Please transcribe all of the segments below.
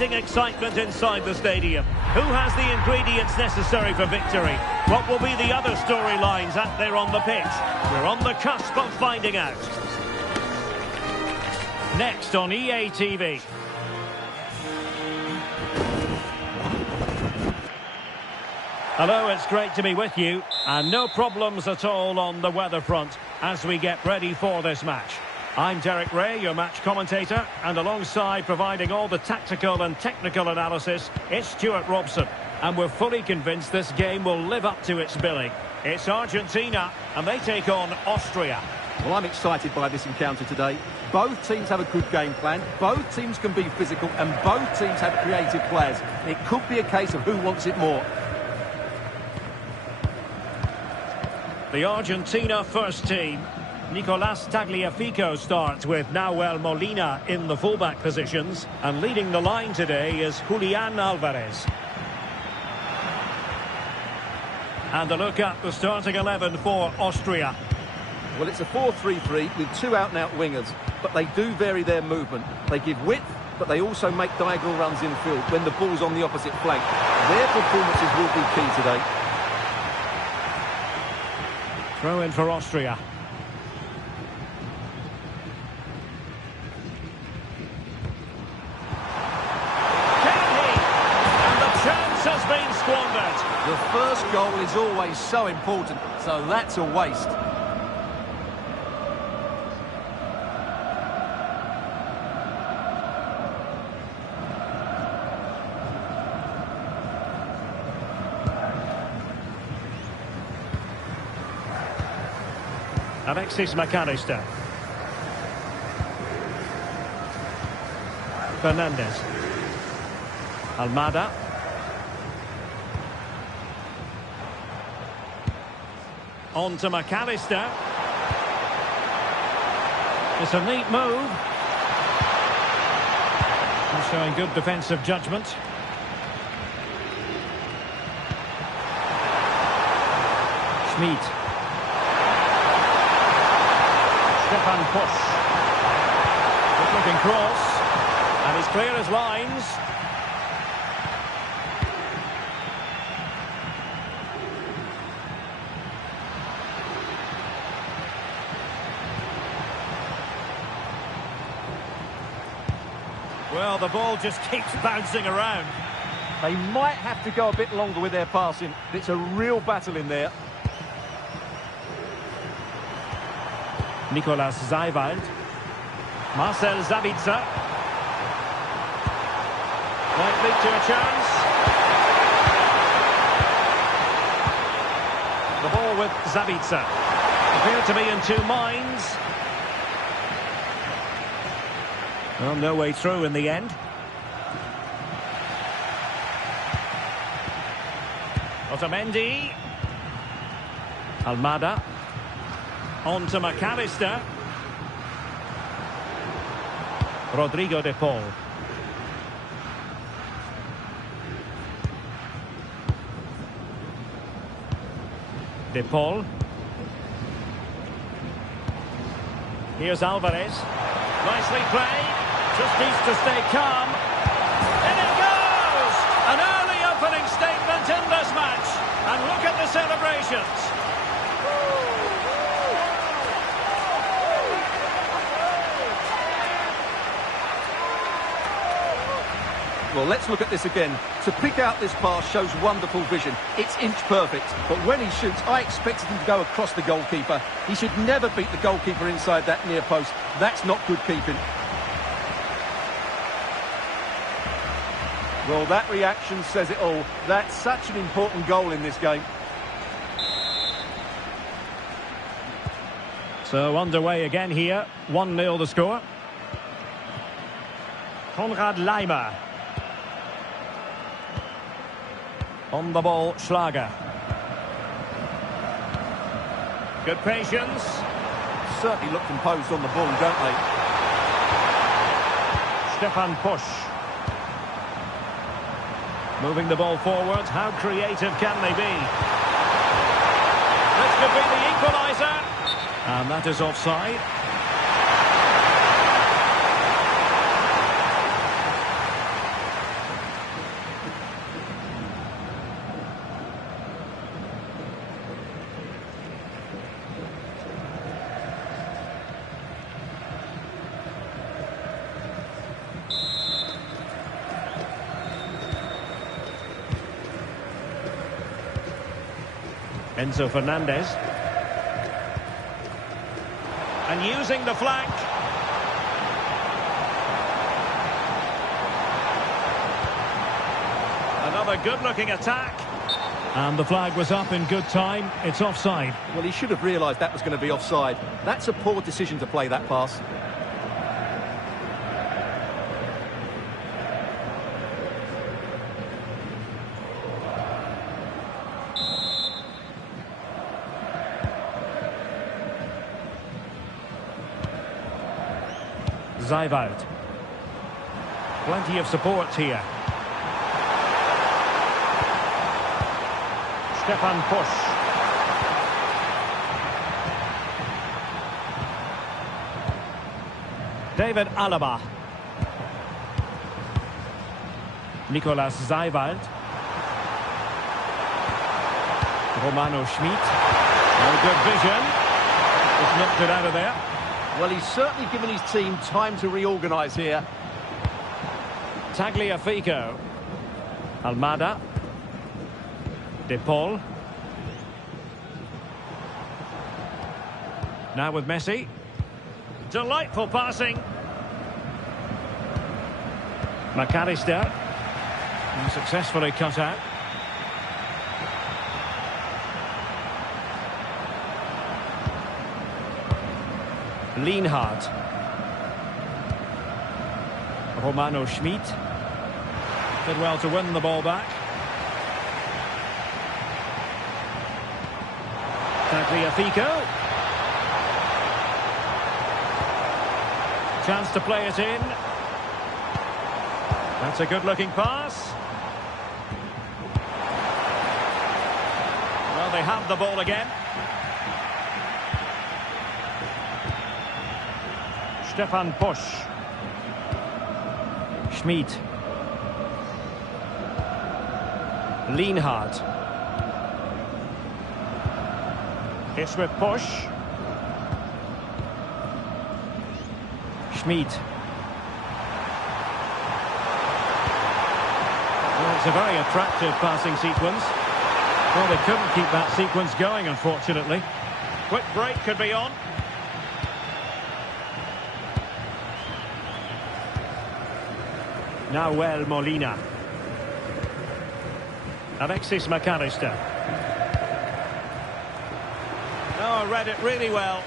rising excitement inside the stadium. Who has the ingredients necessary for victory? What will be the other storylines out there on the pitch? We're on the cusp of finding out. Next on EA TV. Hello, it's great to be with you. And no problems at all on the weather front as we get ready for this match. I'm Derek Ray, your match commentator, and alongside providing all the tactical and technical analysis, it's Stuart Robson. And we're fully convinced this game will live up to its billing. It's Argentina, and they take on Austria. Well, I'm excited by this encounter today. Both teams have a good game plan, both teams can be physical, and both teams have creative players. It could be a case of who wants it more. The Argentina first team. Nicolas Tagliafico starts with Nahuel Molina in the fullback positions. And leading the line today is Julian Alvarez. And a look at the starting 11 for Austria. Well, it's a 4-3-3 with two out-and-out wingers, but they do vary their movement. They give width, but they also make diagonal runs infield when the ball's on the opposite flank. Their performances will be key today. Throw in for Austria. Has been squandered. The first goal is always so important, so that's a waste. Alexis McAllister. Fernandez. Almada. On to McAllister. It's a neat move. He's showing good defensive judgment. Schmid. Stefan Pusch. Good looking cross. And he's clear as lines. Well, the ball just keeps bouncing around. They might have to go a bit longer with their passing. It's a real battle in there. Nicolas Zaiwald. Marcel Sabitzer. Might lead to a chance. The ball with Sabitzer. Appear to be in two minds. Well, no way through in the end. Otamendi. Almada. On to McAllister. Rodrigo de Paul. De Paul. Here's Alvarez. Nicely played. Just needs to stay calm. In it goes! An early opening statement in this match. And look at the celebrations. Well, let's look at this again. To pick out this pass shows wonderful vision. It's inch perfect. But when he shoots, I expected him to go across the goalkeeper. He should never beat the goalkeeper inside that near post. That's not good keeping. Well, that reaction says it all. That's such an important goal in this game. So underway again here. 1-0 the score. Konrad Laimer. On the ball, Schlager. Good patience. Certainly look composed on the ball, don't they? Stefan Pusch. Moving the ball forward. How creative can they be? This could be the equaliser. And that is offside. Enzo Fernandez. And using the flank. Another good-looking attack. And the flag was up in good time. It's offside. Well, he should have realised that was going to be offside. That's a poor decision to play that pass. Zijveld. Plenty of support here. Stefan Pusch. David Alaba. Nicolas Zijveld. Romano Schmid. No good vision. Just knocked it out of there. Well, he's certainly given his team time to reorganise here. Tagliafico. Almada. De Paul. Now with Messi. Delightful passing. McAllister. And successfully cut out. Lienhard. Romano Schmid. Did well to win the ball back. Tagliafico. Chance to play it in. That's a good-looking pass. Well, they have the ball again. Stefan Pusch. Schmid. Lienhard. It's with Pusch. Schmid. Well, it's a very attractive passing sequence. Well, they couldn't keep that sequence going, unfortunately. Quick break could be on. Nahuel Molina. Alexis McAllister. Oh, read it really well.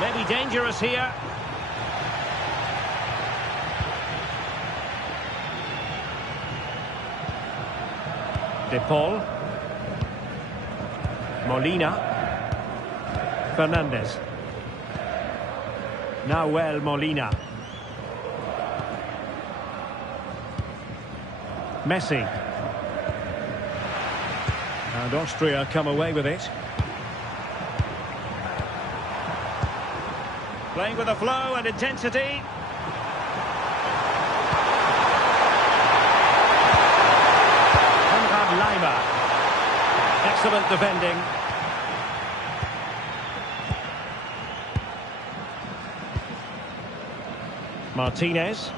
Maybe dangerous here. De Paul. Molina. Fernandez. Nahuel Molina. Messi. And Austria come away with it. Playing with a flow and intensity. Konrad Laimer. Excellent defending. Martinez.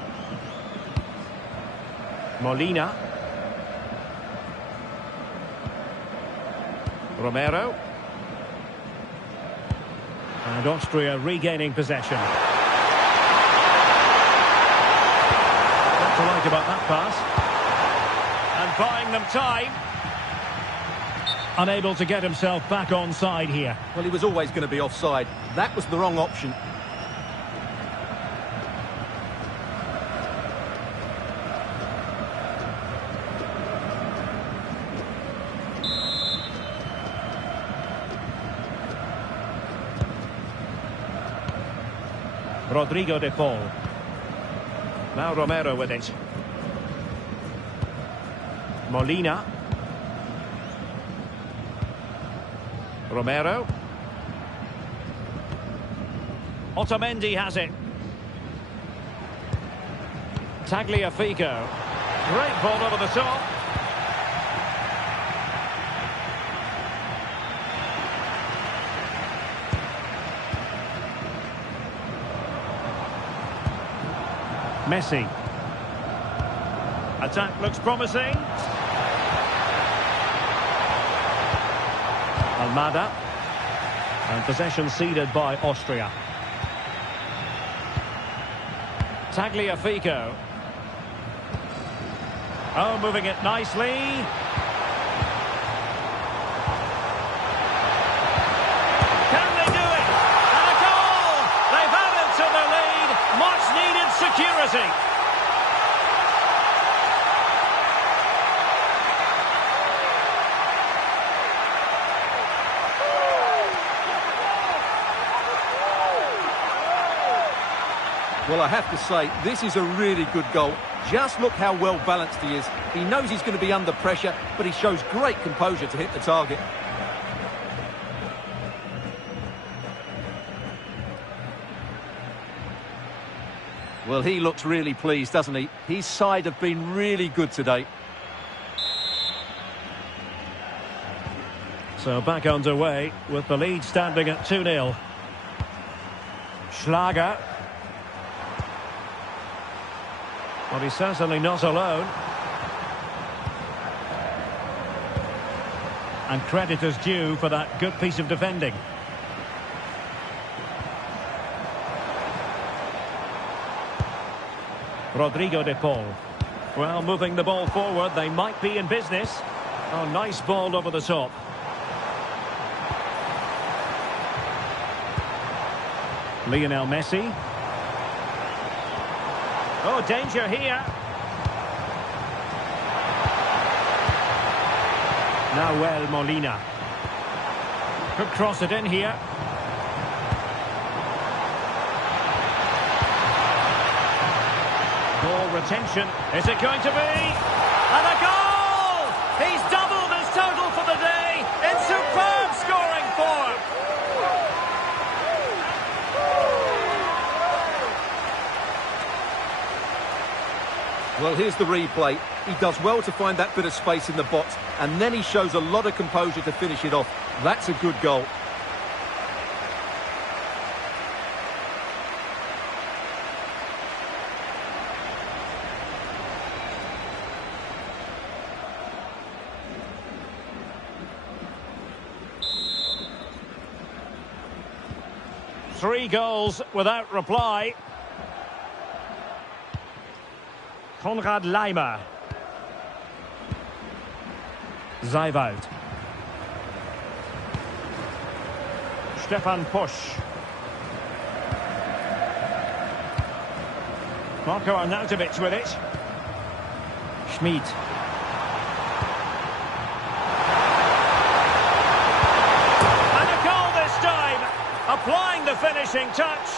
Molina. Romero. And Austria regaining possession. What to like about that pass. And buying them time. Unable to get himself back onside here. Well, he was always going to be offside. That was the wrong option. Rodrigo de Paul. Now Romero with it. Molina. Romero. Otamendi has it. Tagliafico. Great ball over the top. Messi. Attack looks promising. Almada. And possession ceded by Austria. Tagliafico. Oh, moving it nicely. Can they do it? And a goal! They've added to the lead. Much needed security. Well, I have to say, this is a really good goal. Just look how well balanced he is. He knows he's going to be under pressure, but he shows great composure to hit the target. Well, he looks really pleased, doesn't he? His side have been really good today. So back underway with the lead standing at 2-0. Schlager. Well, he's certainly not alone. And credit is due for that good piece of defending. Rodrigo de Paul. Well, moving the ball forward, they might be in business. Oh, nice ball over the top. Lionel Messi. Oh, danger here. Nahuel Molina. Could cross it in here. Ball retention. Is it going to be? And a goal! He's doubled his total for the day in superb scoring form. Well, here's the replay. He does well to find that bit of space in the box, and then he shows a lot of composure to finish it off. That's a good goal. Three goals without reply. Konrad Laimer. Zijwoud. Stefan Pusch. Marko Arnautovic with it. Schmid. And a goal this time. Applying the finishing touch.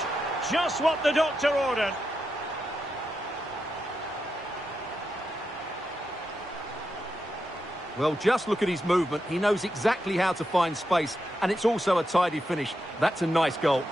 Just what the doctor ordered. Well, just look at his movement. He knows exactly how to find space, and it's also a tidy finish. That's a nice goal.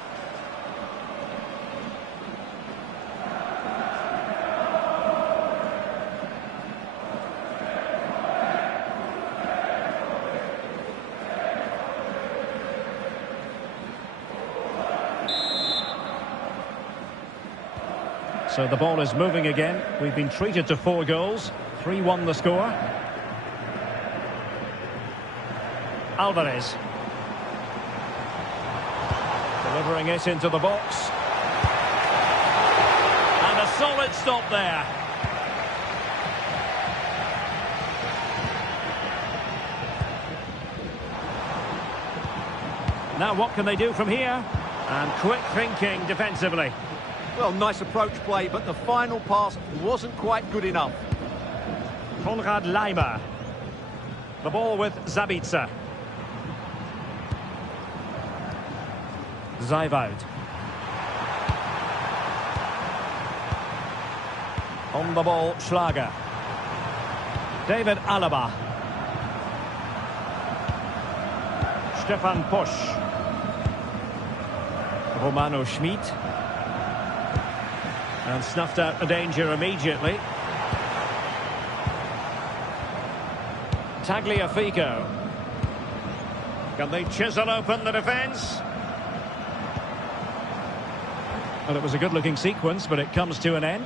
So the ball is moving again. We've been treated to 4 goals. 3-1 the score. Alvarez. Delivering it into the box. And a solid stop there. Now what can they do from here? And quick thinking defensively. Well, nice approach play, but the final pass wasn't quite good enough. Konrad Laimer. The ball with Zabitzer. Zijwoud. On the ball, Schlager. David Alaba. Stefan Pusch. Romano Schmid. And snuffed out the danger immediately. Tagliafico. Can they chisel open the defence? Well, it was a good-looking sequence, but it comes to an end.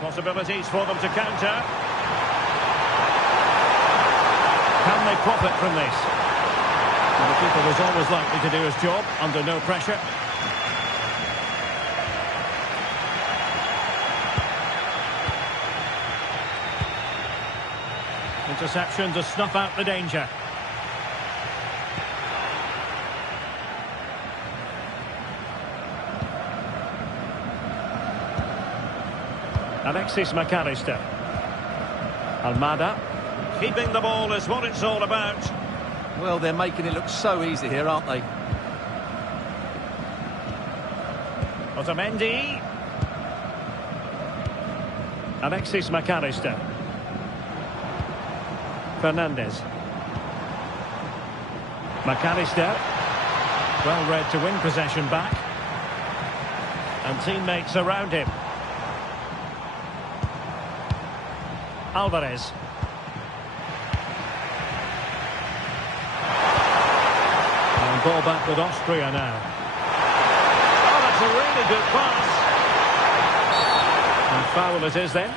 Possibilities for them to counter. Can they profit from this? And the keeper was always likely to do his job under no pressure. Interception to snuff out the danger. Alexis McAllister. Almada. Keeping the ball is what it's all about. Well, they're making it look so easy here, aren't they? Otamendi. Alexis McAllister. Fernandez. McAllister. Well read to win possession back. And teammates around him. Alvarez. And ball back with Austria now. Oh, that's a really good pass. And foul it is then.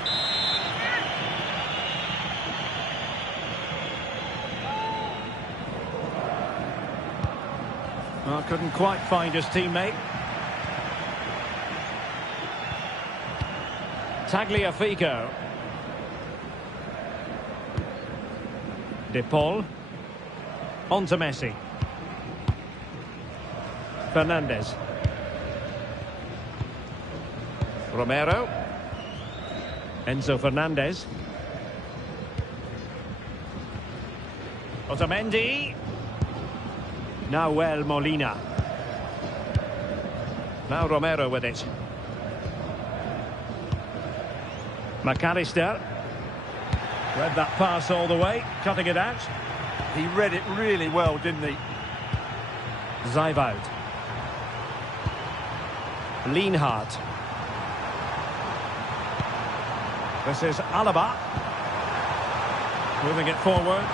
Well, couldn't quite find his teammate. Tagliafico. De Paul. On to Messi. Fernandez. Romero. Enzo Fernandez. Otamendi. Nahuel Molina. Now Romero with it. McAllister. Read that pass all the way, cutting it out. He read it really well, didn't he? Zijvoud. Lienhard. This is Alaba. Moving it forward.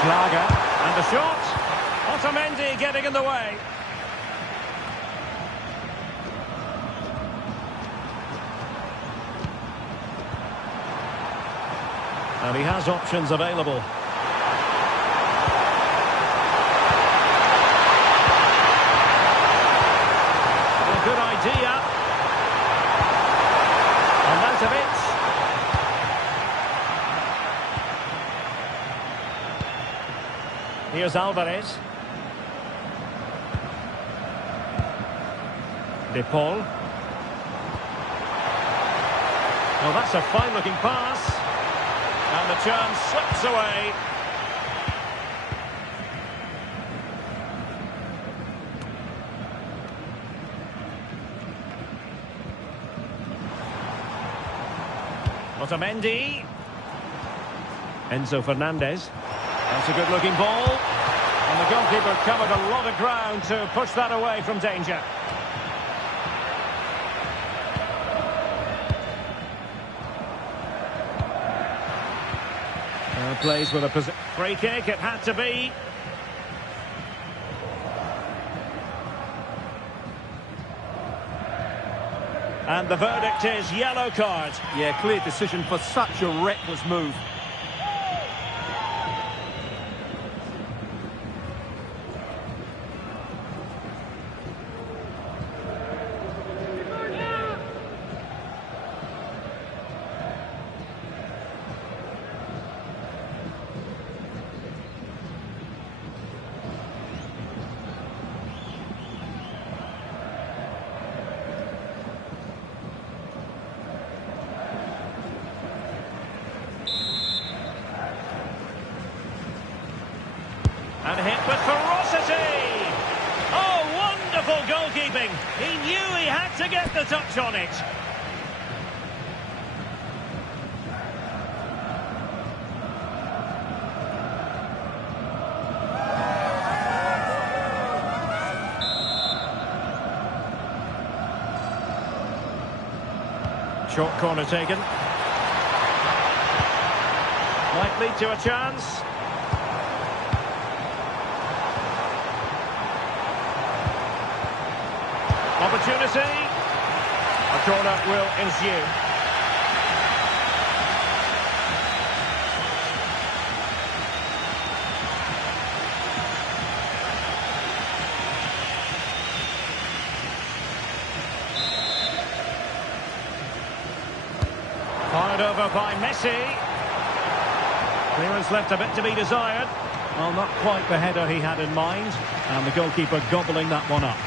Schlager. And the shot. Otamendi getting in the way. And he has options available. A good idea. And out of it. Here's Alvarez. De Paul. Well, that's a fine-looking pass. And the chance slips away. Otamendi. Enzo Fernandez. That's a good-looking ball. And the goalkeeper covered a lot of ground to push that away from danger. Plays with a free kick, it had to be. And the verdict is yellow card. Yeah, clear decision for such a reckless move. And hit with ferocity. Oh, wonderful goalkeeping. He knew he had to get the touch on it. Short corner taken. Might lead to a chance. Opportunity. A corner will ensue. Cleared over by Messi. Clearance left a bit to be desired. Well, not quite the header he had in mind. And the goalkeeper gobbling that one up.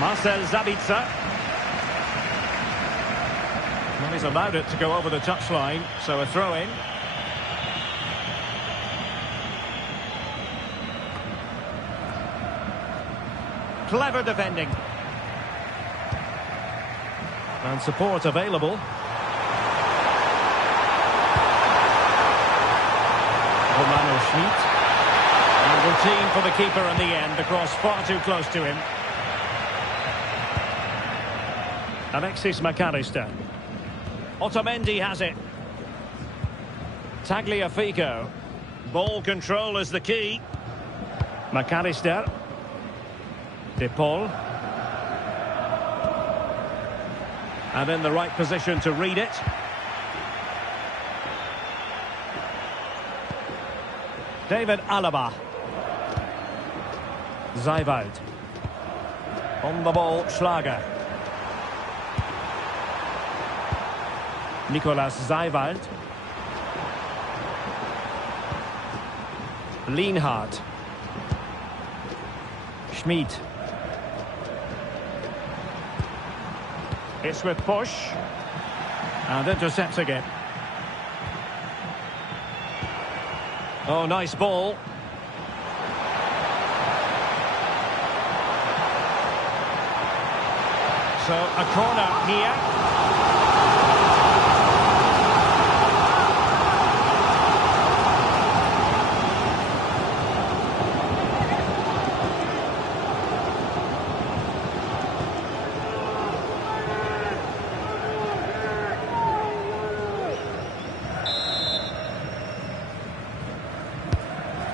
Marcel Sabitzer. Well, he's allowed it to go over the touchline, so a throw-in. Clever defending. And support available. Romano Schmidt. And routine for the keeper in the end. The cross far too close to him. Alexis McAllister. Otamendi has it. Tagliafico. Ball control is the key. McAllister. De Paul. And in the right position to read it. David Alaba. Zeiwald. On the ball, Schlager. Nicolas Zeiwald. Lienhardt. Schmid. It's with Push. And intercepts again. Oh, nice ball. So, a corner here.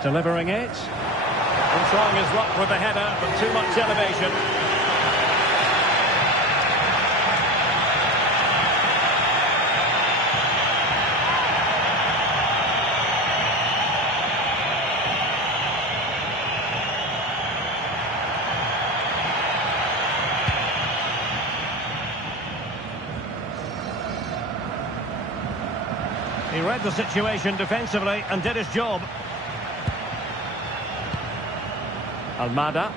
Delivering it. And trying his luck with the header, but too much elevation. He read the situation defensively and did his job. Almada.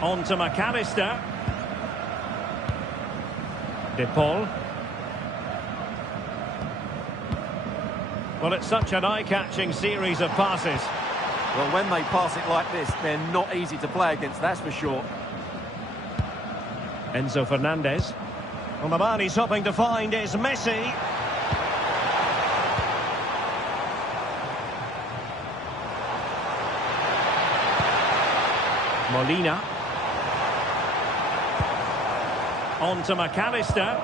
On to McAllister. De Paul. Well, it's such an eye-catching series of passes. Well, when they pass it like this, they're not easy to play against, that's for sure. Enzo Fernandez. Well, the man he's hoping to find is Messi. Molina. On to McAllister.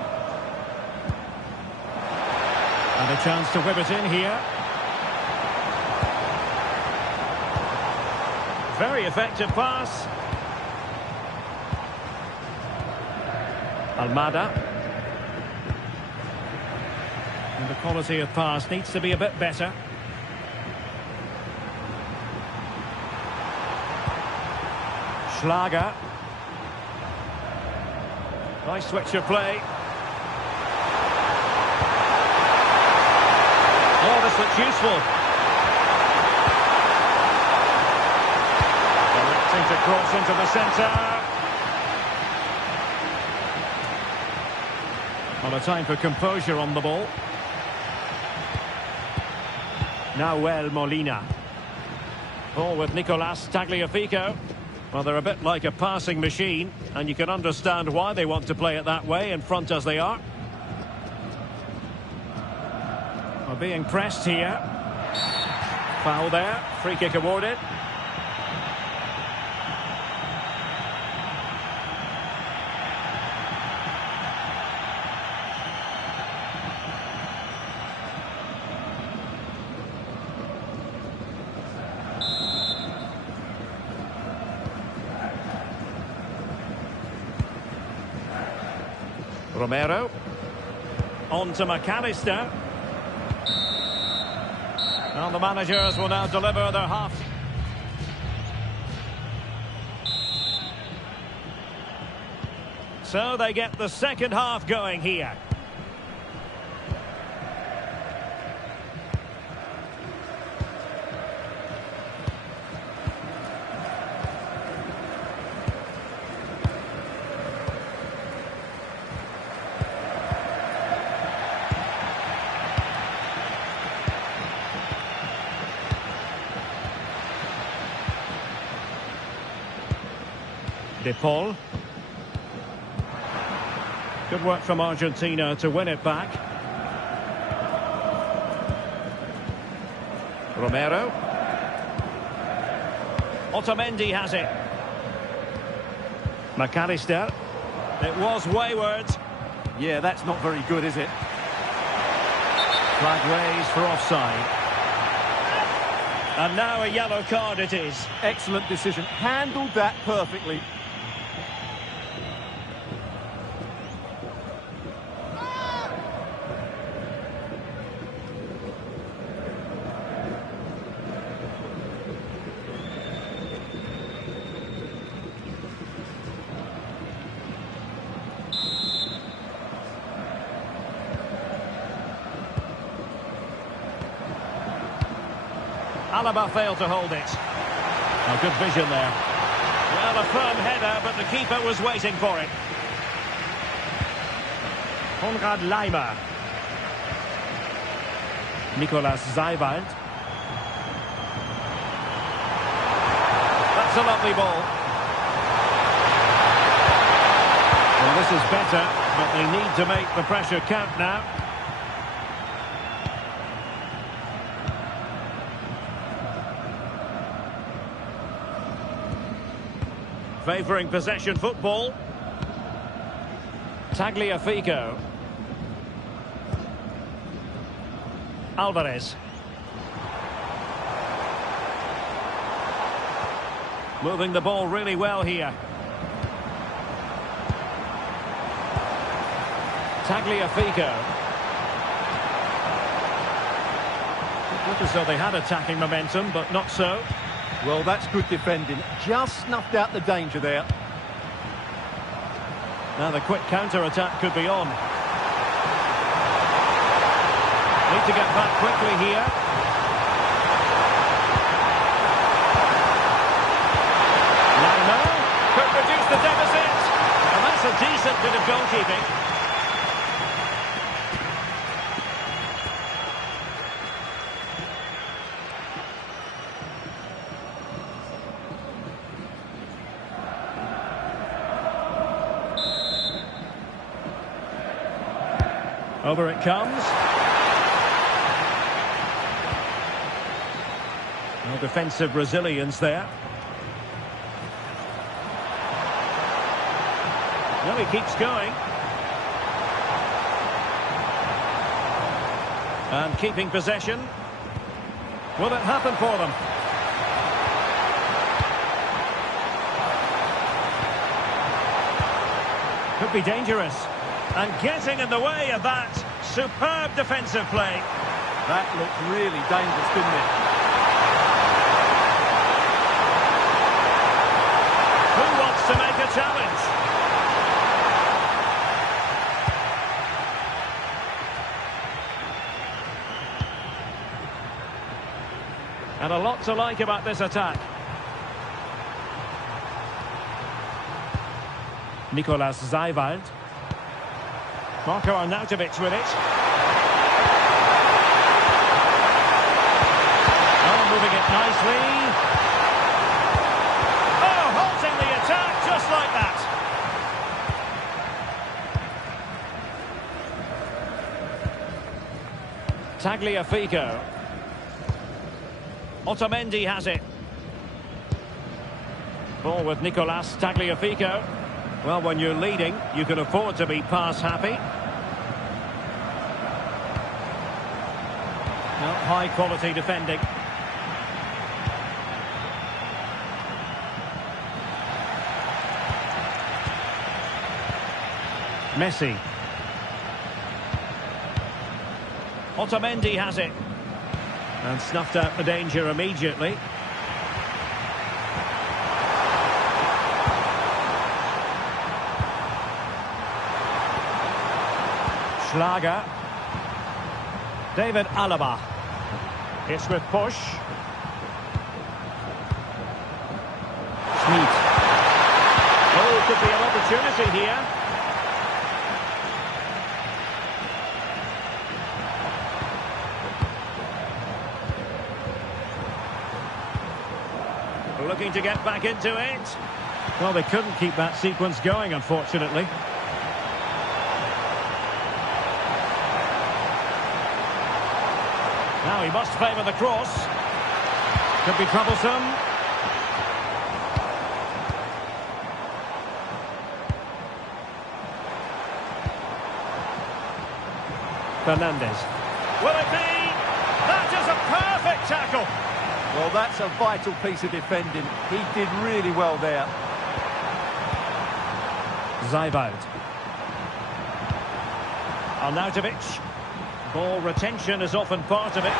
And a chance to whip it in here. Very effective pass. Almada. And the quality of pass needs to be a bit better. Schlager. Nice switch of play. Oh, this looks useful. Electing to cross into the centre. On a time for composure on the ball. Nahuel Molina. Ball with Nicolas Tagliafico. Well, they're a bit like a passing machine, and you can understand why they want to play it that way, in front as they are. Well, being pressed here. Foul there. Free kick awarded. Romero. On to McAllister. And the managers will now deliver their half. So they get the second half going here. De Paul. Good work from Argentina to win it back. Romero. Otamendi has it. McAllister. It was wayward. Yeah, that's not very good, is it? Flag raised for offside. And now a yellow card it is. Excellent decision. Handled that perfectly. Alaba failed to hold it. Oh, good vision there. Well, a firm header, but the keeper was waiting for it. Konrad Laimer. Nicolas Zeiwald. That's a lovely ball. Well, this is better, but they need to make the pressure count now. Favouring possession football. Tagliafico. Alvarez. Moving the ball really well here. Tagliafico. It looked as though they had attacking momentum, but not so. Well, that's good defending. Just snuffed out the danger there. Now the quick counter-attack could be on. Need to get back quickly here. Laimer could reduce the deficit. And that's a decent bit of goalkeeping. Over it comes. No defensive resilience there. Well, he keeps going. And keeping possession. Will it happen for them? Could be dangerous. And getting in the way of that superb defensive play. That looked really dangerous, didn't it? Who wants to make a challenge? And a lot to like about this attack. Nicolas Zeiwald. Marco Arnautovic with it. Oh, moving it nicely. Oh, halting the attack just like that. Tagliafico. Otamendi has it. Ball with Nicolas Tagliafico. Well, when you're leading, you can afford to be pass happy. No, high quality defending. Messi. Otamendi has it. And snuffed out the danger immediately. Schlager. David Alaba. It's with Push. Schmid. Oh, could be an opportunity here. Looking to get back into it. Well, they couldn't keep that sequence going, unfortunately. Now he must favour the cross. Could be troublesome. Fernandes. Will it be? That is a perfect tackle. Well, that's a vital piece of defending. He did really well there. Zajvoud. Arnautovic. Ball retention is often part of it.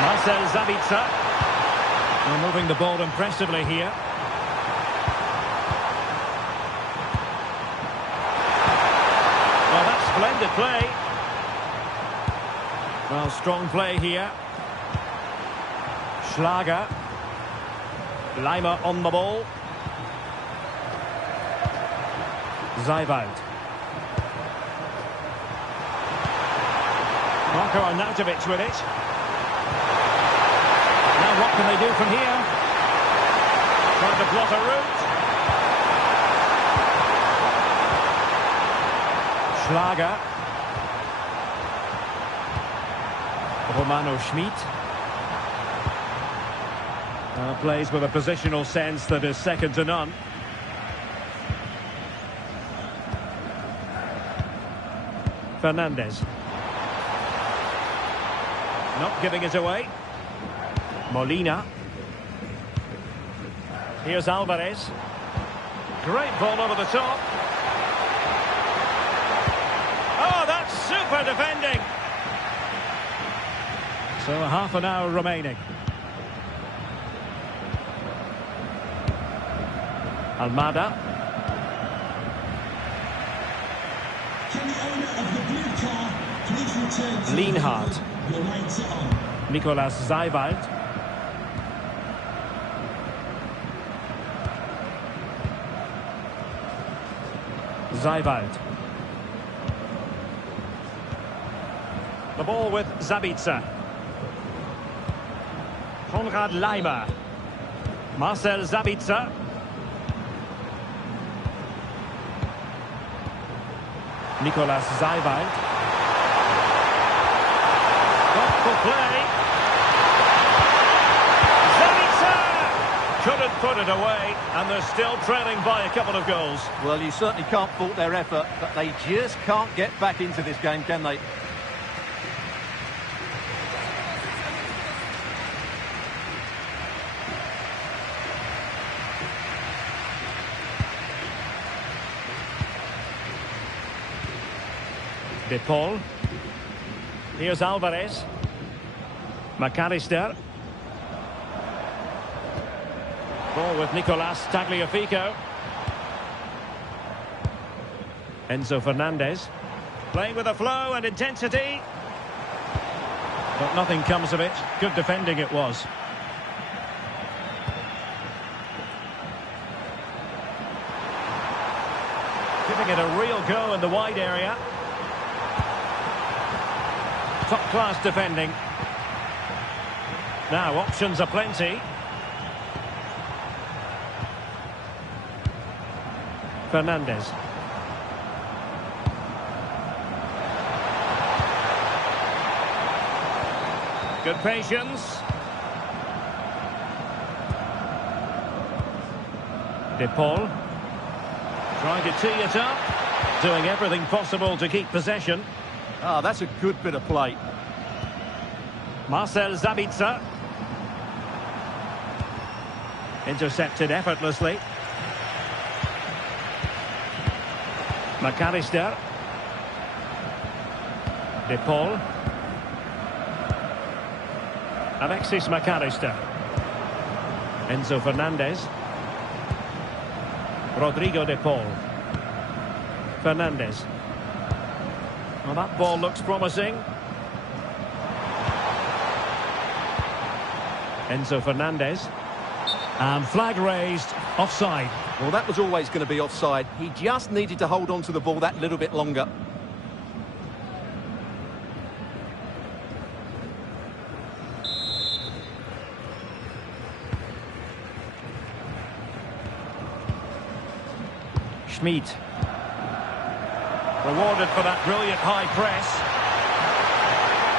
Marcel Sabitzer. They're moving the ball impressively here. Well, that's splendid play. Well, strong play here. Schlager. Leimer on the ball. Zajvoud. Marko Arnautovic with it. Now what can they do from here? Trying to plot a route. Schlager. Romano Schmid. Plays with a positional sense that is second to none. Fernandes. Not giving it away. Molina. Here's Alvarez. Great ball over the top. Oh, that's super defending. So half an hour remaining. Almada. Can the owner of the blue car please return to Lienhard. your lights are on. Nicolas Zajvoud. Zajvoud. The ball with Sabitzer. Konrad Leimer. Marcel Sabitzer. Nicolas Zajvoud. Thoughtful play. Sabitzer couldn't put it away, and they're still trailing by a couple of goals. Well, you certainly can't fault their effort, but they just can't get back into this game, can they? De Paul. Here's Alvarez. McAllister. Ball with Nicolas Tagliafico. Enzo Fernandez. Playing with a flow and intensity. But nothing comes of it. Good defending it was. Giving it a real go in the wide area. Top-class defending. Now, options are plenty. Fernandes. Good patience. De Paul. Trying to tee it up. Doing everything possible to keep possession. Ah, that's a good bit of play. Marcel Sabitzer. Intercepted effortlessly. McAllister. De Paul. Alexis McAllister. Enzo Fernandez. Rodrigo De Paul. Fernandes. Well, that ball looks promising. Enzo Fernandez. And flag raised, offside. Well, that was always going to be offside. He just needed to hold on to the ball that little bit longer. Schmidt. Rewarded for that brilliant high press.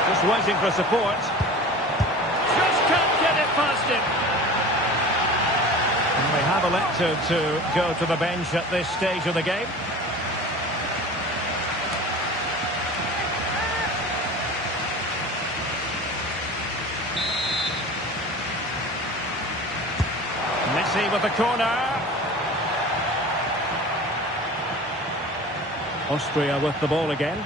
Just waiting for support. Just can't get it past him. And they have elected to go to the bench at this stage of the game. Messi with the corner. Austria with the ball again.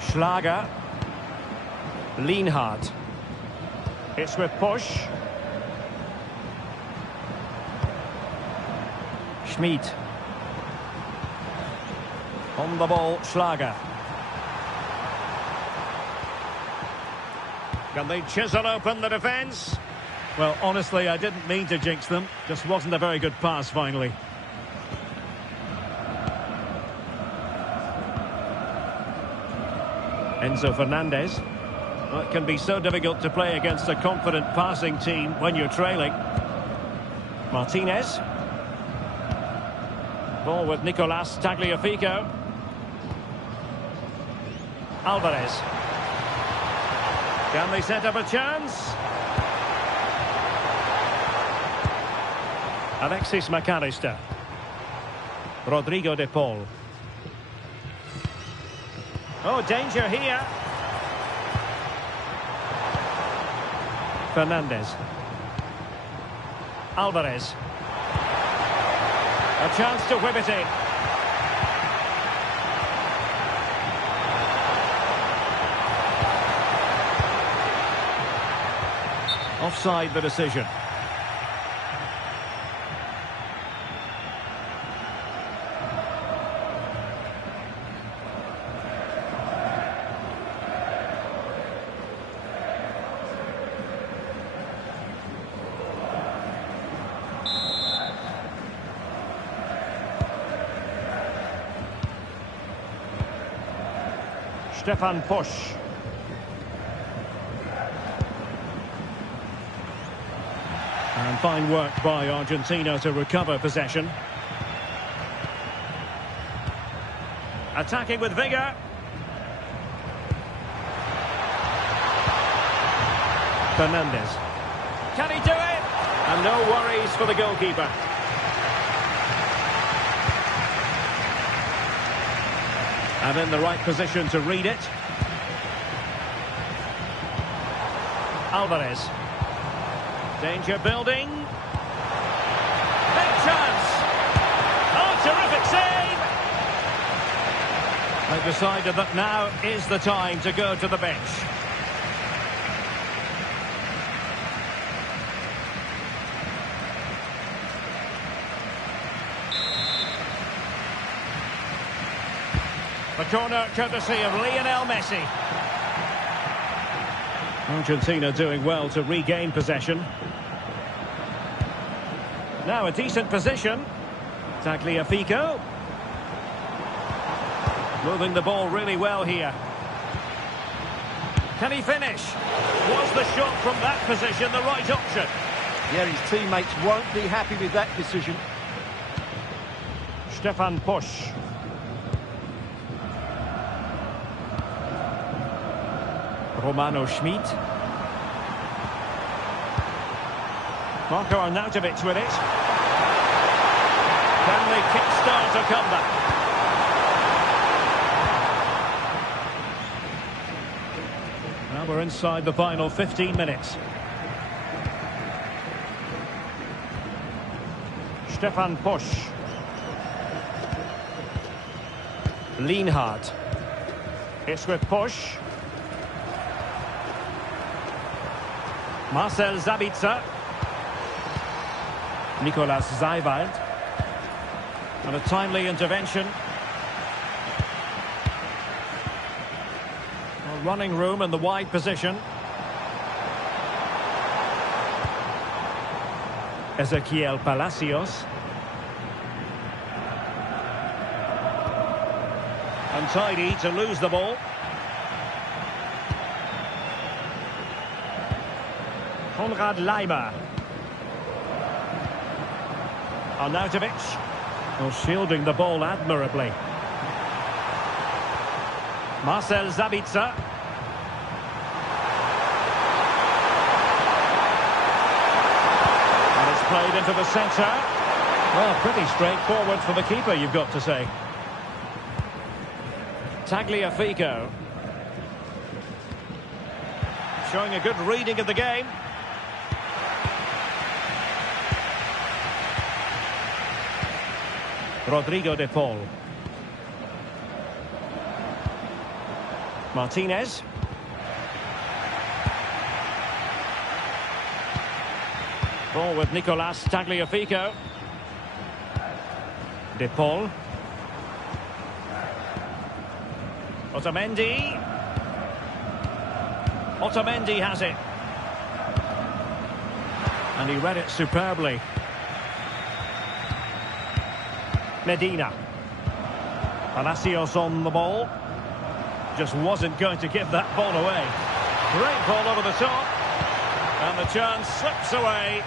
Schlager. Lienhardt. It's with push. Schmidt. On the ball, Schlager. Can they chisel open the defence? Well, honestly, I didn't mean to jinx them. Just wasn't a very good pass, finally. Enzo Fernandez. Well, it can be so difficult to play against a confident passing team when you're trailing. Martinez. Ball with Nicolas Tagliafico. Alvarez. Can they set up a chance? Alexis McAllister. Rodrigo de Paul. Oh, danger here. Fernandez. Alvarez. A chance to whip it in. Offside the decision. Stefan Pusch. And fine work by Argentina to recover possession. Attacking with vigour. Fernandez. Can he do it? And no worries for the goalkeeper. And in the right position to read it. Alvarez. Danger building. Big chance. Oh, terrific save. They've decided that now is the time to go to the bench. The corner courtesy of Lionel Messi. Argentina doing well to regain possession. Now a decent position. Tagliafico. Moving the ball really well here. Can he finish? Was the shot from that position the right option? Yeah, his teammates won't be happy with that decision. Stefan Pusch. Romano Schmidt. Marko Arnautovic with it. Can they kickstart a comeback? Now we're inside the final 15 minutes. Stefan Pusch. Lienhardt. It's with Pusch. Marcel Sabitzer. Nicolas Seiwald. And a timely intervention. Well, running room in the wide position. Ezequiel Palacios. Untidy to lose the ball. Konrad Leimer. Arnautovic. Well, shielding the ball admirably. Marcel Sabitzer. And it's played into the centre. Well, pretty straightforward for the keeper, you've got to say. Tagliafico. Showing a good reading of the game. Rodrigo de Paul. Martinez. Ball with Nicolas Tagliafico. De Paul. Otamendi. Otamendi has it. And he read it superbly. Medina. Palacios on the ball. Just wasn't going to give that ball away. Great ball over the top. And the chance slips away.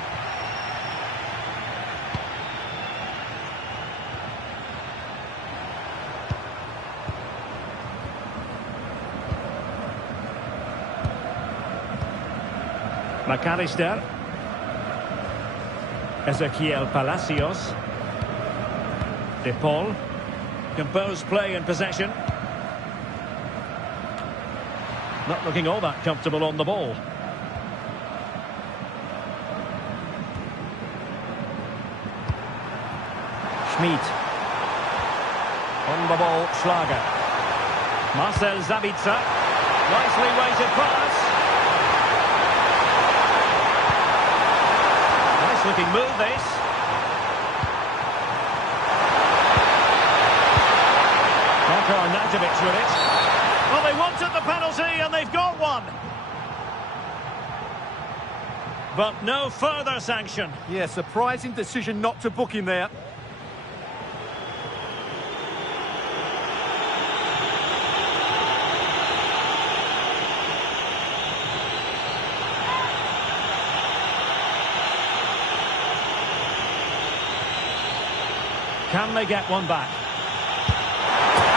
McAllister. Ezequiel Palacios. De Paul. Composed play and possession. Not looking all that comfortable on the ball. Schmid. On the ball, Schlager. Marcel Sabitzer. Nicely weighted pass. Nice looking move this. Arnautovic with it. Well, they wanted the penalty and they've got one. But no further sanction. Yeah, surprising decision not to book him there. Can they get one back?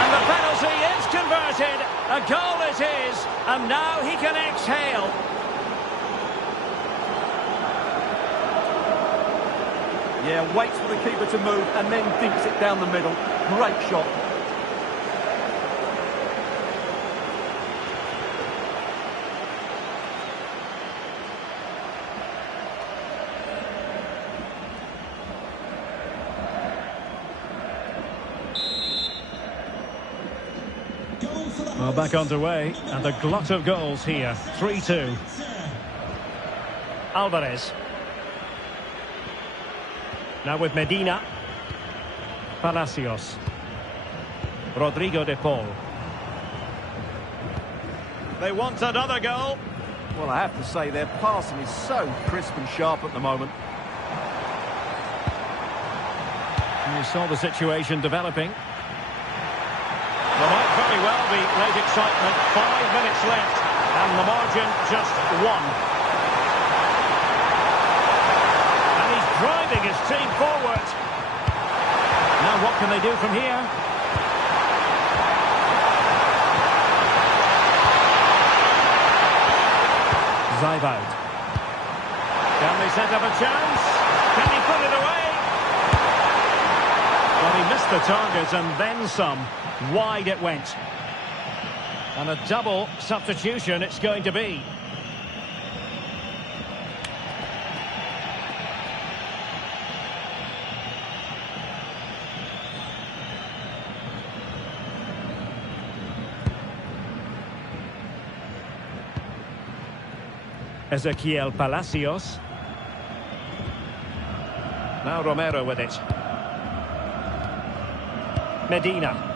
And the penalty is converted. A goal it is. And now he can exhale. Yeah, waits for the keeper to move and then dinks it down the middle. Great shot. Well, back underway, and a glut of goals here. 3-2. Alvarez. Now with Medina. Palacios. Rodrigo de Paul. They want another goal. Well, I have to say, their passing is so crisp and sharp at the moment. And you saw the situation developing. There might very well be late excitement. 5 minutes left, and the margin just 1. And he's driving his team forward. Now what can they do from here? Zijboud. Can they set up a chance? Can he put it away? Well, he missed the target and then some. Wide it went. And a double substitution it's going to be. Ezequiel Palacios. Now Romero with it. Medina.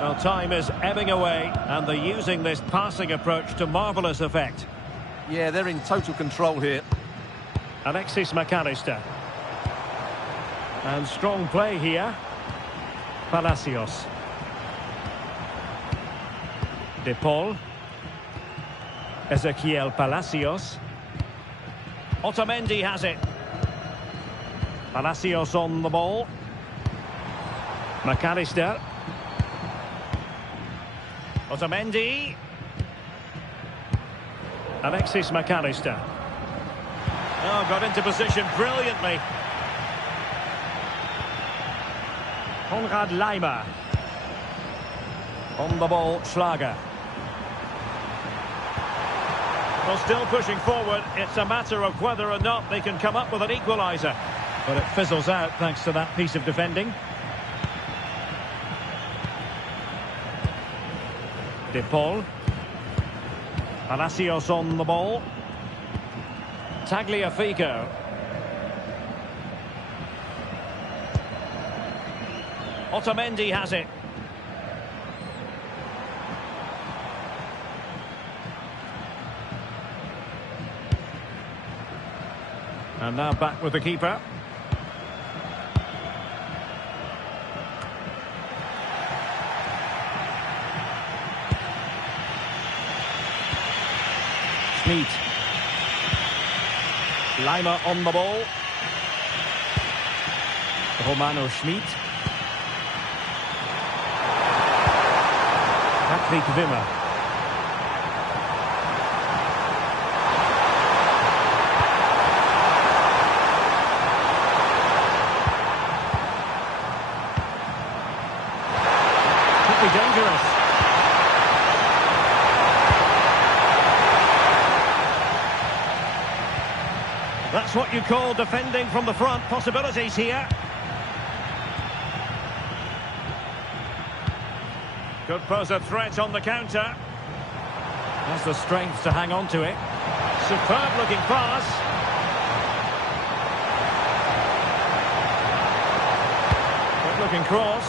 Well, time is ebbing away, and they're using this passing approach to marvellous effect. Yeah, they're in total control here. Alexis McAllister. And strong play here. Palacios. De Paul. Ezequiel Palacios. Otamendi has it. Palacios on the ball. McAllister. Otamendi. Alexis McAllister. Oh, got into position brilliantly. Konrad Laimer. On the ball, Schlager. Well, still pushing forward. It's a matter of whether or not they can come up with an equaliser. But it fizzles out thanks to that piece of defending. De Paul. Palacios on the ball. Tagliafico. Otamendi has it. And now back with the keeper. Schmid. Laimer on the ball. Romano Schmid. Patrick Wimmer. Could be dangerous. That's what you call defending from the front. Possibilities here. Could pose a threat on the counter. Has the strength to hang on to it. Superb looking pass. Good looking cross.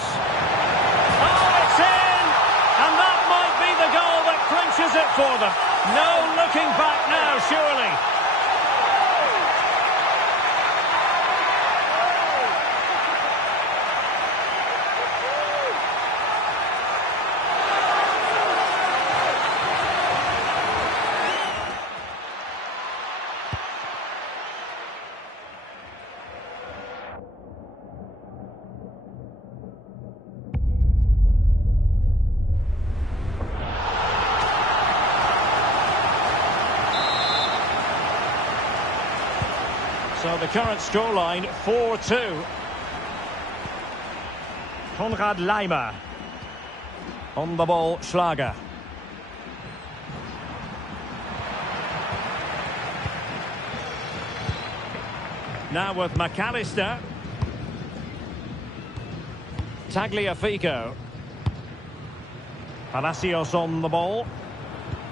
Oh, it's in! And that might be the goal that clinches it for them. No looking back now, surely. So the current scoreline, 4-2. Konrad Laimer. On the ball, Schlager. Now with McAllister. Tagliafico. Palacios on the ball.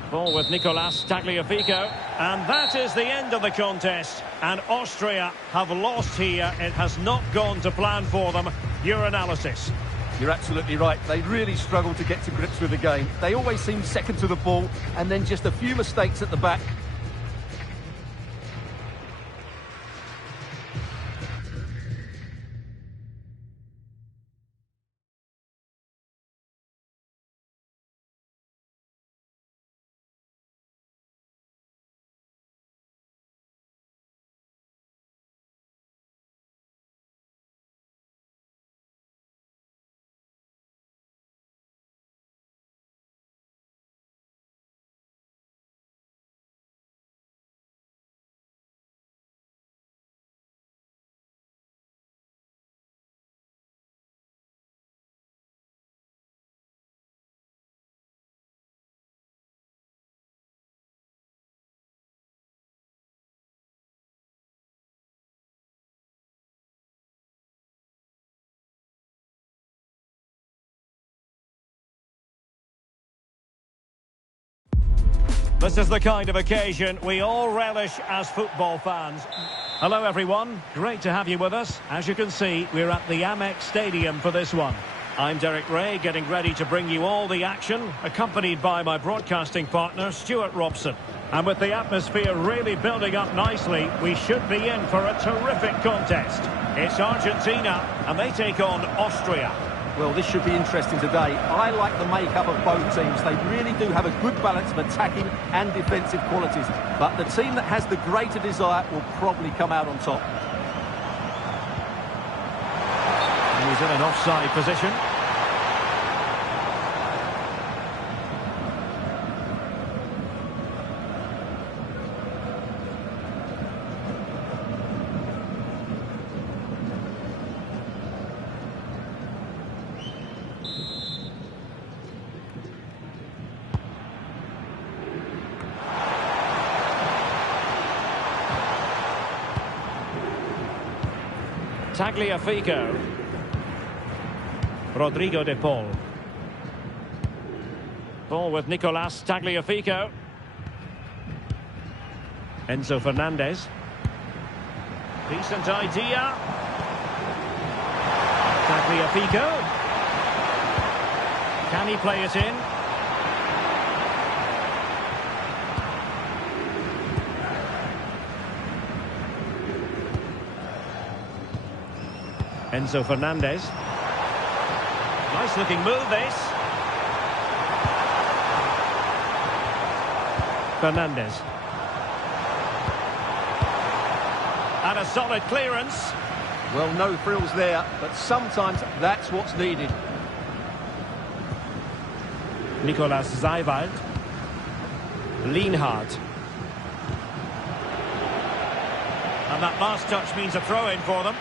Ball with Nicolas Tagliafico. And that is the end of the contest. And Austria have lost here. It has not gone to plan for them. Your analysis. You're absolutely right. They really struggled to get to grips with the game. They always seemed second to the ball, and then just a few mistakes at the back. This is the kind of occasion we all relish as football fans. Hello everyone, great to have you with us. As you can see, we're at the Amex Stadium for this one. I'm Derek Ray, getting ready to bring you all the action, accompanied by my broadcasting partner, Stuart Robson. And with the atmosphere really building up nicely, we should be in for a terrific contest. It's Argentina, and they take on Austria. Well, this should be interesting today. I like the makeup of both teams. They really do have a good balance of attacking and defensive qualities. But the team that has the greater desire will probably come out on top. He's in an offside position. Tagliafico. Rodrigo de Paul. Ball with Nicolas Tagliafico. Enzo Fernandez. Decent idea. Tagliafico. Can he play it in? Enzo Fernandez. Nice looking move this. Fernandez. And a solid clearance. Well, no frills there, but sometimes that's what's needed. Nicolas Seiwald. Lienhardt. And that last touch means a throw-in for them.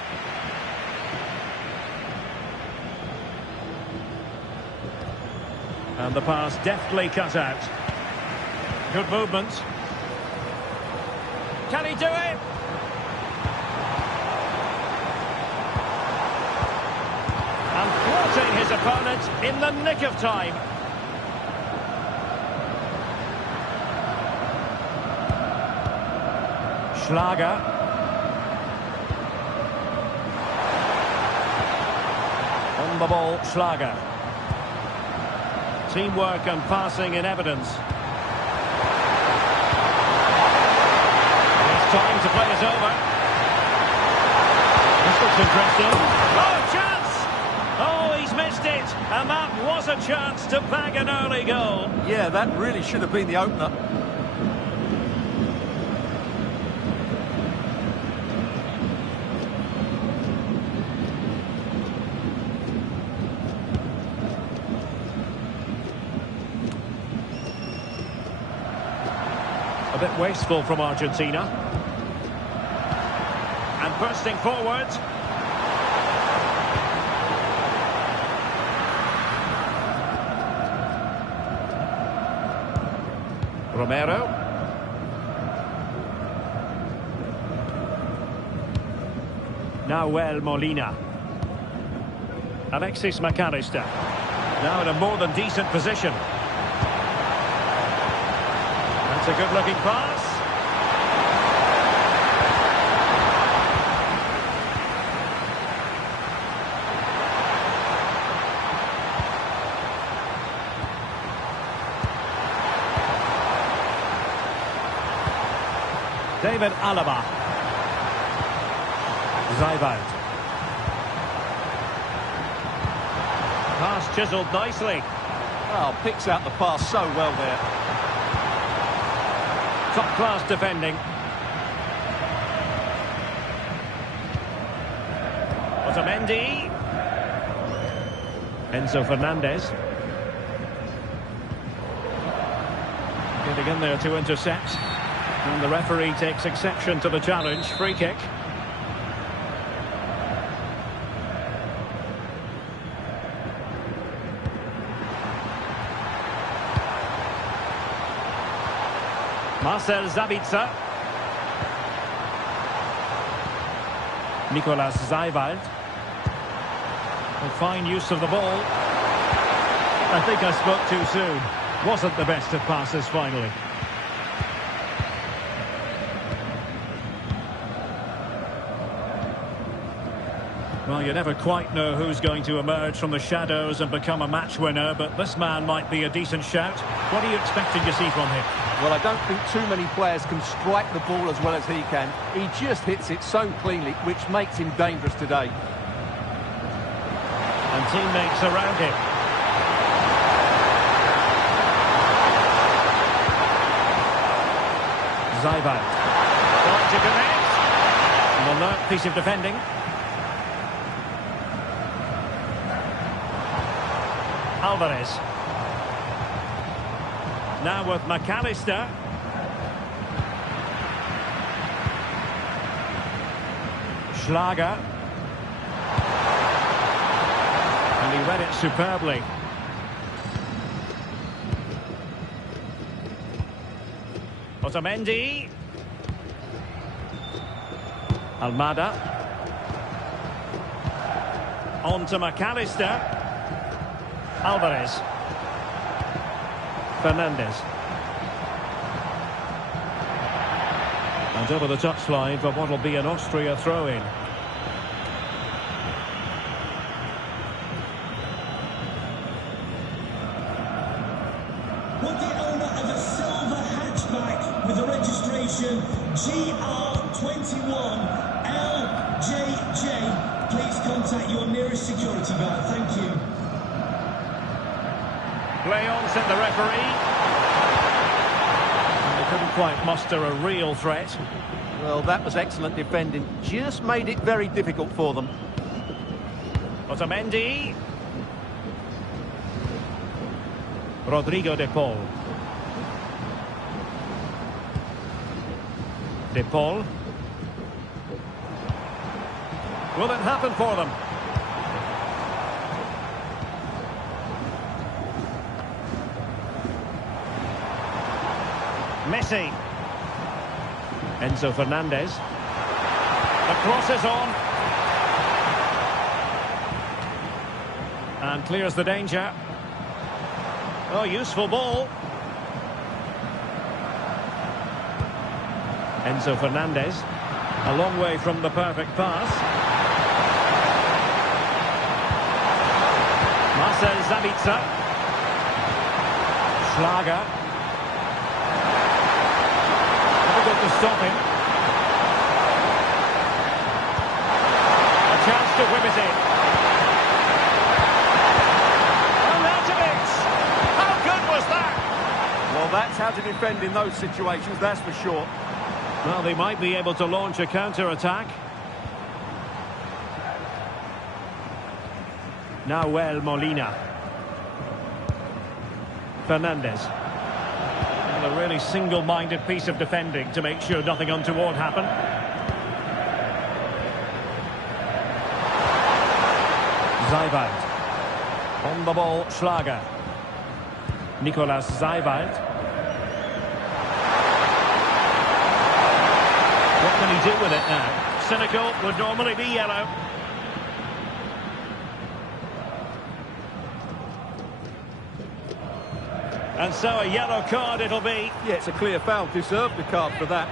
And the pass deftly cut out. Good movement. Can he do it? And thwarting his opponent in the nick of time. Schlager. On the ball, Schlager. Teamwork and passing in evidence. It's time to play it over. This looks interesting. Oh, chance! Oh, he's missed it. And that was a chance to bag an early goal. Yeah, that really should have been the opener. A bit wasteful from Argentina. And bursting forward. Romero. Nahuel Molina. Alexis McAllister. Now in a more than decent position. That's a good-looking pass. David Alaba. Seiwald. Pass chiselled nicely. Oh, picks out the pass so well there. Top-class defending. Otamendi. Enzo Fernandez. Getting in there to intercept. And the referee takes exception to the challenge. Free kick. Marcel Sabitzer. Nicolas Seiwald. A fine use of the ball. I think I spoke too soon. Wasn't the best of passes finally. Well, you never quite know who's going to emerge from the shadows and become a match winner, but this man might be a decent shout. What are you expecting to see from him? Well, I don't think too many players can strike the ball as well as he can. He just hits it so cleanly, which makes him dangerous today. And teammates around him. Zajbalt. Trying to connect. An alert piece of defending. Alvarez. Now with McAllister. Schlager. And he read it superbly. Otamendi. Almada. On to McAllister. Alvarez. Fernandez. And over the touchline for what will be an Austria throw-in. Would the owner of a silver hatchback with the registration GR21LJJ please contact your nearest security guard? Thank you. Play on, said the referee. And they couldn't quite muster a real threat. Well, that was excellent defending. Just made it very difficult for them. Otamendi. Rodrigo de Paul. De Paul. Will it happen for them? Messi. Enzo Fernandez. The cross is on. And clears the danger. Oh, useful ball. Enzo Fernandez. A long way from the perfect pass. Marcel Sabitzer. Schlager. Difficult to stop him. A chance to whip it in. And out of it! How good was that? Well, that's how to defend in those situations, that's for sure. Well, they might be able to launch a counter-attack. Nahuel Molina. Fernandez. And a really single-minded piece of defending to make sure nothing untoward happened. Zajbalt. On the ball, Schlager. Nicolas Zajbalt. What can he do with it now? Cynical would normally be yellow. And so a yellow card it'll be. Yeah, it's a clear foul. Deserved the card for that.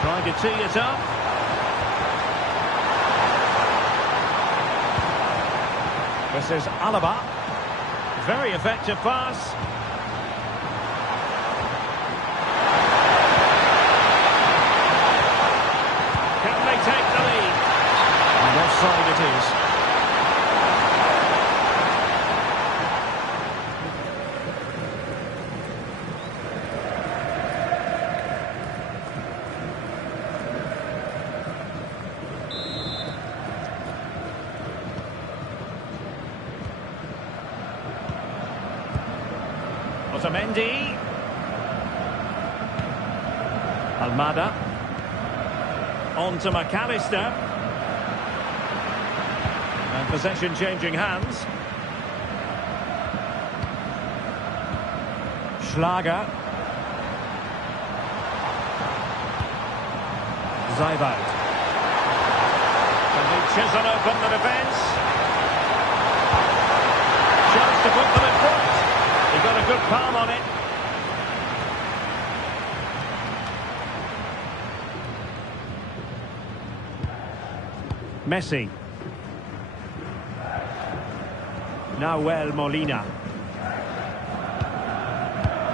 Trying to tee it up. This is Alaba. Very effective pass. Can they take the lead? And offside it is. Otamendi. Almada. On to McAllister. And possession changing hands. Schlager. Zeibout. Can they chisel open the defence? Chance to put them in front. He got a good palm on it. Messi. Nahuel Molina.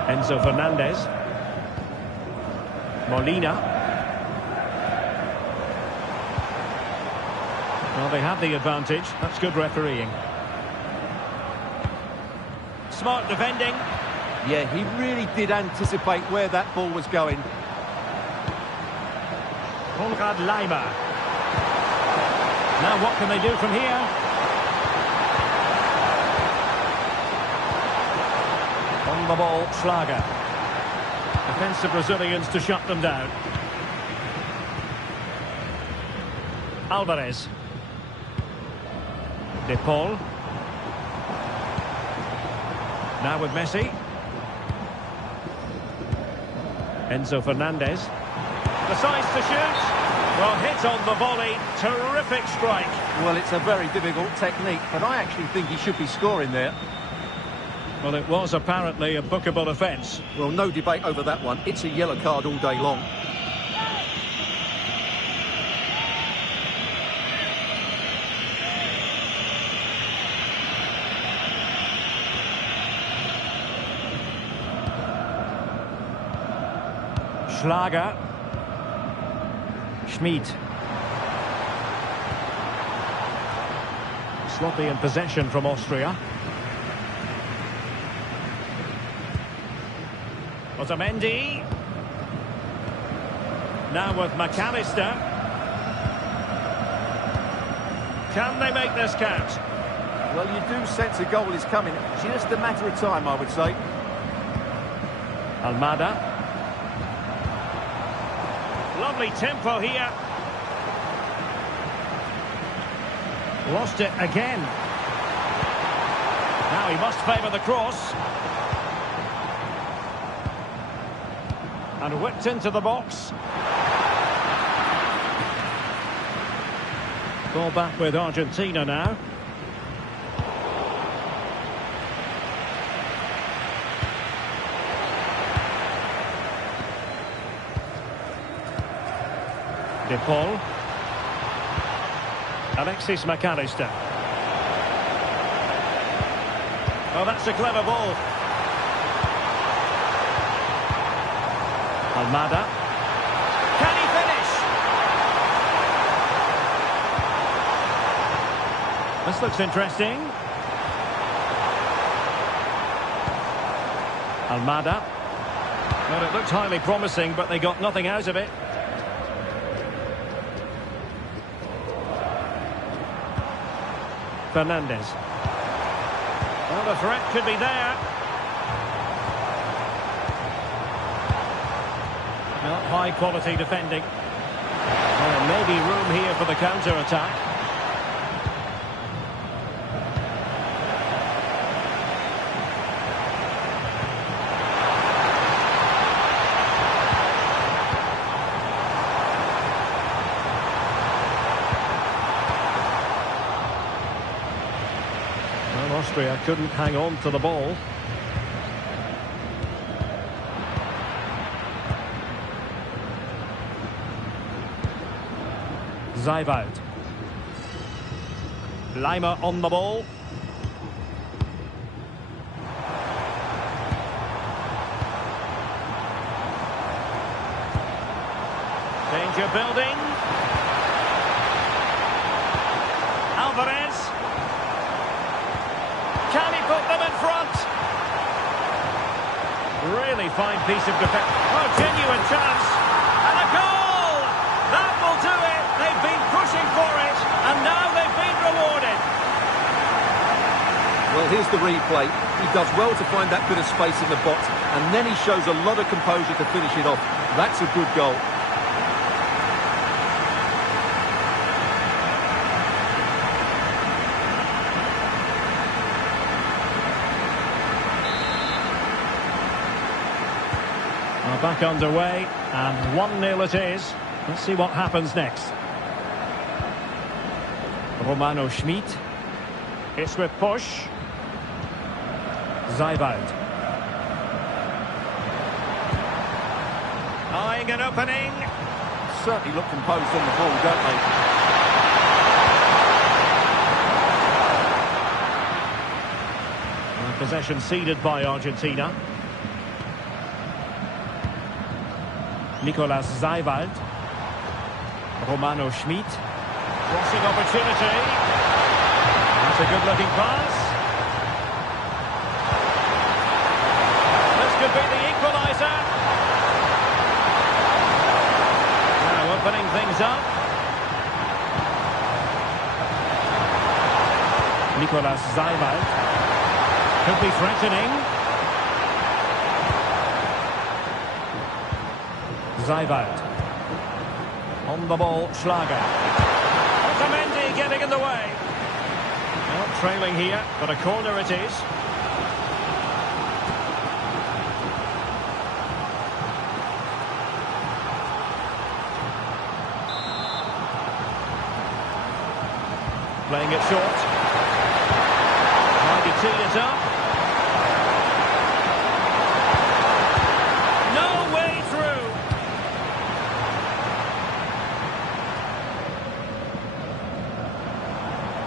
Enzo Fernandez. Molina. Well, they have the advantage. That's good refereeing. Smart defending. Yeah, he really did anticipate where that ball was going. Konrad Laimer. Now what can they do from here? On the ball, Schlager. Defensive Brazilians to shut them down. Alvarez. De Paul. Now with Messi. Enzo Fernandez. Decides to shoot. Well, hit on the volley. Terrific strike. Well, it's a very difficult technique, but I actually think he should be scoring there. Well, it was apparently a bookable offence. Well, no debate over that one. It's a yellow card all day long. Schlager. Schmid. Sloppy in possession from Austria. Otamendi. Now with McAllister. Can they make this count? Well, you do sense a goal is coming. Just a matter of time, I would say. Almada. Lovely tempo here. Lost it again. Now he must favour the cross. And whipped into the box. Ball back with Argentina now. De Paul. Alexis McAllister. Oh, that's a clever ball. Almada. Can he finish? This looks interesting. Almada. Well, it looked highly promising, but they got nothing out of it. Fernandez. Well, the threat could be there. Not high quality defending. Well, maybe room here for the counter-attack. Well, Austria couldn't hang on to the ball. Zeibout. Laimer on the ball. Danger building. Alvarez. Can he put them in front? Really fine piece of defense. Oh, genuine chance. And a goal! That will do it. They've been pushing for it, and now they've been rewarded. Well, here's the replay. He does well to find that bit of space in the box, and then he shows a lot of composure to finish it off. That's a good goal. Back underway, and 1-0 it is. Let's see what happens next. Romano Schmid. It's with push. Zijwald. Eyeing an opening. Certainly look composed on the ball, don't they? Possession ceded by Argentina. Nicolas Zijwald. Romano Schmid. Crossing opportunity. That's a good-looking pass. This could be the equaliser. Now opening things up. Nicolas Zijwald. Could be threatening. Zijwald. On the ball, Schlager. Otamendi getting in the way. Well, trailing here, but a corner it is. Playing it short. Trying to tee it up. No way through.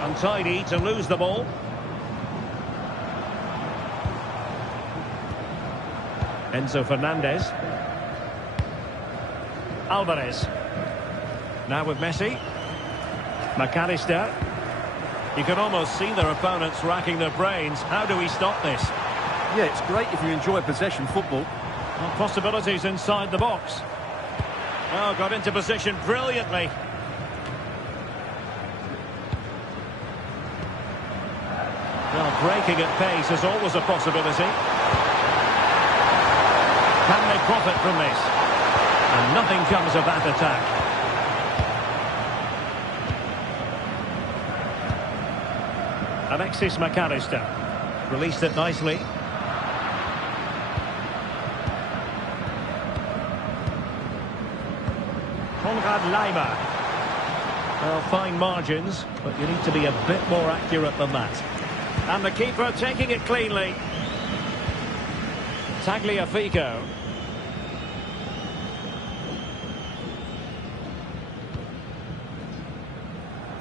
Untidy to lose the ball. Enzo Fernandez. Alvarez. Now with Messi. McAllister. You can almost see their opponents racking their brains. How do we stop this? Yeah, it's great if you enjoy possession football. Well, possibilities inside the box. Oh, got into position brilliantly. Well, breaking at pace is always a possibility. Can they profit from this? And nothing comes of that attack. Alexis McAllister released it nicely. Konrad Laimer. Well, fine margins, but you need to be a bit more accurate than that. And the keeper taking it cleanly. Tagliafico.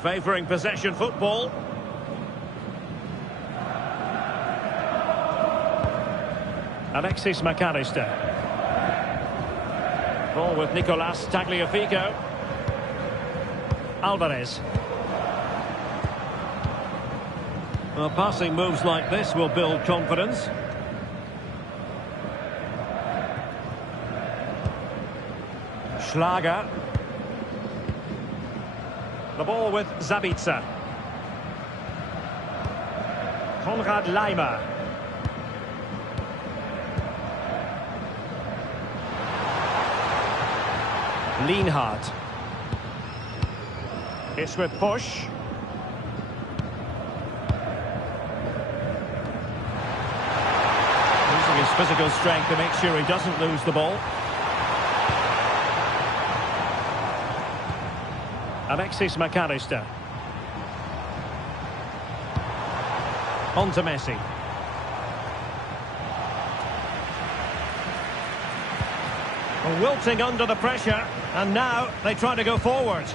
Favouring possession football. Alexis McAllister. Ball with Nicolas Tagliafico. Alvarez. Well, passing moves like this will build confidence. Schlager. The ball with Zabitzer. Konrad Laimer. Lienhardt. It's with push. Using his physical strength to make sure he doesn't lose the ball. Alexis McAllister. On to Messi. Wilting under the pressure, and now they try to go forward.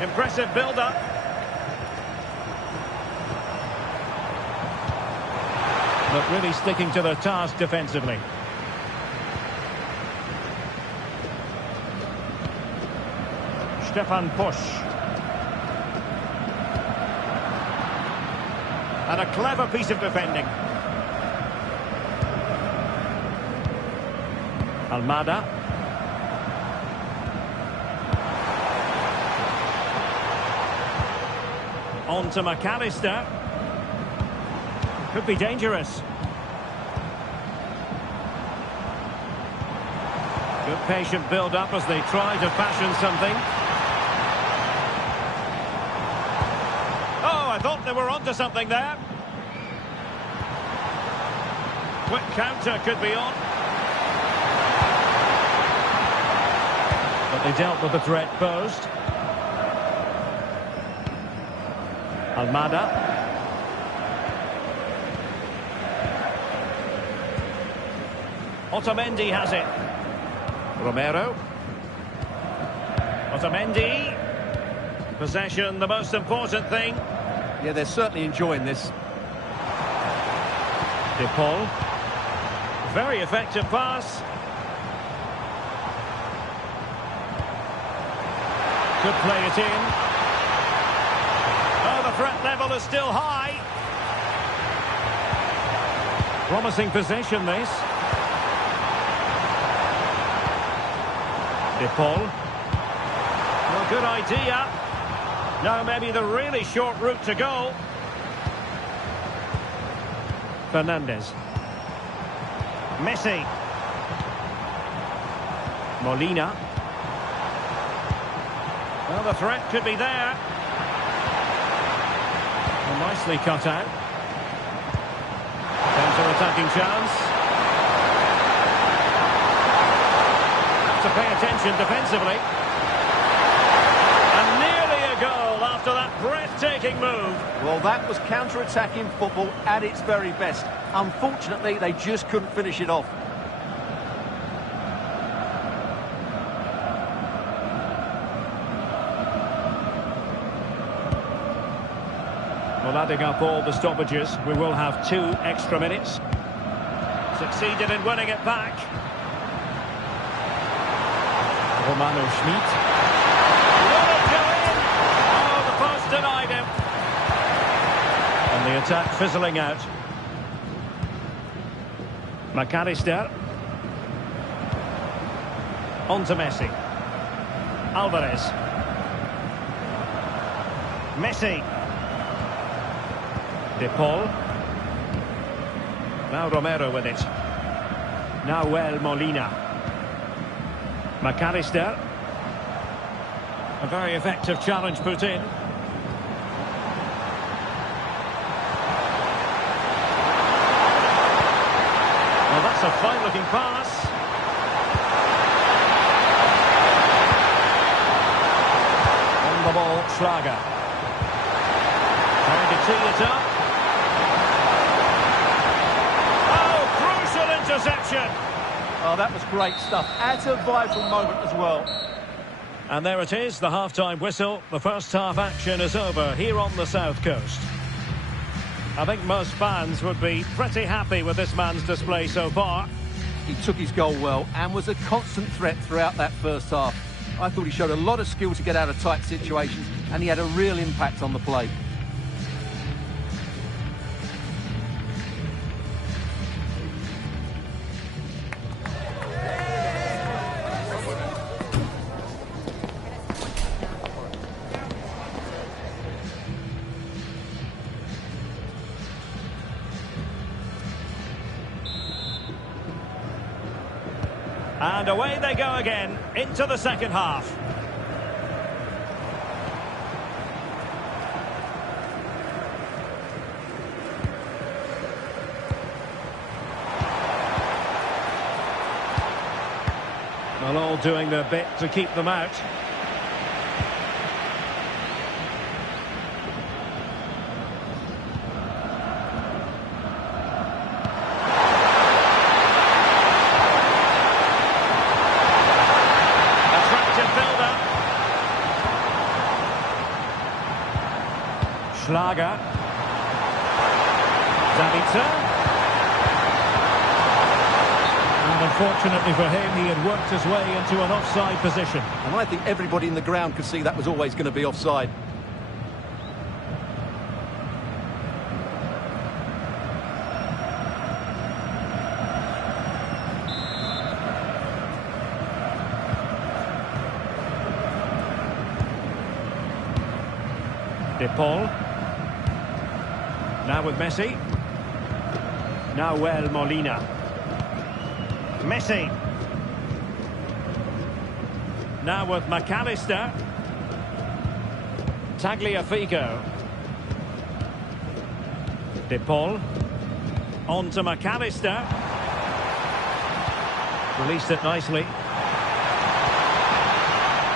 Impressive build-up. But really sticking to their task defensively. Stefan Pusch. And a clever piece of defending. Almada. On to McAllister. Could be dangerous. Good patient build-up as they try to fashion something. Oh, I thought they were onto something there. quick counter could be on. But they dealt with the threat posed. Almada. Otamendi has it. Romero. Otamendi. Possession, the most important thing. Yeah, they're certainly enjoying this. De Paul. Very effective pass. Could play it in. Oh, the threat level is still high. Promising possession, this. De Paul. Well, good idea. Now maybe the really short route to go. Fernandez. Messi. Molina. Well, the threat could be there. Well, nicely cut out. Counter-attacking chance. Have to pay attention defensively. And nearly a goal after that breathtaking move. Well, that was counter-attacking football at its very best. Unfortunately, they just couldn't finish it off. Well, adding up all the stoppages, we will have 2 extra minutes. Succeeded in winning it back. Romano Schmidt. Will it go in? Oh, the post denied him. And the attack fizzling out. McAllister. On to Messi. Alvarez. Messi. De Paul. Now Romero with it. Now Molina. McAllister. A very effective challenge put in. Well, that's a fine-looking pass. On the ball, Schlager. Trying to tee it up. Interception. Oh, that was great stuff. At a vital moment as well. And there it is, the half-time whistle. The first half action is over here on the South Coast. I think most fans would be pretty happy with this man's display so far. He took his goal well and was a constant threat throughout that first half. I thought he showed a lot of skill to get out of tight situations, and he had a real impact on the play. And away they go again, into the second half. Well, all doing their bit to keep them out. Schlager. Zabitzer. And unfortunately for him, he had worked his way into an offside position. And I think everybody in the ground could see that was always going to be offside. De Paul. Now with Messi. Now Molina. Messi. Now with McAllister. Tagliafico. De Paul. On to McAllister. Released it nicely.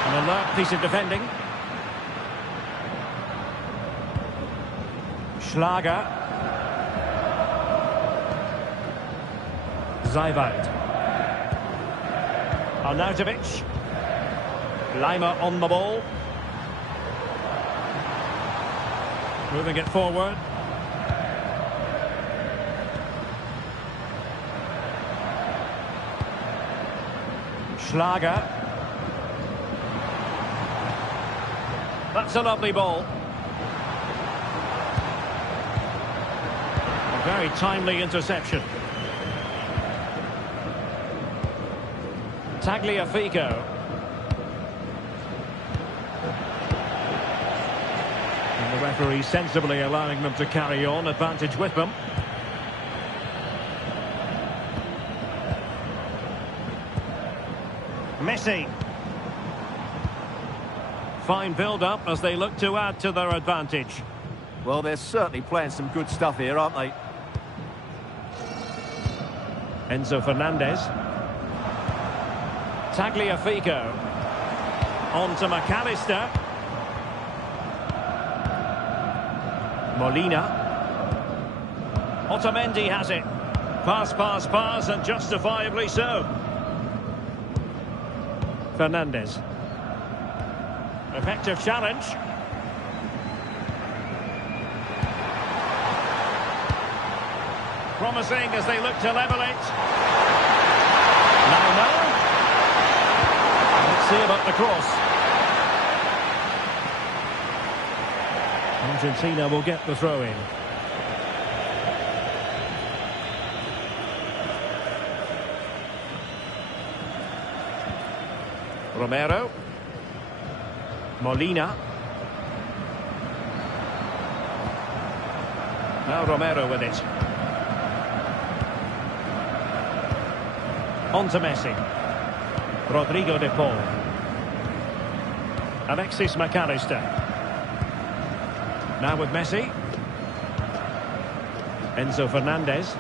An alert piece of defending. Schlager. Zajvald. Arnautovic. Lima on the ball. Moving it forward. Schlager. That's a lovely ball. A very timely interception. Tagliafico. And the referee sensibly allowing them to carry on, advantage with them. Messi. Fine build-up as they look to add to their advantage. Well, they're certainly playing some good stuff here, aren't they? Enzo Fernandez. Tagliafico. On to McAllister. Molina. Otamendi has it. Pass, pass, pass, and justifiably so. Fernandez. Effective challenge. Promising as they look to level it. Now. Let's see about the cross. Argentina will get the throw in. Romero. Molina. Now Romero with it. On to Messi. Rodrigo de Paul. Alexis McAllister. Now with Messi. Enzo Fernandez.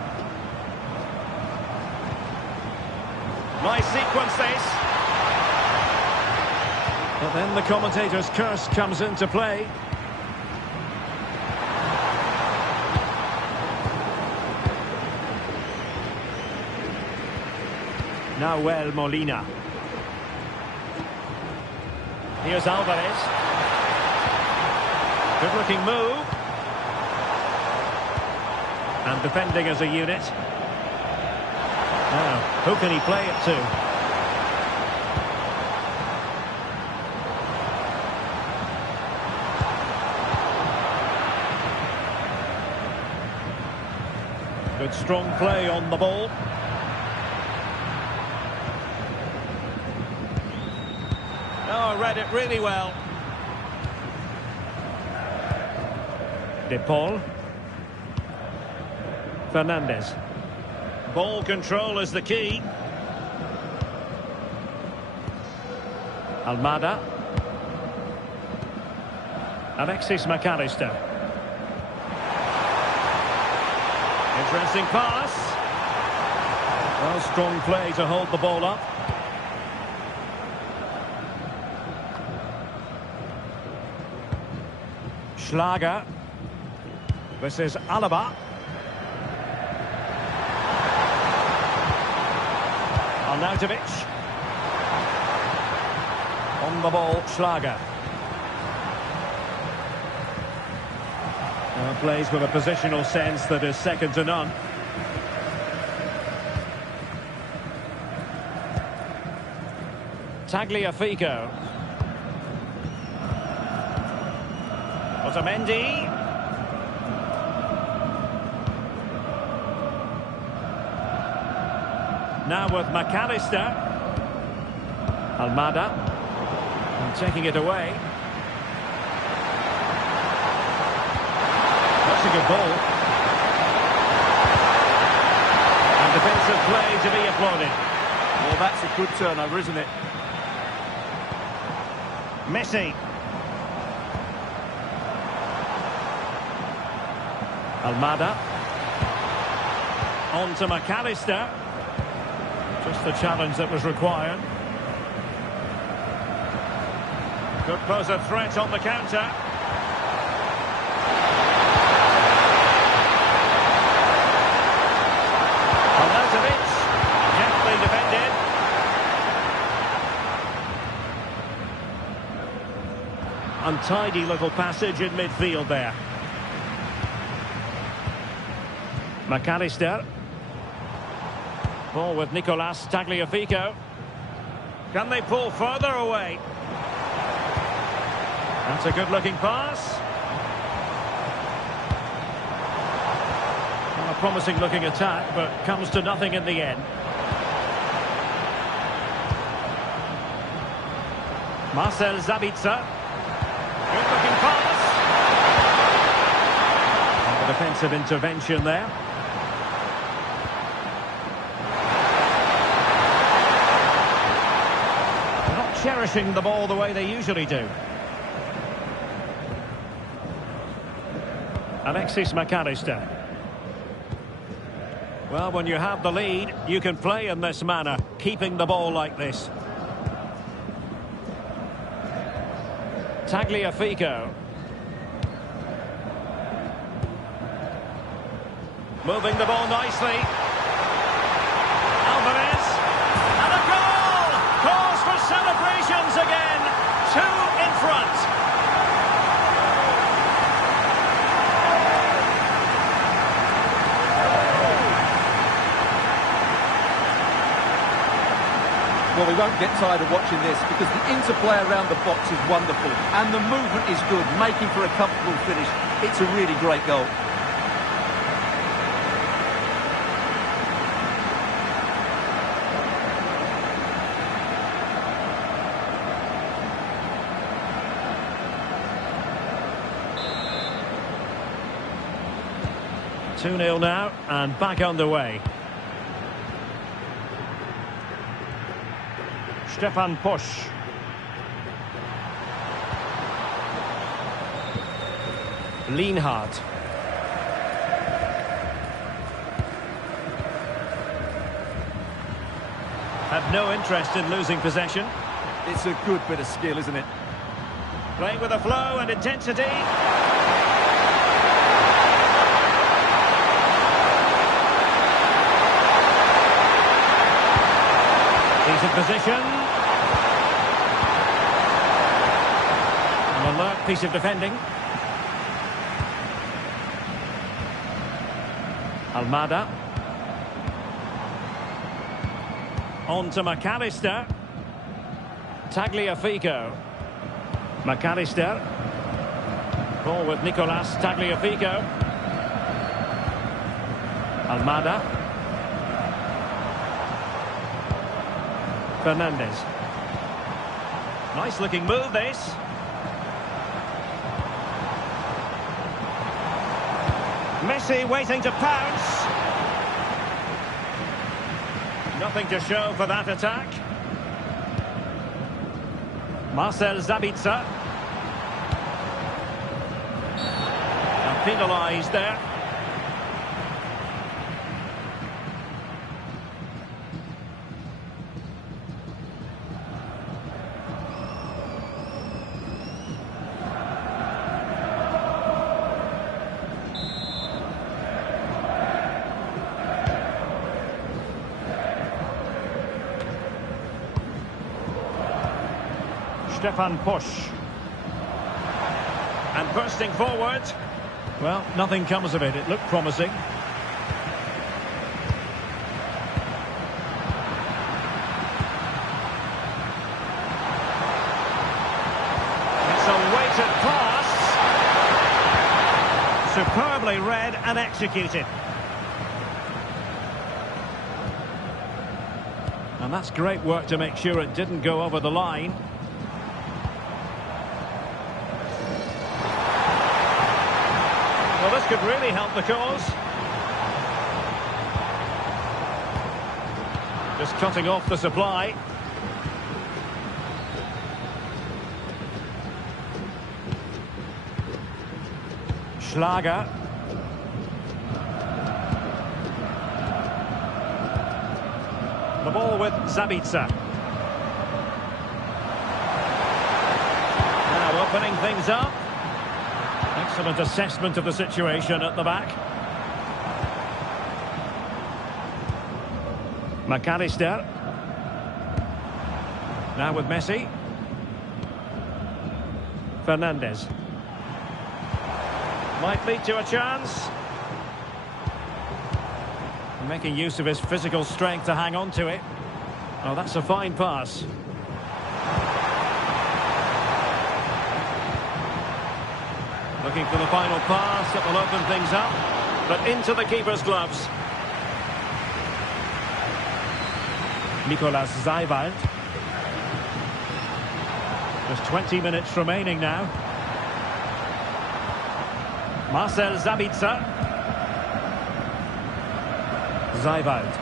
Nice sequence this. But then the commentator's curse comes into play. Now Molina. Here's Alvarez. Good looking move. And defending as a unit. Now, who can he play it to? Good strong play on the ball. Oh, read it really well. De Paul. Fernandez. Ball control is the key. Almada. Alexis McAllister. Interesting pass. Well, strong play to hold the ball up. Schlager. This is Alaba. Arnautovic. On the ball, Schlager. Plays with a positional sense that is second to none. Tagliafico. Otamendi. Now with McAllister. Almada. And taking it away. That's a good ball. And defensive play to be applauded. Well, that's a good turnover, isn't it? Messi. Almada. On to McAllister. Just the challenge that was required. Could pose a threat on the counter. Arnautovic, gently defended. Untidy little passage in midfield there. McAllister. Ball with Nicolas Tagliafico. Can they pull further away? That's a good-looking pass. Well, a promising-looking attack, but comes to nothing in the end. Marcel Sabitzer. Good-looking pass. And a defensive intervention there. They're not cherishing the ball the way they usually do. Alexis McAllister. Well, when you have the lead, you can play in this manner, keeping the ball like this. Tagliafico. Moving the ball nicely. Alvarez. And a goal! Cause for celebrations again. 2 in front. Well, we won't get tired of watching this because the interplay around the box is wonderful and the movement is good, making for a comfortable finish. It's a really great goal. Two 2-0 now and back underway. Stefan Posch. Lienhardt. Had no interest in losing possession. It's a good bit of skill, isn't it? Playing with a flow and intensity. Decent position. An alert piece of defending. Almada. On to McAllister. Tagliafico. McAllister. Ball with Nicolas Tagliafico. Almada. Fernandez. Nice looking move this. Messi waiting to pounce. Nothing to show for that attack. Marcel Sabitzer. And penalised there. Stefan Posch. And bursting forward. Well, nothing comes of it. It looked promising. It's a weighted pass. Superbly read and executed. And that's great work to make sure it didn't go over the line. Well, this could really help the cause. Just cutting off the supply. Schlager. ball with Zabitzer. Now opening things up. Excellent assessment of the situation at the back. McAllister. Now with Messi. Fernandez. Might lead to a chance. Making use of his physical strength to hang on to it. Oh, that's a fine pass. Looking for the final pass that will open things up. But into the keeper's gloves. Nicolas Zaiwald. Just 20 minutes remaining now. Marcel Zabitzer. Zaiwald.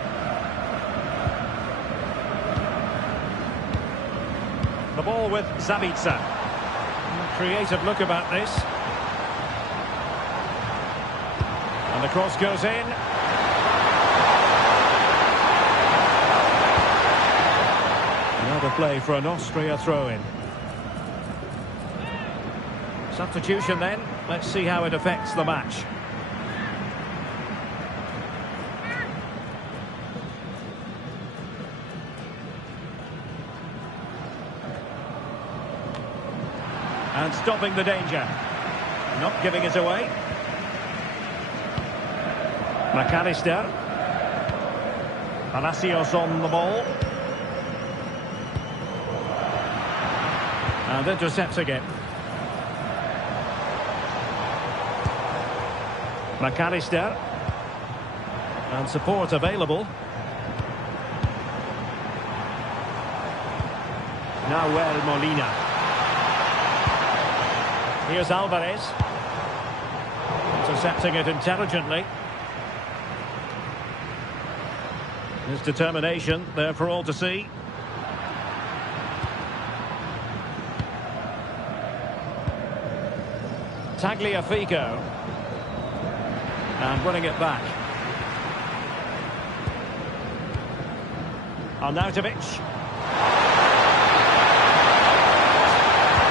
The ball with Zabitzer. Creative look about this. And the cross goes in. Another play for an Austria throw-in. Substitution then. Let's see how it affects the match. And stopping the danger. Not giving it away. McAllister. Palacios on the ball. And intercepts again. McAllister. And support available. Nahuel Molina. Here's Alvarez. Intercepting it intelligently. His determination there for all to see. Tagliafico. And winning it back. Arnautovic.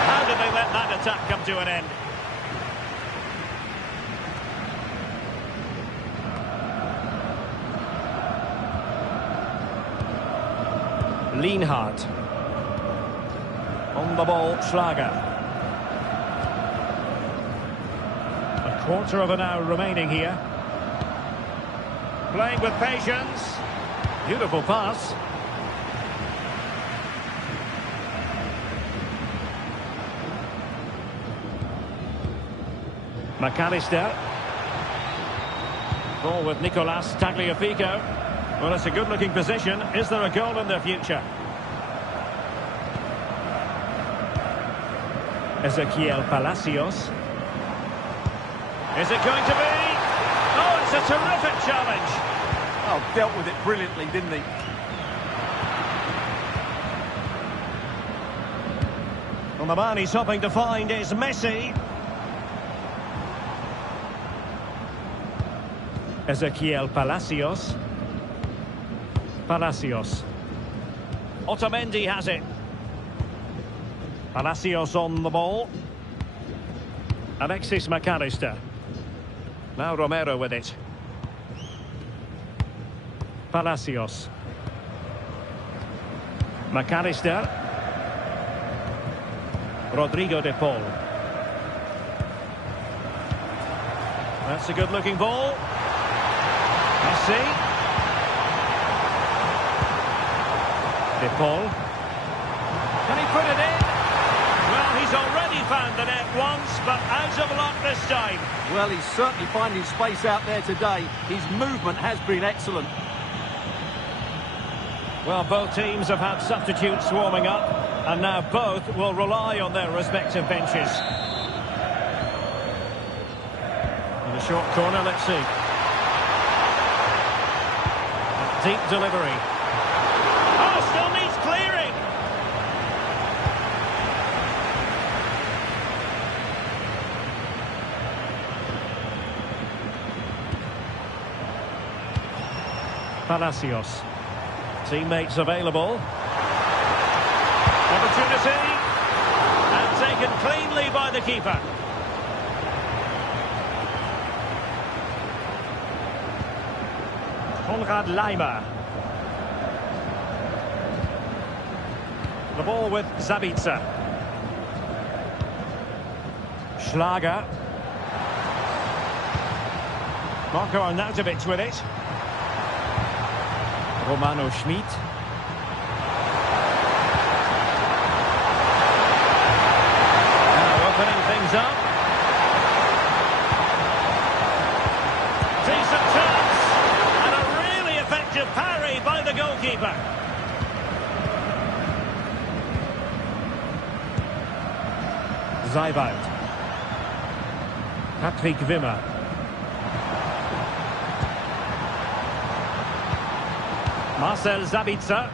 How did they let that attack come to an end? Lienhardt. On the ball, Schlager. A quarter of an hour remaining here. Playing with patience. Beautiful pass. McAllister. Ball with Nicolas Tagliafico. Well, it's a good-looking position. Is there a goal in their future? Ezequiel Palacios. Is it going to be? Oh, it's a terrific challenge. Oh, dealt with it brilliantly, didn't he? Well, the man he's hoping to find is Messi. Ezequiel Palacios. Palacios. Otamendi has it. Palacios on the ball. Alexis McAllister. Now Romero with it. Palacios. McAllister. Rodrigo de Paul. That's a good-looking ball. Messi. De Paul. Can he put it in? Well, he's already found the net once, but out of luck this time. Well, he's certainly finding space out there today. His movement has been excellent. Well, both teams have had substitutes warming up, and now both will rely on their respective benches. In a short corner, let's see. Deep delivery. Oh, still needs clearing. Palacios. Teammates available. Opportunity. And taken cleanly by the keeper. Konrad Laimer. The ball with Zabitzer. Schlager. Marko Arnautovic with it. Romano Schmid. Now opening things up. Decent chance. And a really effective parry by the goalkeeper. Zeibold. Patrick Wimmer. Marcel Zabitzer.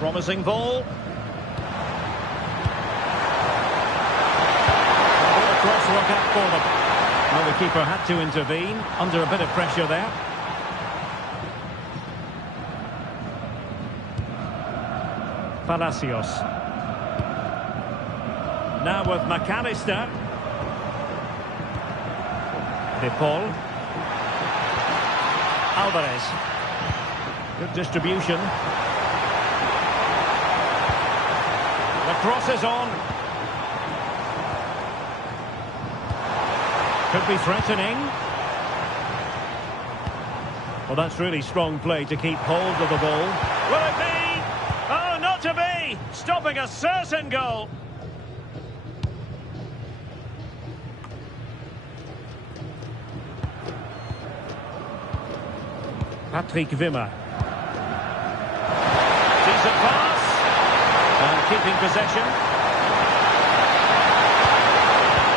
Promising ball. A cross work out for them. Well, the keeper had to intervene under a bit of pressure there. Palacios. Now with McAllister. De Paul. Alvarez. Good distribution. The cross is on. Could be threatening. Well, that's really strong play to keep hold of the ball. Will it be? Oh, not to be! Stopping a certain goal. Patrick Wimmer. Decent pass. And keeping possession.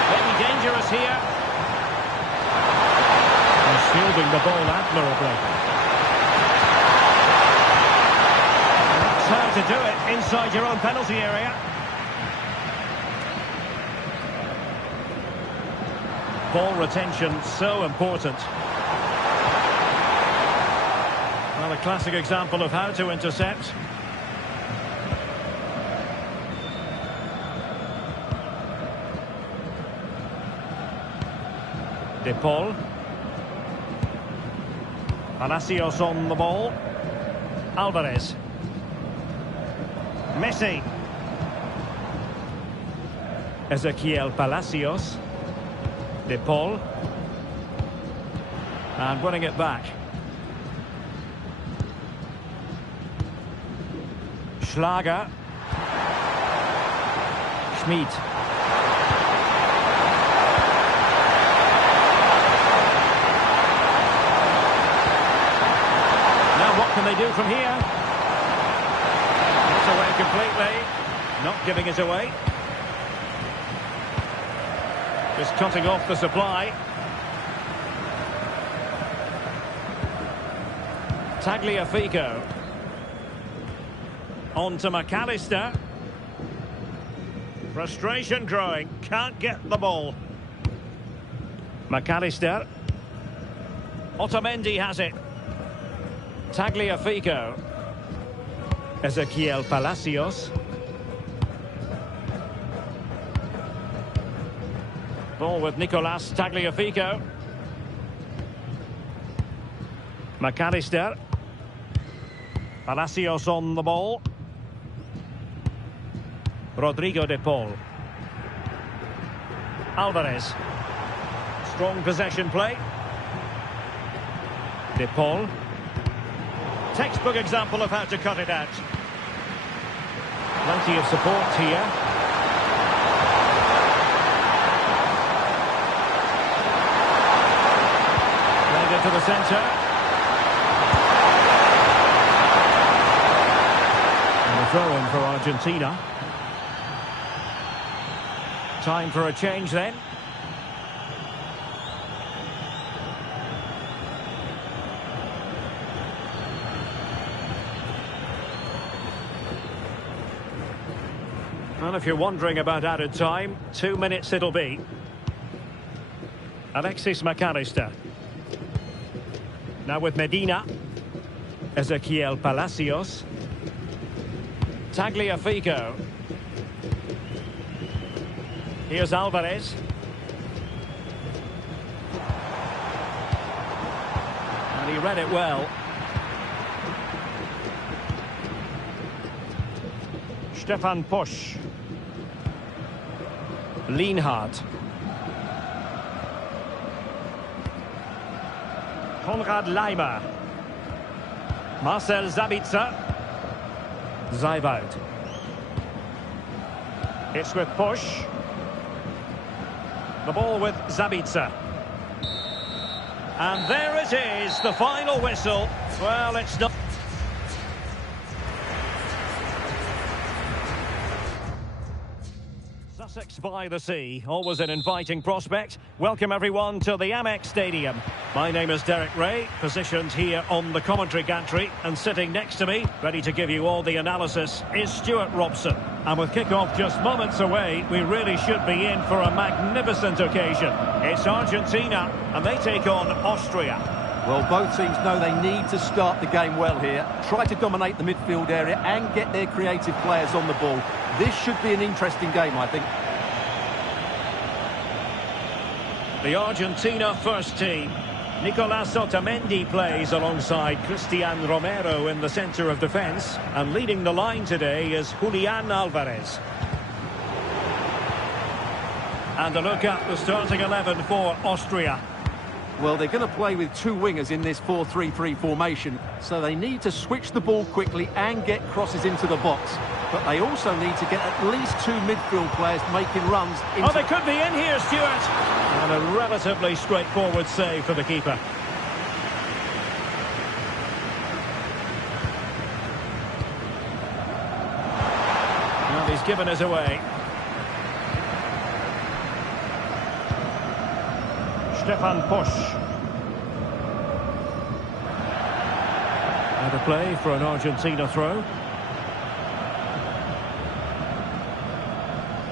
Maybe dangerous here. And shielding the ball admirably. That's how to do it inside your own penalty area. Ball retention so important. Well, a classic example of how to intercept. De Paul. Palacios on the ball. Alvarez. Messi. Ezequiel Palacios. De Paul. And winning it back. Schlager. Schmid. Now what can they do from here? Not away completely. Not giving it away. Just cutting off the supply. Tagliafico. On to McAllister. Frustration growing. Can't get the ball. McAllister. Otamendi has it. Tagliafico. Ezequiel Palacios. Ball with Nicolas Tagliafico. McAllister. Palacios on the ball. Rodrigo de Paul. Alvarez. Strong possession play. De Paul. Textbook example of how to cut it out. Plenty of support here. Played it to the centre. And a throw-in for Argentina. Time for a change then. Well, if you're wondering about added time, 2 minutes it'll be. Alexis McAllister. Now with Medina. Ezequiel Palacios. Tagliafico. Here's Alvarez. And he read it well. Stefan Posch. Lienhard. Konrad Leimer. Marcel Sabitzer. Zeibold. It's with Posch. The ball with Sabitzer. And there it is, the final whistle. Well, it's not... Sussex by the sea, always an inviting prospect. Welcome everyone to the Amex Stadium. My name is Derek Ray, positioned here on the commentary gantry, and sitting next to me, ready to give you all the analysis, is Stuart Robson. And with kick-off just moments away, we really should be in for a magnificent occasion. It's Argentina, and they take on Austria. Well, both teams know they need to start the game well here. Try to dominate the midfield area and get their creative players on the ball. This should be an interesting game, I think. The Argentina first team. Nicolas Otamendi plays alongside Cristian Romero in the centre of defence. And leading the line today is Julian Alvarez. And a look at the starting 11 for Austria. Well, they're going to play with two wingers in this 4-3-3 formation, so they need to switch the ball quickly and get crosses into the box. But they also need to get at least two midfield players making runs into... Oh, they could be in here, Stuart! And a relatively straightforward save for the keeper. And he's given us away. Stefan Posch. Out of play for an Argentina throw.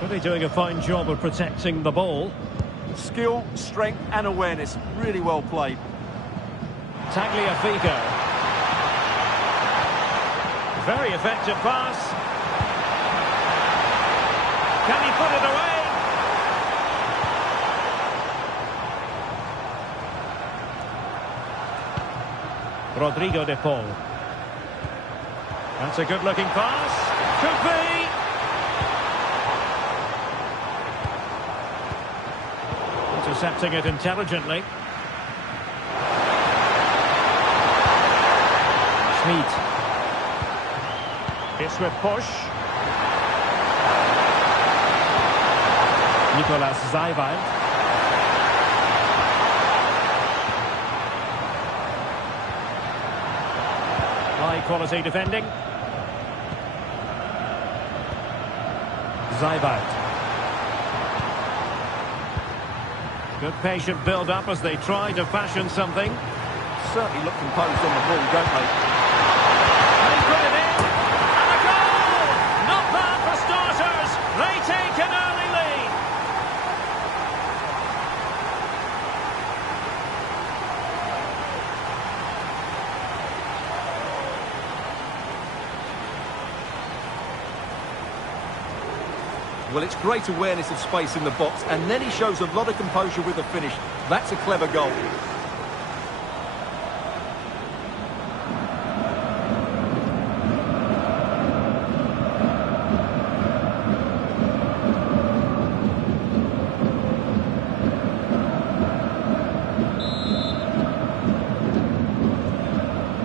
Really doing a fine job of protecting the ball. Skill, strength and awareness. Really well played. Tagliafico. Very effective pass. Can he put it away? Rodrigo de Paul. That's a good-looking pass. Could be. Intercepting it intelligently. Schmid. It's with Posch. Nicolas Zeibold. High-quality defending. Zeibold. Good patient build-up as they try to fashion something. Certainly look composed on the ball, don't they? And he's put it in. And a goal! Not bad for starters. They take an early lead. Well, it's great awareness of space in the box, and then he shows a lot of composure with the finish. That's a clever goal.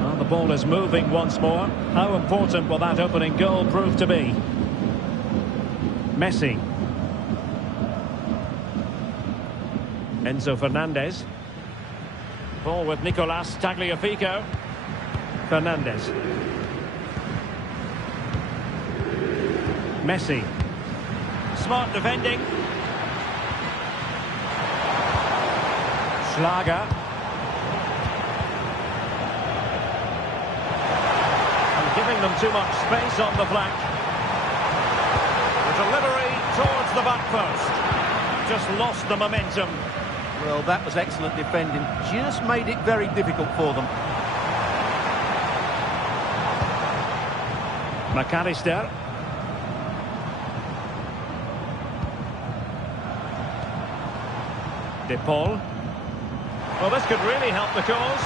Well, the ball is moving once more. How important will that opening goal prove to be? Messi. Enzo Fernandez. Ball with Nicolas Tagliafico. Fernandez. Messi. Smart defending. Schlager. And giving them too much space on the flank. Delivery towards the back post. Just lost the momentum. Well, that was excellent defending. Just made it very difficult for them. McAllister. De Paul. Well, this could really help the cause.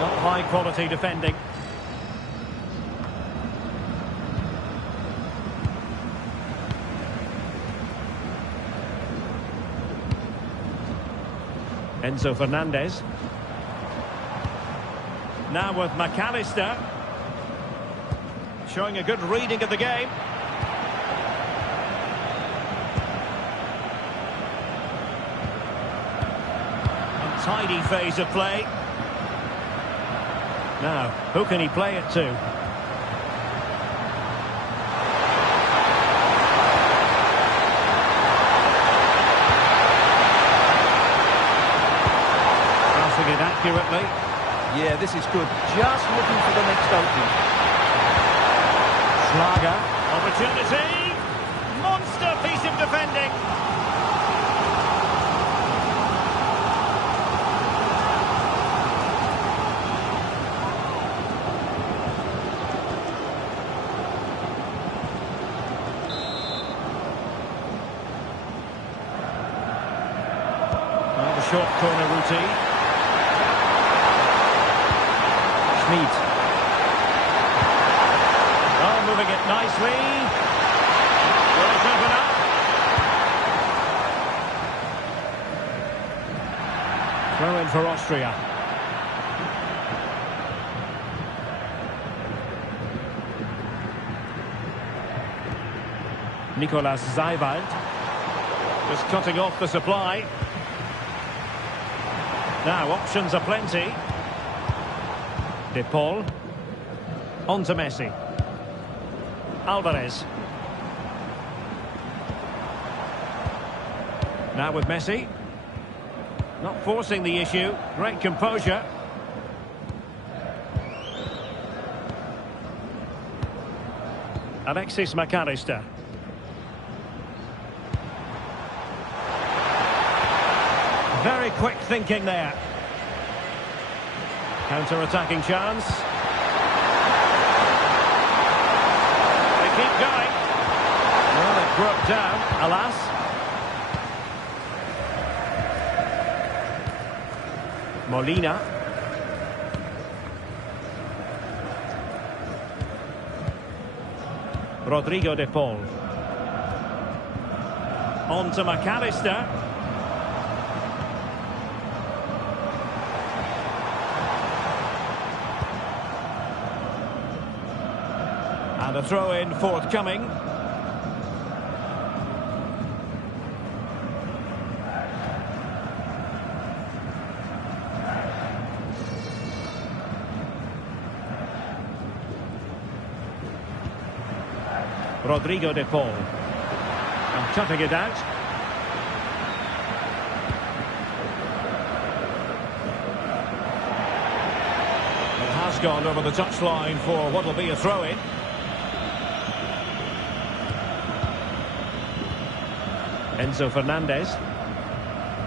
Not high quality defending. Enzo Fernandez. Now with McAllister. Showing a good reading of the game. Untidy phase of play. Now, who can he play it to? Passing it accurately. Yeah, this is good. Just looking for the next opening. Schlager. Opportunity. Monster piece of defending. Well, the short corner routine. Schmid. Oh, moving it nicely. Will it open up? Throw in for Austria. Nicolas Seiwald. Just cutting off the supply. Now, options are plenty. De Paul. On to Messi. Alvarez. Now with Messi. Not forcing the issue. Great composure. Alexis McAllister. Very quick thinking there. Counter-attacking chance. They keep going. Well, it broke down, alas. Molina. Rodrigo de Paul. On to McAllister. And a throw-in forthcoming. Rodrigo de Paul. And cutting it out. It has gone over the touchline for what will be a throw-in. Enzo Fernandez.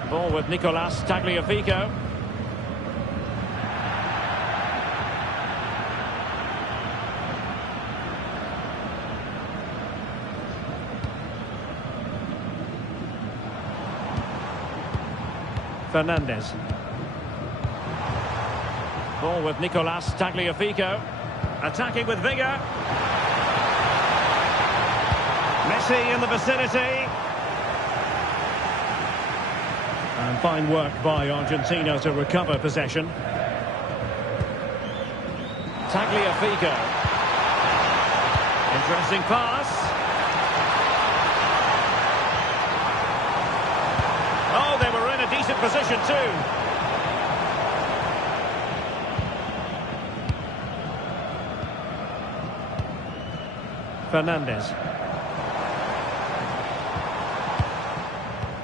Ball with Nicolas Tagliafico. Fernandez. Ball with Nicolas Tagliafico. Attacking with vigour. Messi in the vicinity. And fine work by Argentina to recover possession. Tagliafico. Interesting pass. Oh, they were in a decent position too. Fernandez.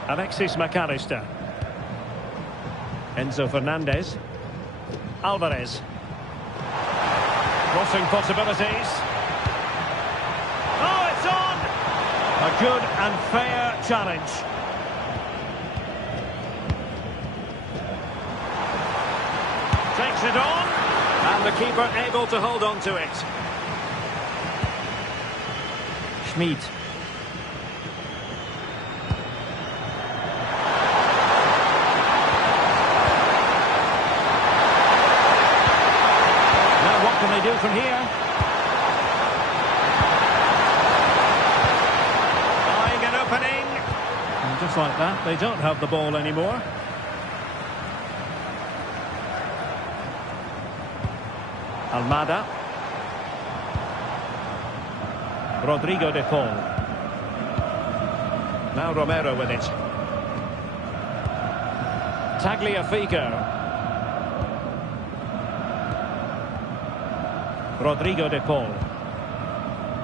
Alexis McAllister. Enzo Fernandez. Alvarez. Crossing possibilities. Oh, it's on! A good and fair challenge. Flicks it on. And the keeper able to hold on to it. Schmid. Now what can they do from here? Buying an opening. And just like that, they don't have the ball anymore. Almada. Rodrigo de Paul. Now Romero with it. Tagliafico. Rodrigo de Paul.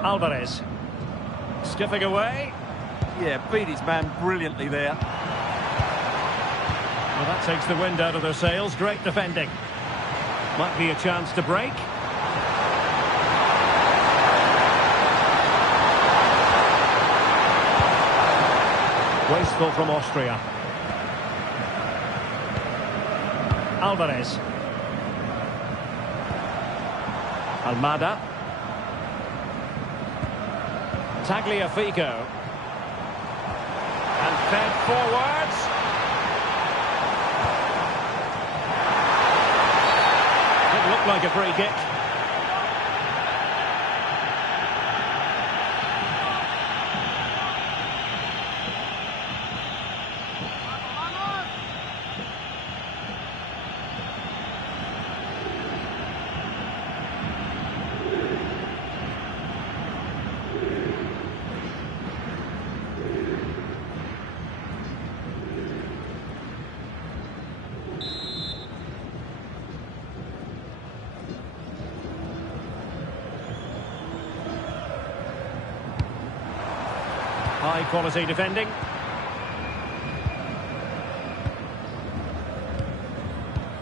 Alvarez. Skipping away. Yeah, beat his man brilliantly there. Well, that takes the wind out of their sails. Great defending. Might be a chance to break. Wasteful from Austria. Alvarez. Almada. Tagliafico. And fed forwards. It looked like a free kick. High quality defending.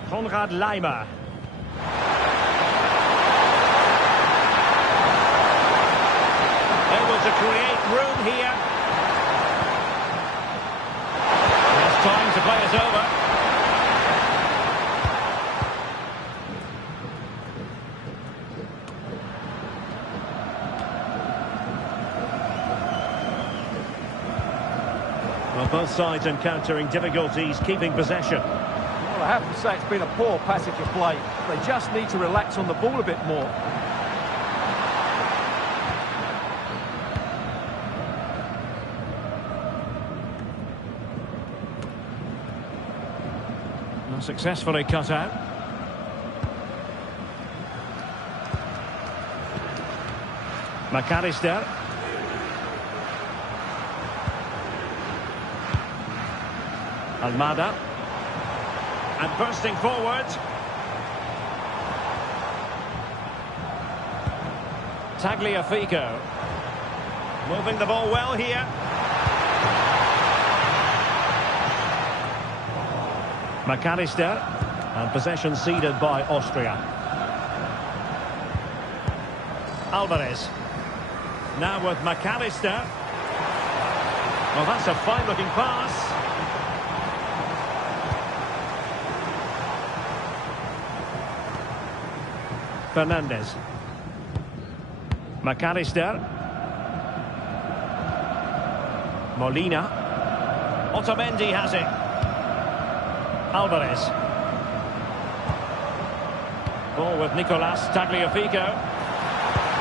Konrad Laimer. Able to create room here. There's time to play it over. Well, both sides encountering difficulties keeping possession. Well, I have to say it's been a poor passage of play. They just need to relax on the ball a bit more. Well, successfully cut out. McAllister. Almada. And bursting forward. Tagliafico. Moving the ball well here. McAllister. And possession ceded by Austria. Alvarez. Now with McAllister. Well, that's a fine-looking pass. Fernandez. McAllister. Molina. Otamendi has it. Alvarez. Ball with Nicolas Tagliafico.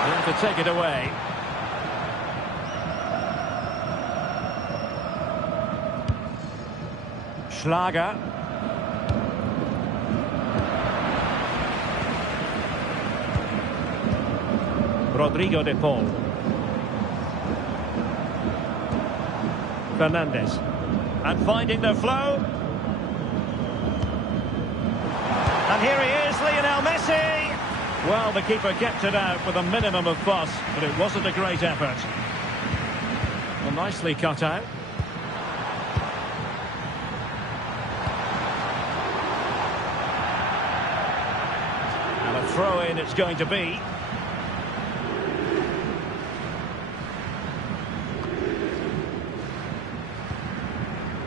And to take it away. Schlager. Rodrigo de Paul. Fernandez. And finding the flow. And here he is, Lionel Messi. Well, the keeper kept it out with a minimum of fuss, but it wasn't a great effort. Well, nicely cut out. And a throw-in it's going to be.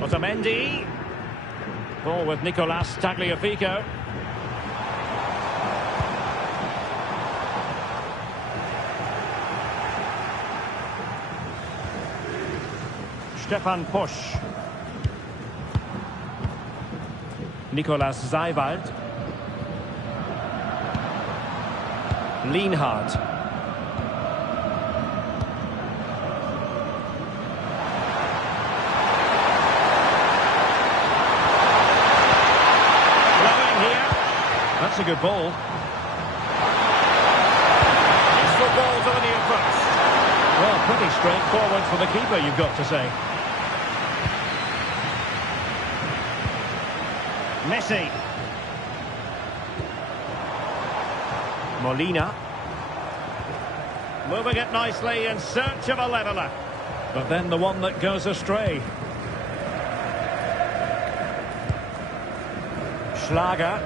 Otamendi. Ball with Nicolas Tagliafico. Stefan Pusch. Nicolas Seiwald. Lienhard. Flowing here. That's a good ball. It's the ball to the near post. Well, pretty straightforward for the keeper, you've got to say. Messi. Molina. Moving it nicely in search of a leveller. But then the one that goes astray. Schlager.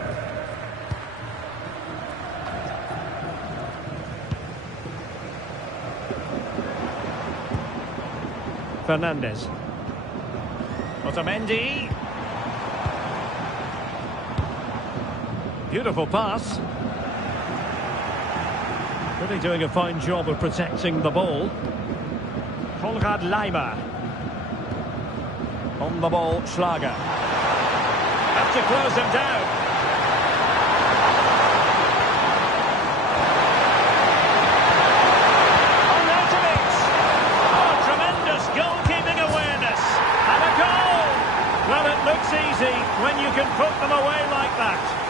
Fernandes. Otamendi. Beautiful pass. Really doing a fine job of protecting the ball. Konrad Laimer. On the ball, Schlager. Have to close him down. Arnautovic. Oh, tremendous goalkeeping awareness. And a goal. Well, it looks easy when you can put them away like that.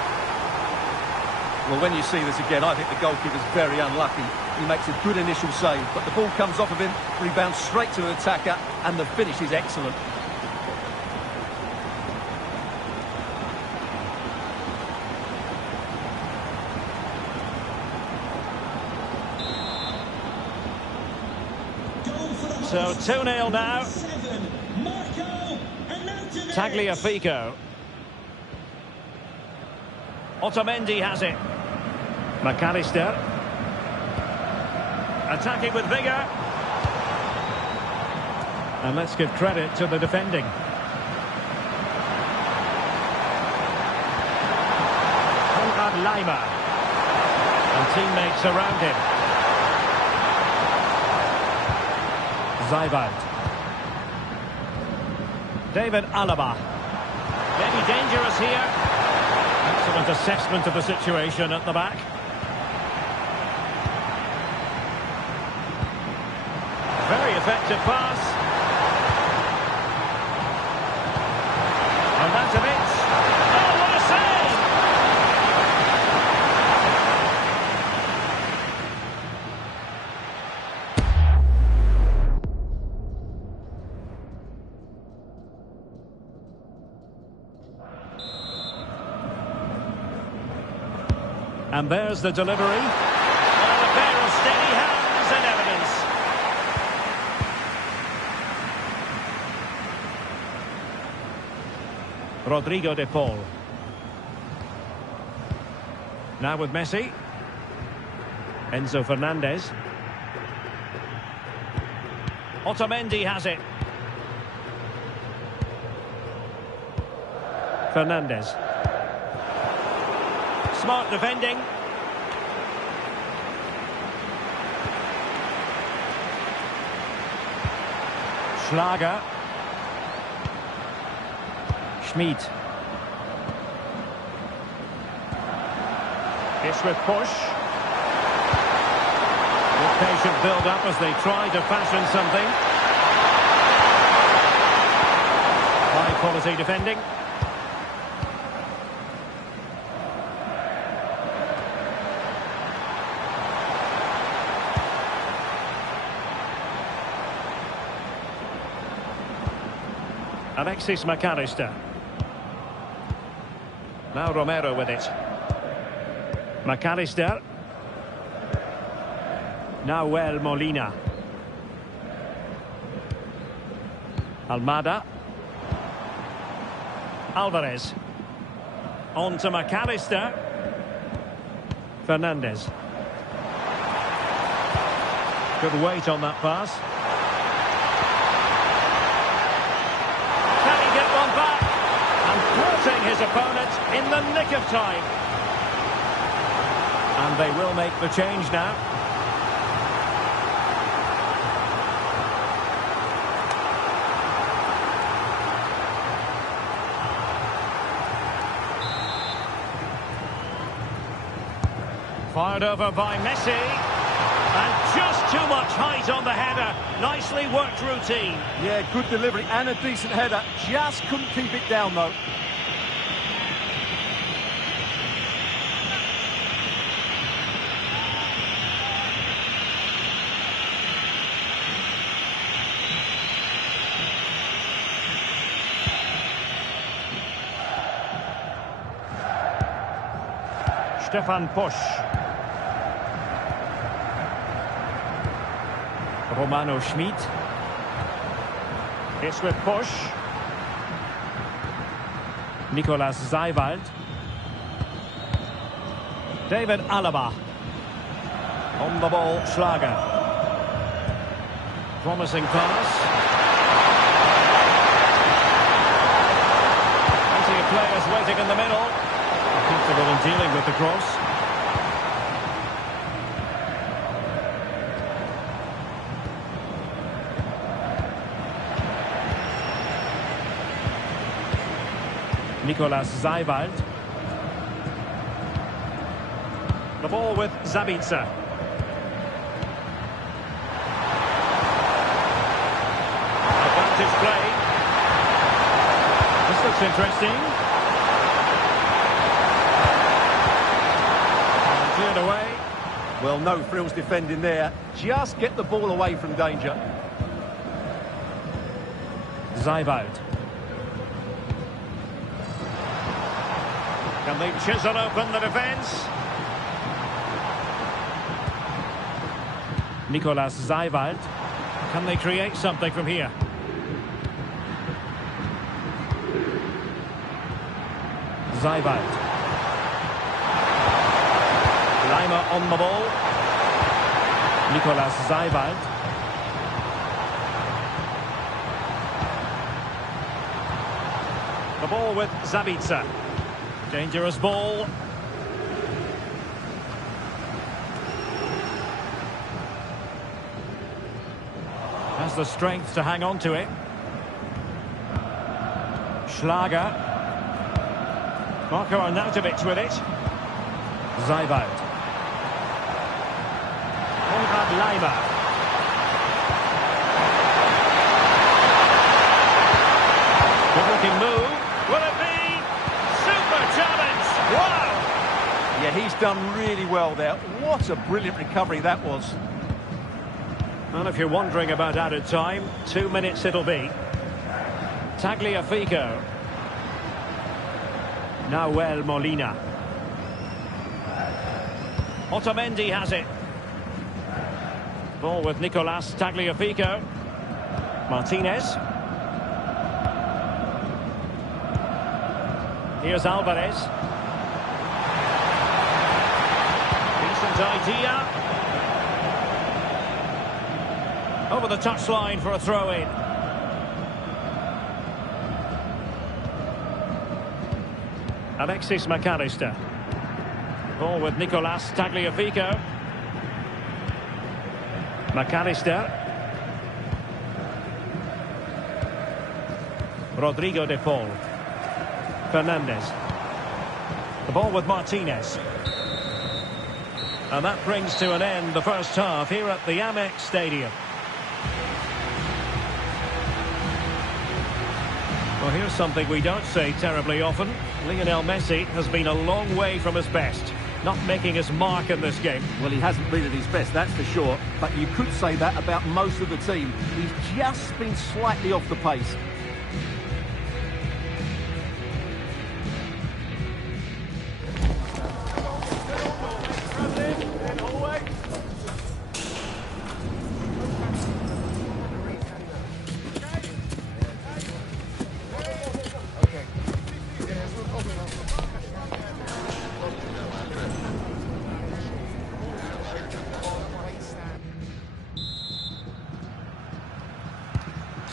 Well, when you see this again, I think the goalkeeper's very unlucky. He makes a good initial save, but the ball comes off of him, rebounds straight to the attacker, and the finish is excellent. So 2-0 now. Tagliafico. Otamendi has it. McAllister. Attacking with vigour. And let's give credit to the defending. Konrad Laimer. And teammates around him. Seiwald. David Alaba. Maybe dangerous here. Excellent assessment of the situation at the back. Very effective pass. Arnautovic. Oh, what a save! And there's the delivery. Well, a pair of steady hands and evidence. Rodrigo de Paul. Now with Messi. Enzo Fernandez. Otamendi has it. Fernandez. Smart defending. Schlager. Schmid. It's with Pusch. Good patient build-up as they try to fashion something. High-quality defending. Alexis McAllister. Now Romero with it. McAllister. Nahuel Molina. Almada. Alvarez. On to McAllister. Fernandez. Good weight on that pass. His opponent in the nick of time. And they will make the change now. Fired over by Messi. And just too much height on the header. Nicely worked routine. Yeah, good delivery and a decent header. Just couldn't keep it down, though. Stefan Pusch. Romano Schmid. It's with Pusch. Nicolas Seiwald. David Alaba. On the ball, Schlager. Promising pass. Plenty of players waiting in the middle. Comfortable in dealing with the cross. Nicolas Seiwald. The ball with Zabitzer. Advantage play. This looks interesting. And cleared away. Well, no frills defending there. Just get the ball away from danger. Seiwald. Can they chisel open the defence? Nicolas Seiwald. Can they create something from here? Seiwald. Leimer on the ball. Nicolas Seiwald. The ball with Zabitzer. Dangerous ball. Has the strength to hang on to it. Schlager. Marko Arnautovic with it. Seiwald. Konrad Leimer. Good-looking move. Will it be? Super challenge. Wow! Yeah, he's done really well there. What a brilliant recovery that was. And if you're wondering about added time, 2 minutes it'll be. Tagliafico. Nahuel Molina. Otamendi has it. Ball with Nicolas Tagliafico. Martinez. Here's Alvarez. Decent idea. Over the touchline for a throw-in. Alexis McAllister. Ball with Nicolas Tagliafico. McAllister. Rodrigo de Paul. Fernandez. The ball with Martinez. And that brings to an end the first half here at the Amex Stadium. Well, here's something we don't say terribly often. Lionel Messi has been a long way from his best. Not making his mark in this game. Well, he hasn't been at his best, that's for sure. But you could say that about most of the team. He's just been slightly off the pace.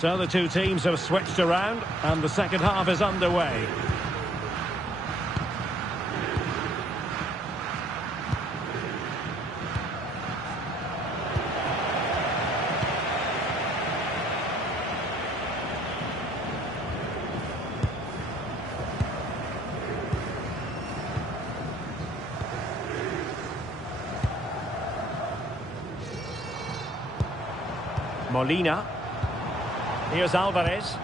So the two teams have switched around and the second half is underway. Molina. Here's Alvarez.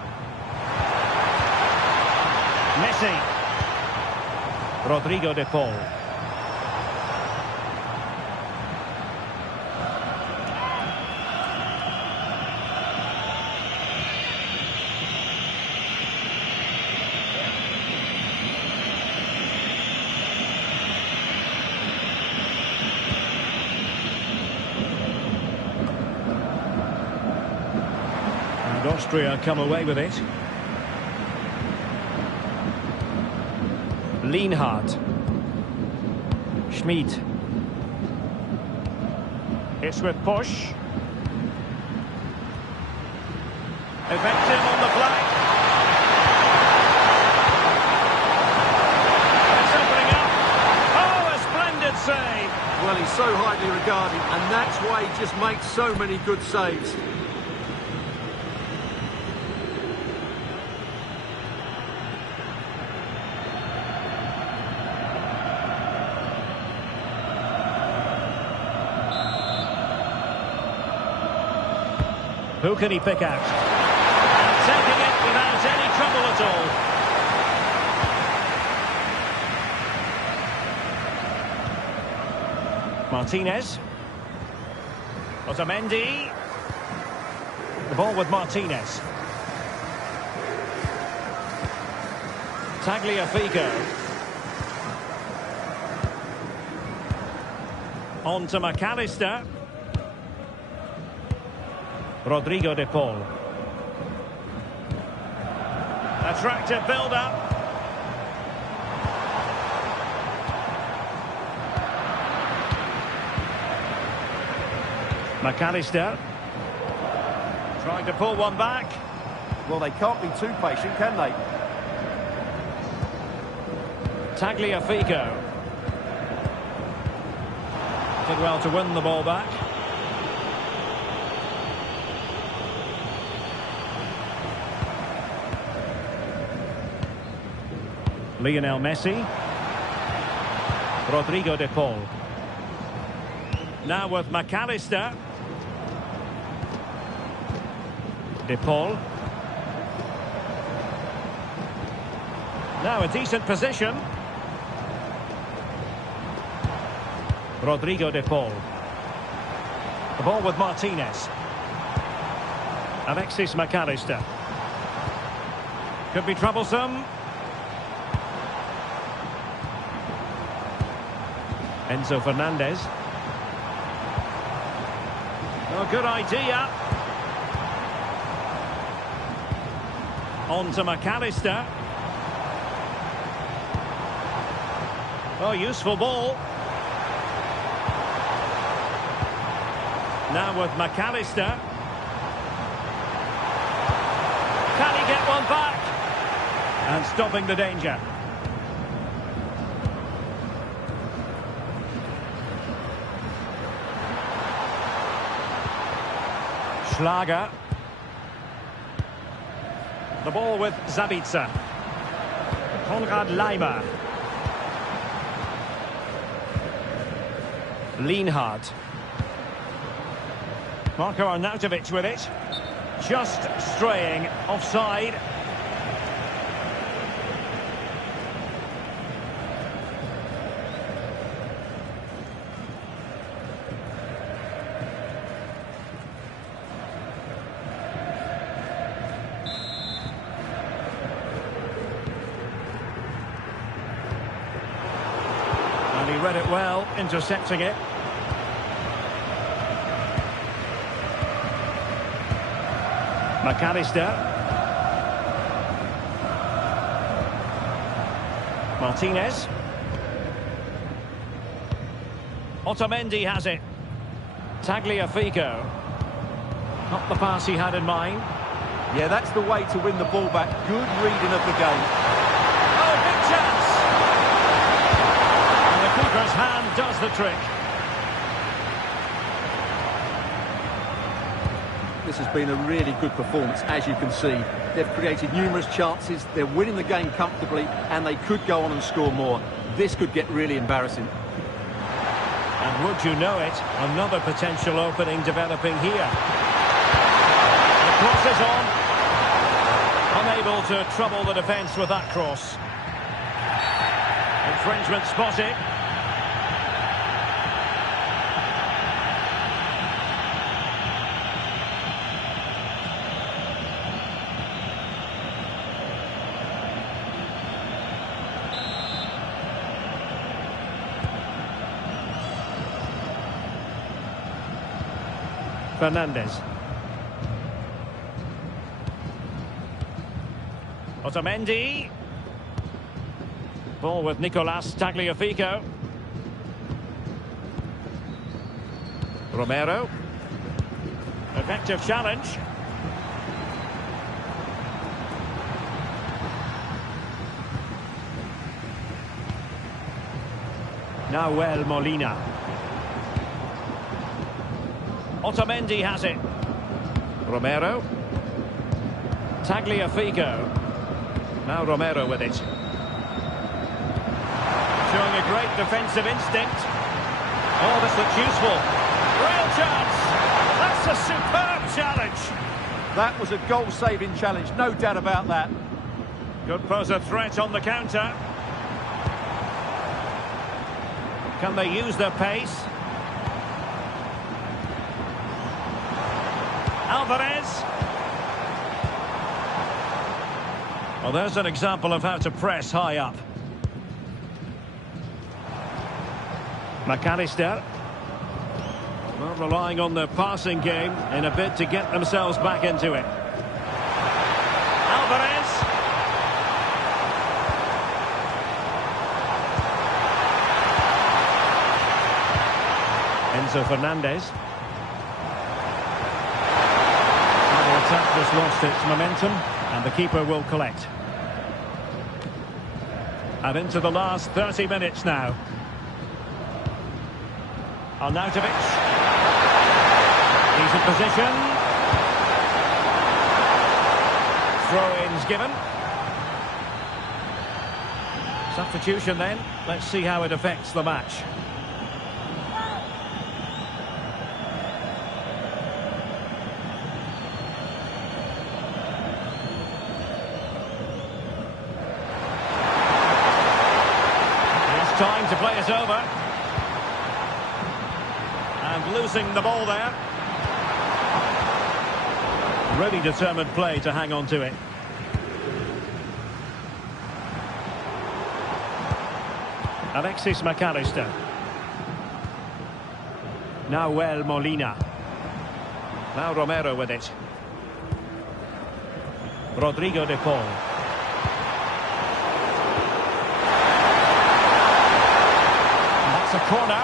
Messi. Rodrigo de Paul. And Austria come away with it. Lienhard. Schmid. It's with Push. Effective on the flank. It's opening up. Oh, a splendid save. Well, he's so highly regarded, and that's why he just makes so many good saves. Who can he pick out? And taking it without any trouble at all. Martinez. Otamendi. The ball with Martinez. Tagliafico. On to McAllister. Rodrigo de Paul. Attractive build-up. McAllister. Trying to pull one back. Well, they can't be too patient, can they? Tagliafico. Did well to win the ball back. Lionel Messi. Rodrigo de Paul. Now with McAllister. De Paul. Now a decent position. Rodrigo de Paul. The ball with Martinez. Alexis McAllister. Could be troublesome. Enzo Fernandez. Oh, good idea. On to McAllister. Oh, useful ball. Now with McAllister. Can he get one back? And stopping the danger. Schlager. The ball with Zabitzer. Konrad Leimer. Lienhard. Marko Arnautovic with it. Just straying offside. And he read it well, intercepting it. McAllister. Martinez. Otamendi has it. Tagliafico. Not the pass he had in mind. Yeah, that's the way to win the ball back. Good reading of the game. Oh, big chance! And the keeper's hand does the trick. This has been a really good performance, as you can see. They've created numerous chances, they're winning the game comfortably, and they could go on and score more. This could get really embarrassing. And would you know it, another potential opening developing here. Passes on. Unable to trouble the defence with that cross. Infringement spotted. Fernandez. Otamendi. Ball with Nicolas Tagliafico. Romero. Effective challenge. Nahuel Molina. Otamendi has it. Romero. Tagliafico. Now Romero with it. Showing a great defensive instinct. Oh, this looks useful. Real chance. That's a superb challenge. That was a goal-saving challenge, no doubt about that. Could pose a threat on the counter. Can they use their pace? Alvarez. Well, there's an example of how to press high up. McAllister. Well, relying on the passing game in a bid to get themselves back into it. Alvarez. Enzo Fernandez. The attack has lost its momentum, and the keeper will collect. And into the last 30 minutes now. Arnautovic. He's in position. Throw-ins given. Substitution then. Let's see how it affects the match. Time to play it over. And losing the ball there. Really determined play to hang on to it. Alexis McAllister. Nahuel Molina. Now Romero with it. Rodrigo de Paul. A corner.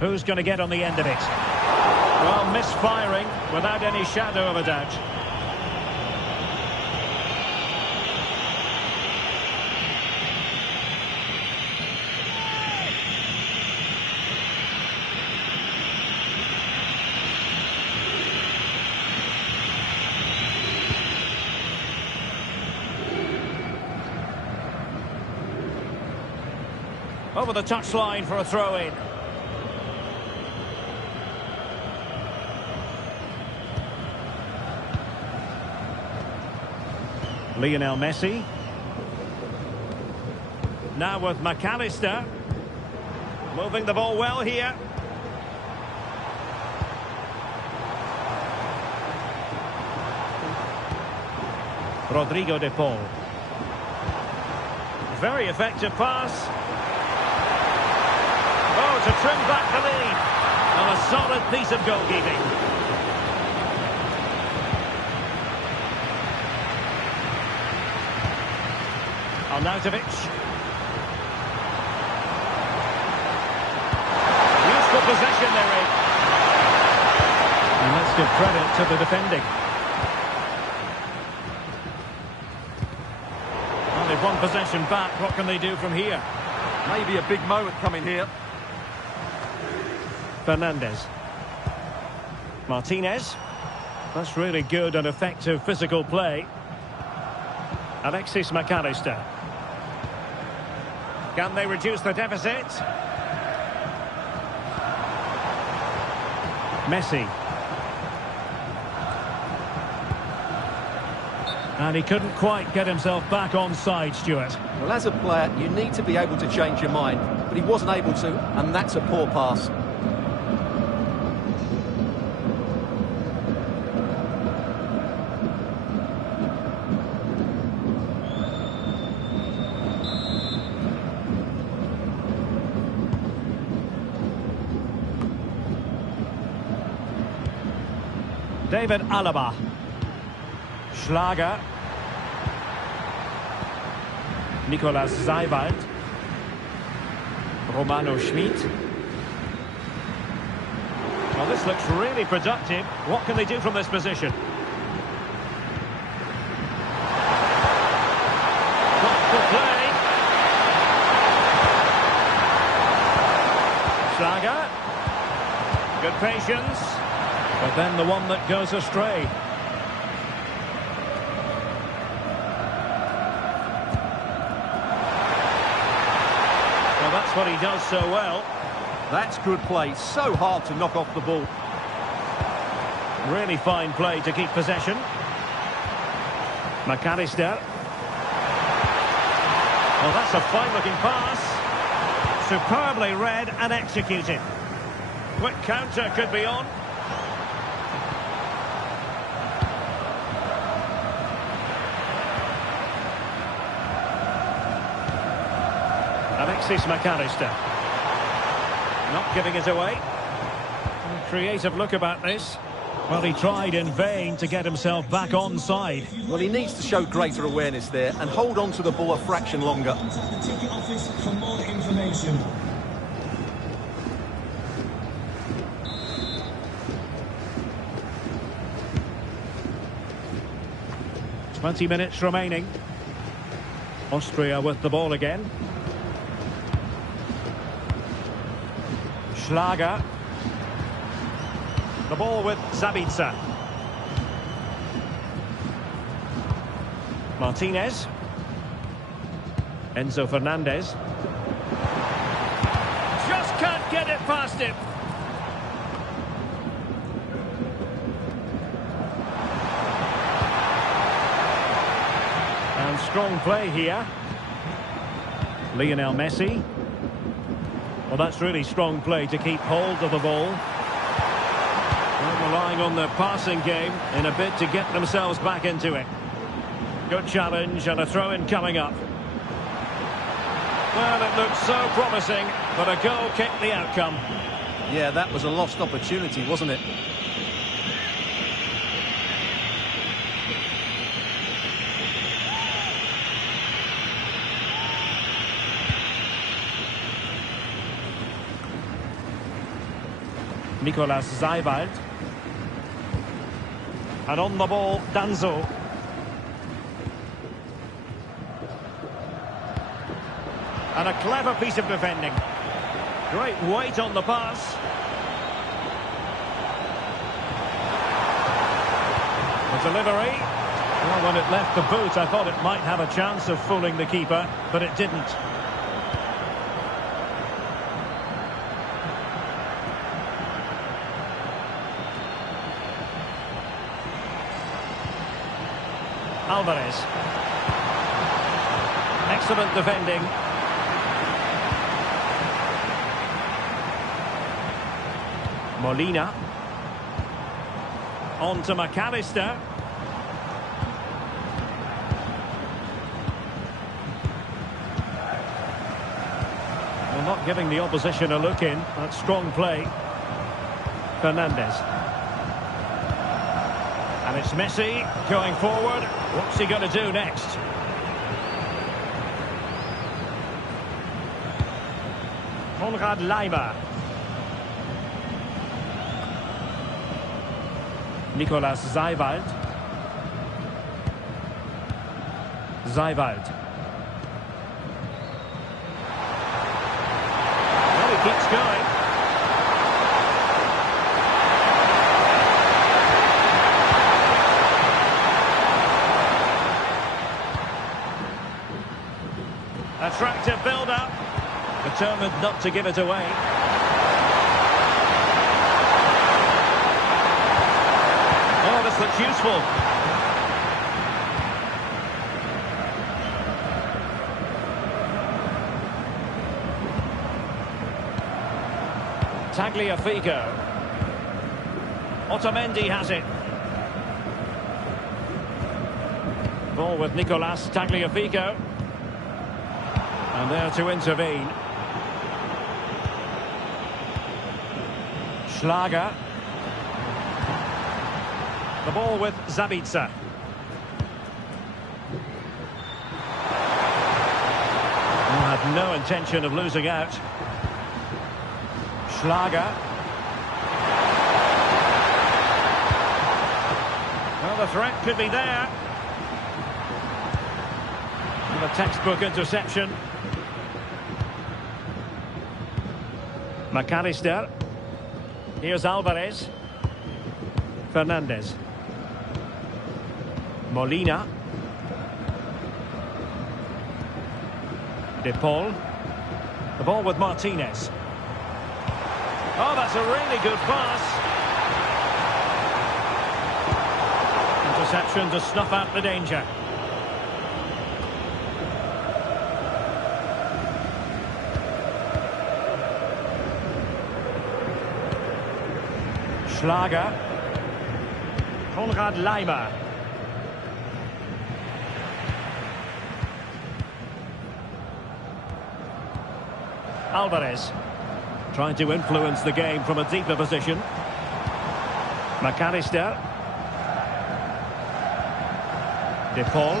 Who's going to get on the end of it? Well, misfiring without any shadow of a doubt. Over the touchline for a throw-in. Lionel Messi. Now with McAllister. Moving the ball well here. Rodrigo de Paul. Very effective pass. Oh, to trim back the lead. And a solid piece of goalkeeping. Arnautovic. Useful possession there, Ed. And let's give credit to the defending. Well, they've won possession back. What can they do from here? Maybe a big moment coming here. Fernandez. Martinez. That's really good and effective physical play. Alexis McAllister. Can they reduce the deficit? Messi. And he couldn't quite get himself back on side, Stuart. Well, as a player, you need to be able to change your mind, but he wasn't able to, and that's a poor pass. David Alaba. Schlager. Nicolas Seiwald. Romano Schmid. Well, this looks really productive. What can they do from this position? Good play. Schlager. Good patience. But then the one that goes astray. Well, that's what he does so well. That's good play. So hard to knock off the ball. Really fine play to keep possession. McAllister. Well, that's a fine-looking pass. Superbly read and executed. Quick counter could be on. Alexis McAllister. Not giving it away. Creative look about this. Well, he tried in vain to get himself back on side. Well, he needs to show greater awareness there and hold on to the ball a fraction longer. Contact the ticket office for more information. "20 minutes remaining. Austria with the ball again. Schlager. The ball with Zabitzer. Martinez. Enzo Fernandez. Just can't get it past him. And strong play here. Lionel Messi. Well, that's really strong play to keep hold of the ball. Well, relying on the passing game in a bid to get themselves back into it. Good challenge and a throw-in coming up. Well, it looked so promising, but a goal kicked the outcome. Yeah, that was a lost opportunity, wasn't it? Nicolas Seiwald. And on the ball, Danzo. And a clever piece of defending. Great weight on the pass. The delivery. Well, when it left the boot, I thought it might have a chance of fooling the keeper, but it didn't. Alvarez. Excellent defending. Molina. On to McAllister. Well, not giving the opposition a look in. That's strong play. Fernandez. And it's Messi going forward. What's he going to do next? Konrad Leimer. Nicolas Seiwald. Seiwald. Well, he keeps going. attractive build-up. Determined not to give it away. Oh, this looks useful. Tagliafico. Otamendi has it. Ball with Nicolas Tagliafico. And there to intervene. Schlager. The ball with Zabitzer. Had no intention of losing out. Schlager. Well, the threat could be there. And a textbook interception. McAllister. Here's Alvarez. Fernandez. Molina. De Paul. The ball with Martinez. Oh, that's a really good pass. Interception to snuff out the danger. Schlager. Konrad Laimer. Alvarez. Trying to influence the game from a deeper position. McAllister. De Paul.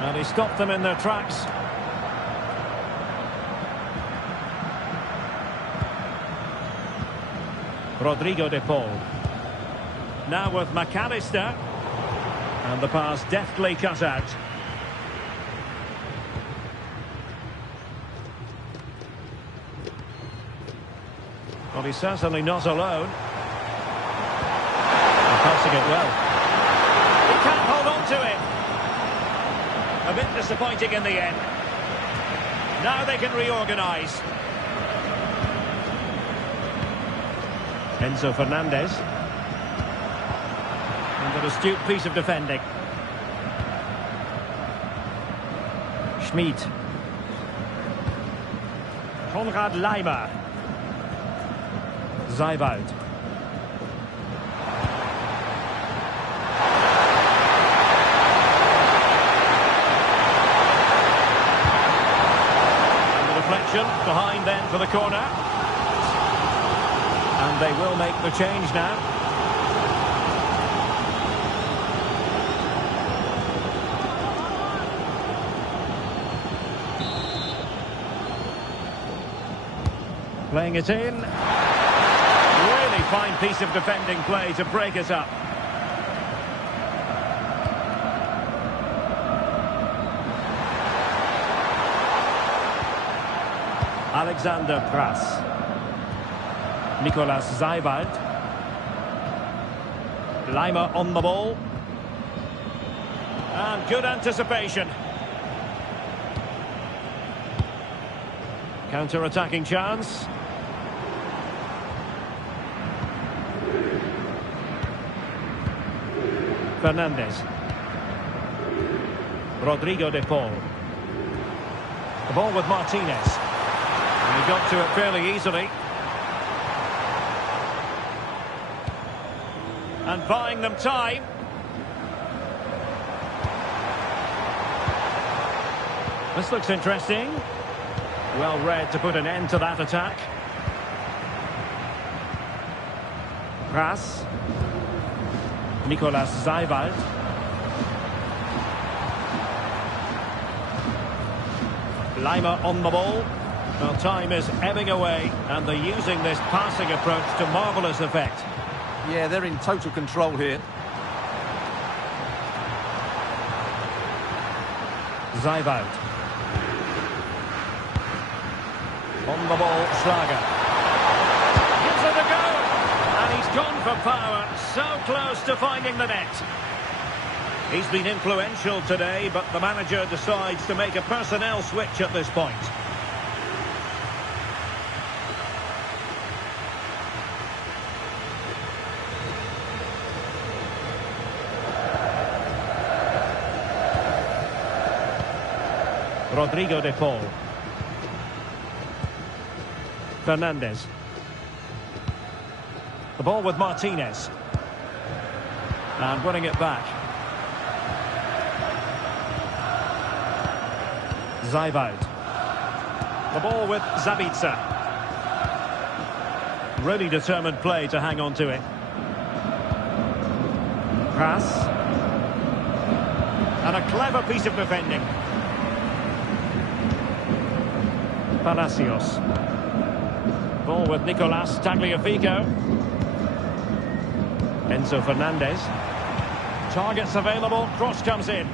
And he stopped them in their tracks. Rodrigo De Paul. Now with McAllister. And the pass deftly cut out. Well, he's certainly not alone. He's passing it well. He can't hold on to it. A bit disappointing in the end. Now they can reorganise. Enzo Fernandez. And an astute piece of defending. Schmid. Konrad Laimer. Zeibald. The deflection behind then for the corner. And they will make the change now. Playing it in. Fine piece of defending play to break it up. Alexander Pras. Nicolas Zeibald. Laimer on the ball. And good anticipation. Counter-attacking chance. Fernandez. Rodrigo De Paul. The ball with Martinez. And he got to it fairly easily. And buying them time. This looks interesting. Well read to put an end to that attack. Pras. Nicolas Zeibald. Laimer on the ball. Well, time is ebbing away, and they're using this passing approach to marvellous effect. Yeah, they're in total control here. Zeibald. On the ball, Schlager. Gives it a go! And he's gone for power, so close to finding the net. He's been influential today, but the manager decides to make a personnel switch at this point. Rodrigo de Paul. Fernandez. The ball with Martinez. And winning it back. Zaivoud. The ball with Zabitzer. Really determined play to hang on to it. Pass. And a clever piece of defending. Palacios. Ball with Nicolas Tagliafico. Enzo Fernandez. Targets available, cross comes in.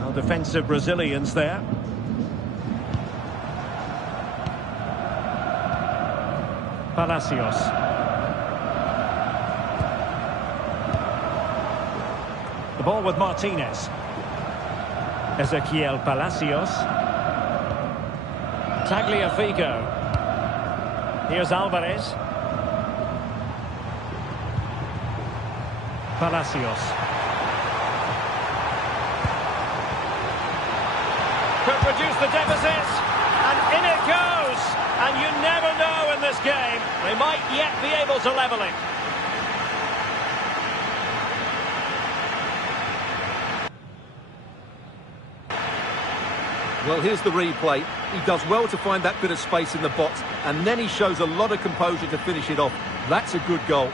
Well, defensive resilience there. Palacios. The ball with Martinez. Ezequiel Palacios. Tagliafico. Here's Alvarez. Palacios. Could reduce the deficit. And in it goes. And you never know in this game. They might yet be able to level it. Well, here's the replay. He does well to find that bit of space in the box, and then he shows a lot of composure to finish it off. That's a good goal.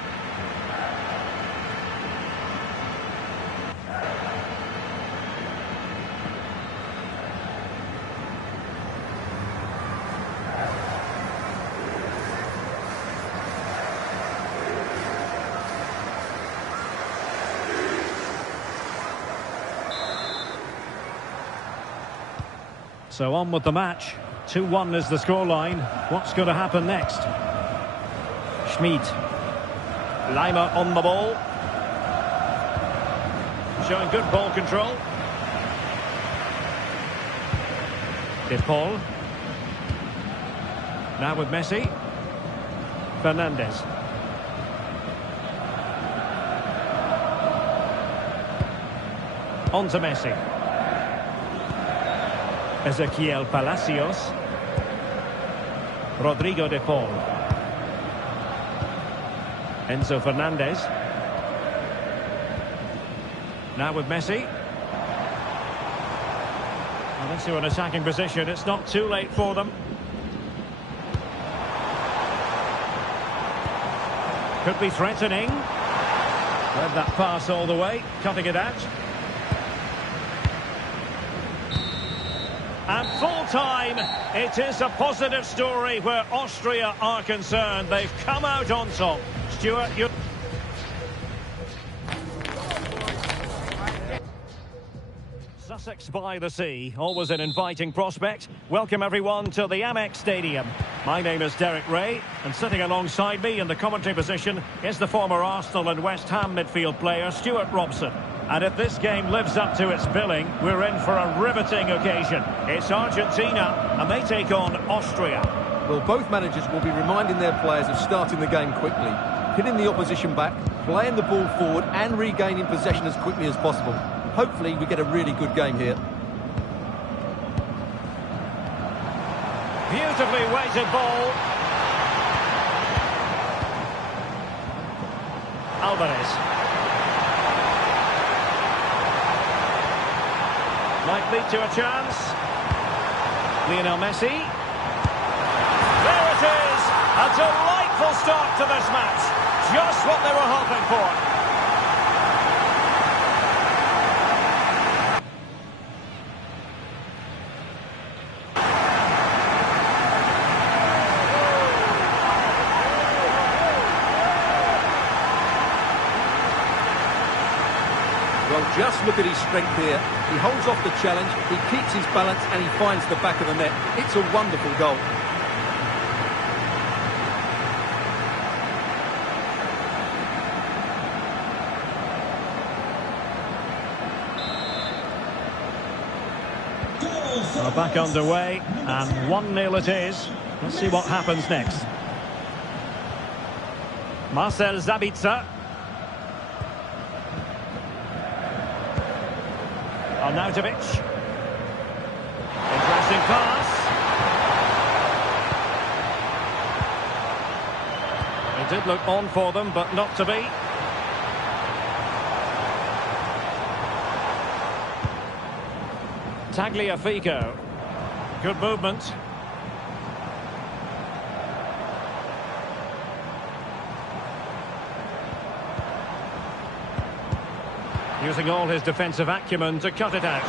So on with the match. 2-1 is the scoreline. What's going to happen next? Schmid. Lima on the ball. Showing good ball control. De Paul. Now with Messi. Fernandez. On to Messi. Ezequiel Palacios. Rodrigo de Paul. Enzo Fernandez. Now with Messi. Well, into an attacking position. It's not too late for them. Could be threatening. Read that pass all the way. Cutting it out. And full time, it is a positive story where Austria are concerned. They've come out on top. Stuart, you... Sussex by the sea, always an inviting prospect. Welcome everyone to the Amex Stadium. My name is Derek Ray, and sitting alongside me in the commentary position is the former Arsenal and West Ham midfield player Stuart Robson. And if this game lives up to its billing, we're in for a riveting occasion. It's Argentina, and they take on Austria. Well, both managers will be reminding their players of starting the game quickly, hitting the opposition back, playing the ball forward and regaining possession as quickly as possible. Hopefully we get a really good game here. Beautifully weighted ball. Alvarez. Might lead to a chance. Lionel Messi. There it is! A delightful start to this match. Just what they were hoping for. Well, just look at his strength here. He holds off the challenge, he keeps his balance and he finds the back of the net. It's a wonderful goal. Back underway, and 1-0 it is. Let's see what happens next. Marcel Sabitzer. Arnautovic. Interesting pass. It did look on for them, but not to be. Tagliafico. Good movement. Using all his defensive acumen to cut it out.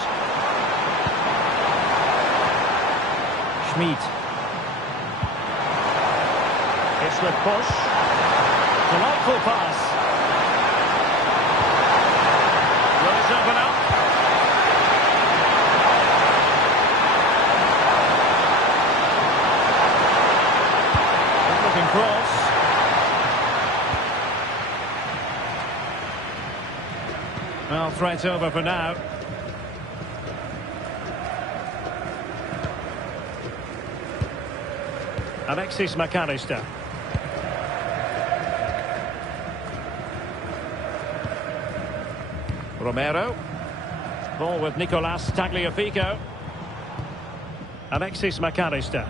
Schmid. It's with Bush. Delightful pass. Will it open up? Good looking cross. Well, threat over for now. Alexis McAllister. Romero. Ball with Nicolas Tagliafico. Alexis McAllister.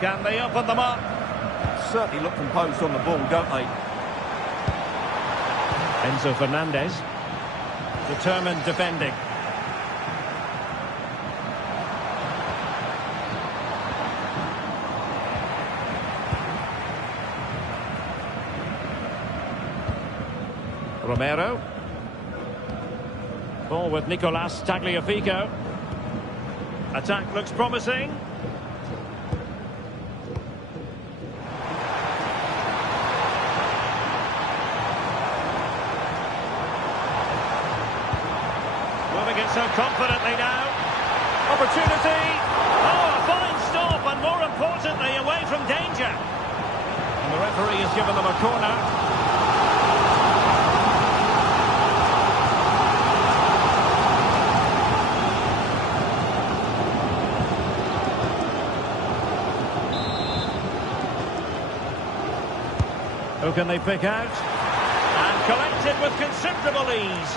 Can they open them up? Certainly look composed on the ball, don't they? Enzo Fernandez. Determined defending. Romero. Ball with Nicolas Tagliafico. Attack looks promising. Moving it so confidently now. Opportunity. Oh, a fine stop, and more importantly, away from danger. And the referee has given them a corner. Who can they pick out? And collected with considerable ease.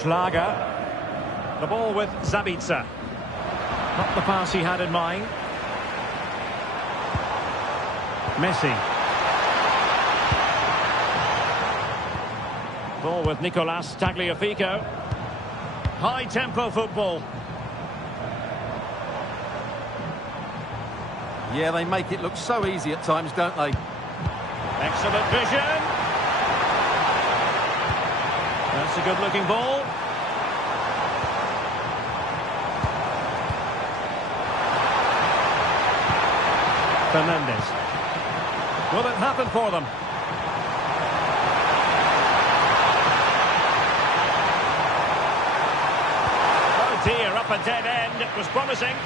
Schlager. The ball with Sabitzer. Not the pass he had in mind. Messi. Ball with Nicolas Tagliafico. High-tempo football. Yeah, they make it look so easy at times, don't they? Excellent vision. That's a good-looking ball. Fernandez. Will it happen for them? Oh dear, up a dead end. It was promising.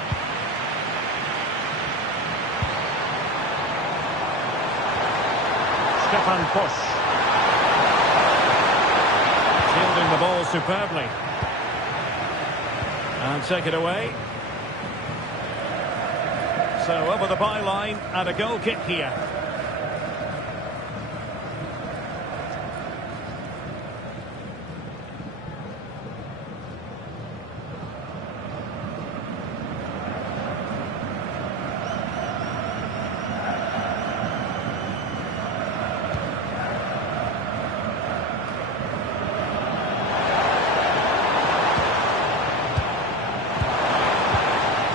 Stefan Bush. Shielding the ball superbly. And take it away. So over the byline and a goal kick here.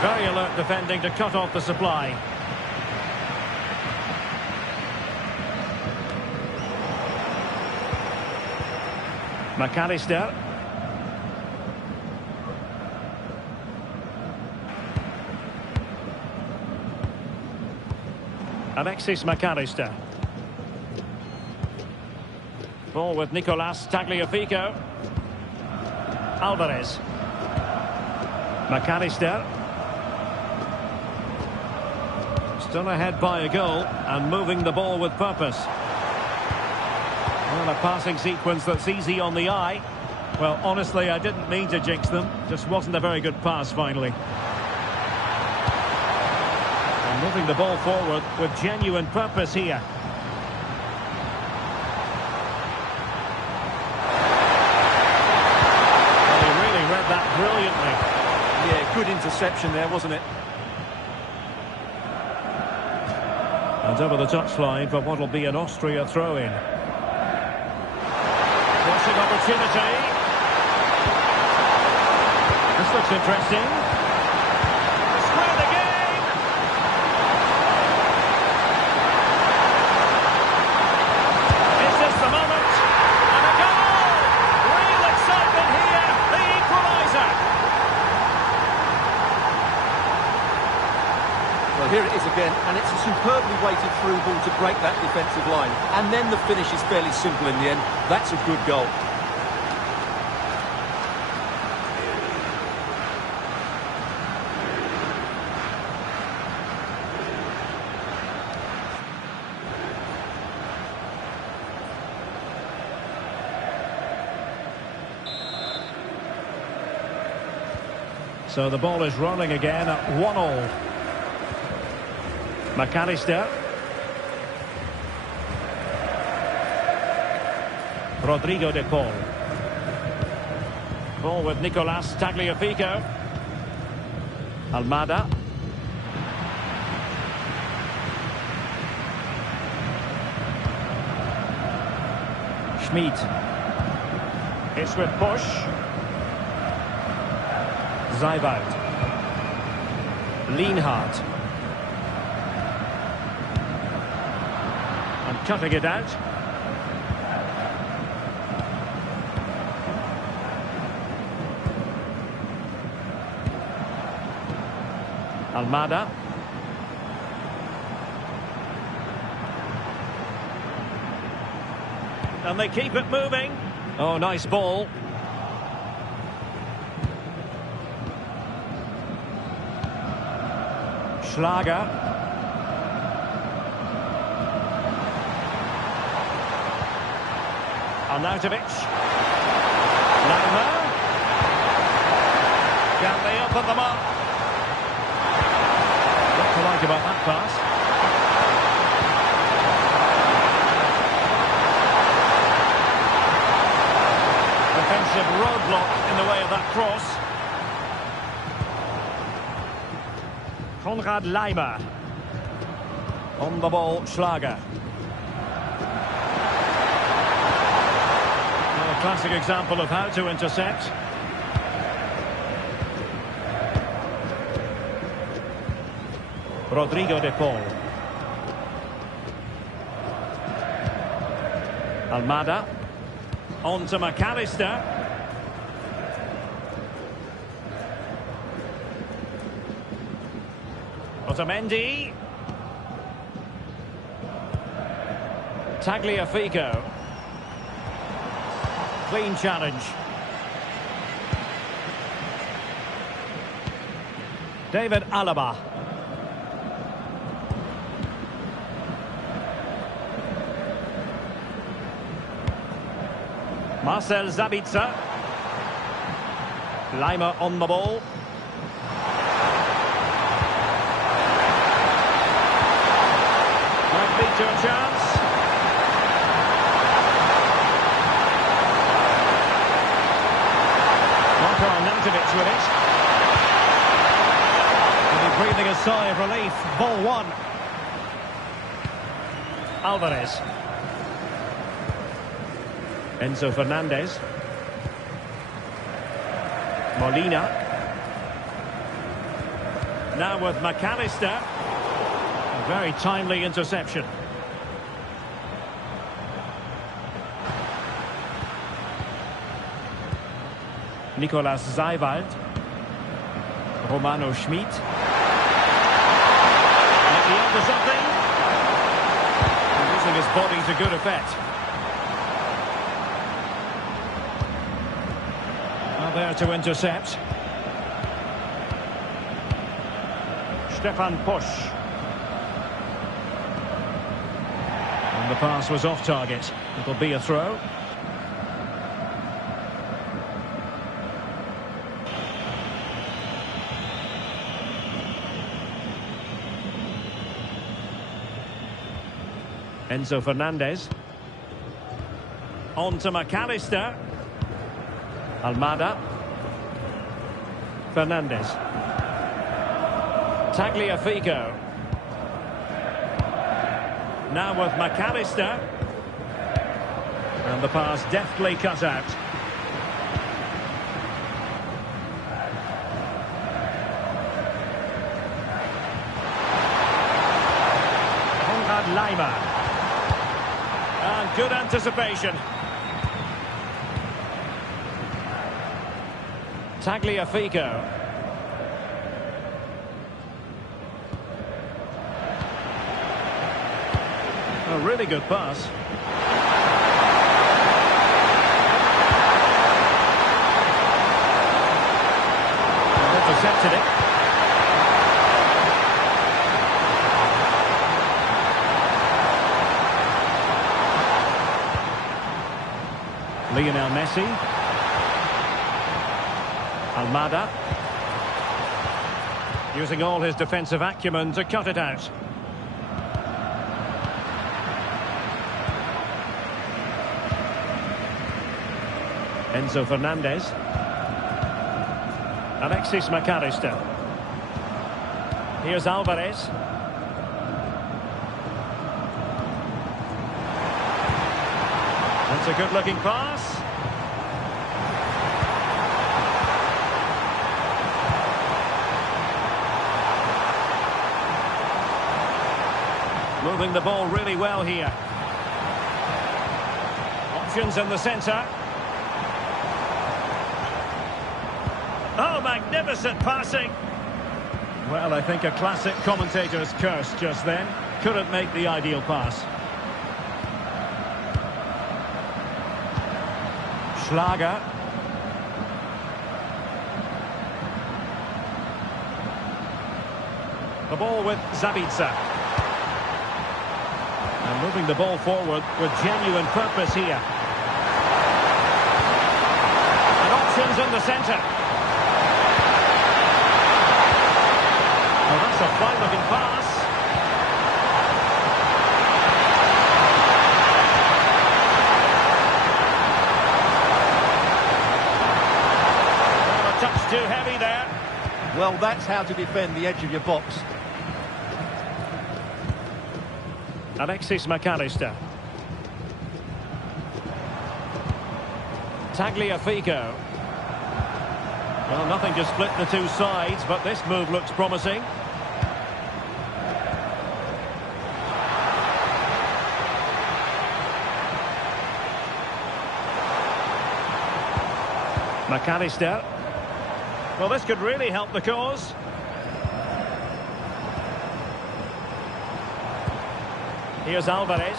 Very alert defending to cut off the supply. McAllister. Alexis McAllister. Ball with Nicolas Tagliafico. Alvarez. McAllister. Still ahead by a goal and moving the ball with purpose. Well, a passing sequence that's easy on the eye. Well, honestly, I didn't mean to jinx them. Just wasn't a very good pass, finally. And moving the ball forward with genuine purpose here. Well, he really read that brilliantly. Yeah, good interception there, wasn't it? And over the touchline for what will be an Austria throw-in. Crossing opportunity. This looks interesting. Square the game. Is this the moment? And a goal! Real excitement here. The equaliser. Well, here it is again, and it's a superbly weighted through ball to break that defensive line. And then the finish is fairly simple in the end. That's a good goal. So the ball is rolling again at 1-1. McAllister. Rodrigo de Paul. Ball with Nicolas Tagliafico. Almada. Schmid. It's with Bush. Zijwald. Lienhard. And cutting it out. Almada. And they keep it moving. Oh, nice ball. Schlager. Arnautovic. Leimer. Can they open them up? What to like about that pass? Defensive roadblock in the way of that cross. Konrad Leimer. On the ball, Schlager. A classic example of how to intercept. Rodrigo de Paul. Almada. On to McAllister. Otamendi. Tagliafico. Clean challenge. David Alaba. Marcel Sabitzer. Leimer on the ball. Might lead to a chance. Marco Arnautovic with it. And he's breathing a sigh of relief. Ball one. Alvarez. Enzo Fernandez. Molina. Now with McAllister. A very timely interception. Nicolas Zijwald. Romano Schmid. Might be onto something. Using his body to good effect. There to intercept. Stefan Push. And the pass was off target. It'll be a throw. Enzo Fernandez. On to McAllister. Almada. Fernandez. Tagliafico. Now with McAllister. And the pass deftly cut out. Konrad Laimer. And good anticipation. Tagliafico. A really good pass. Intercepted it. Lionel Messi. Almada. Using all his defensive acumen to cut it out. Enzo Fernandez. Alexis McAllister. Here's Alvarez. That's a good-looking pass. Moving the ball really well here. Options in the centre. Oh, magnificent passing. Well, I think a classic commentator's curse just then. Couldn't make the ideal pass. Schlager. The ball with Zabitzer. And moving the ball forward with genuine purpose here. And options in the centre. Well, that's a fine-looking pass. Well, a touch too heavy there. Well, that's how to defend the edge of your box. Alexis McAllister. Tagliafico. Well, nothing to split the two sides, but this move looks promising. McAllister. Well, this could really help the cause. Here's Alvarez.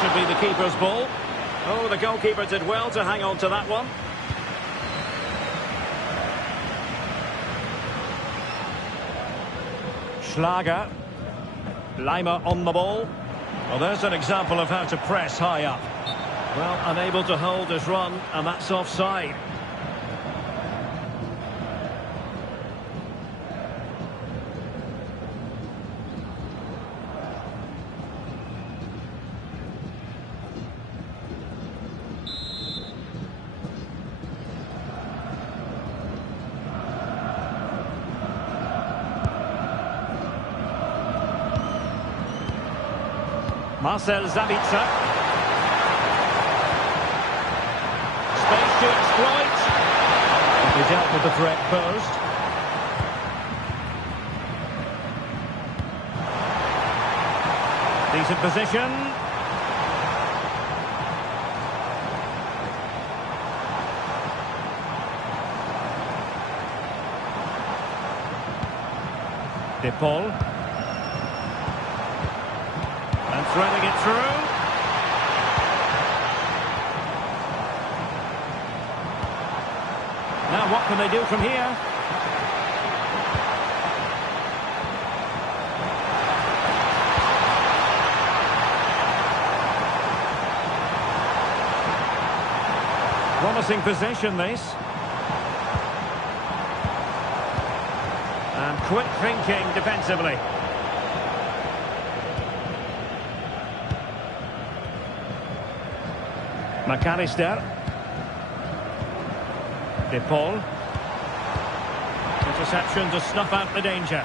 Should be the keeper's ball. Oh, the goalkeeper did well to hang on to that one. Schlager. Laimer on the ball. Well, there's an example of how to press high up. Well, unable to hold his run, and that's offside. Marcel Zabitzer. Space to exploit. He dealt with the threat posed. Decent position. De Paul. And threading it through. Now what can they do from here? Promising possession, this. And quick thinking defensively. McAllister. De Paul. Interception to snuff out the danger.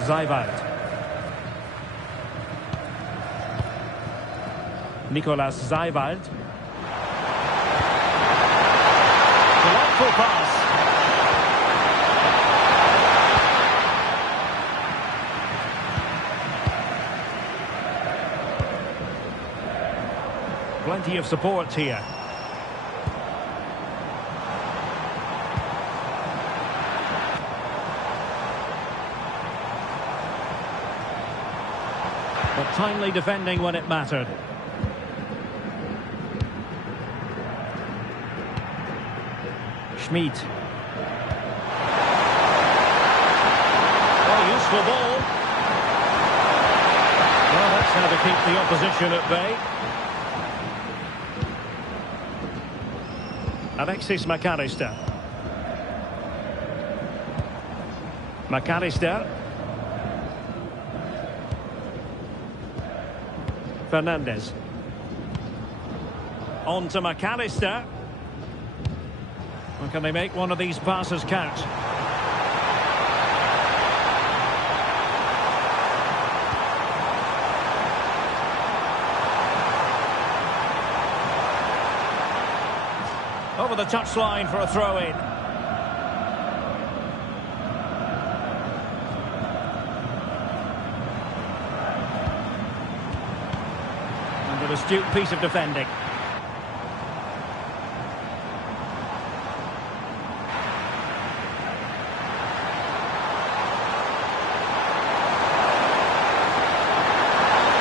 Zaiwald. Nicolas Zaiwald. Delightful pass. Plenty of support here. But timely defending when it mattered. Schmid. Oh, useful ball. Well, that's how to keep the opposition at bay. Alexis McAllister. McAllister. Fernandez. On to McAllister. Well, can they make one of these passes count? Over the touchline for a throw-in. And an astute piece of defending.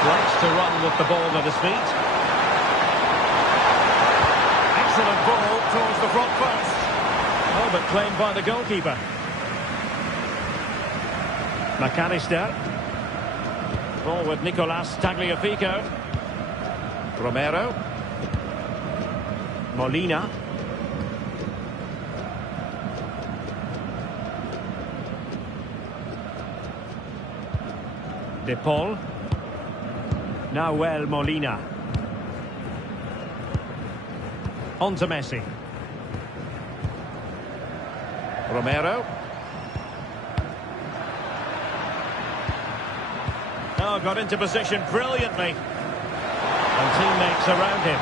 Likes to run with the ball at his feet. Excellent ball towards the front post. Oh, but claimed by the goalkeeper. McAllister. Ball with Nicolas Tagliafico. Romero. Molina. De Paul. Nahuel Molina. On to Messi. Romero. Oh, got into position brilliantly. And teammates around him.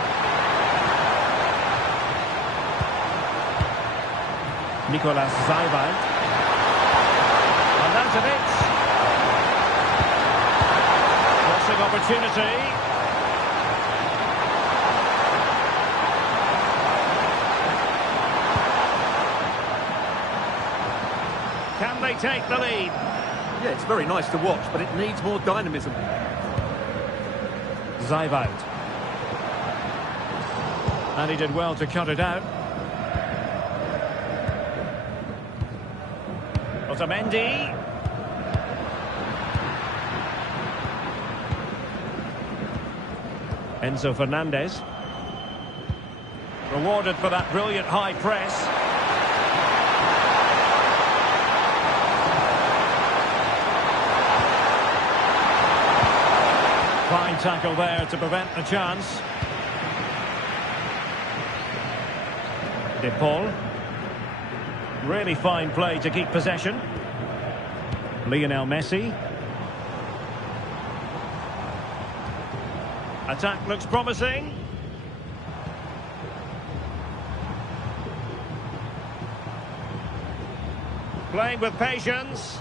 Nicolas Zaiwald. And that's it. Crossing opportunity. Can they take the lead? Yeah, it's very nice to watch, but it needs more dynamism. Zaiwald. And he did well to cut it out. Otamendi. Enzo Fernandez. Rewarded for that brilliant high press. Fine tackle there to prevent the chance. De Paul. Really fine play to keep possession. Lionel Messi. Attack looks promising. Playing with patience.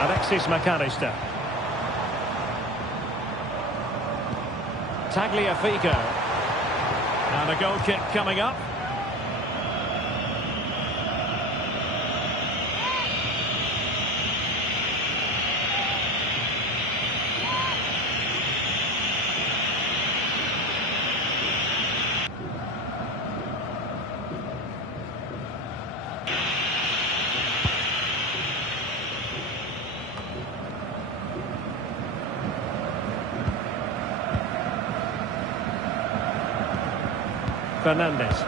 Alexis McAllister. Tagliafico. And a goal kick coming up. Fernandes.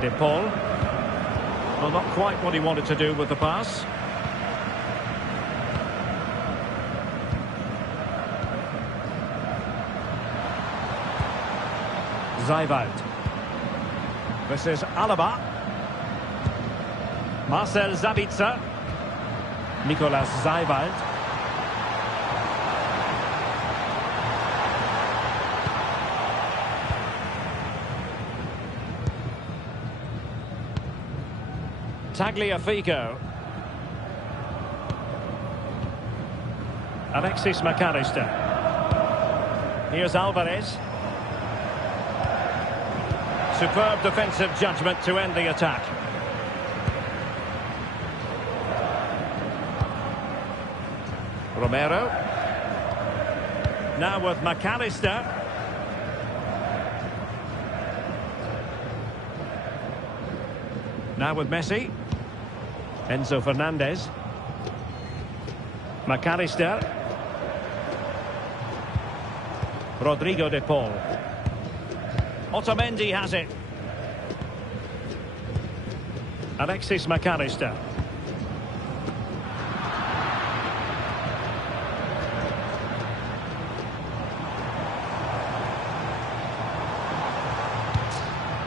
De Paul. Well, not quite what he wanted to do with the pass. Zijvoud. This is Alaba. Marcel Sabitzer. Nicolas Zijvoud. Tagliafico. Alexis McAllister. Here's Alvarez. Superb defensive judgment to end the attack. Romero. Now with McAllister. Now with Messi. Enzo Fernandez. McAllister. Rodrigo de Paul. Otamendi has it. Alexis McAllister.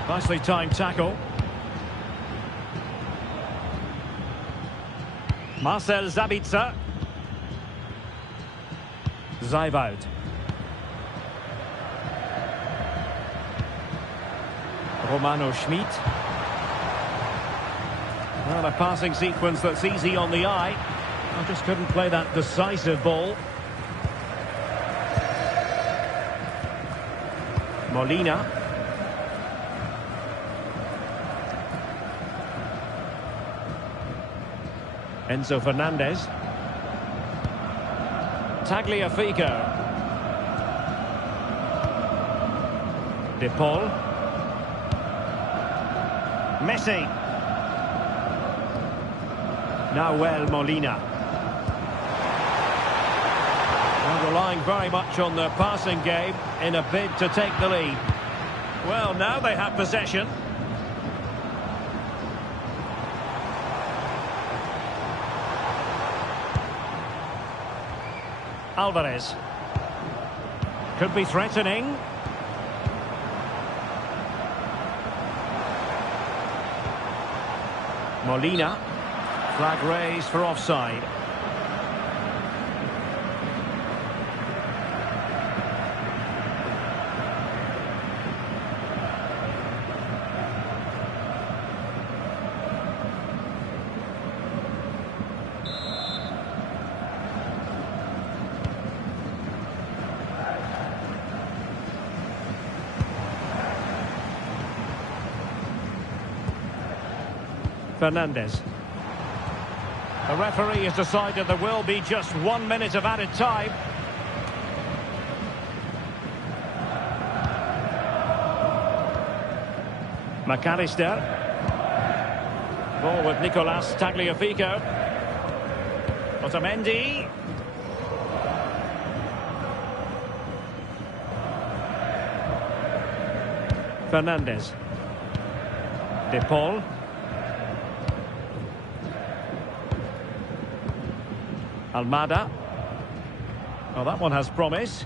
Nicely timed tackle. Marcel Sabitzer. Zijvoud. Romano Schmid. Well, a passing sequence that's easy on the eye. I just couldn't play that decisive ball. Molina. Enzo Fernandez. Tagliafico. De Paul. Messi. Nahuel Molina. And relying very much on their passing game in a bid to take the lead. Well, now they have possession. Alvarez. Could be threatening. Molina. Flag raised for offside. Fernandes. The referee has decided there will be just 1 minute of added time. McAllister. Ball with Nicolas Tagliafico. Otamendi. Fernandes. De Paul. Almada. Oh, that one has promise.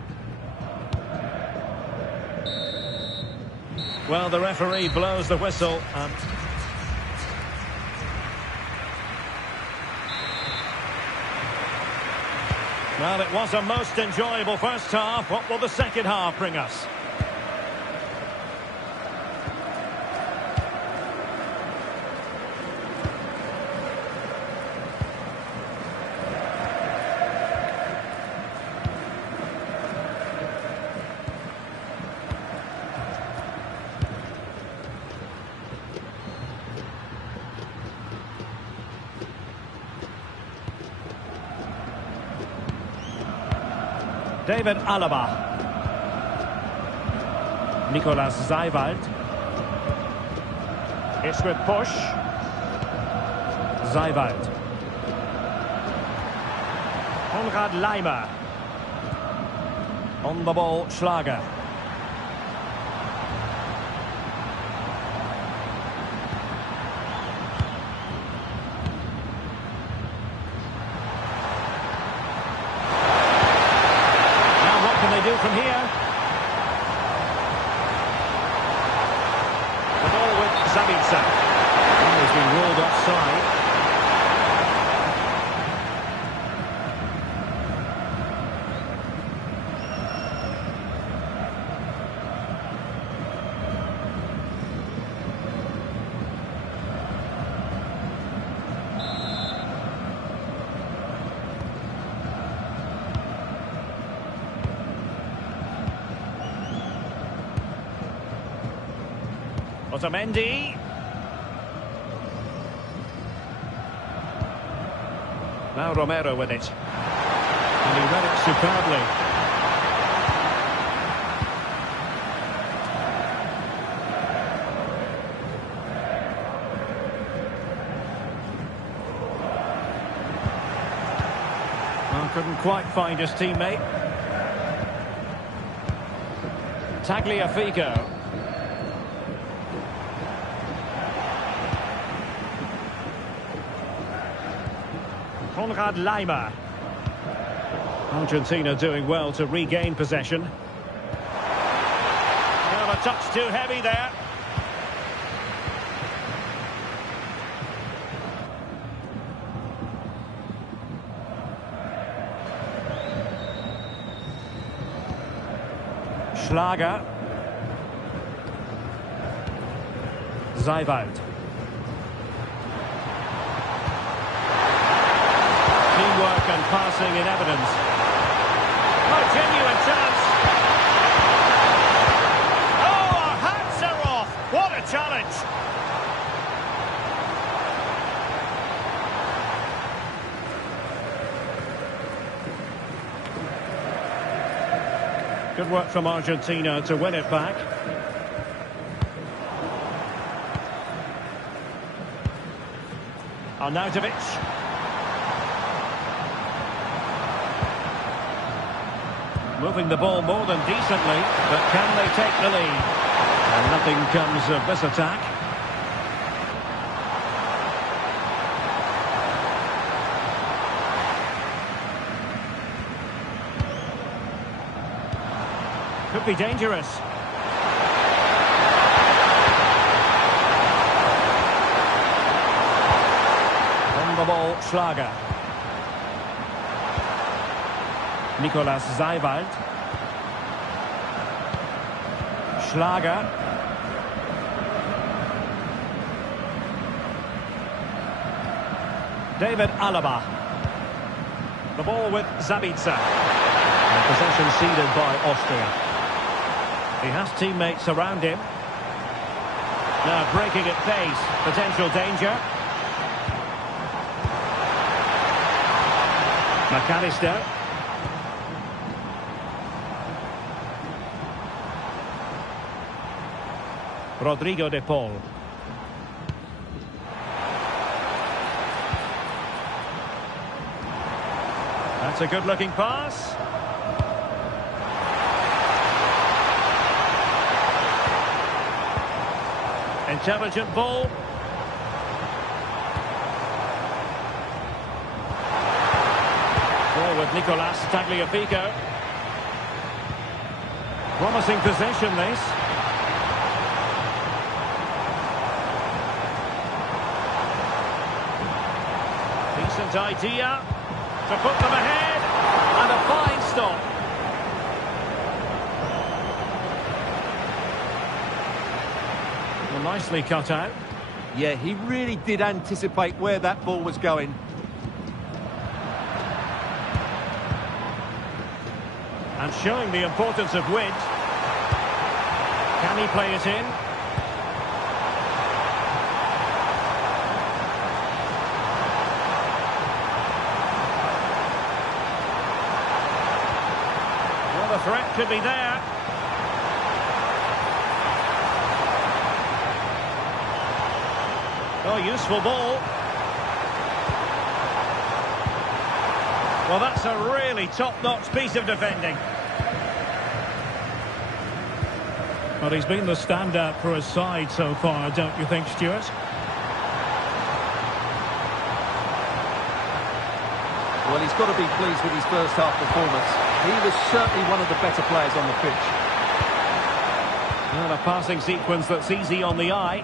Well, the referee blows the whistle. Well, it was a most enjoyable first half. What will the second half bring us? David Alaba. Nicolas Zijvoud. It's with push. Zijvoud. Konrad Laimer. On the ball, Schlager. through from here. The ball with Sabitzer. Oh, he's been ruled offside. Otamendi. Now Romero with it. And he read it superbly. Well, couldn't quite find his teammate. Tagliafico. Konrad Laimer. Argentina doing well to regain possession. Well, a touch too heavy there. Schlager. Seiwald. Teamwork and passing in evidence. Oh, genuine chance. Oh, our hats are off. What a challenge. Good work from Argentina to win it back. Arnautovic. Moving the ball more than decently, but can they take the lead? And nothing comes of this attack. Could be dangerous. On the ball, Schlager. Nicolas Seiwald. Schlager. David Alaba. The ball with Sabitzer. And possession ceded by Austria. He has teammates around him. Now breaking at pace. Potential danger. McAllister. Rodrigo de Paul. That's a good-looking pass. Intelligent ball. Ball with Nicolas Tagliafico. Promising possession, this. Decent idea to put them ahead, and a fine stop. Well, nicely cut out. Yeah, he really did anticipate where that ball was going. And showing the importance of width. Can he play it in? The threat could be there. Oh, useful ball. Well, that's a really top-notch piece of defending. Well, he's been the standout for his side so far, don't you think, Stuart? Well, he's got to be pleased with his first half performance. He was certainly one of the better players on the pitch. Well, a passing sequence that's easy on the eye.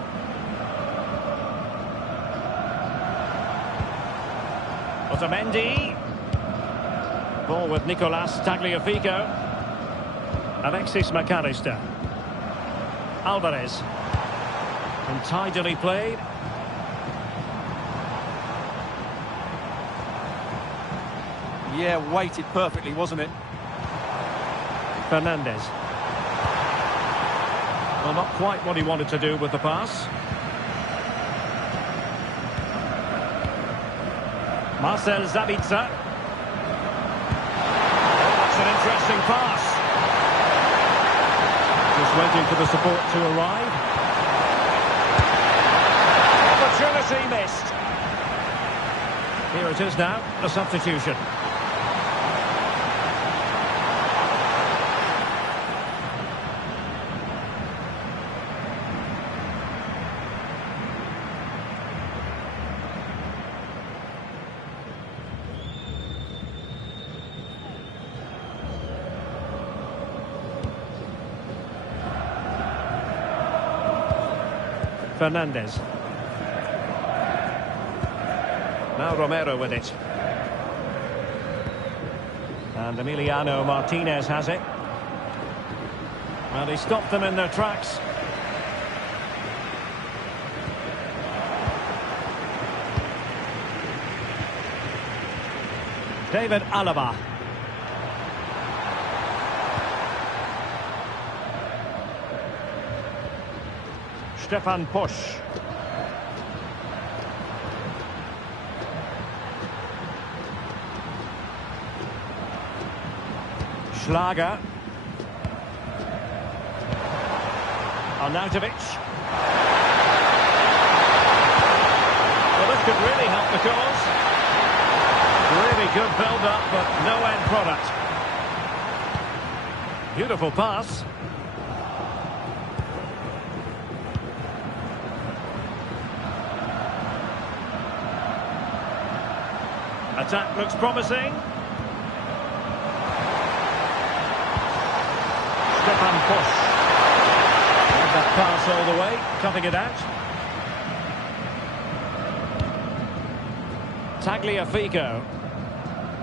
Otamendi. Ball with Nicolas Tagliafico. Alexis McAllister. Alvarez. And tidily played. Yeah, weighted perfectly, wasn't it? Fernandez. Well, not quite what he wanted to do with the pass. Marcel Sabitzer. That's an interesting pass. Just waiting for the support to arrive. Opportunity missed. Here it is now, a substitution. Fernandez. Now Romero with it. And Emiliano Martinez has it. Well, he stopped them in their tracks. David Alaba. Stefan Posch. Schlager. Arnautovic. Well, this could really help the cause. Really good build-up, but no end product. Beautiful pass. Attack looks promising. Stefan Posch. And that pass all the way, cutting it out. Tagliafico.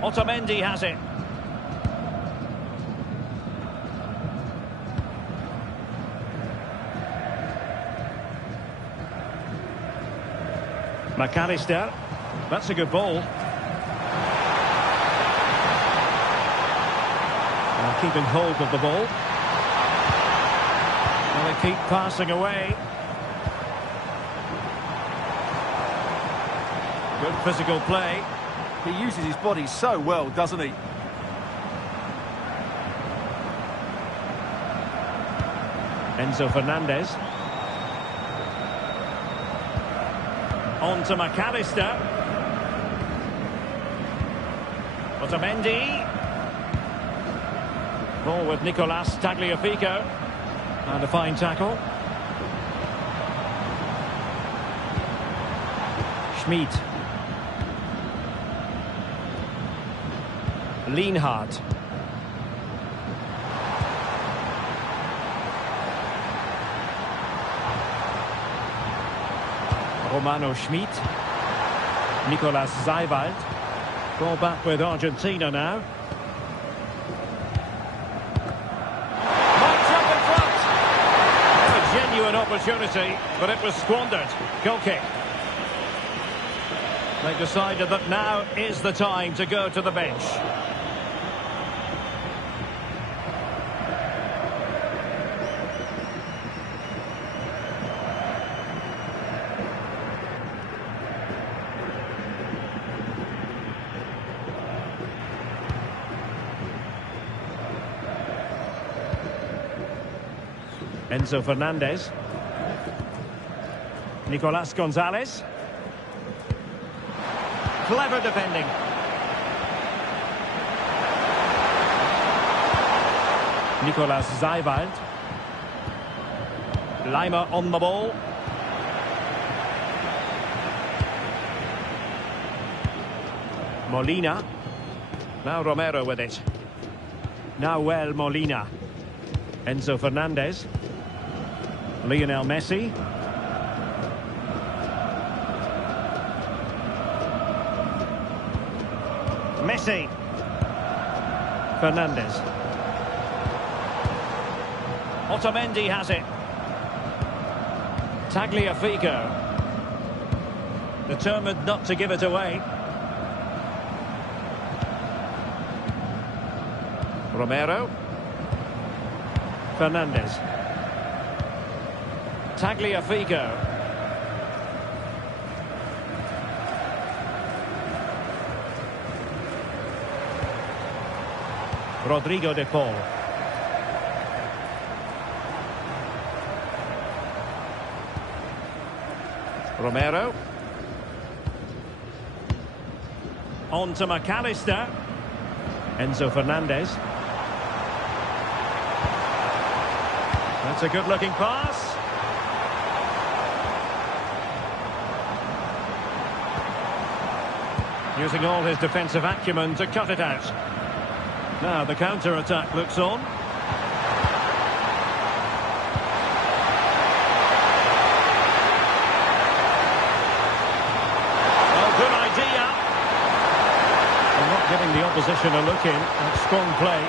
Otamendi has it. McAllister. That's a good ball. Keeping hold of the ball. And they keep passing away. Good physical play. He uses his body so well, doesn't he? Enzo Fernandez. On to McAllister. Otamendi. Ball with Nicolas Tagliafico. And a fine tackle. Schmid. Lienhardt. Romano Schmid. Nicolas Seiwald. Ball back with Argentina now. Genuine opportunity, but it was squandered. Goal kick. They decided that now is the time to go to the bench. Enzo Fernandez. Nicolas Gonzalez. Clever defending. Nicolas Seiwald. Lima on the ball. Molina. Now Romero with it. Nahuel Molina. Enzo Fernandez. Lionel Messi. Messi. Fernandez. Otamendi has it. Tagliafico. Determined not to give it away. Romero. Fernandez. Tagliafico. Rodrigo de Paul. Romero. On to McAllister. Enzo Fernandez. That's a good-looking pass. Using all his defensive acumen to cut it out. Now the counter-attack looks on. Oh, good idea. And not giving the opposition a look in at strong play.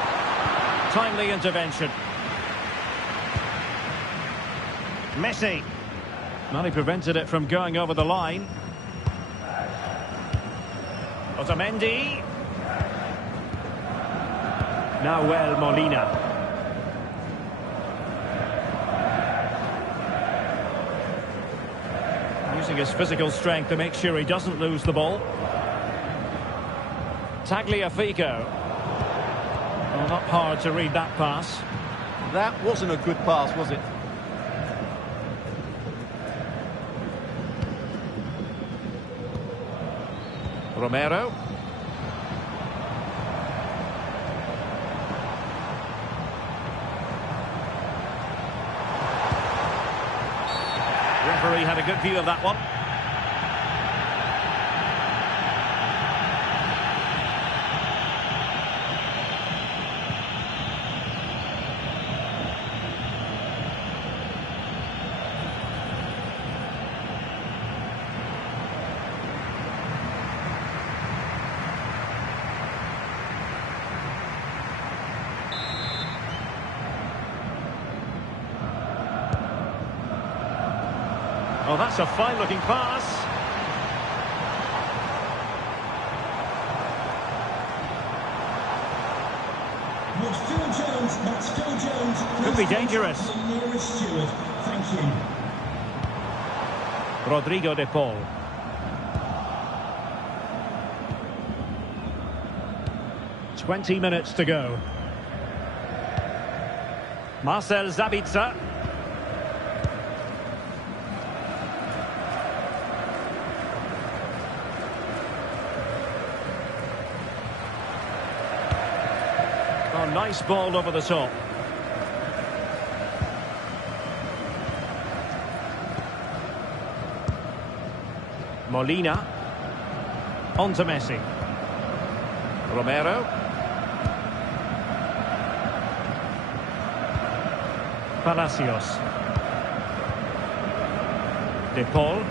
Timely intervention. Messi. Well, he prevented it from going over the line. Otamendi. Nahuel Molina. Using his physical strength to make sure he doesn't lose the ball. Tagliafico. Well, not hard to read that pass. That wasn't a good pass, was it? Romero. Referee had a good view of that one. Oh, that's a fine-looking pass. With Phil Jones, that's Phil Jones. Could be dangerous. The nearest steward. Thank you. Rodrigo de Paul. "20 minutes to go. Marcel Sabitzer. Oh, nice ball over the top. Molina. On to Messi. Romero. Palacios. De Paul.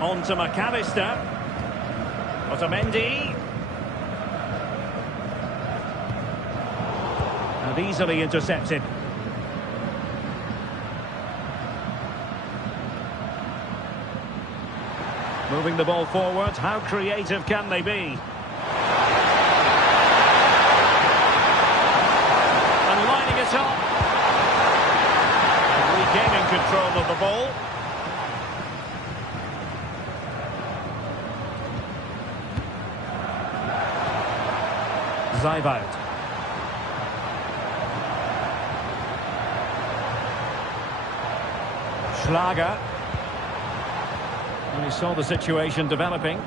On to McAllister. Otamendi. And easily intercepted. Moving the ball forward. How creative can they be? And lining it up. And regaining control of the ball. Zaivout. Schlager. And he saw the situation developing.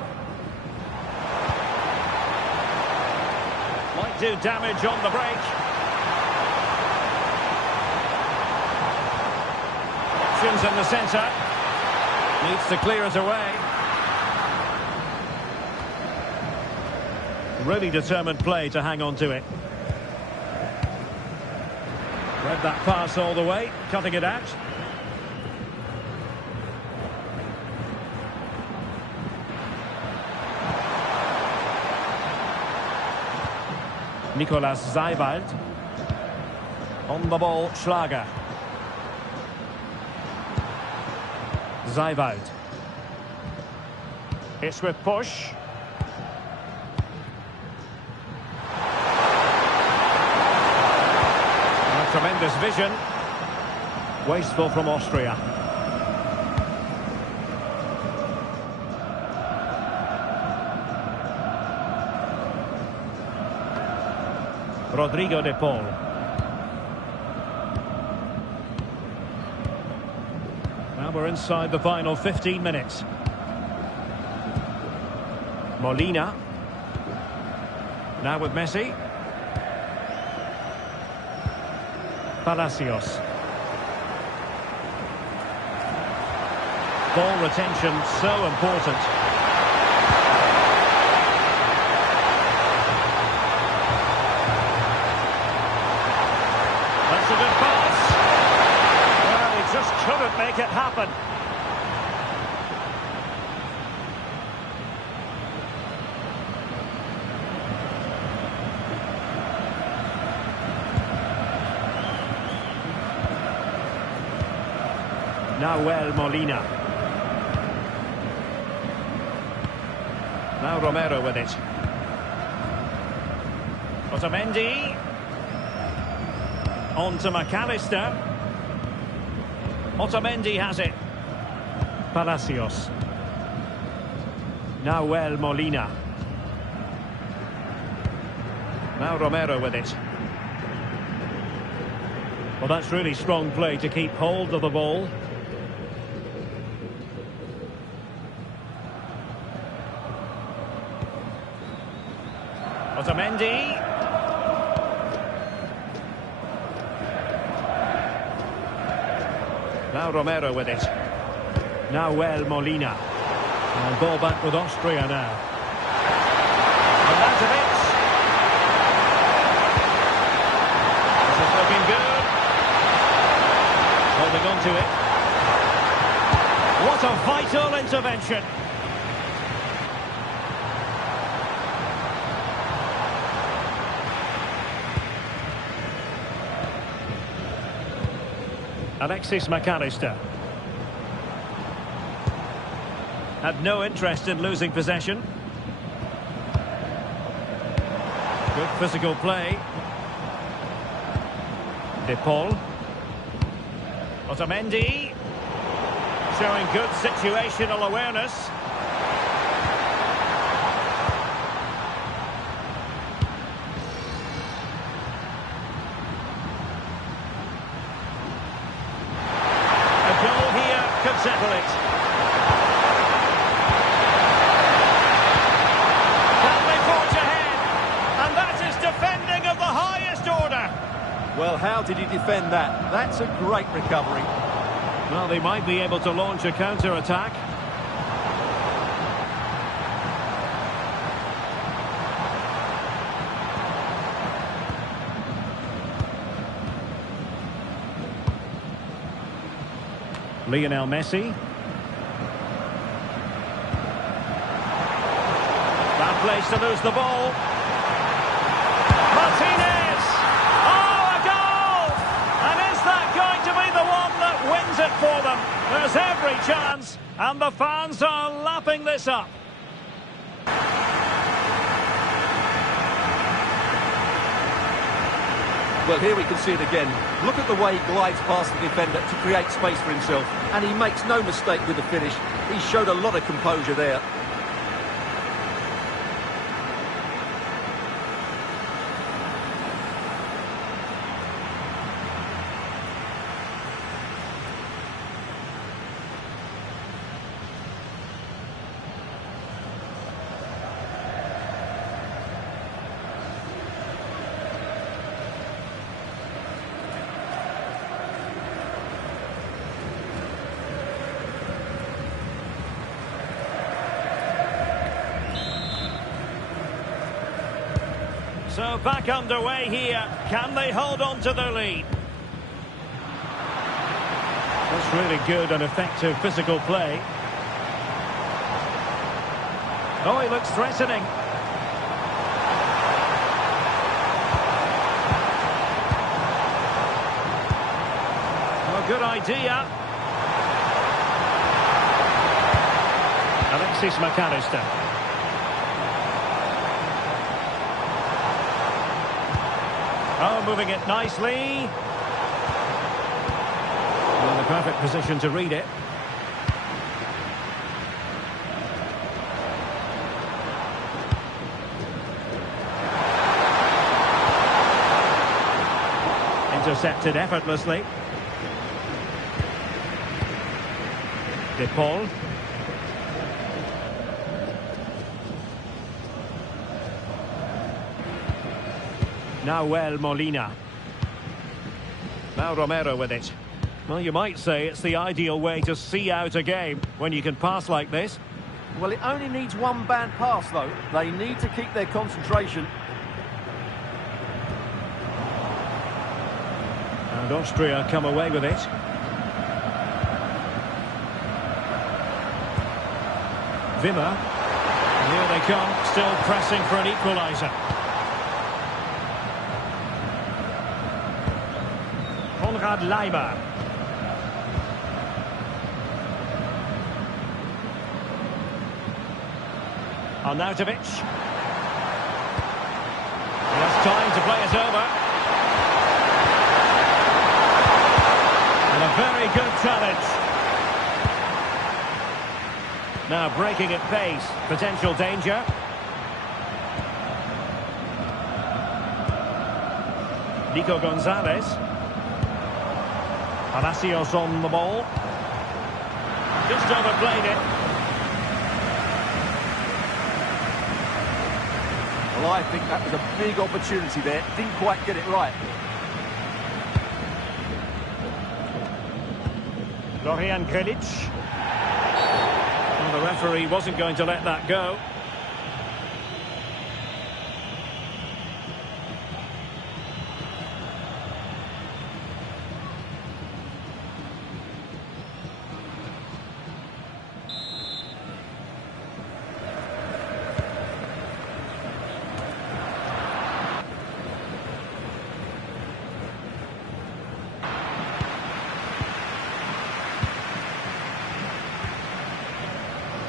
Might do damage on the break. Options in the centre. Needs to clear it away. Really determined play to hang on to it. Read that pass all the way, cutting it out. Nicolas Seiwald. On the ball, Schlager. Seiwald. It's with push. Tremendous vision. Wasteful from Austria. Rodrigo de Paul. Now we're inside the final 15 minutes. Molina. Now with Messi. Palacios. Ball retention so important. That's a good pass. Well, he just couldn't make it happen. Nahuel Molina. Now Romero with it. Otamendi. On to McAllister. Otamendi has it. Palacios. Nahuel Molina. Now Romero with it. Well, that's really strong play to keep hold of the ball. Otamendi. Now Romero with it. Nahuel Molina. And ball back with Austria now. And that's it. This is looking good. Holding on to it. What a vital intervention. Alexis McAllister. Had no interest in losing possession. Good physical play. De Paul. Otamendi. Showing good situational awareness. Could settle it. Can they forge ahead? And that is defending of the highest order. Well, how did he defend that? That's a great recovery. Well, they might be able to launch a counter-attack. Lionel Messi. Bad place to lose the ball. Martinez! Oh, a goal! And is that going to be the one that wins it for them? There's every chance, and the fans are lapping this up. Well, here we can see it again. Look at the way he glides past the defender to create space for himself. And he makes no mistake with the finish. He showed a lot of composure there. So back underway here. Can they hold on to their lead? That's really good and effective physical play. Oh, he looks threatening. Oh, good idea. Alexis McAllister. Oh, moving it nicely. Well, in the perfect position to read it. Intercepted effortlessly. De Paul. Nahuel Molina. Now Romero with it. Well, you might say it's the ideal way to see out a game when you can pass like this. Well, it only needs one bad pass, though. They need to keep their concentration. And Austria come away with it. Wimmer. And here they come, still pressing for an equaliser. Leiber. Arnautovic. He has time to play it over. And a very good challenge. Now breaking at pace. Potential danger. Nico Gonzalez. Palacios on the ball. Just overplayed it. Well, I think that was a big opportunity there. Didn't quite get it right. Florian Grilic. Well, the referee wasn't going to let that go.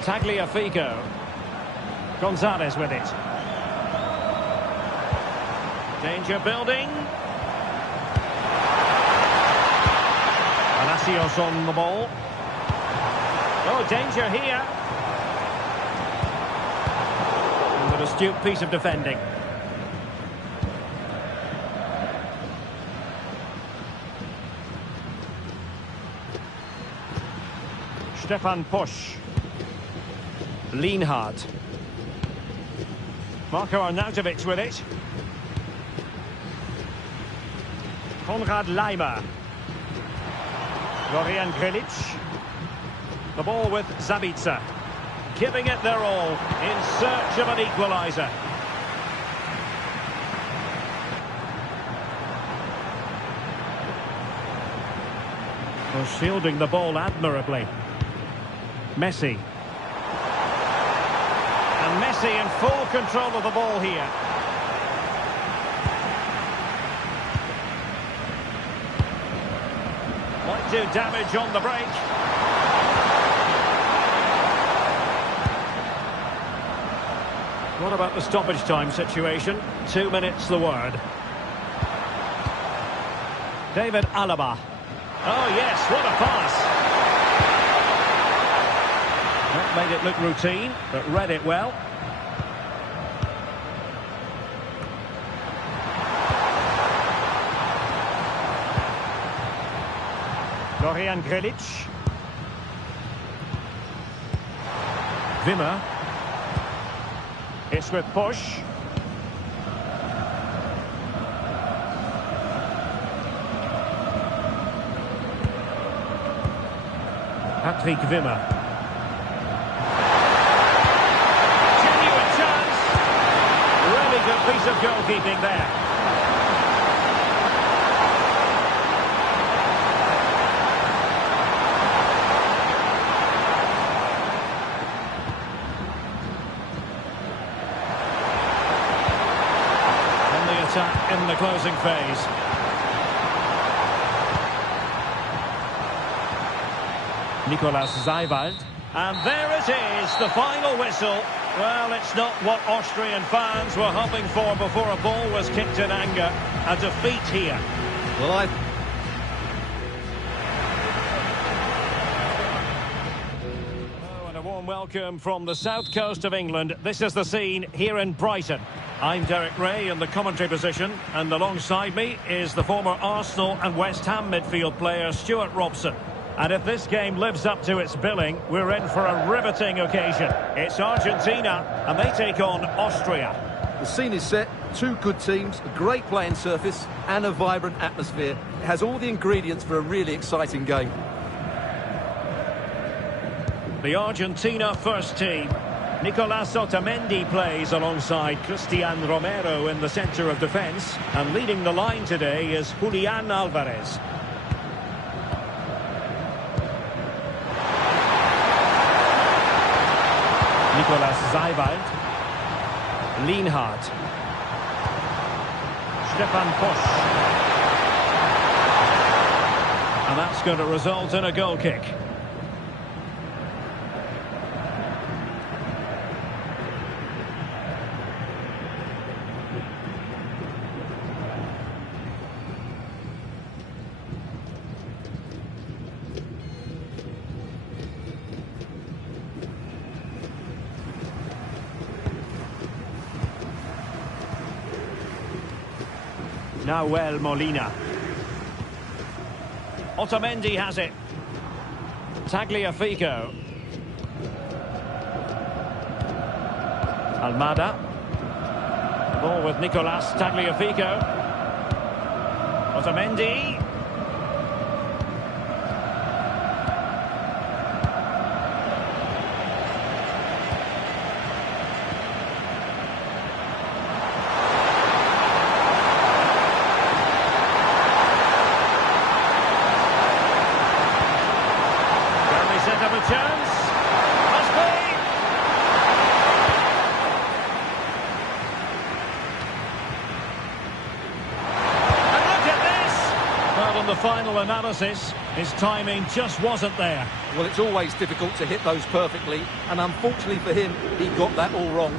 Tagliafico. Gonzalez with it. Danger building. Palacios on the ball. Oh, danger here. And an astute piece of defending. Stefan Posch. Lienhardt. Marco Arnautovic with it. Konrad Leimer. Florian Grilic. The ball with Zabitzer. Giving it their all in search of an equaliser. Well, shielding the ball admirably. Messi. And Messi in full control of the ball here. Might do damage on the break. What about the stoppage time situation? 2 minutes the word. David Alaba. Oh yes, what a pass. That made it look routine, but read it well. Florian Grilic. Wimmer. It's with Posch. Patrick Wimmer. Genuine chance. Really good Piece of goalkeeping there. On the attack in the closing phase. Nicolas Zeiwald. And there it is, the final whistle. Well, it's not what Austrian fans were hoping for before a ball was kicked in anger. A defeat here. Well, Oh, and a warm welcome from the south coast of England. This is the scene here in Brighton. I'm Derek Ray in the commentary position, and alongside me is the former Arsenal and West Ham midfield player Stuart Robson. And if this game lives up to its billing, we're in for a riveting occasion. It's Argentina, and they take on Austria. the scene is set. Two good teams, a great playing surface, and a vibrant atmosphere. It has all the ingredients for a really exciting game. The Argentina first team. Nicolas Otamendi plays alongside Cristian Romero in the centre of defence. And leading the line today is Julian Alvarez. Nicolas Zeiwald. Lienhardt. Stefan Posch. And that's going to result in a goal kick. Nahuel Molina. Otamendi has it. Tagliafico. Almada. Ball with Nicolas Tagliafico. Otamendi. Chance. Must be. And look at this. Well, on the final analysis, his timing just wasn't there. Well, it's always difficult to hit those perfectly, and unfortunately for him, he got that all wrong.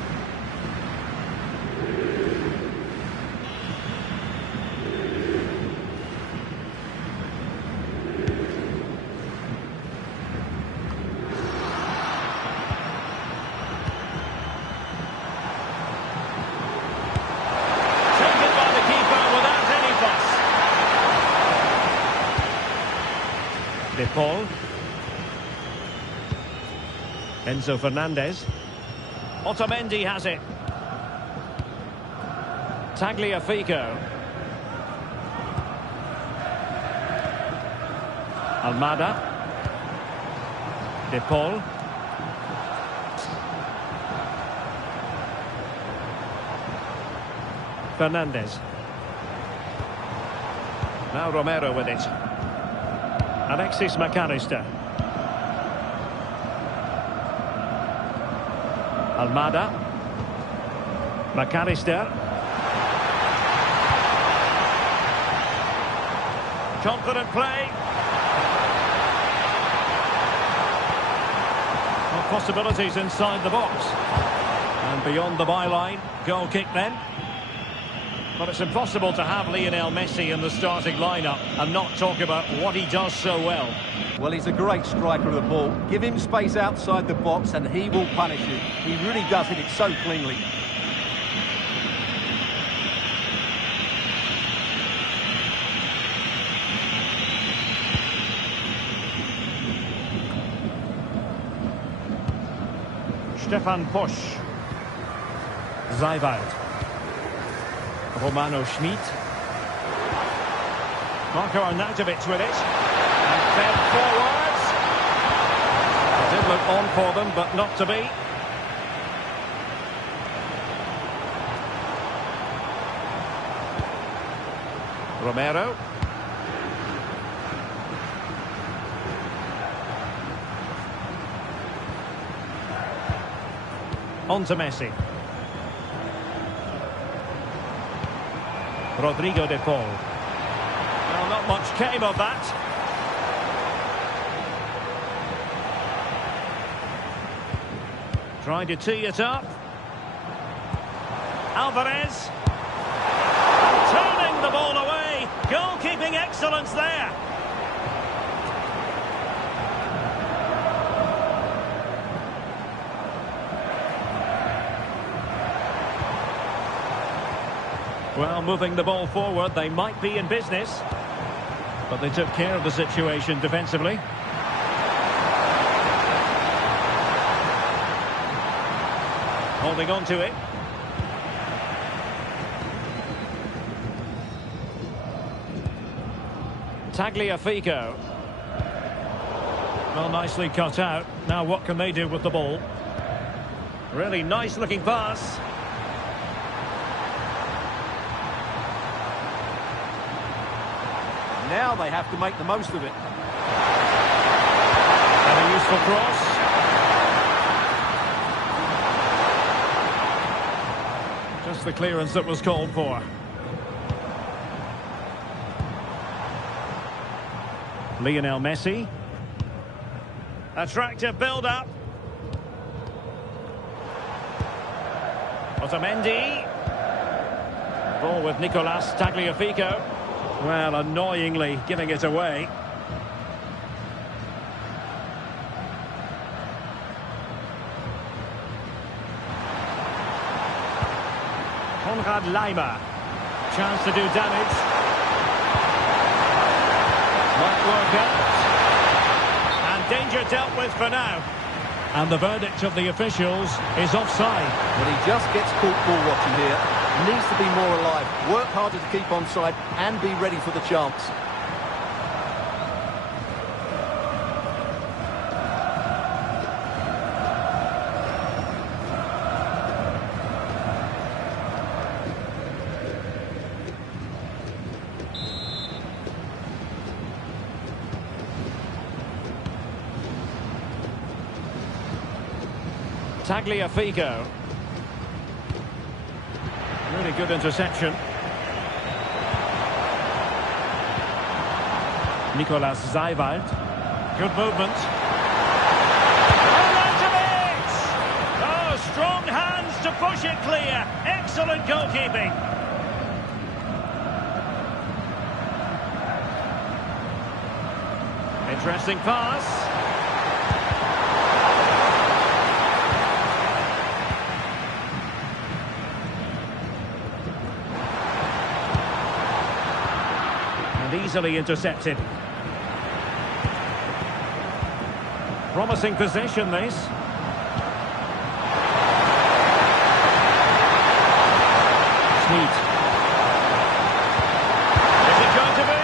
Paul. Enzo Fernandez. Otamendi has it. Tagliafico. Almada. De Paul. Fernandez. Now Romero with it. Alexis McAllister. Almada. McAllister. Confident play. Well, possibilities inside the box. And beyond the byline. Goal kick then. But it's impossible to have Lionel Messi in the starting lineup and not talk about what he does so well. Well, he's a great striker of the ball. Give him space outside the box and he will punish you. He really does hit it so cleanly. Stefan Posch. Zeiwald. Romano Schmid. Marco Arnautovic with it. And fed forwards. It did look on for them, but not to be. Romero. On to Messi. Rodrigo de Paul. Well, not much came of that. Trying to tee it up. Alvarez. Turning the ball away. Goalkeeping excellence there. Well, moving the ball forward, they might be in business. But they took care of the situation defensively. Holding on to it. Tagliafico. Well, nicely cut out. Now what can they do with the ball? Really nice looking pass. Now they have to make the most of it. And a useful cross. Just the clearance that was called for. Lionel Messi. Attractive build-up. Otamendi. Ball with Nicolas Tagliafico. Well, annoyingly giving it away. Konrad Laimer. Chance to do damage. Might work out. And danger dealt with for now. And the verdict of the officials is offside. But he just gets caught ball watching here. Needs to be more alive, work harder to keep onside and be ready for the chance. Tagliafico. Really good interception. Nicolas Zeiwald. Good movement. Oh, out of it! Oh, strong hands to push it clear. Excellent goalkeeping. Interesting pass. Easily intercepted. Promising possession, this. Sweet. Is it going to be?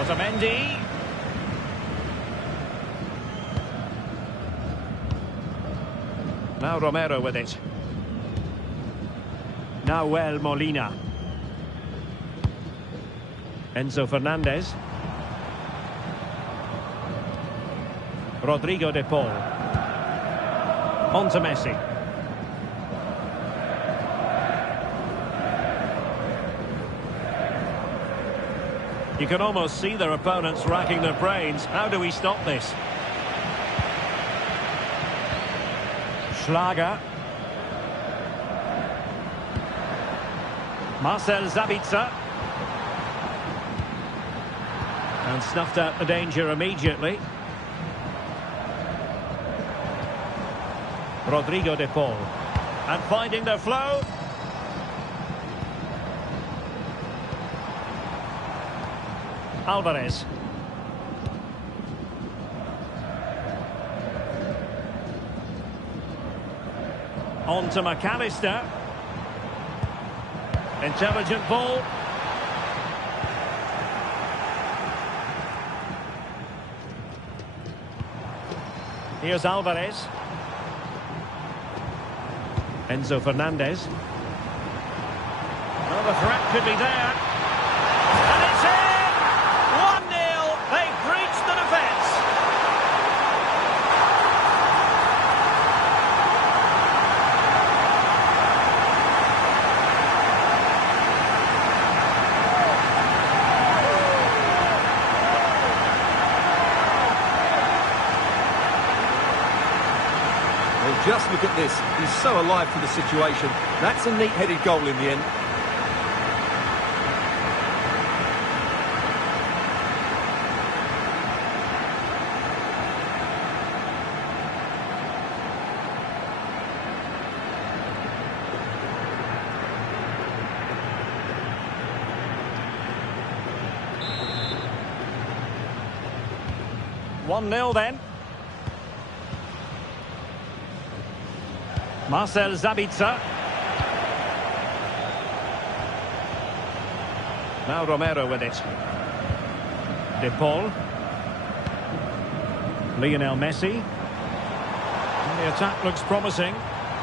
Otamendi. Now Romero with it. Nahuel Molina. Enzo Fernandez. Rodrigo de Paul. On to Messi. You can almost see their opponents racking their brains. How do we stop this? Schlager. Marcel Sabitzer. And snuffed out the danger immediately. Rodrigo de Paul. And finding their flow. Alvarez. On to McAllister. Intelligent ball. Here's Alvarez. Enzo Fernandez. Well, the threat could be there. And it's in! 1-0. They've breached the defence. Well, just look at this. He's so alive to the situation. That's a neat-headed goal in the end. One-nil then. Marcel Sabitzer. Now Romero with it. De Paul. Lionel Messi. And the attack looks promising,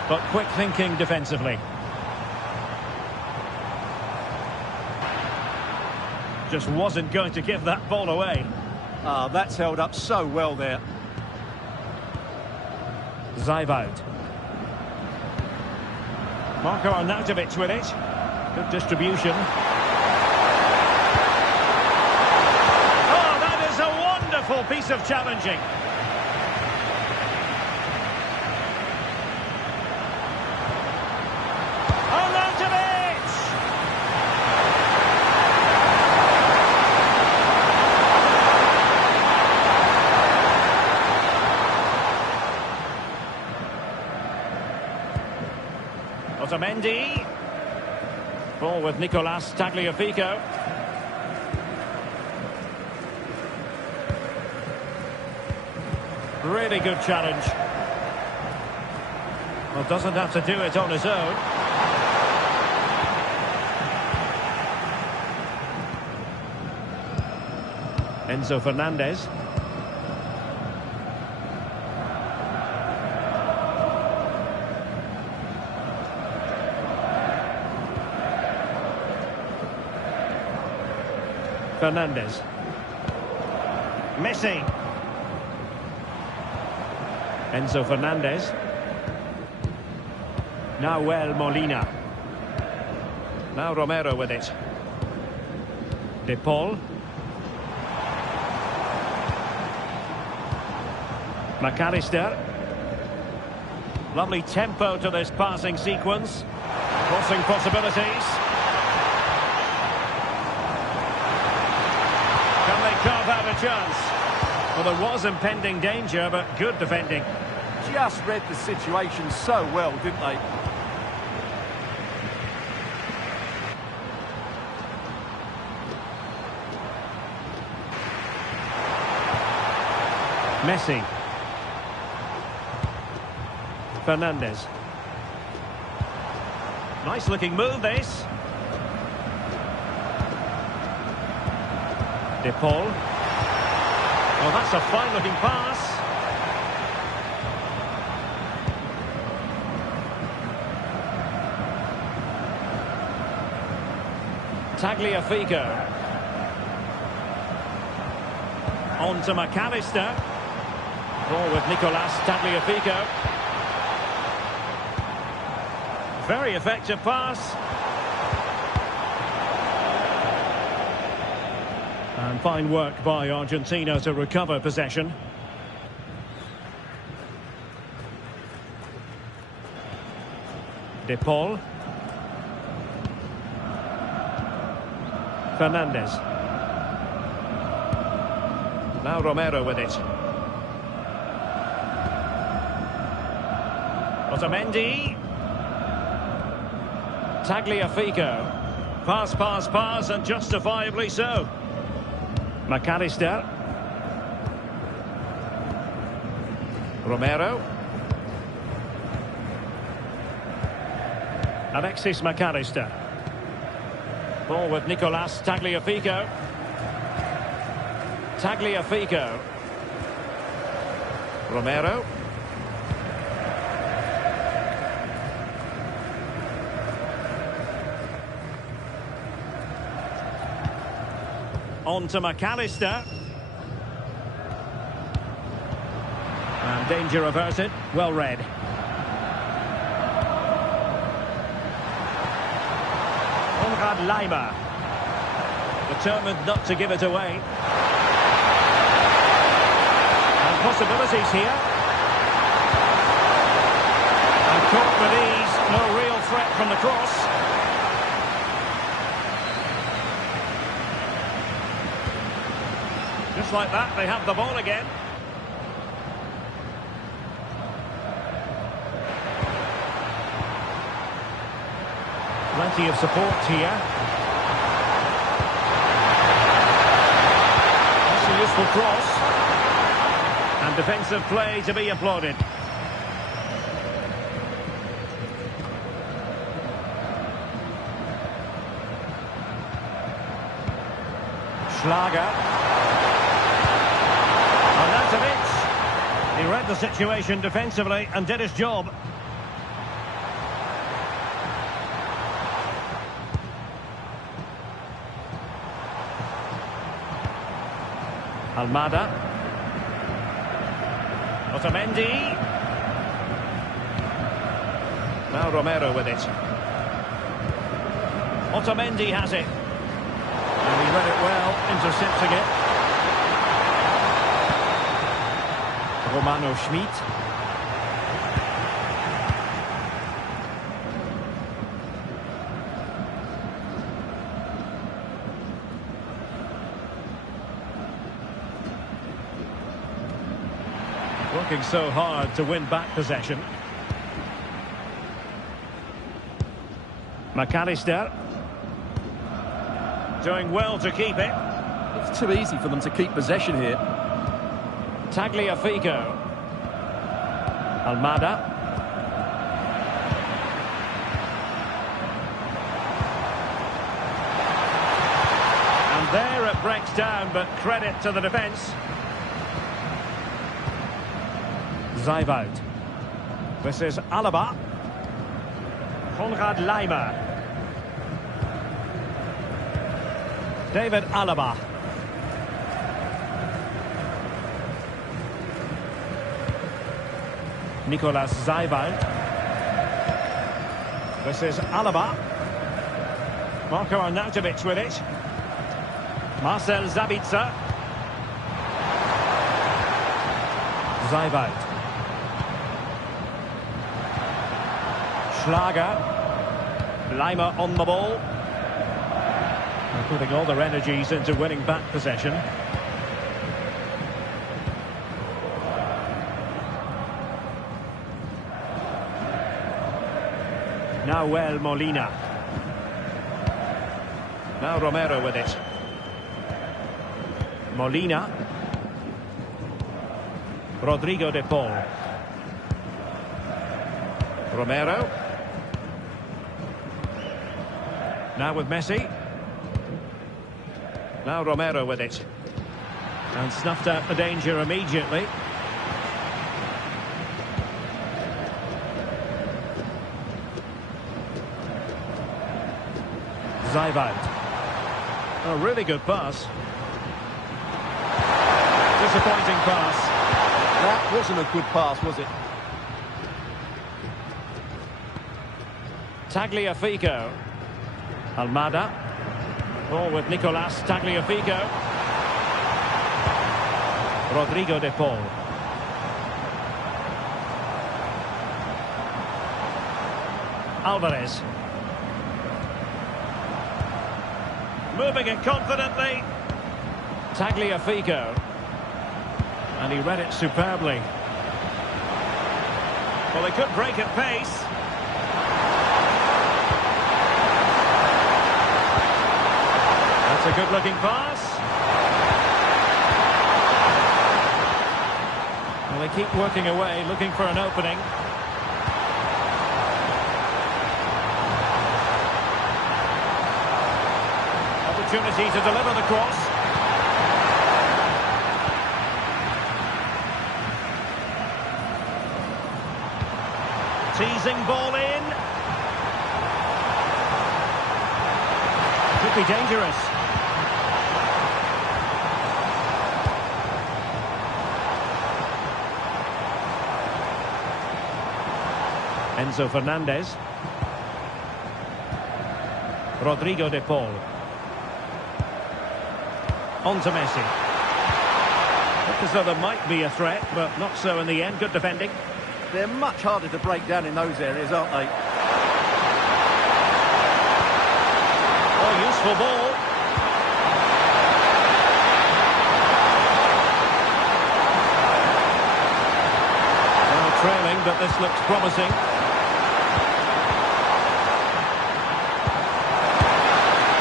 but quick thinking defensively. Just wasn't going to give that ball away. Ah, that's held up so well there. Zijvoud. Marko Arnautovic with it. Good distribution. Oh, that is a wonderful piece of challenging. Arnautovic! Otamendi. Ball with Nicolas Tagliafico. Really good challenge. Well, doesn't have to do it on his own. Enzo Fernandez. Fernandez. Messi. Enzo Fernandez. Nahuel Molina. Now Romero with it. De Paul. McAllister. Lovely tempo to this passing sequence. Crossing possibilities. Can they carve out a chance? Well, there was impending danger, but good defending. Just read the situation so well, didn't they? Messi. Fernandez. Nice looking move, this. De Paul. Oh, that's a fine looking pass. Tagliafico. On to McAllister. Ball with Nicolas Tagliafico. Very effective pass. And fine work by Argentina to recover possession. De Paul. Fernandez. Now Romero with it. Otamendi. Tagliafico. Pass, pass, pass, and justifiably so. McAllister. Romero. Alexis McAllister. Ball with Nicolas Tagliafico. Tagliafico. Romero. On to McAllister. And danger averted. Well read. Leimer, determined not to give it away. And possibilities here. And caught with ease, no real threat from the cross. Just like that, they have the ball again. Plenty of support here. That's a useful cross. And defensive play to be applauded. Schlager. Arnautovic. He read the situation defensively and did his job. Almada. Otamendi. Now Romero with it. Otamendi has it. And he read it well, intercepting it. Romano Schmid. Working so hard to win back possession. McAllister. Doing well to keep it. It's too easy for them to keep possession here. Tagliafico. Almada. And there it breaks down, but credit to the defence. Zeibold. This is Alaba. Konrad Leimer. David Alaba. Nicolas Zeibold. This is Alaba. Marko Arnautovic with it. Marcel Sabitzer. Zeibold. Schlager. Leimer on the ball. They're putting all their energies into winning back possession. Nahuel Molina. Now Romero with it. Molina. Rodrigo de Paul. Romero. Now with Messi. Now Romero with it. And snuffed out the danger immediately. Zeibold. A really good pass. Disappointing pass. That wasn't a good pass, was it? Tagliafico. Almada. Ball with Nicolas Tagliafico. Rodrigo de Paul. Alvarez. Moving it confidently. Tagliafico. And he read it superbly. Well, he could break at pace. That's a good-looking pass. Well, they keep working away, looking for an opening. Opportunity to deliver the cross. Teasing ball in. Could be dangerous. Enzo Fernandez. Rodrigo de Paul. On to Messi. Looked as though there might be a threat, but not so in the end. Good defending. They're much harder to break down in those areas, aren't they? Oh, useful ball. Well, trailing, but this looks promising.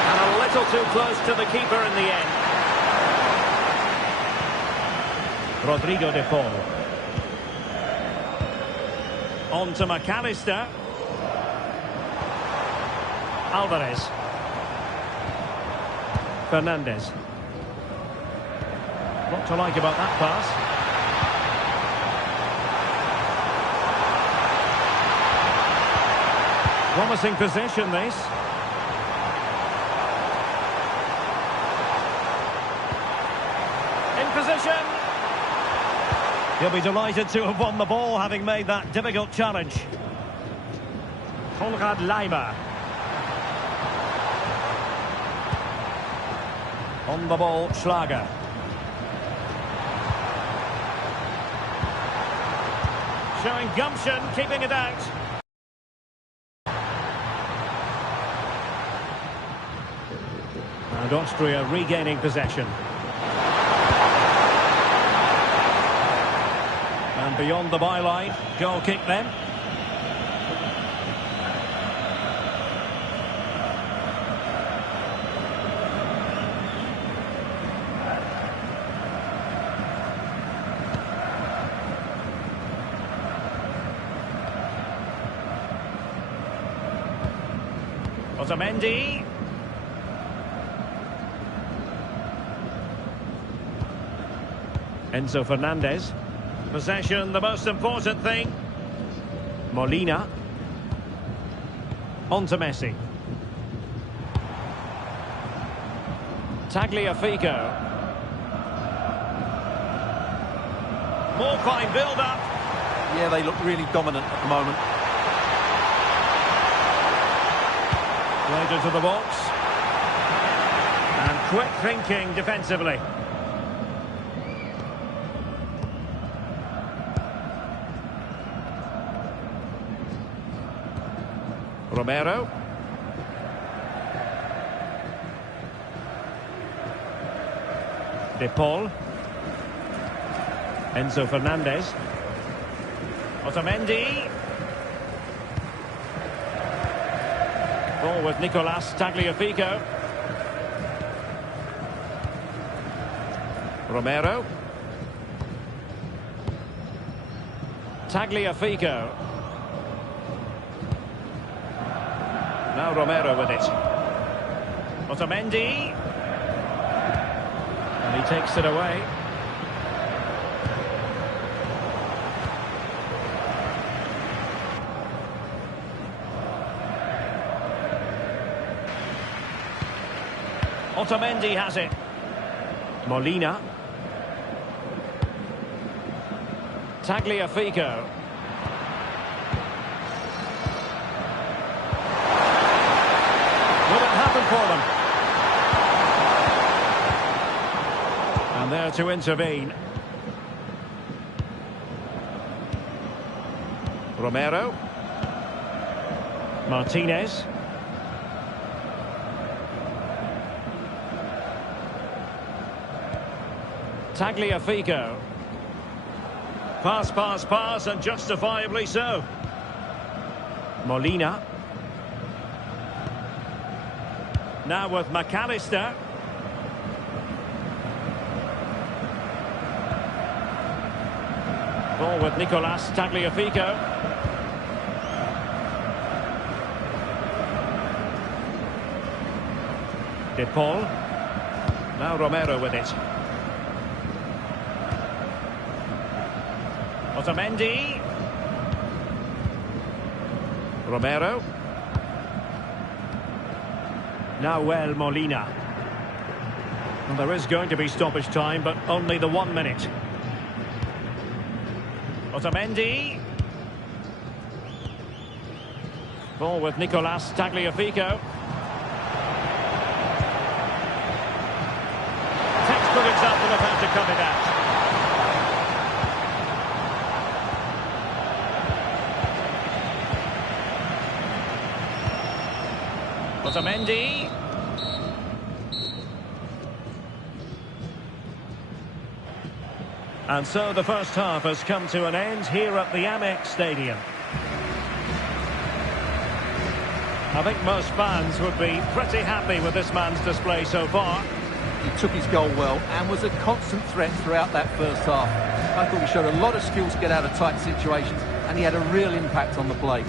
And a little too close to the keeper in the end. Rodrigo de Paul. On to McAllister. Alvarez. Fernandez. What to like about that pass. Promising position, this. In position. He'll be delighted to have won the ball, having made that difficult challenge. Konrad Leimer. On the ball, Schlager. Showing gumption, keeping it out. And Austria regaining possession. And beyond the byline, goal kick then. Otamendi. Enzo Fernandez. Possession, the most important thing. Molina. On to Messi. Tagliafico. More fine build-up. Yeah, they look really dominant at the moment. Played into the box. And quick thinking defensively. Romero. De Paul. Enzo Fernandez. Otamendi. Ball with Nicolas Tagliafico. Romero. Tagliafico. Now Romero with it. Otamendi. And he takes it away. Otamendi has it. Molina. Tagliafico. Will it happen for them? And there to intervene. Romero. Martinez. Tagliafico. Pass, pass, pass, and justifiably so. Molina. Now with McAllister. Ball with Nicolas Tagliafico. De Paul. Now Romero with it. Otamendi. Romero. Now Molina. And there is going to be stoppage time, but only the 1 minute. Otamendi. Ball with Nicolas Tagliafico. Textbook example of how to cut it out. Otamendi. And so the first half has come to an end here at the Amex Stadium. I think most fans would be pretty happy with this man's display so far. He took his goal well and was a constant threat throughout that first half. I thought he showed a lot of skill to get out of tight situations, and he had a real impact on the play.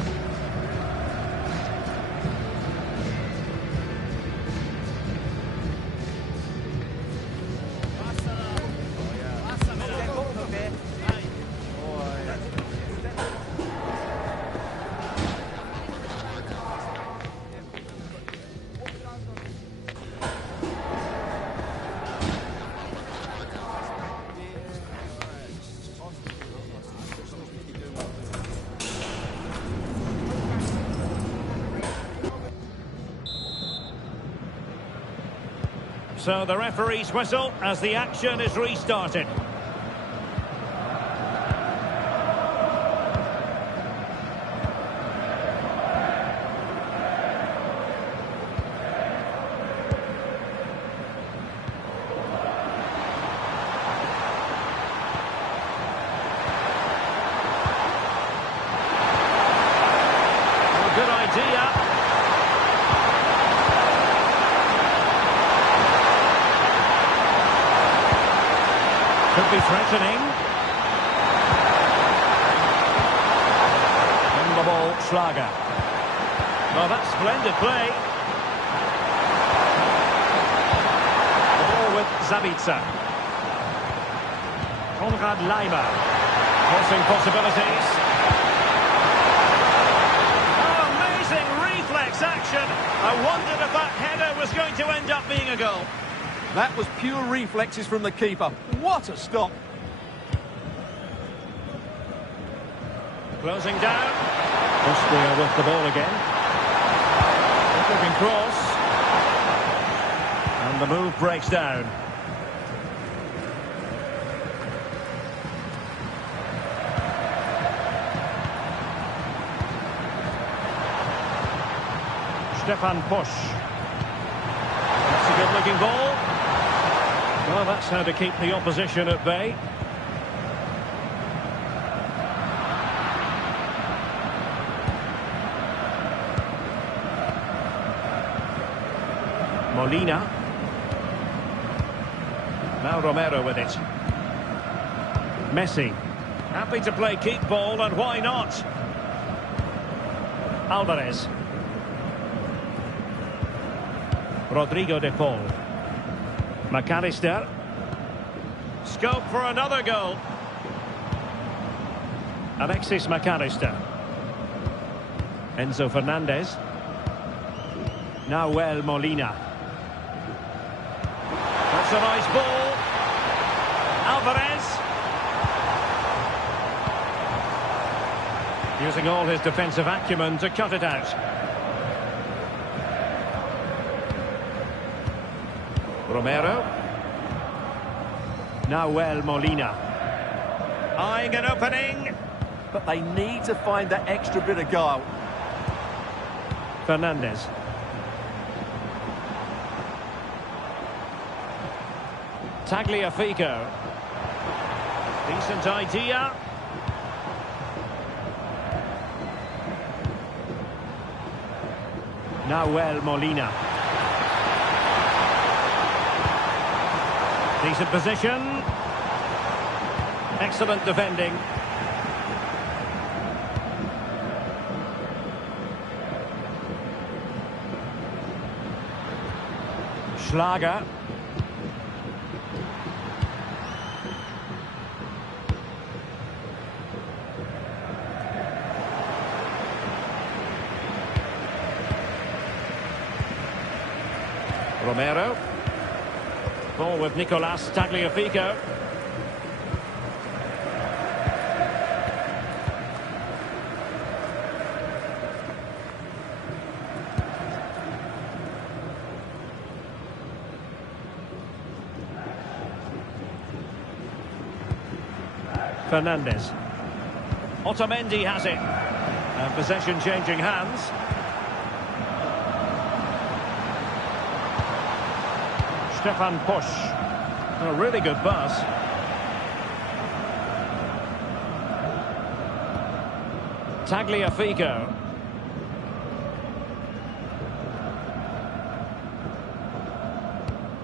So the referee's whistle as the action is restarted. Well, good idea. Could be threatening. On the ball, Schlager. Well, that's splendid play. The ball with Zabitzer. Konrad Leimer. Crossing possibilities. Oh, amazing reflex action. I wondered if that header was going to end up being a goal. That was pure reflexes from the keeper. What a stop. Closing down. Austria with the ball again. Looking cross. And the move breaks down. Stefan Posch. That's a good-looking ball. Well, that's how to keep the opposition at bay. Molina. Now Romero with it. Messi. Happy to play keep ball, and why not? Alvarez. Rodrigo de Paul. McAllister. Scope for another goal. Alexis McAllister. Enzo Fernandez. Now Molina. That's a nice ball. Alvarez. Using all his defensive acumen to cut it out. Romero. Now Molina. Eyeing an opening. But they need to find that extra bit of guile. Fernandez. Tagliafico. Decent idea. Now Molina. Decent position. Excellent defending. Schlager. Romero. Ball with Nicolas Tagliafico. Fernandez. Otamendi has it. And possession changing hands. Stefan Posch. A really good pass. Tagliafico.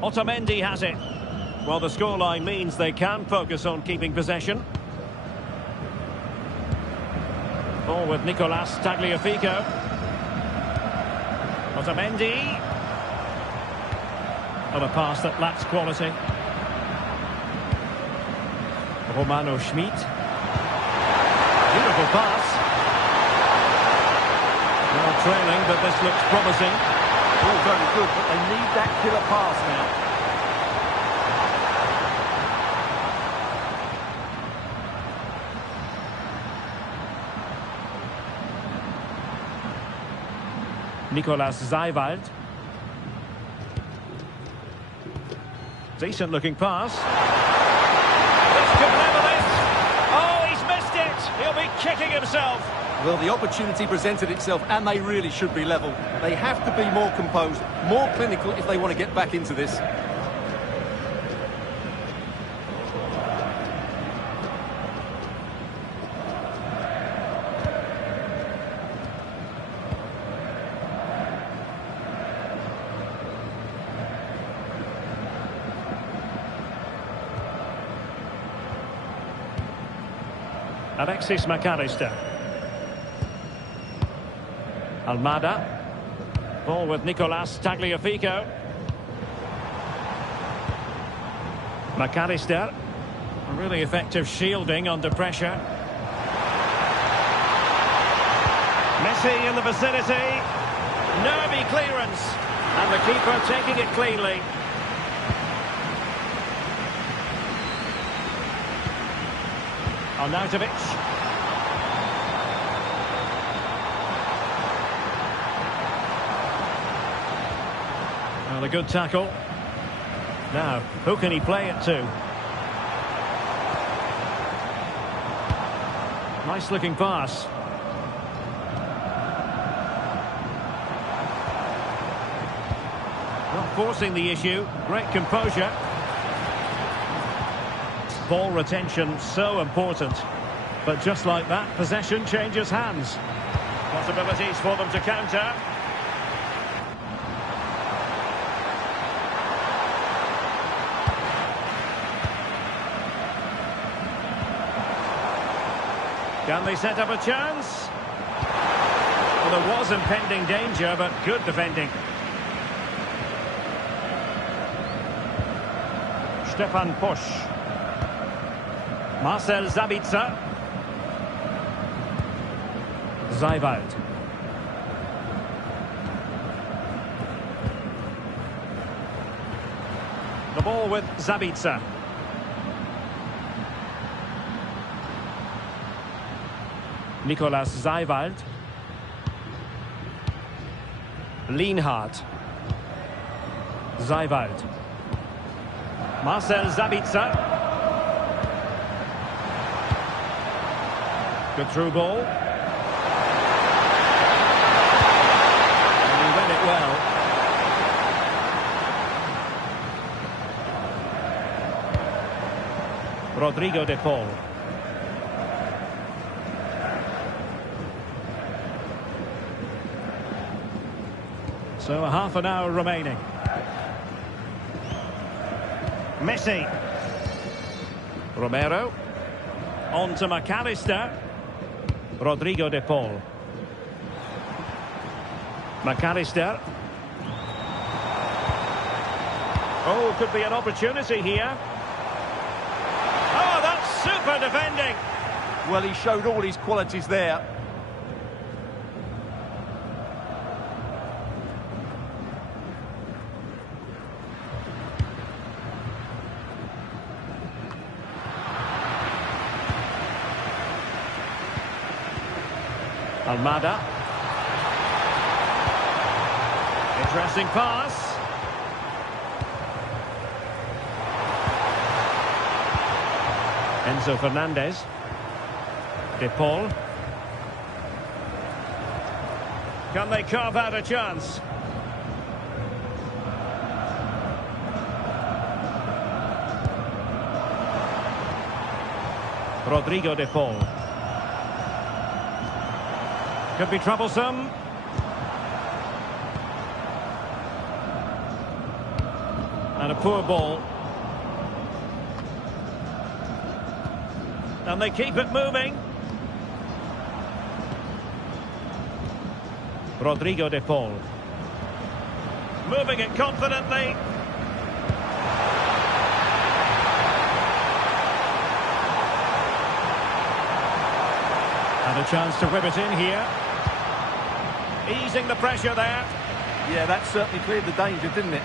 Otamendi has it. Well, the scoreline means they can focus on keeping possession. Ball with Nicolas Tagliafico. Otamendi. On a pass that lacks quality. Romano Schmid. Beautiful pass. Well, trailing, but this looks promising. All very good, but they need that killer pass now. Nicolas Seiwald. Decent looking pass. This could level it. Oh, he's missed it. He'll be kicking himself. Well, the opportunity presented itself, and they really should be level. They have to be more composed, more clinical if they want to get back into this. Alexis McAllister. Almada. Ball with Nicolas Tagliafico. McAllister. A really effective shielding under pressure. Messi in the vicinity. Nervy clearance. And the keeper taking it cleanly. Arnautovic. Well, a good tackle. Now, who can he play it to? Nice looking pass. Not forcing the issue. Great composure. Ball retention so important, but just like that, possession changes hands. Possibilities for them to counter. Can they set up a chance? Well, there was impending danger, but good defending. Stefan Posch. Marcel Sabitzer. Seiwald. The ball with Sabitzer. Nicolas Seiwald. Lienhardt. Seiwald. Marcel Sabitzer. Good through ball. And he read it well. Rodrigo de Paul. So a half an hour remaining. Messi. Romero. On to McAllister. Rodrigo de Paul. McAllister. Oh, could be an opportunity here. Oh, that's super defending. Well, he showed all his qualities there. Almada. Interesting pass. Enzo Fernandez. De Paul. Can they carve out a chance? Rodrigo De Paul. Could be troublesome. And a poor ball. And they keep it moving. Rodrigo De Paul. Moving it confidently. And a chance to whip it in here. Easing the pressure there. Yeah, that certainly cleared the danger, didn't it?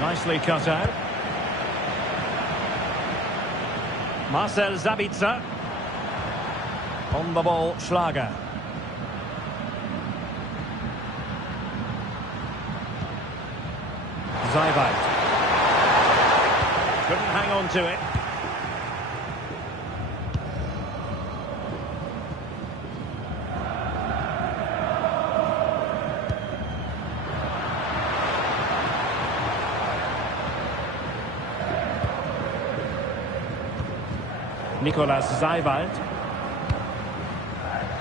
Nicely cut out. Marcel Sabitzer. On the ball, Schlager. Zaiwald. Couldn't hang on to it. Nicolas Zaiwald.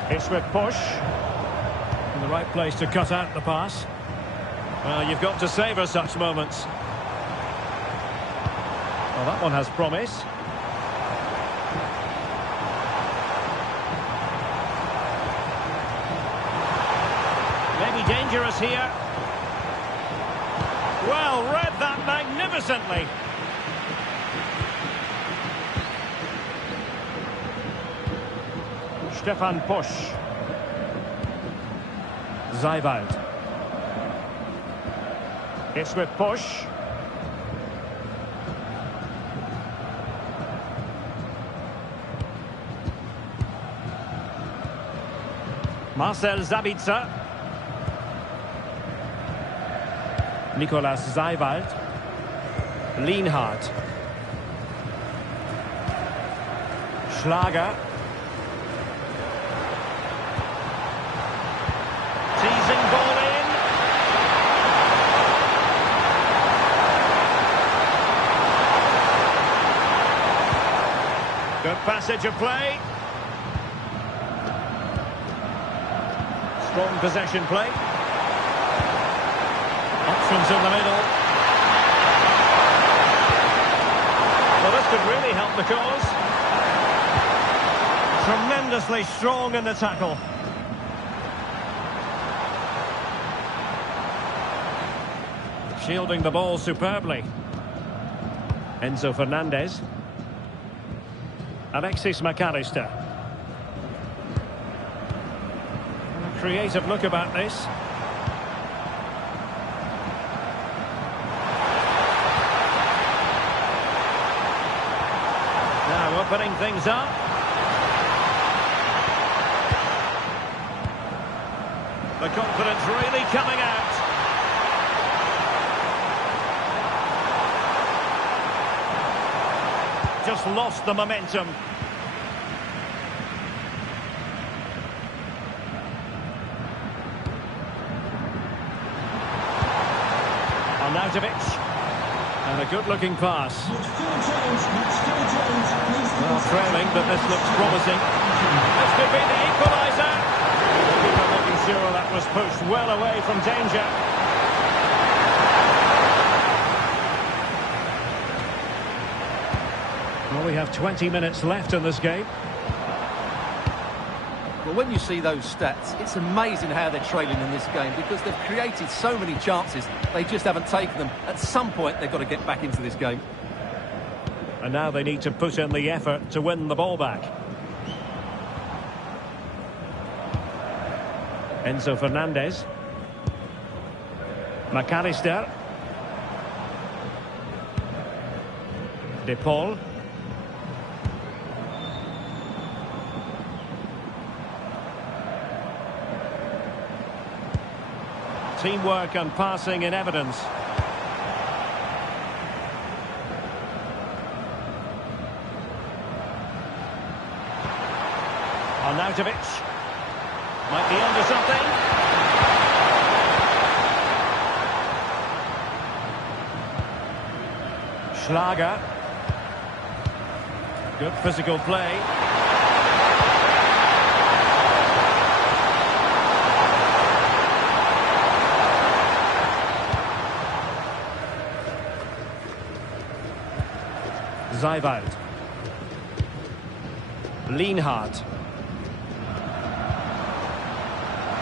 It's with push. In the right place to cut out the pass. Well, you've got to savour such moments. Well, that one has promise. Maybe dangerous here. Well, read that magnificently. Stefan Pusch. Zaiwald. It's with Pusch. Marcel Sabitzer. Nicolas Zaiwald. Lienhardt. Schlager. Teasing ball in. Good passage of play. Strong possession play. Options in the middle. Well, this could really help the cause. Tremendously strong in the tackle. Shielding the ball superbly. Enzo Fernandez. Alexis McAllister. A creative look about this. Now opening things up. The confidence really coming out. Just lost the momentum. Arnautovic. And a good-looking pass. Well, trailing, but this looks promising. This could be the equaliser. People making sure that was pushed well away from danger. Well, we have 20 minutes left in this game. Well, when you see those stats, it's amazing how they're trailing in this game because they've created so many chances, they just haven't taken them. At some point, they've got to get back into this game. And now they need to put in the effort to win the ball back. Enzo Fernandez. McAllister. De Paul. Teamwork and passing in evidence. Arnautovic might be onto something. Schlager. Good physical play. Zeiwald. Lienhardt.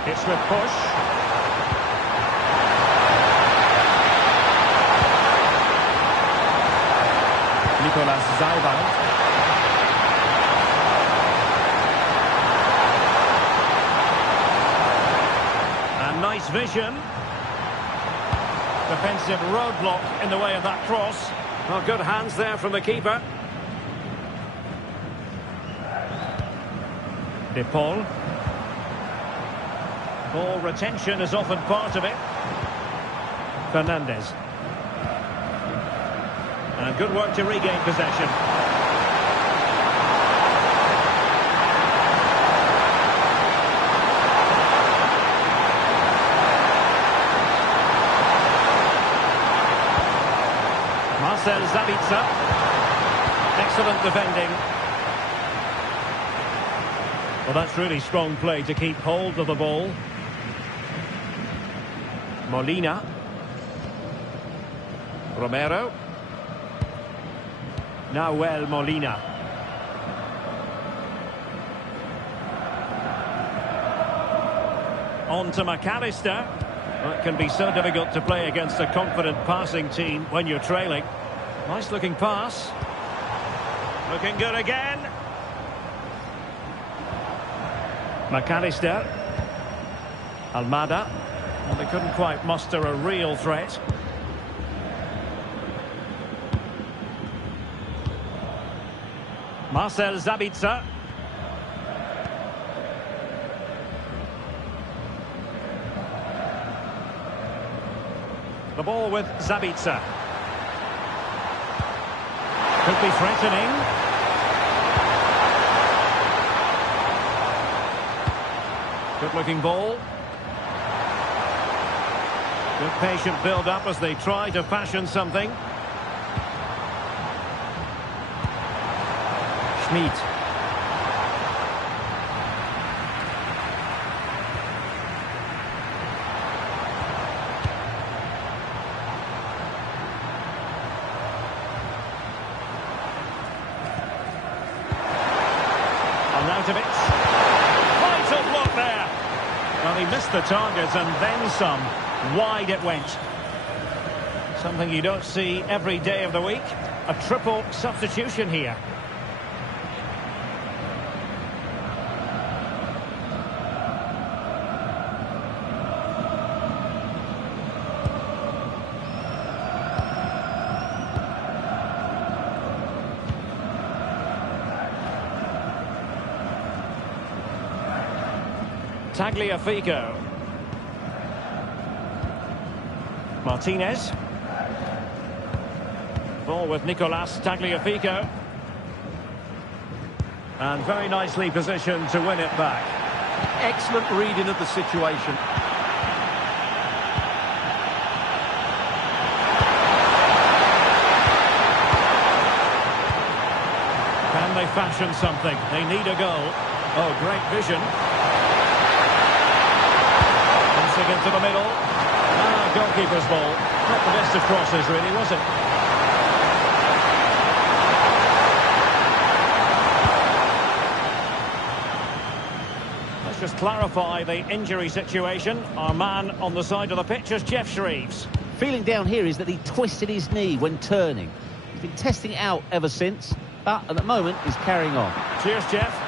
It's with push. Nicolas Zeiwald. And nice vision. Defensive roadblock in the way of that cross. Well, good hands there from the keeper. De Paul. Ball retention is often part of it. Fernandez. And good work to regain possession. Marcel Sabitzer. Excellent defending. Well, that's really strong play to keep hold of the ball. Molina. Romero. Nahuel Molina. On to McAllister. Well, it can be so difficult to play against a confident passing team when you're trailing. Nice looking pass. Looking good again. McAllister. Almada. Well, they couldn't quite muster a real threat. Marcel Sabitzer. The ball with Sabitzer. Could be threatening. Good looking ball. Good patient build-up as they try to fashion something. Schmid. Arnautovic. Vital block there. Well, he missed the target and then some. Wide it went. Something you don't see every day of the week. A triple substitution here. Tagliafico. Martinez. Ball with Nicolas Tagliafico. And very nicely positioned to win it back. Excellent reading of the situation. Can they fashion something? They need a goal. Oh, great vision. Passing into the middle. Goalkeeper's ball. Not the best of crosses, really, was it? Let's just clarify the injury situation. Our man on the side of the pitch is Jeff Shreves. Feeling down here is that he twisted his knee when turning. He's been testing it out ever since, but at the moment he's carrying on. Cheers, Jeff.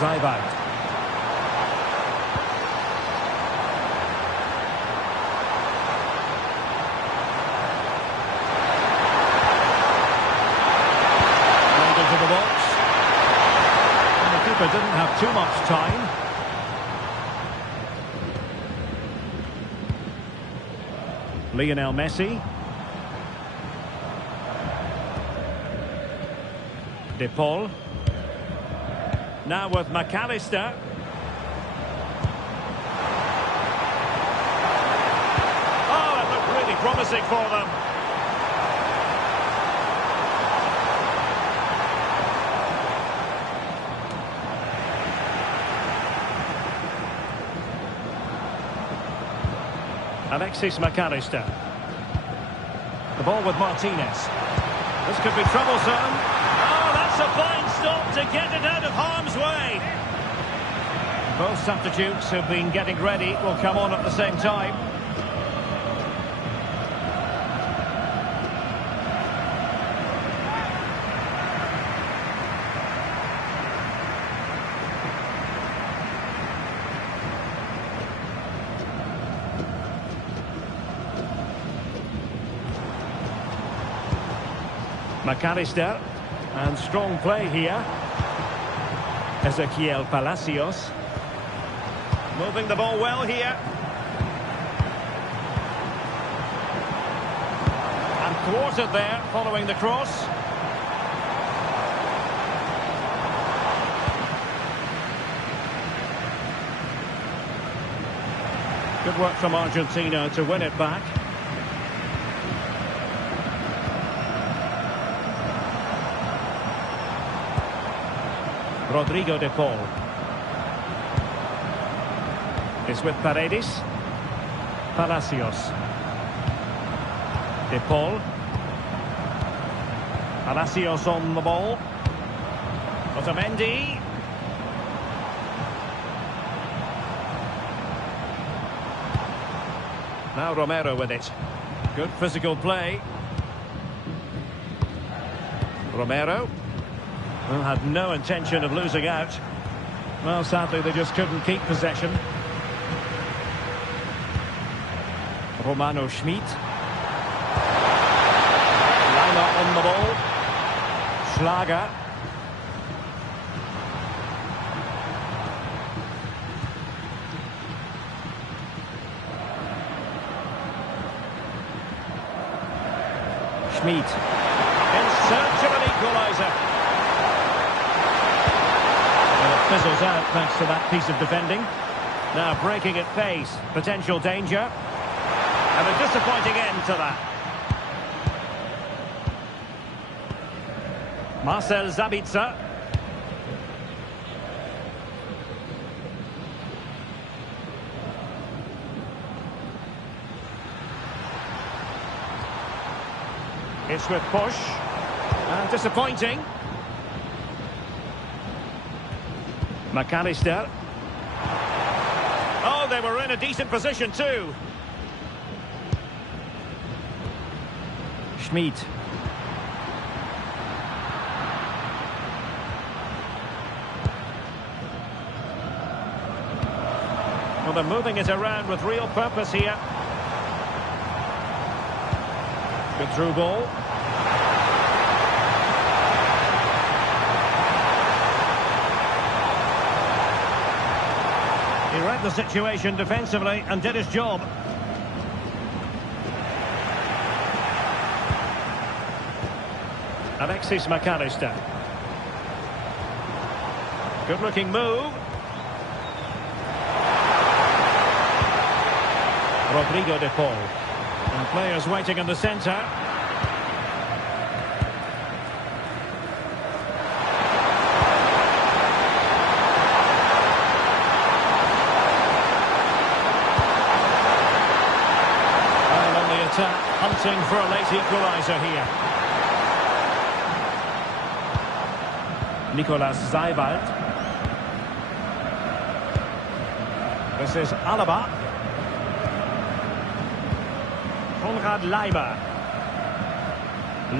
Zeiwald. Into the box. too much time. Lionel Messi. De Paul. Now with McAllister. Oh, it looked really promising for them. Alexis McAllister. The ball with Martinez. This could be troublesome. Oh, that's a fine stop to get it out of harm's way. Both substitutes who've been getting ready will come on at the same time. McAllister, and strong play here. Ezequiel Palacios. Moving the ball well here. And thwarted there following the cross. Good work from Argentina to win it back. Rodrigo de Paul is with Paredes. Palacios. De Paul. Palacios on the ball. Otamendi. Now Romero with it. Good physical play. Romero. Well, had no intention of losing out. Well, sadly, they just couldn't keep possession. Romano Schmid. Lima on the ball. Schlager. Schmid. In search of an equaliser. Fizzles out thanks to that piece of defending. Now breaking at pace, potential danger. And a disappointing end to that. Marcel Sabitzer. It's with push. And disappointing. McAllister. Oh, they were in a decent position too. Schmid. Well, they're moving it around with real purpose here. Good through ball. He read the situation defensively and did his job. Alexis McAllister. Good-looking move. Rodrigo de Paul. And players waiting in the centre. Hunting for a late equaliser here. Nicolas Seiwald. This is Alaba. Konrad Leiber.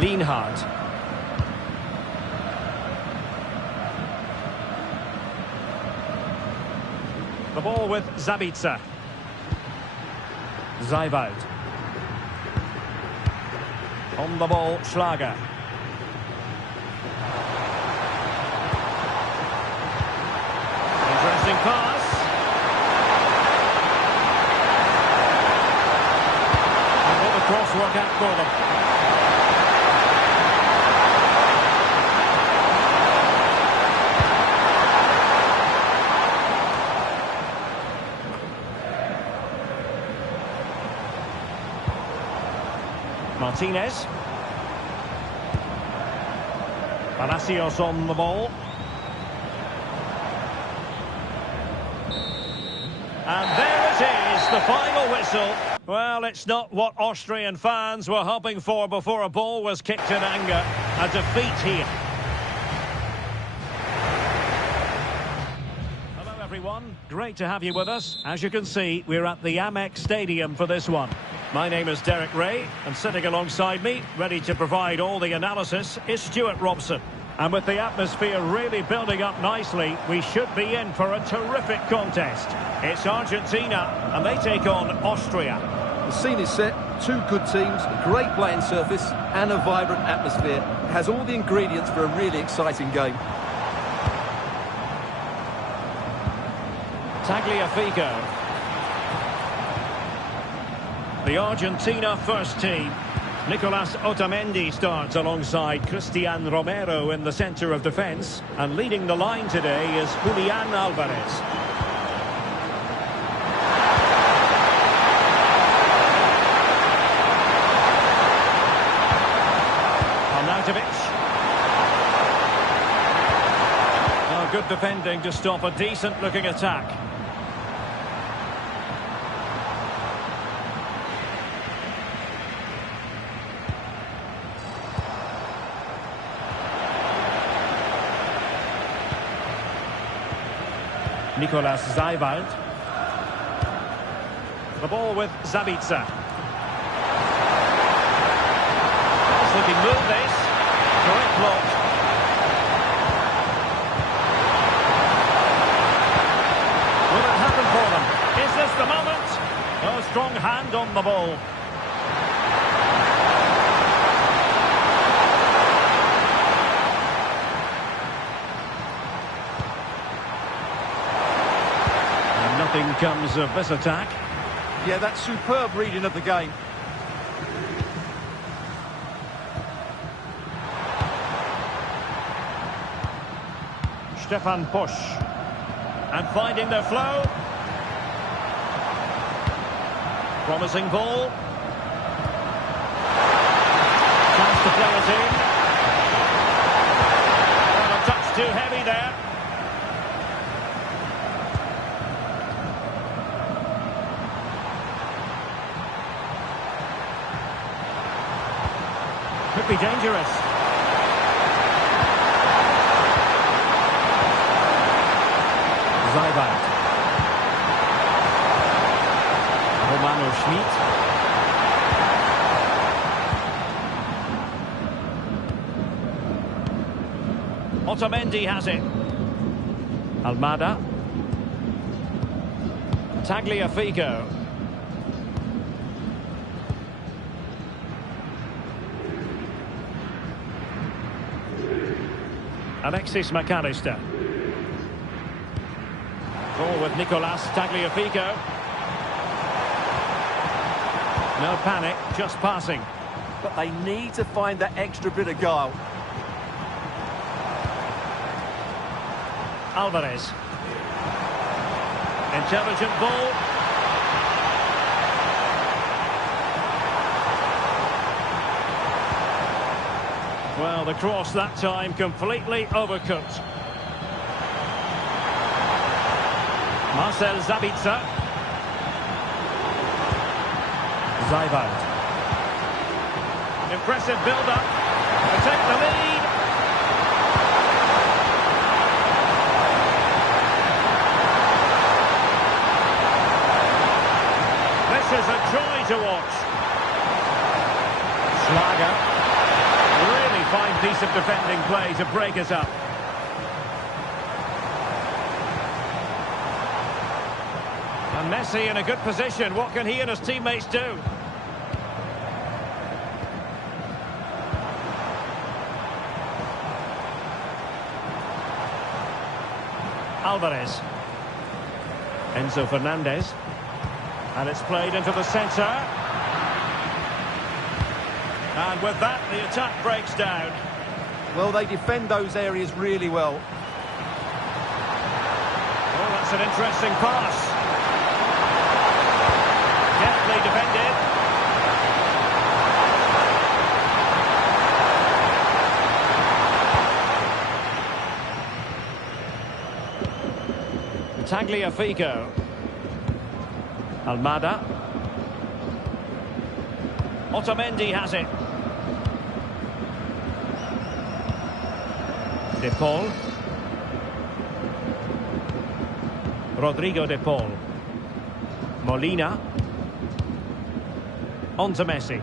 Lienhardt. The ball with Sabitzer. Seiwald. On the ball, Schlager. look out for them. Martinez. Palacios on the ball. And there it is, the final whistle. Well, it's not what Austrian fans were hoping for before a ball was kicked in anger. A defeat here. Hello, everyone. Great to have you with us. As you can see, we're at the Amex Stadium for this one. My name is Derek Ray, and sitting alongside me, ready to provide all the analysis, is Stuart Robson. And with the atmosphere really building up nicely, we should be in for a terrific contest. It's Argentina, and they take on Austria. The scene is set, two good teams, a great playing surface and a vibrant atmosphere. It has all the ingredients for a really exciting game. Tagliafico. The Argentina first team. Nicolas Otamendi starts alongside Christian Romero in the centre of defence. And leading the line today is Julian Alvarez. Arnautovic. Oh, good defending to stop a decent-looking attack. Nicolas Zajwald. The ball with Zabitzer. Nice looking move this. Great block. Will it happen for them? Is this the moment? Oh, strong hand on the ball. Nothing comes of this attack. Yeah, that's superb reading of the game. Stefan Posch. And finding their flow. Promising ball. Chance to play it in. Oh, a touch too heavy there. Could be dangerous. Zajwald. Romano Schmid. Otamendi has it. Almada. Tagliafico. Alexis McAllister. Ball with Nicolas Tagliafico. No panic, just passing. But they need to find that extra bit of guile. Alvarez. Intelligent ball. Well, the cross that time completely overcooked. Marcel Zabitzer. Zajwald. Impressive build-up to take the lead. This is a joy to watch. Schlager. Really fine piece of defending play to break us up. And Messi in a good position. What can he and his teammates do? Alvarez. Enzo Fernandez. And it's played into the centre. And with that, the attack breaks down. Well, they defend those areas really well. Oh, that's an interesting pass. Deftly defended. Tagliafico. Almada. Otamendi has it. De Paul. Rodrigo De Paul. Molina. On to Messi.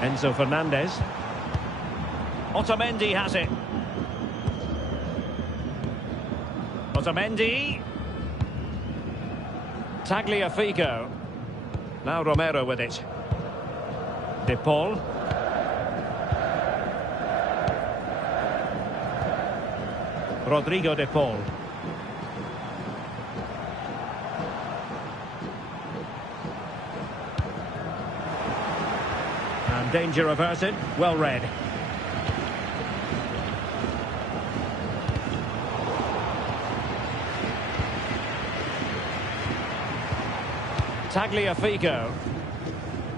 Enzo Fernandez. Otamendi has it. Otamendi. Tagliafico. Now Romero with it. De Paul. Rodrigo De Paul. And danger averted. Well read. Tagliafico.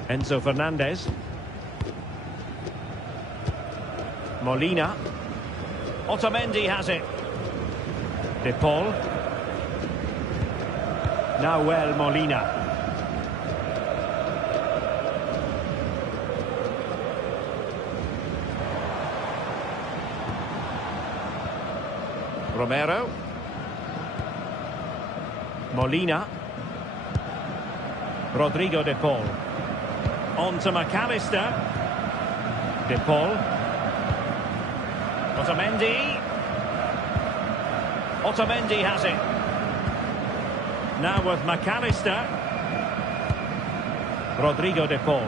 Enzo Fernandez. Molina. Otamendi has it. De Paul. Now Molina. Romero. Molina. Rodrigo De Paul. On to McAllister. De Paul. Otamendi. Otamendi has it. Now with McAllister. Rodrigo De Paul.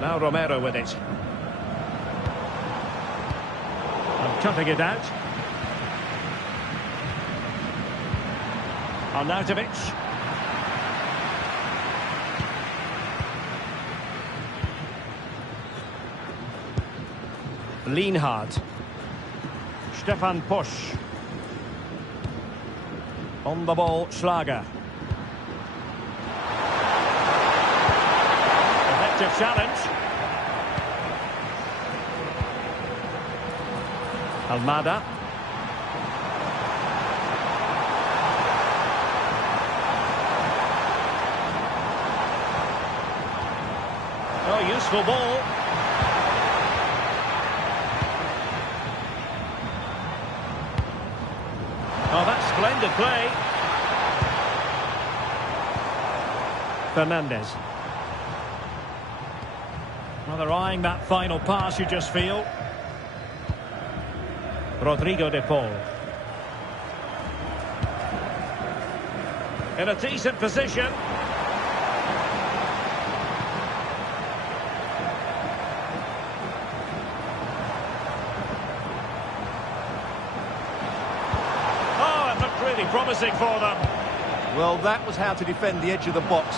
Now Romero with it. And cutting it out. Arnautovic. Lienhard. Stefan Posch. On the ball, Schlager. Effective challenge. Almada. Oh, useful ball. Oh, that's splendid play. Fernandez. Well, they're eyeing that final pass, you just feel. Rodrigo De Paul. In a decent position. Really promising for them. Well, that was how to defend the edge of the box.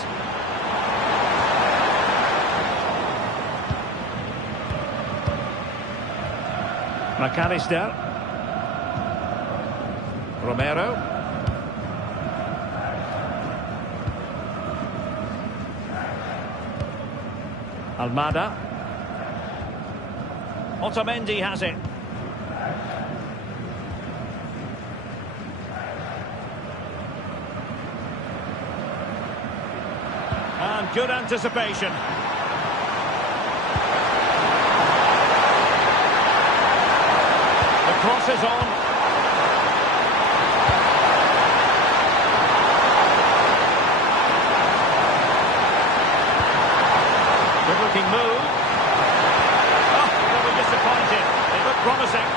McAllister. Romero. Almada. Otamendi has it. And good anticipation. The cross is on. Good looking move. Oh, they'll be disappointed. They look promising.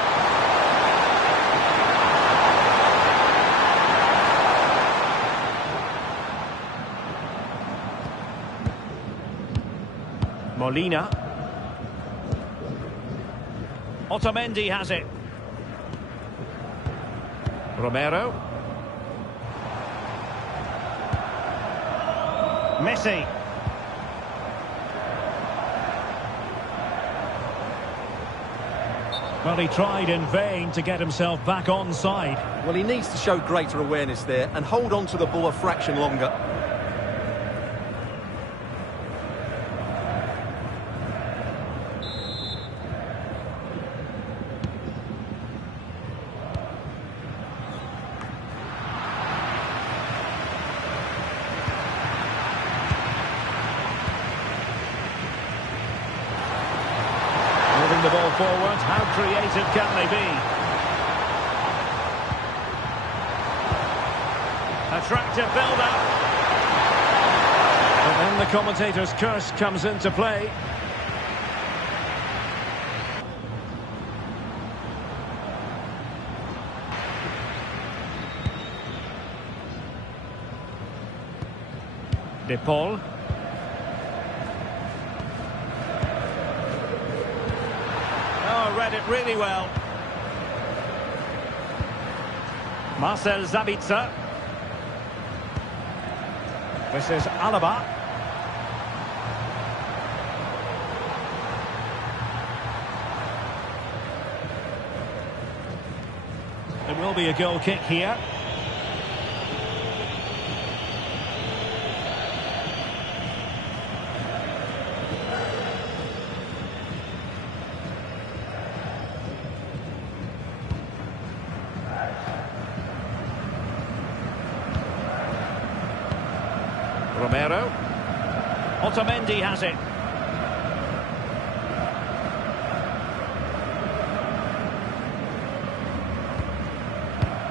Molina. Otamendi has it. Romero. Messi. Well, he tried in vain to get himself back onside. Well, he needs to show greater awareness there and hold on to the ball a fraction longer. The ball forward, how creative can they be? Attractive build-up. But then the commentator's curse comes into play. De Paul. Read it really well. Marcel Sabitzer. This is Alaba. It will be a goal kick here. Romero. Otamendi has it.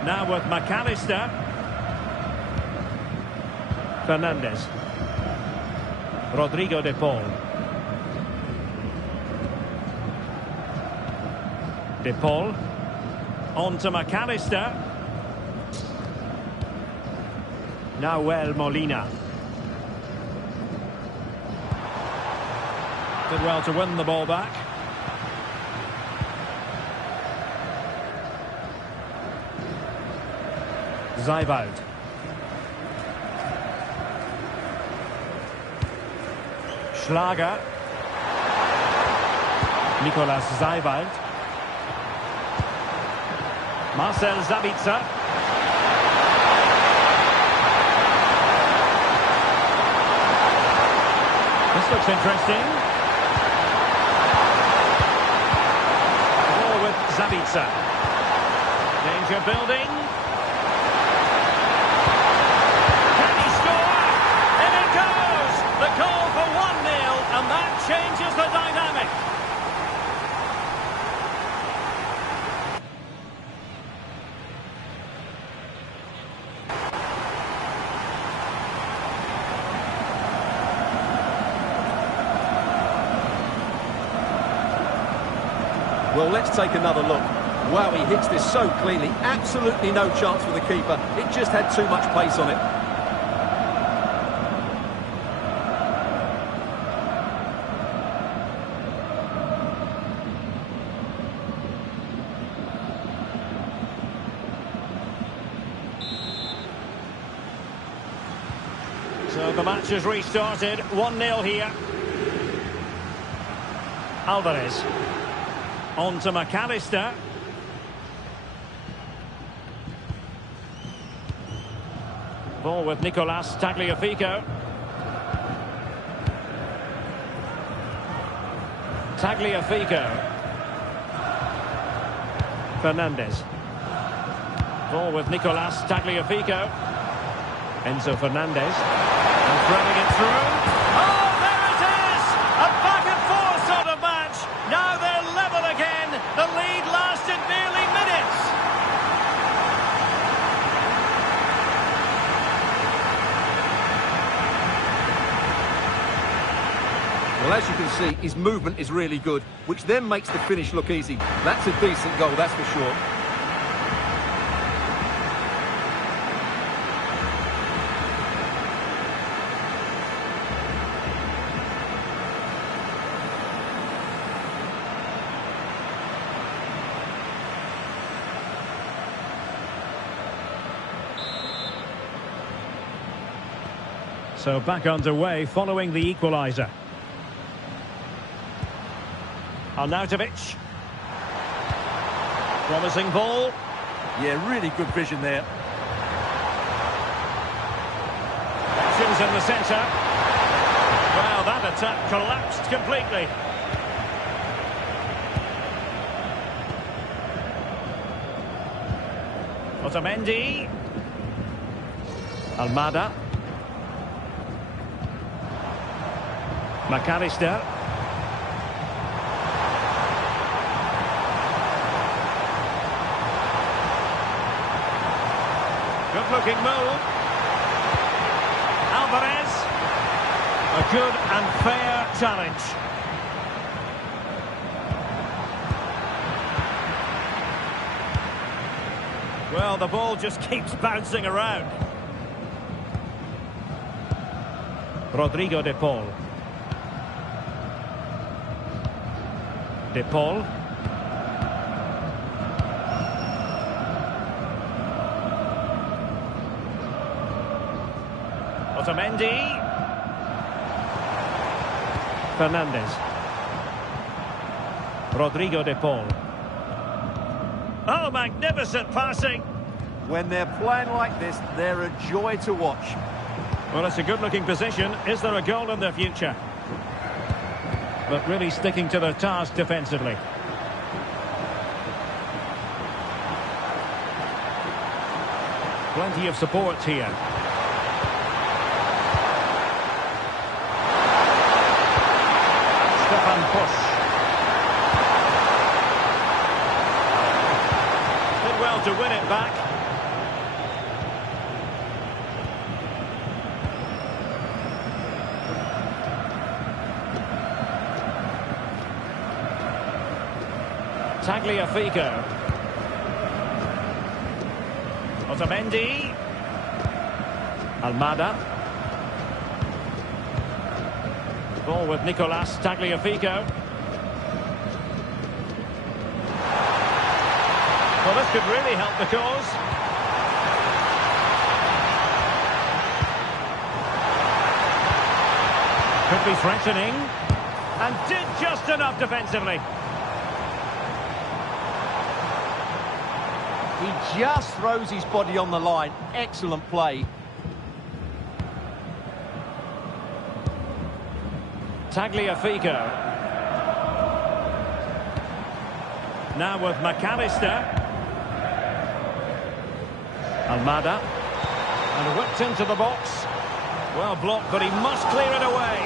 Now with McAllister. Fernandes. Rodrigo de Paul. De Paul. On to McAllister. Nahuel Molina. Did well to win the ball back. Zeivald. Schlager. Nicolas Zeivald. Marcel Sabitzer. This looks interesting. Ball with Sabitzer. Danger building. Can he score? In it goes! The goal for 1-0, and that changes the dynamic. Well, let's take another look. Wow, he hits this so cleanly. Absolutely no chance for the keeper. It just had too much pace on it. So the match has restarted. 1-0 here. Alvarez. On to McAllister. Ball with Nicolas Tagliafico. Tagliafico. Fernandes. Ball with Nicolas Tagliafico. Enzo Fernandez. And threading it through. Oh, there it is! A back-and-forth sort of match. Now they're level again. The lead lasted nearly minutes. Well, as you can see, his movement is really good, which then makes the finish look easy. That's a decent goal, that's for sure. So back underway following the equaliser. Arnautovic. Promising ball. Yeah, really good vision there. Options in the centre. Well, that attack collapsed completely. Otamendi. Almada. McAllister. Good-looking move. Alvarez. A good and fair challenge. Well, the ball just keeps bouncing around. Rodrigo de Paul. De Paul. Otamendi. Fernandez. Rodrigo de Paul. Oh, magnificent passing. When they're playing like this, they're a joy to watch. Well, it's a good-looking position. Is there a goal in the future? But really sticking to their task defensively. Plenty of support here. Stefan Pusch. Did well to win it back. Tagliafico. Otamendi. Almada. Ball with Nicolas Tagliafico. Well, this could really help the cause. Could be threatening. And did just enough defensively. He just throws his body on the line. Excellent play. Tagliafico. Now with McAllister. Almada. And whipped into the box. Well blocked, but he must clear it away.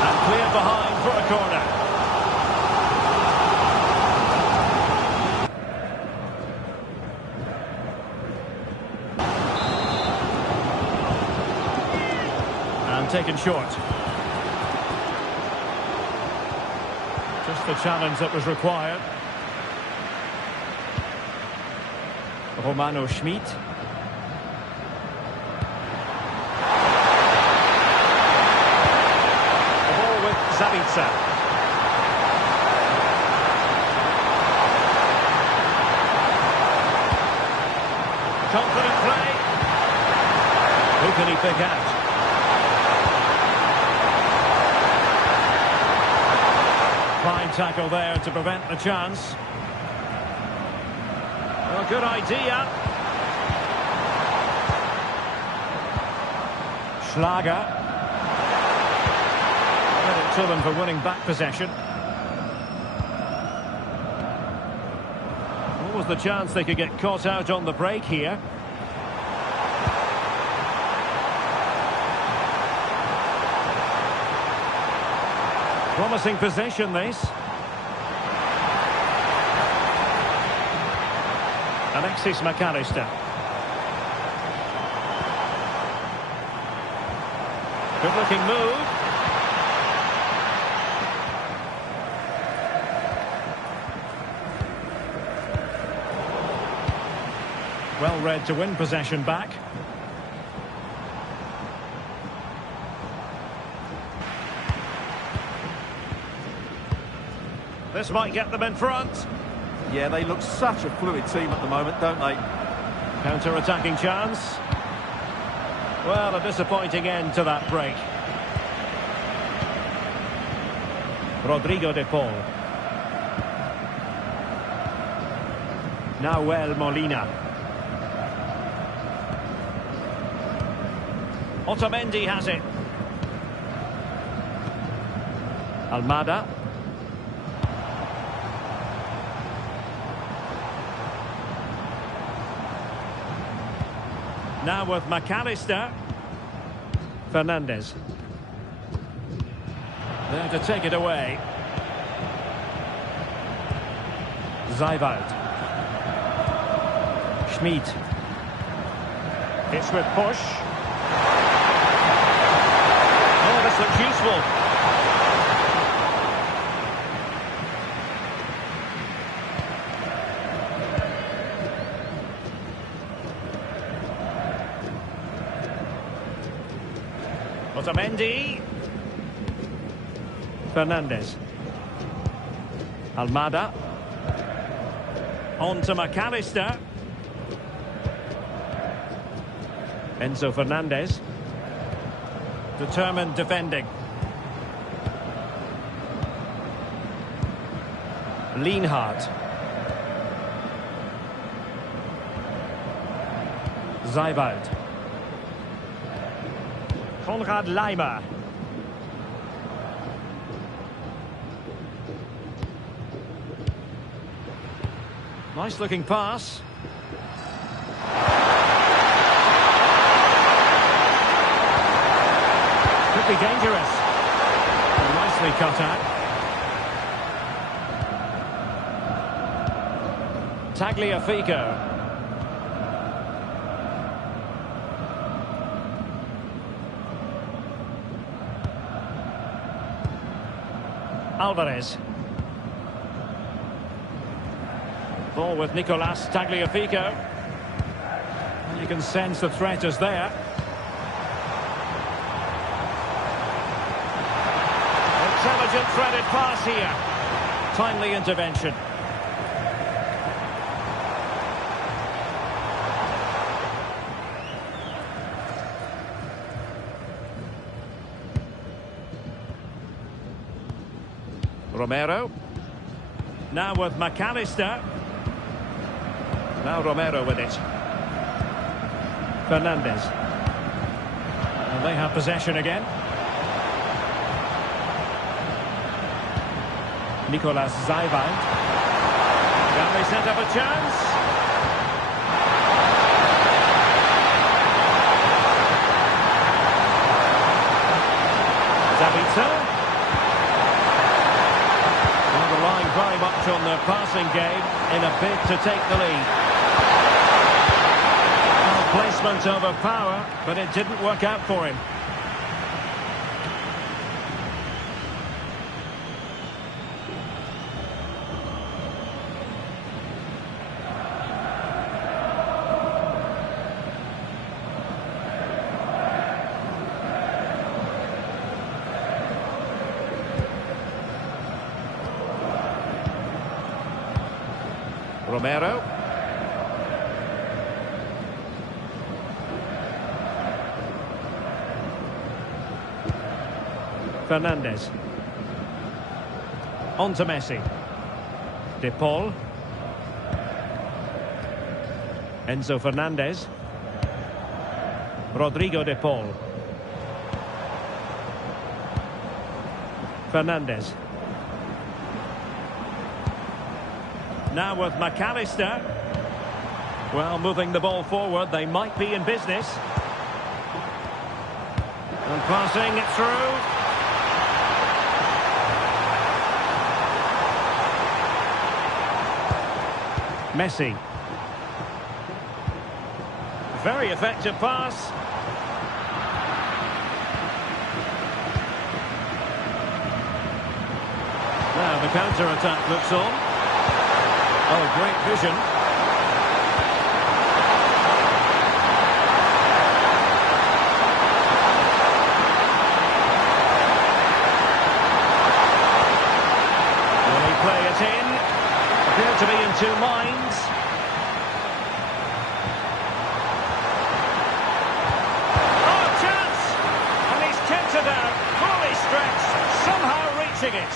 And cleared behind for a corner. Taken short. Just the challenge that was required. Romano Schmid. The ball with Zabica. Confident play. Who can he pick out? Fine tackle there to prevent the chance. Well, good idea. Schlager. Credit to them for winning back possession. What was the chance they could get caught out on the break here? Promising possession, this. Alexis McAllister. Good-looking move. Well read to win possession back. This might get them in front. Yeah, they look such a fluid team at the moment, don't they? Counter-attacking chance. Well, a disappointing end to that break. Rodrigo de Paul. Nahuel Molina. Otamendi has it. Almada. Now with McAllister. Fernandes. There to take it away. Zijvoud. Schmid. It's with push. Oh, this looks useful. Otamendi. Fernandes. Almada. On to McAllister. Enzo Fernandez. Determined defending. Lienhard. Zijvoud. Konrad Laimer. Nice looking pass. Could be dangerous. Nicely cut out. Tagliafico. Alvarez. Ball with Nicolas Tagliafico. And you can sense the threat is there. Intelligent threaded pass here. Timely intervention. Romero. Now with McAllister. Now Romero with it. Fernandes. And they have possession again. Nicolas Zijvoud. Can they set up a chance? Sabitzer. Well, relying very much on their passing game in a bid to take the lead. Placement over power, but it didn't work out for him. Romero. Fernandes. On to Messi. De Paul. Enzo Fernandez. Rodrigo de Paul. Fernandes. Now with McAllister. Well, moving the ball forward, they might be in business. And passing it through. Messi. Very effective pass. Now the counter-attack looks on. Oh, great vision. Will he play it in? Appear to be in two minds. Oh, finishing it.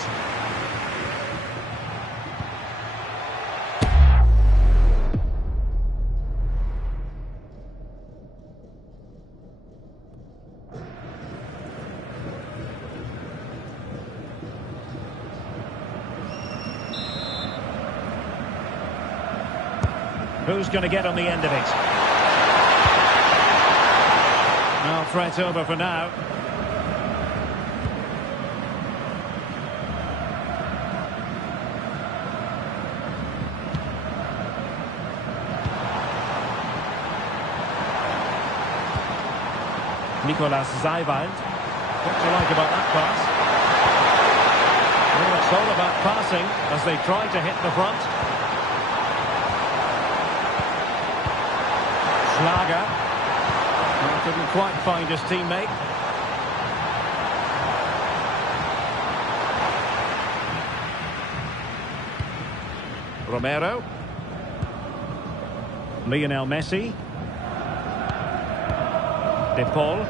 Who's going to get on the end of it? No threat over for now. Nicolas Zeiwald. What do you like about that pass? Well, it's all about passing as they try to hit the front. Schlager. Well, couldn't quite find his teammate. Romero. Lionel Messi. De Paul.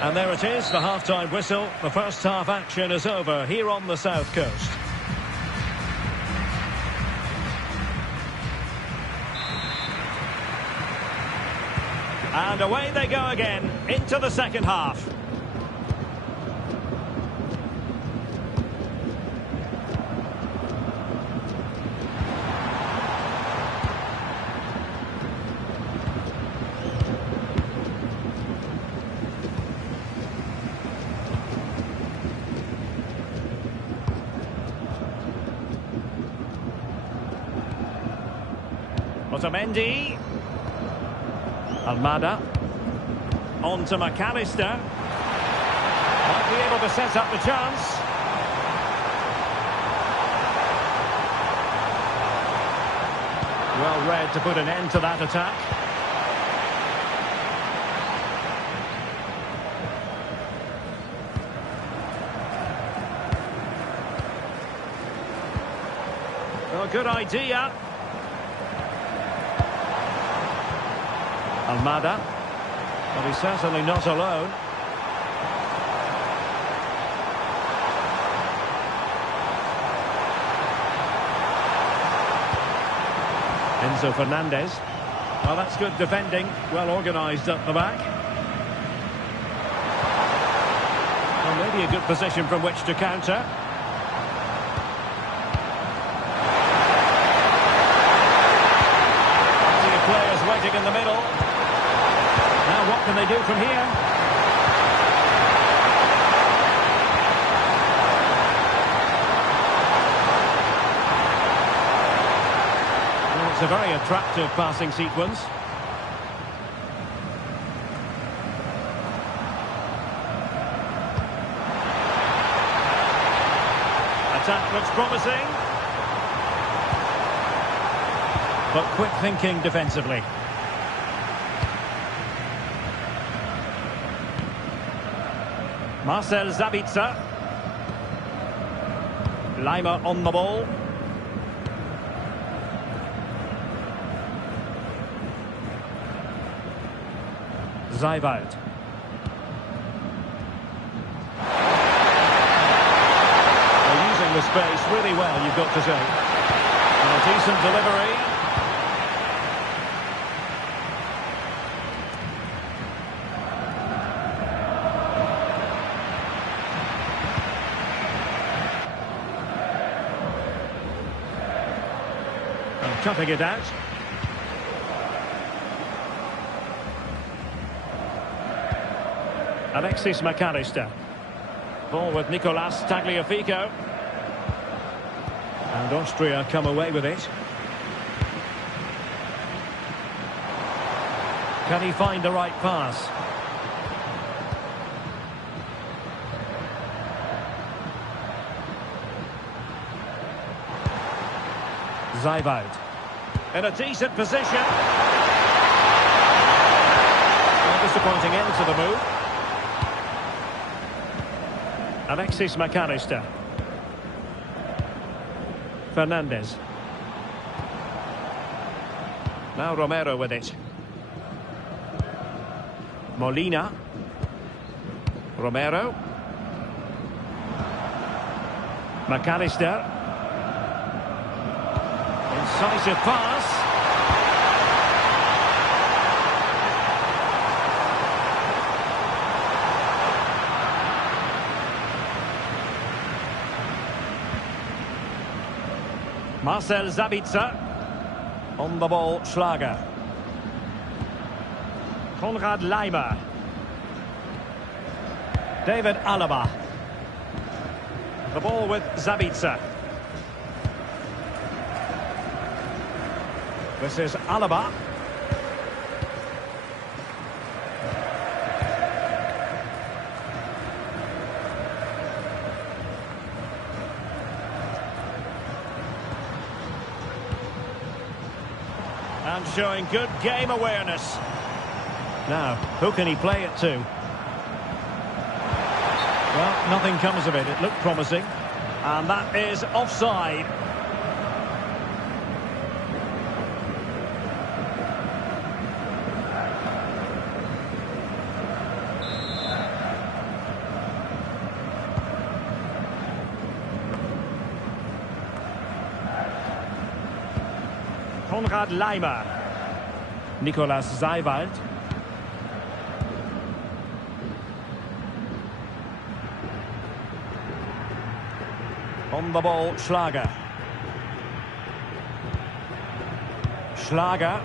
And there it is, the half-time whistle. The first half action is over here on the south coast. And away they go again into the second half. Otamendi. Almada. On to McAllister. Might be able to set up the chance. Well read to put an end to that attack. Well, good idea. Almada. But he's certainly not alone. Enzo Fernandez. Well, that's good defending. Well organised up the back. Well, maybe a good position from which to counter. Plenty of players waiting in the middle. Now what can they do from here? Well, it's a very attractive passing sequence. Attack looks promising. But quick thinking defensively. Marcel Sabitzer. Lima on the ball. Zeiwald. They're using the space really well, you've got to say. And a decent delivery. Cutting it out. Alexis McAllister. Ball with Nicolas Tagliafico. And Austria come away with it. Can he find the right pass? Zeiwald. In a decent position. A disappointing end to the move. Alexis McAllister. Fernandez. Now Romero with it. Molina. Romero. McAllister. Incisive pass. Marcel Sabitzer. On the ball, Schlager. Konrad Leimer. David Alaba. The ball with Sabitzer. This is Alaba. And showing good game awareness. Now, who can he play it to? Well, nothing comes of it. It looked promising. And that is offside. Konrad Leimer. Nicolas Seiwald. On the ball, Schlager. Schlager.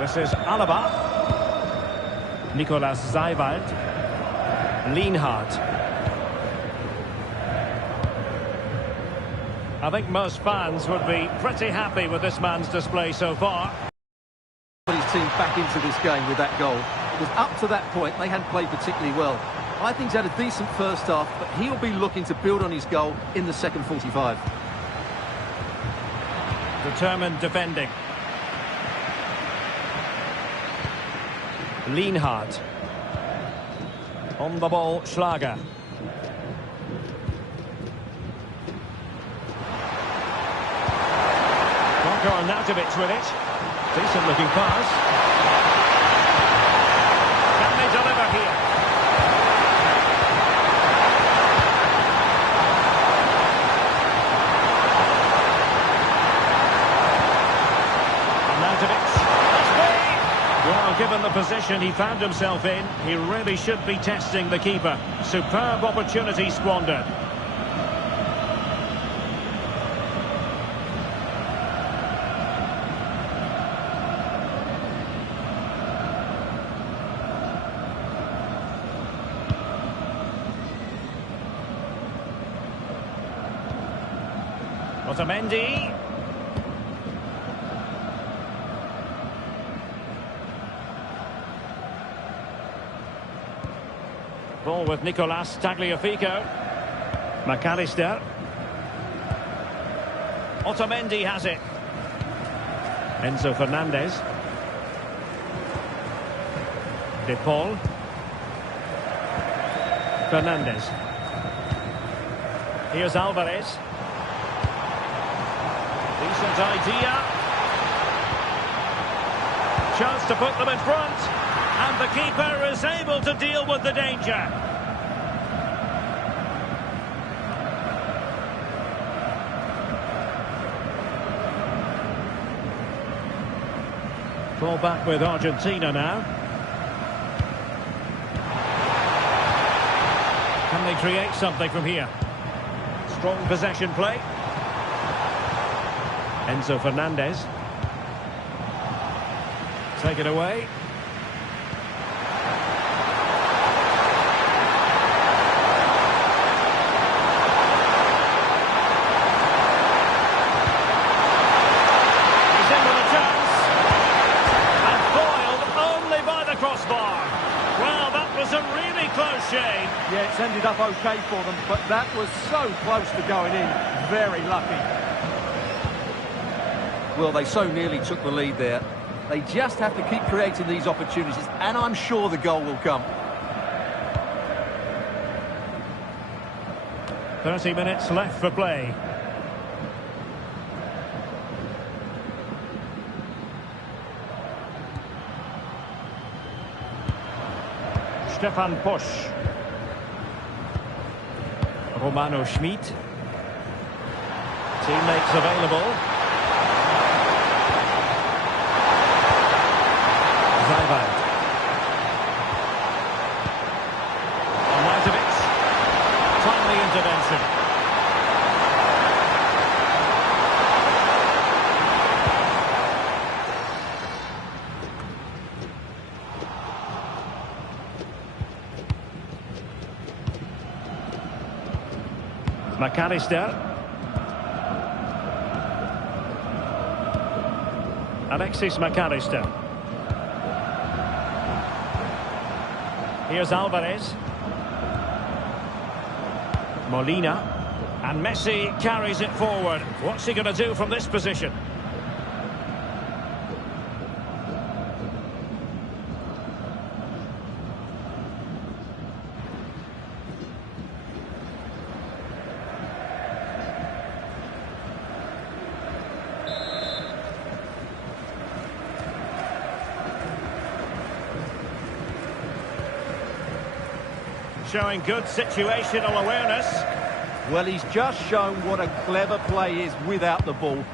This is Alaba. Nicolas Seiwald. Lienhardt. I think most fans would be pretty happy with this man's display so far. Put his team back into this game with that goal. Because up to that point, they hadn't played particularly well. I think he's had a decent first half, but he'll be looking to build on his goal in the second 45. Determined defending. Lienhardt. On the ball, Schlager. Arnautovic with it. Decent looking pass. Can they deliver here? Arnautovic. Well, given the position he found himself in, he really should be testing the keeper. Superb opportunity squandered. Otamendi. Ball with Nicolas Tagliafico. McAllister. Otamendi has it. Enzo Fernandez. De Paul. Fernandez. Here's Alvarez. Decent idea. Chance to put them in front. And the keeper is able to deal with the danger. Ball back with Argentina now. Can they create something from here? Strong possession play. Enzo Fernandez. Take it away. He's in with a chance. And foiled only by the crossbar. Well, that was a really close shave. Yeah, it's ended up okay for them, but that was so close to going in. Very lucky. Well, they so nearly took the lead there. They just have to keep creating these opportunities, and I'm sure the goal will come. 30 minutes left for play. Stefan Posch. Romano Schmid. Teammates available. Zajvad. Arnautovic. Timely intervention. McAllister. Alexis McAllister. Here's Alvarez. Molina. And Messi carries it forward. What's he going to do from this position? Showing good situational awareness. Well, he's just shown what a clever play is without the ball.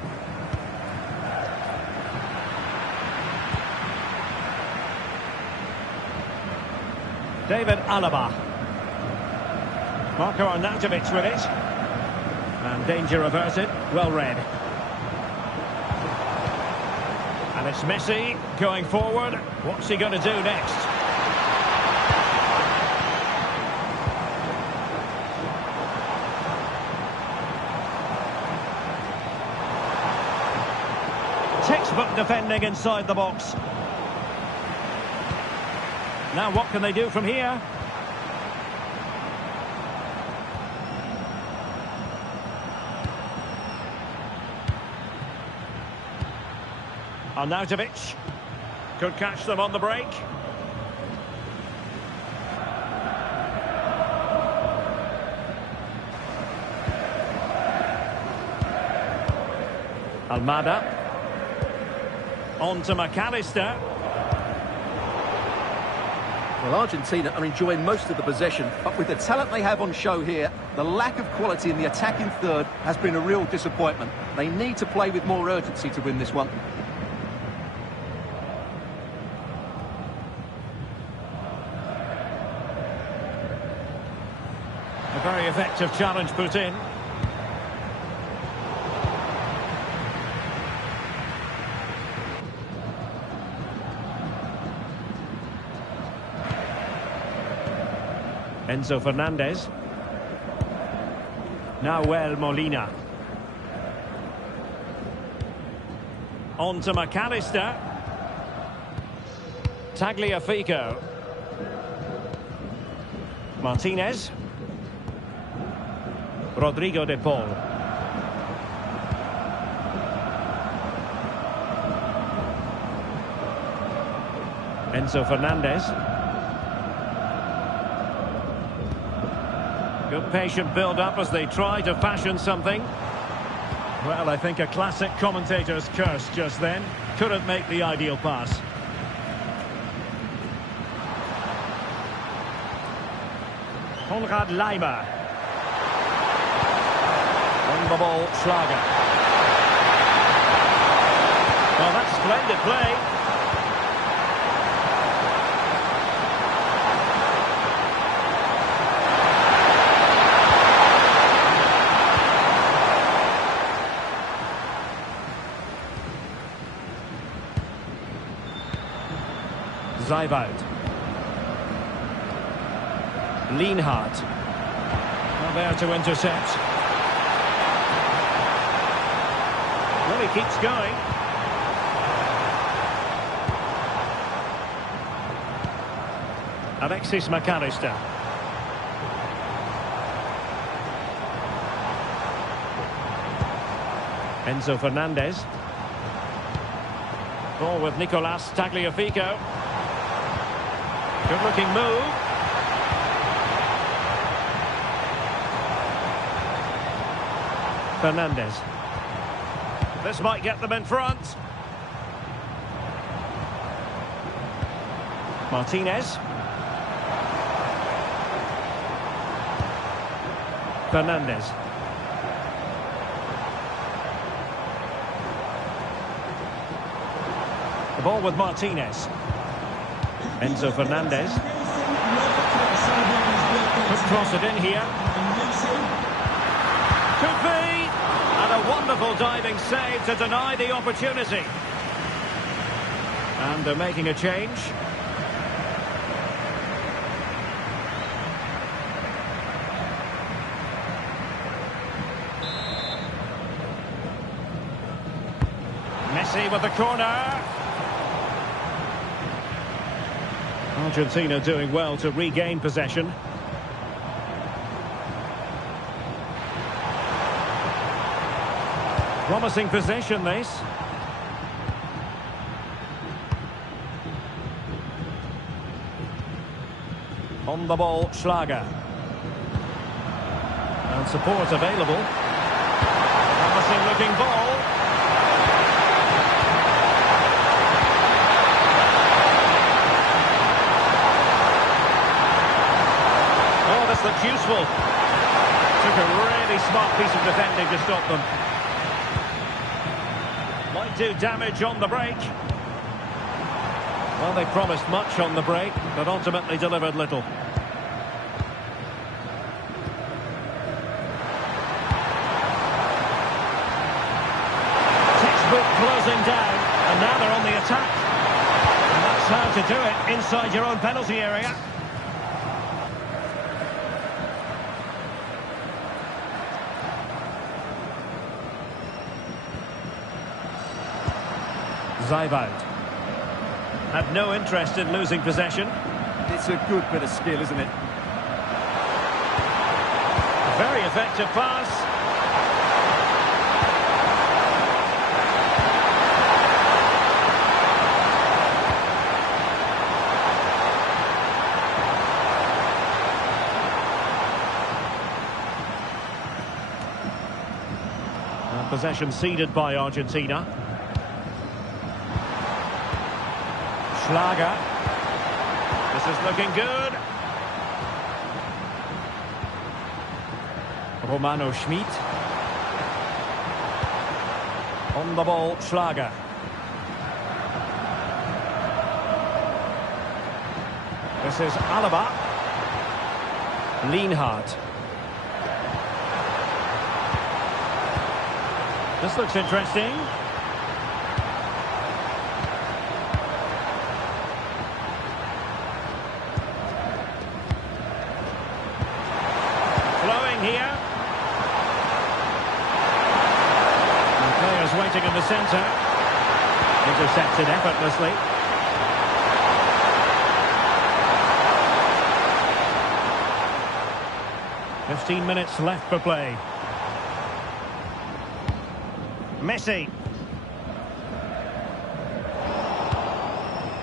David Alaba. Marco Arnautovic with it. And danger averted. Well read. And it's Messi going forward. What's he going to do next? Textbook defending inside the box. Now what can they do from here? Arnautovic could catch them on the break. Almada. On to McAllister. Well, Argentina are enjoying most of the possession, but with the talent they have on show here, the lack of quality in the attacking third has been a real disappointment. They need to play with more urgency to win this one. A very effective challenge put in. Enzo Fernandez. Nahuel Molina. On to McAllister. Tagliafico. Martinez. Rodrigo de Paul. Enzo Fernandez. Good patient build-up as they try to fashion something. Well, I think a classic commentator's curse just then. Couldn't make the ideal pass. Konrad Laimer. On the ball, Schlager. Well, that's splendid play. Zajvad. Lienhardt. Not there to intercept. Well, he keeps going. Alexis McAllister. Enzo Fernandez. Ball with Nicolas Tagliafico. Good-looking move. Fernandez. This might get them in front. Martinez. Fernandez. The ball with Martinez. Enzo Fernandez. Could cross it in here. Could be. And a wonderful diving save to deny the opportunity. And they're making a change. Messi with the corner. Argentina doing well to regain possession. Promising possession, this. On the ball, Schlager. And support available. Promising looking ball. Oh, this looks useful. Took a really smart piece of defending to stop them. Might do damage on the break. Well, they promised much on the break, but ultimately delivered little. Textbook closing down, and now they're on the attack. And that's how to do it inside your own penalty area. Zayvald had no interest in losing possession. It's a good bit of skill, isn't it? A very effective pass. And possession ceded by Argentina. Schlager. This is looking good. Romano Schmid. On the ball, Schlager. This is Alaba. Lienhardt. This looks interesting. Here. And players waiting in the centre. Intercepted effortlessly. "15 minutes left for play. Messi.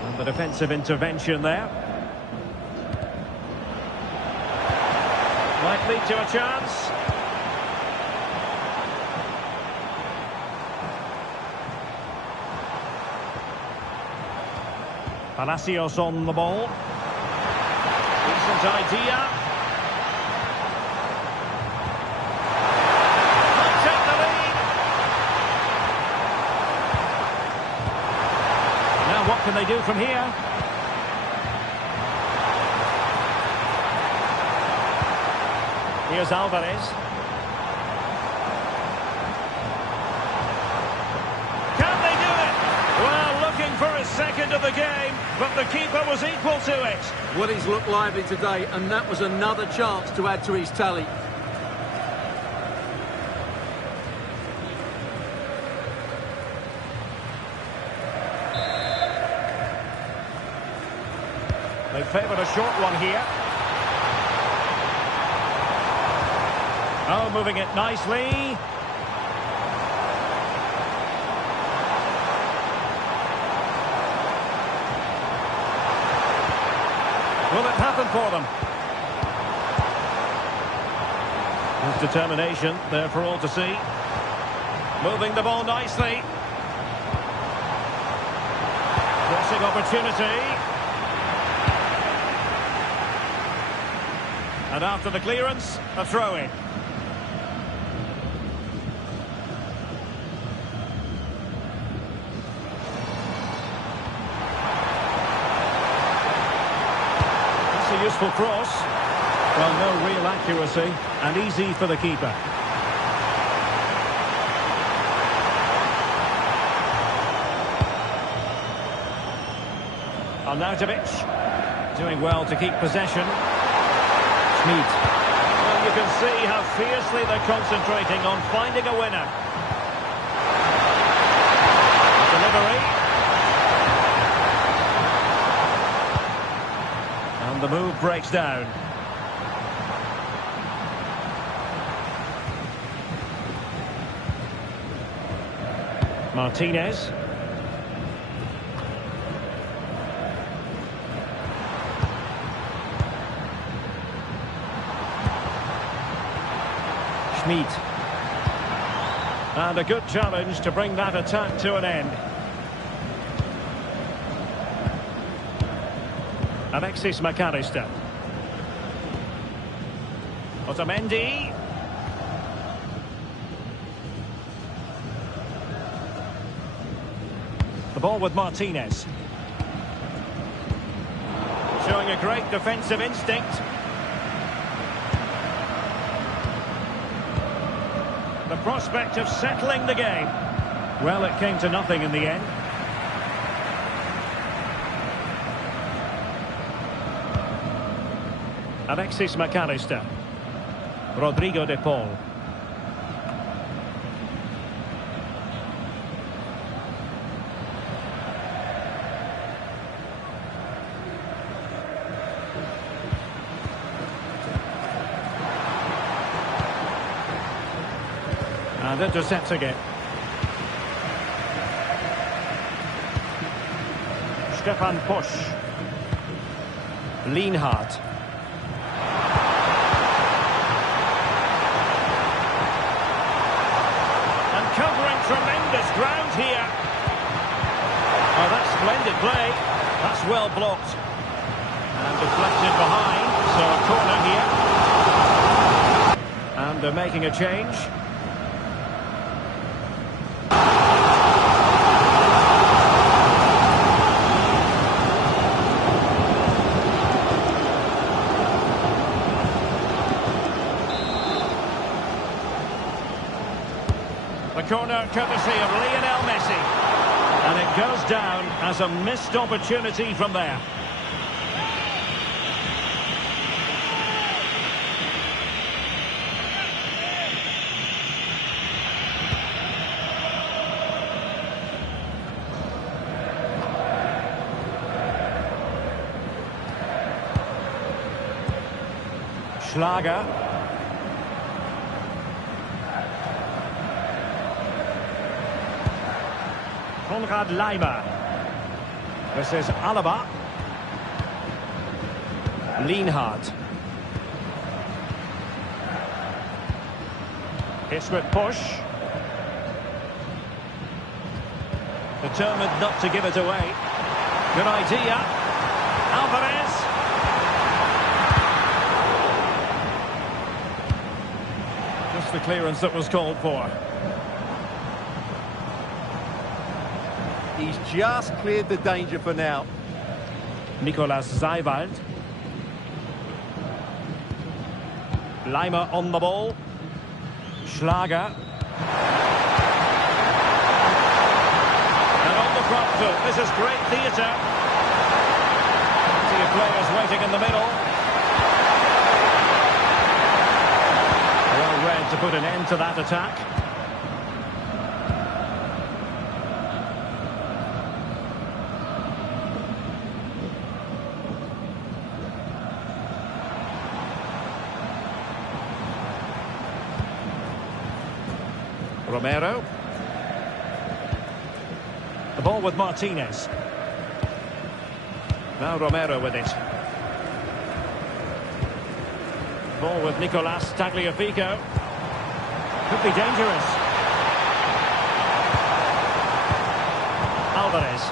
And the defensive intervention there. Might lead to a chance. Palacios on the ball. Decent idea. Might take the lead. Now what can they do from here? Here's Alvarez. Can they do it? Well, looking for a second of the game, but the keeper was equal to it. Well, he's looked lively today, and that was another chance to add to his tally. They favoured a short one here. Oh, moving it nicely. Will it happen for them? His determination there for all to see. Moving the ball nicely. Crossing opportunity. And after the clearance, a throw-in. a useful cross. Well, no real accuracy, and easy for the keeper. Arnautovic doing well to keep possession. Schmid. Well, you can see how fiercely they're concentrating on finding a winner. Delivery. And the move breaks down. Martinez. Schmid. And a good challenge to bring that attack to an end. Alexis McAllister. Otamendi. The ball with Martinez. Showing a great defensive instinct. The prospect of settling the game. Well, it came to nothing in the end. Alexis McAllister. Rodrigo de Paul. And intercepting it. Stefan Posch. Lienhardt. And covering tremendous ground here. Oh, that's splendid play. That's well blocked. And deflected behind. So a corner here. And they're making a change. The corner courtesy of Lionel Messi. And it goes down as a missed opportunity from there. Schlager. Konrad Leimer. This is Alaba. Lienhardt. It's with Posch. Determined not to give it away. Good idea. Alvarez. Just the clearance that was called for. He's just cleared the danger for now. Nicolas Seiwald. Leimer on the ball. Schlager. And on the front foot. This is great theatre. See players waiting in the middle. Well read to put an end to that attack. Romero. The ball with Martinez. Now Romero with it. Ball with Nicolas Tagliafico. Could be dangerous. Alvarez.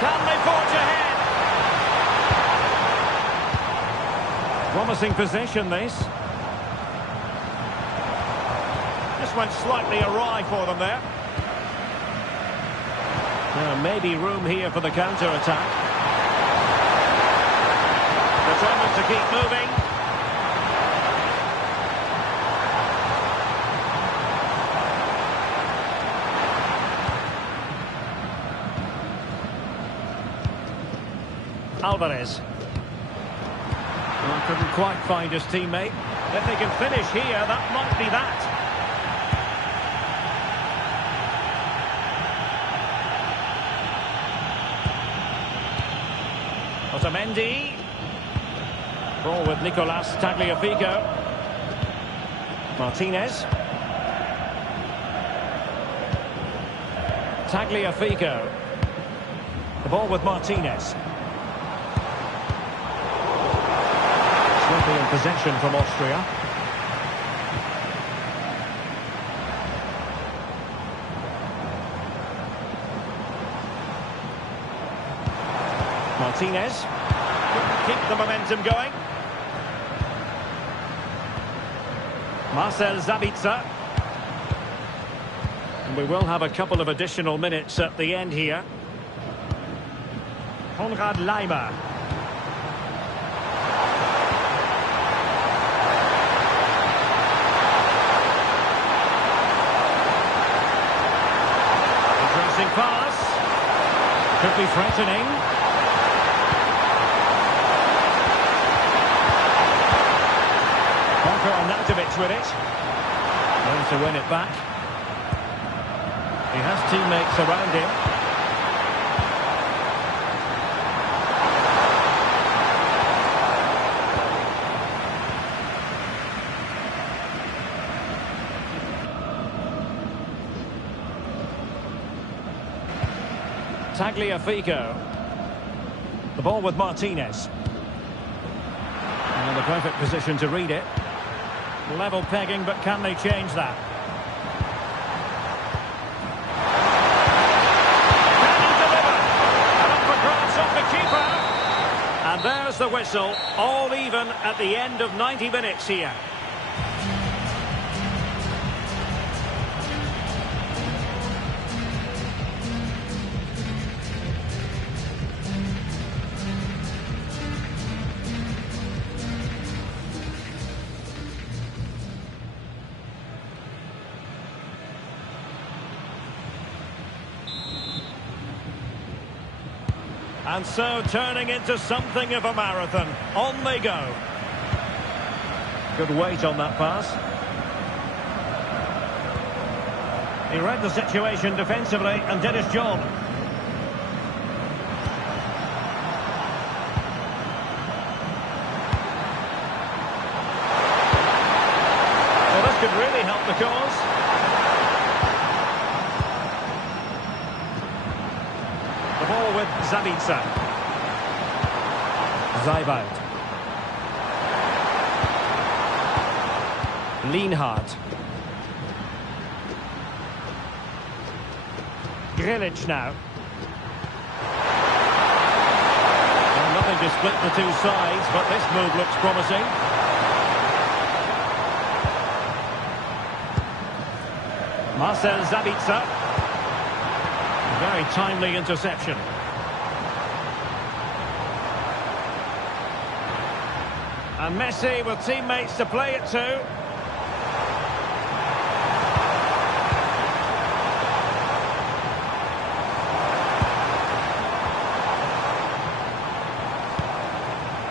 Can they forge ahead? Promising possession, this. Just went slightly awry for them there. Maybe room here for the counter-attack. Determined to keep moving. Alvarez. Well, couldn't quite find his teammate. If they can finish here, that might be that. Otamendi. Ball with Nicolas Tagliafico. Martinez. Tagliafico. The ball with Martinez. Swiftly in possession from Austria. Martinez. Couldn't keep the momentum going. Marcel Sabitzer. And we will have a couple of additional minutes at the end here. Konrad Laimer. Interesting pass. Could be threatening. Arnautovic with it. Going to win it back. He has teammates around him. Tagliafico. The ball with Martinez. And in the perfect position to read it. Level pegging, but can they change that? Can he deliver? And up for grabs off the keeper. And there's the whistle, all even at the end of 90 minutes here. And so turning into something of a marathon. On they go. Good weight on that pass. He read the situation defensively and did his job. Well, this could really help the cause. Ball with Sabitzer. Zaibold. Lienhardt. Grilic now. Well, nothing to split the two sides, but this move looks promising. Marcel Sabitzer. Very timely interception. And Messi with teammates to play it to.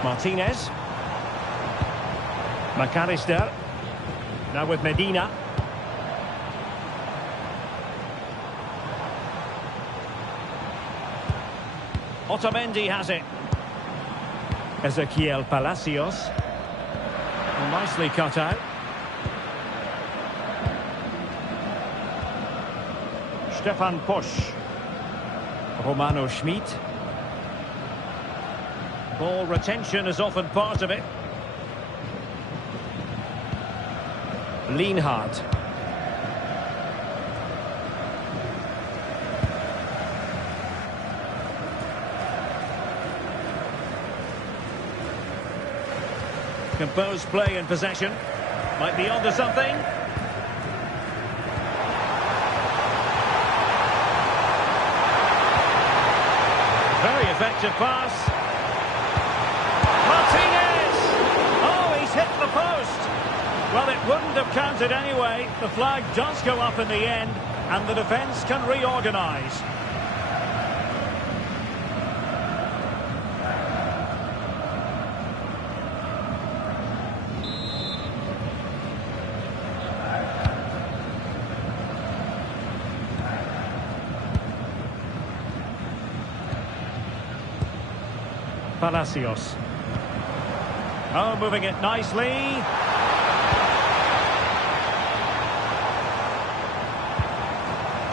Martinez. McAllister. Now with Medina. Otamendi has it. Ezequiel Palacios. Nicely cut out. Stefan Posch. Romano Schmid. Ball retention is often part of it. Lienhardt. Composed play in possession. Might be onto something. to pass. Martinez! Oh, he's hit the post. Well, it wouldn't have counted anyway. The flag does go up in the end, and the defence can reorganise. Palacios. Oh, moving it nicely.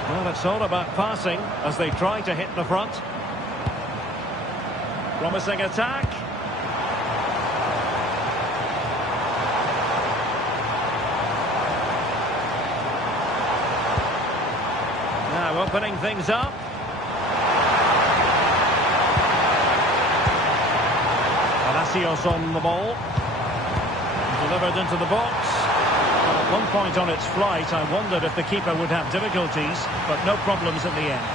Well, it's all about passing as they try to hit the front. Promising attack. Now opening things up. Palacios on the ball. Delivered into the box. Well, at one point on its flight, I wondered if the keeper would have difficulties, but no problems at the end.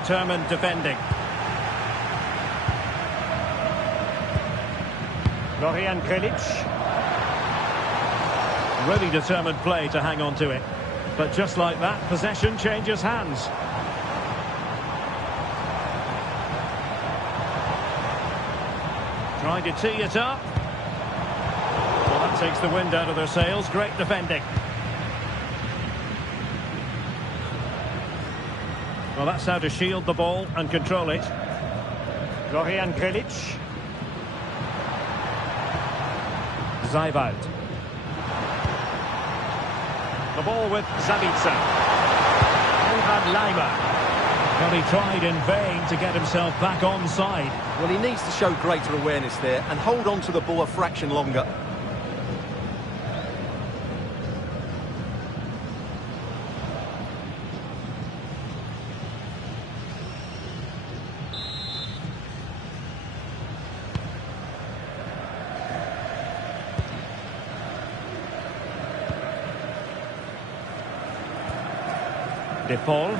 Determined defending. Florian Krilic. Really determined play to hang on to it. But just like that, possession changes hands. Trying to tee it up. Well, that takes the wind out of their sails. Great defending. Well, that's how to shield the ball and control it. Florian Krilic. Zajvald. The ball with Zabitsa. Elvan Leimer. Well, he tried in vain to get himself back onside. Well, he needs to show greater awareness there and hold on to the ball a fraction longer. De Paul.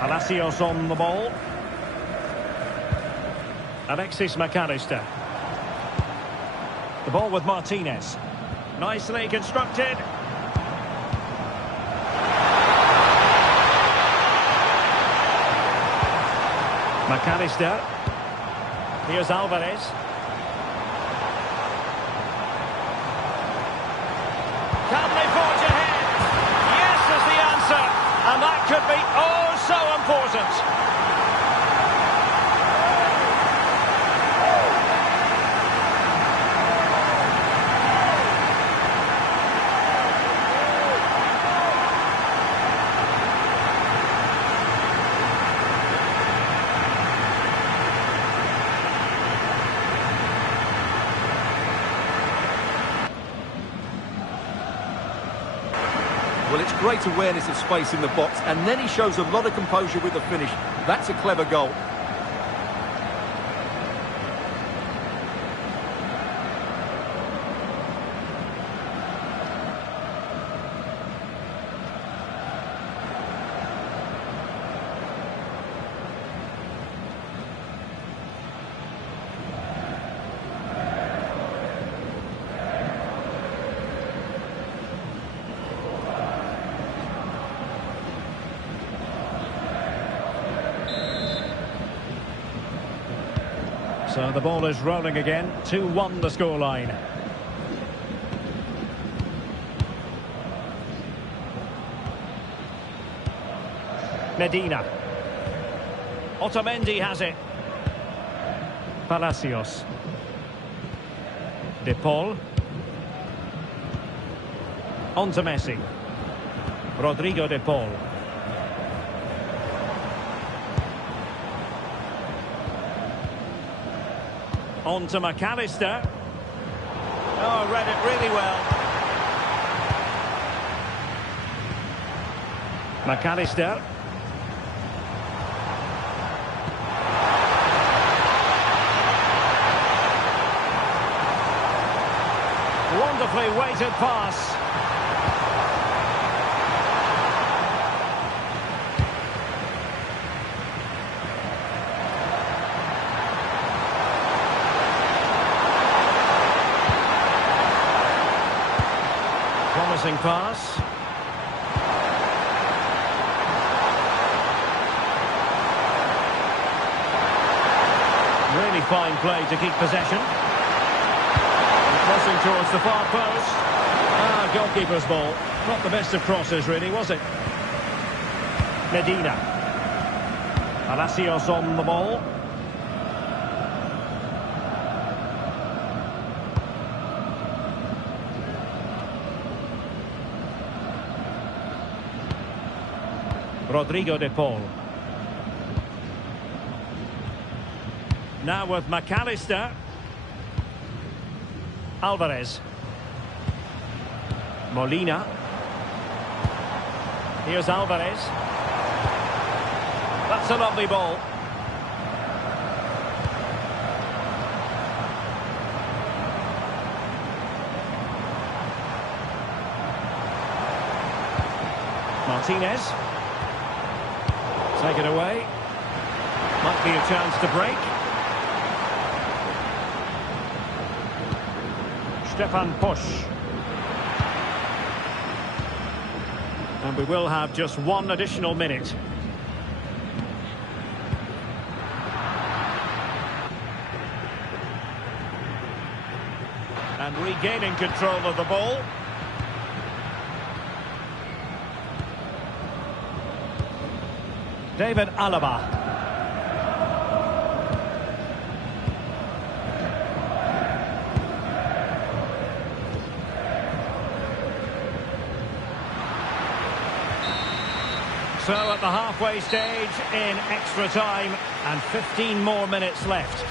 Palacios on the ball. Alexis McAllister. The ball with Martinez. Nicely constructed. McAllister. Here's Alvarez. Can they forge ahead? Yes is the answer. And that could be oh so important. Well, it's great awareness of space in the box, and then he shows a lot of composure with the finish. That's a clever goal. So the ball is rolling again. 2-1 the scoreline. Medina. Otamendi has it. Palacios. De Paul. On to Messi. Rodrigo De Paul. On to McAllister. Oh, read it really well. McAllister. Beautifully weighted pass. Promising pass. Really fine play to keep possession. Crossing towards the far post. Goalkeeper's ball. Not the best of crosses, really, was it? Medina. Palacios on the ball. Rodrigo de Paul. Now with McAllister. Alvarez. Molina. Here's Alvarez. That's a lovely ball. Martinez. Take it away. Might be a chance to break. Stefan Pusch. And we will have just one additional minute. And regaining control of the ball. David Alaba. So at the halfway stage in extra time and 15 more minutes left.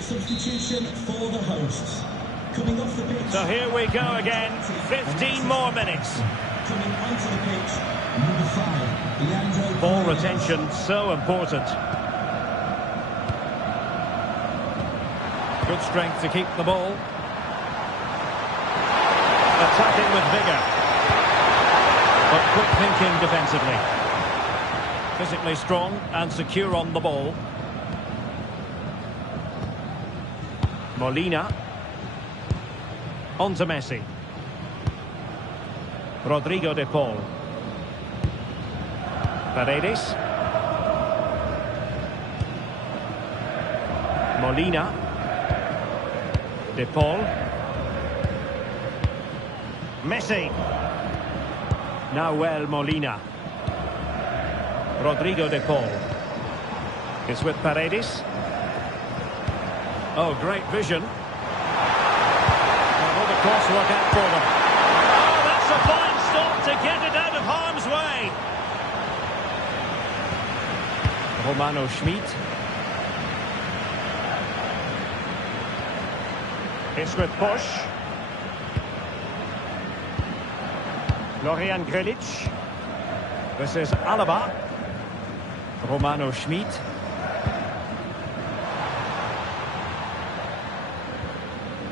Substitution for the hosts. Coming off the pitch. So here we go again. 15 more minutes. Coming onto the pitch, number 5, Leandro. Ball retention so important. Good strength to keep the ball. Attacking with vigour. But quick thinking defensively. Physically strong and secure on the ball. Molina. On to Messi. Rodrigo de Paul. Paredes. Molina. De Paul. Messi. Nahuel Molina. Rodrigo de Paul. It's with Paredes. Oh, great vision. All the crosswork out for them. Oh, that's a fine stop to get it out of harm's way. Romano Schmid. It's with push. Florian Grilic. This is Alaba. Romano Schmid.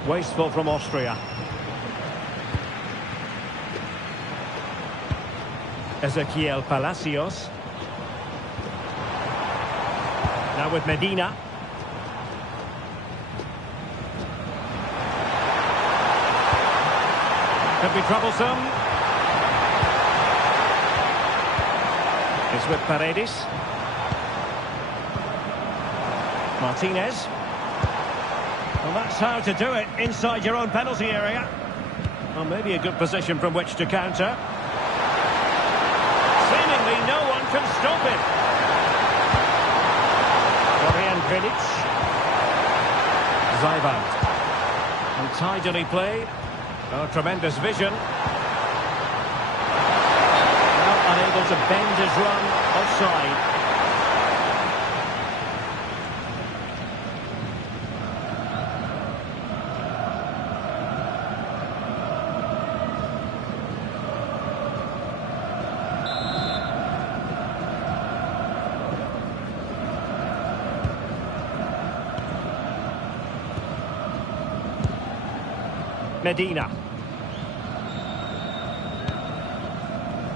Wasteful from Austria. Ezequiel Palacios. Now with Medina. Could be troublesome. It's with Paredes. Martinez. Well, that's how to do it inside your own penalty area. Well, maybe a good position from which to counter. Seemingly no one can stop it. Florian Grilic. Zaivant. And tidily played. Oh, tremendous vision. Now unable to bend his run offside. Medina.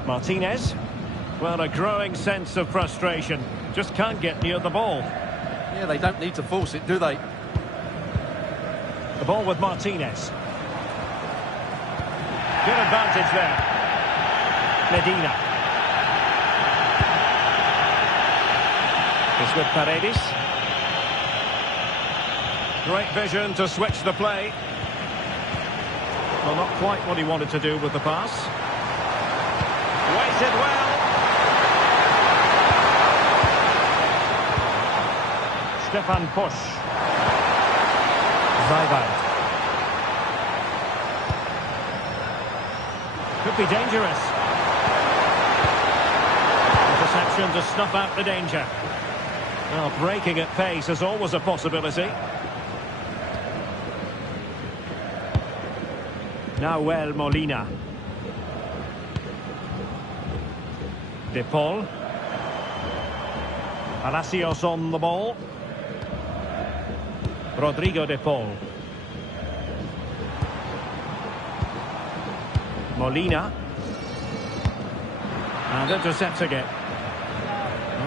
Martinez. Well, a growing sense of frustration. Just can't get near the ball. Yeah, they don't need to force it, do they? The ball with Martinez. Good advantage there. Medina. It's with Paredes. Great vision to switch the play. Well, not quite what he wanted to do with the pass. Waited well. Stefan Pusch. Zaivant. Could be dangerous. Interception to snuff out the danger. Well, breaking at pace is always a possibility. Nahuel Molina. De Paul. Palacios on the ball. Rodrigo De Paul. Molina. And intercepts again.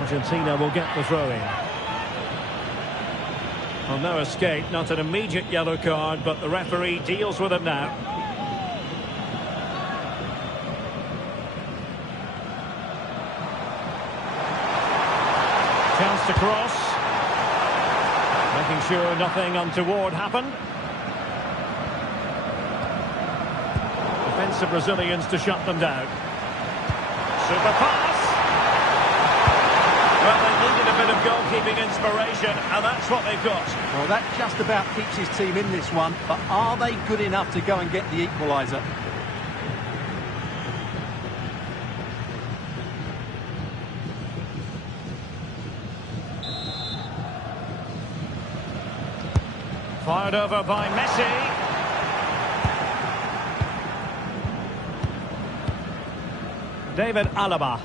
Argentina will get the throw-in. Well, no escape, not an immediate yellow card, but the referee deals with it now. Chance to cross. Making sure nothing untoward happened. Defensive Brazilians to shut them down. Super pass. Well, they needed a bit of goalkeeping inspiration, and that's what they've got. Well, that just about keeps his team in this one, but are they good enough to go and get the equaliser? Fired over by Messi. David Alaba.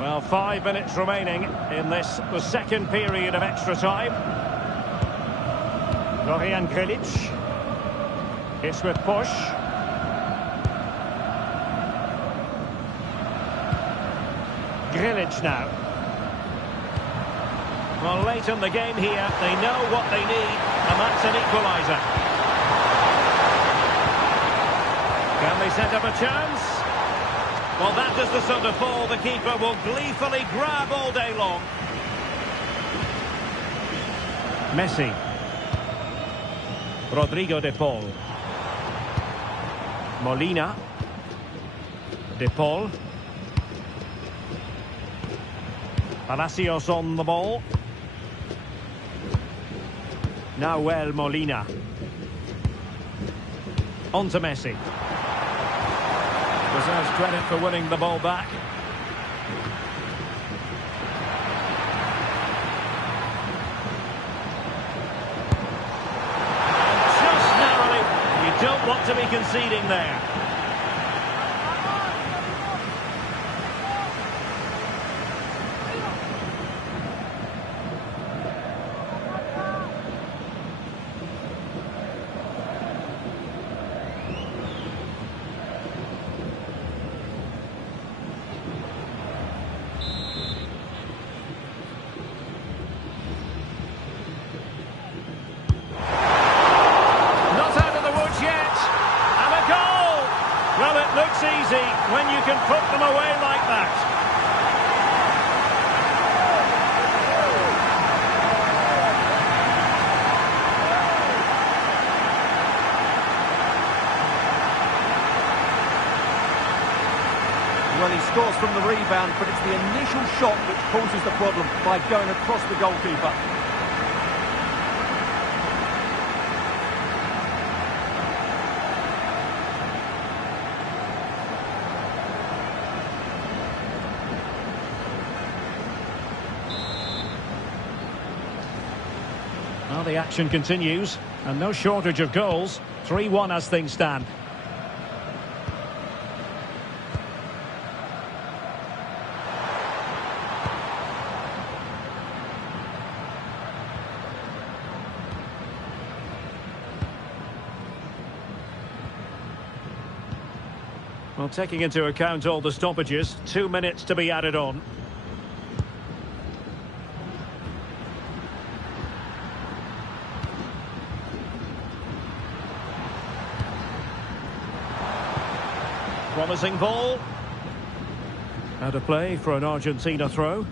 Well, 5 minutes remaining in this, the second period of extra time. Florian Grilic. It's with Pusch. Grilic now. Well, late in the game here, they know what they need, and that's an equaliser. Can they set up a chance? Well, that is the sort of ball the keeper will gleefully grab all day long. Messi. Rodrigo De Paul. Molina. De Paul. Palacios on the ball. Nahuel Molina. On to Messi. Deserves credit for winning the ball back. not to be conceding there. Well, it looks easy when you can put them away like that. Well, he scores from the rebound, but it's the initial shot which causes the problem by going across the goalkeeper. Well, the action continues, and no shortage of goals. 3-1 as things stand. Well, taking into account all the stoppages, 2 minutes to be added on. Promising ball. Out of play for an Argentina throw.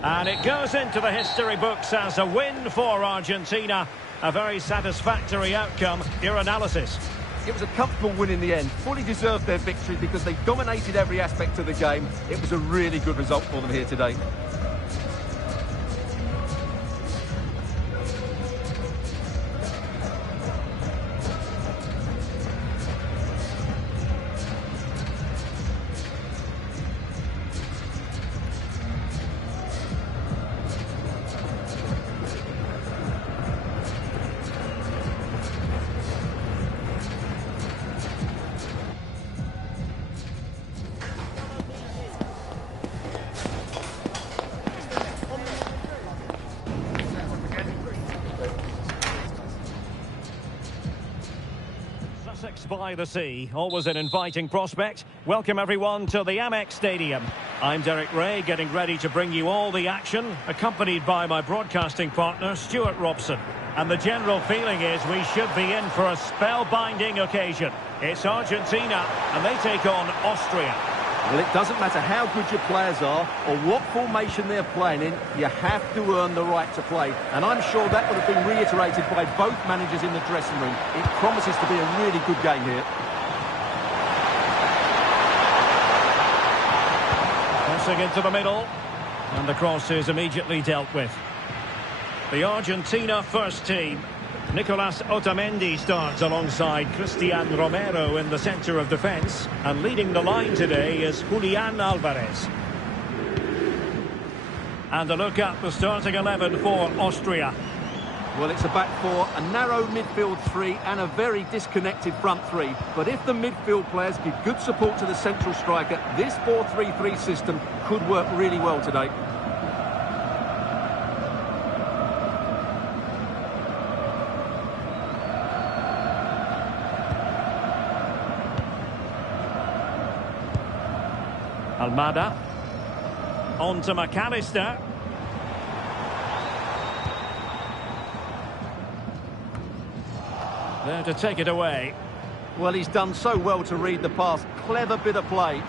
And it goes into the history books as a win for Argentina. A very satisfactory outcome. Your analysis? It was a comfortable win in the end. Fully deserved their victory because they dominated every aspect of the game. It was a really good result for them here today. By the sea, always an inviting prospect. Welcome everyone to the Amex Stadium. I'm Derek Ray, getting ready to bring you all the action, accompanied by my broadcasting partner Stuart Robson. And the general feeling is we should be in for a spellbinding occasion. It's Argentina and they take on Austria. Well, it doesn't matter how good your players are or what formation they're playing in, you have to earn the right to play. And I'm sure that would have been reiterated by both managers in the dressing room. It promises to be a really good game here. Crossing into the middle. And the cross is immediately dealt with. The Argentina first team. Nicolas Otamendi starts alongside Cristian Romero in the centre of defence. And leading the line today is Julian Alvarez. And a look at the starting 11 for Austria. Well, it's a back four, a narrow midfield three and a very disconnected front three. But if the midfield players give good support to the central striker, this 4-3-3 system could work really well today. Almada. On to McAllister. There to take it away. Well, he's done so well to read the pass. Clever bit of play.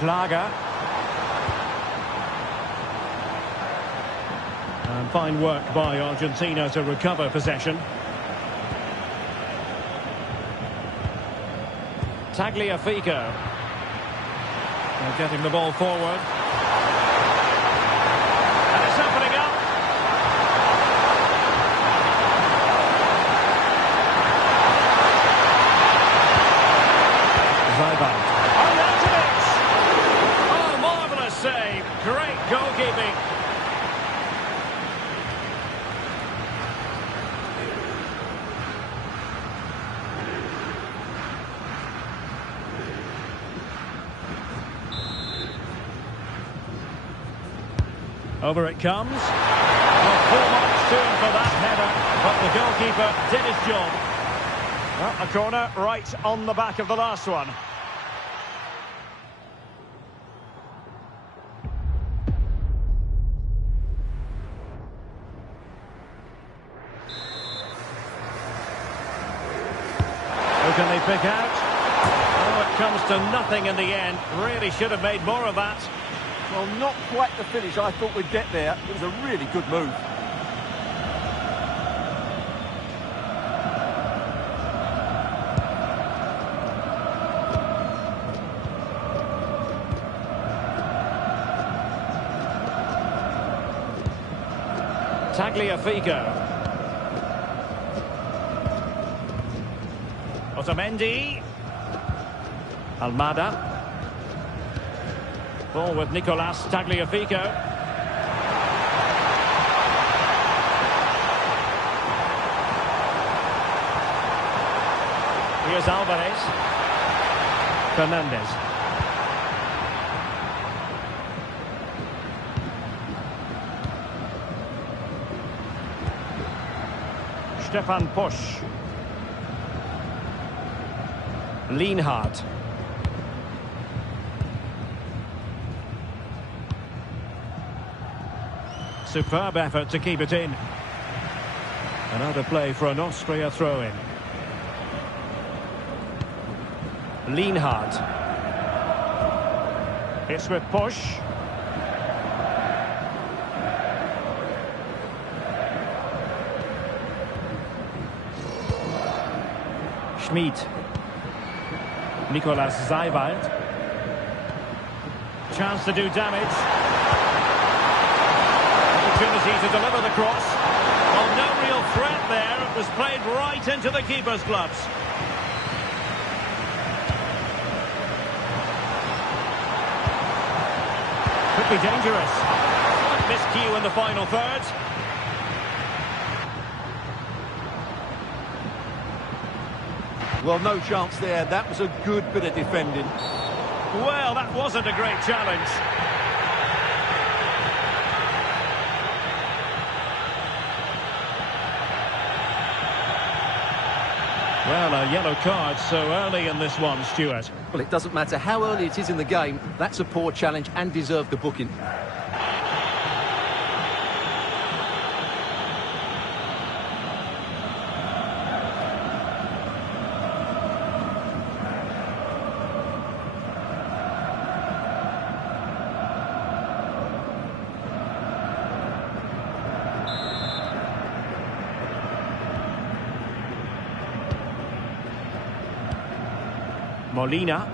Schlager. And fine work by Argentina to recover possession. Tagliafico. They're getting the ball forward. And it's opening up. Zaybant. Arnautovic! Oh, marvellous save. Great goalkeeping. Over it comes. Well, 4 marks to him for that header, but the goalkeeper did his job. Well, a corner right on the back of the last one. Who can they pick out? Oh, it comes to nothing in the end. Really should have made more of that. Well, not quite the finish I thought we'd get there. It was a really good move. Tagliafico. Otamendi. Almada. Ball with Nicolas Tagliafico. Here's Alvarez. Fernandez. Stefan Posch. Lienhardt. Superb effort to keep it in. Another play for an Austria throw-in. Lienhardt. It's with Posch. Schmid. Nicolas Zaybant. Chance to do damage. Opportunity to deliver the cross. Well, no real threat there. It was played right into the keeper's gloves. Could be dangerous. Slight miscue in the final third. Well, no chance there. That was a good bit of defending. Well, that wasn't a great challenge. Well, a yellow card so early in this one, Stuart. Well, it doesn't matter how early it is in the game. That's a poor challenge and deserved the booking. Molina.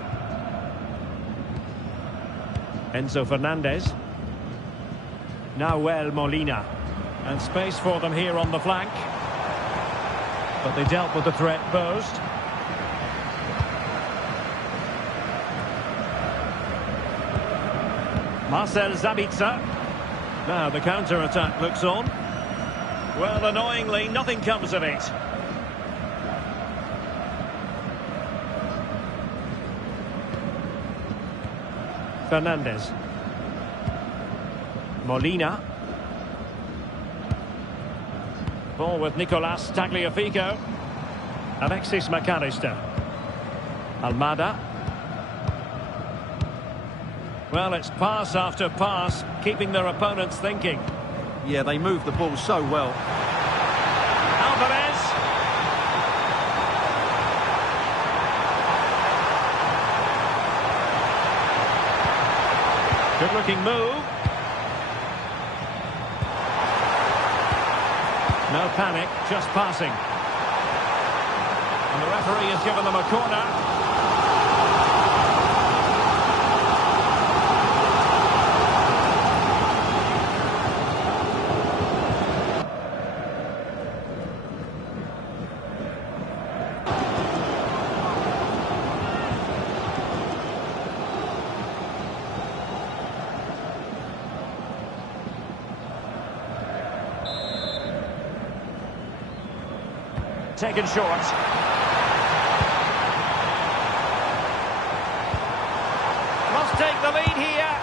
Enzo Fernandez. Nahuel Molina. And space for them here on the flank. But they dealt with the threat posed. Marcel Sabitzer. Now the counter-attack looks on. Well, annoyingly, nothing comes of it. Fernandez. Molina. Ball with Nicolas Tagliafico. Alexis McAllister. Almada. Well, it's pass after pass, keeping their opponents thinking. Yeah, they moved the ball so well. Alvarez. Good-looking move. No panic, just passing. And the referee has given them a corner. Taken short. Must take the lead here.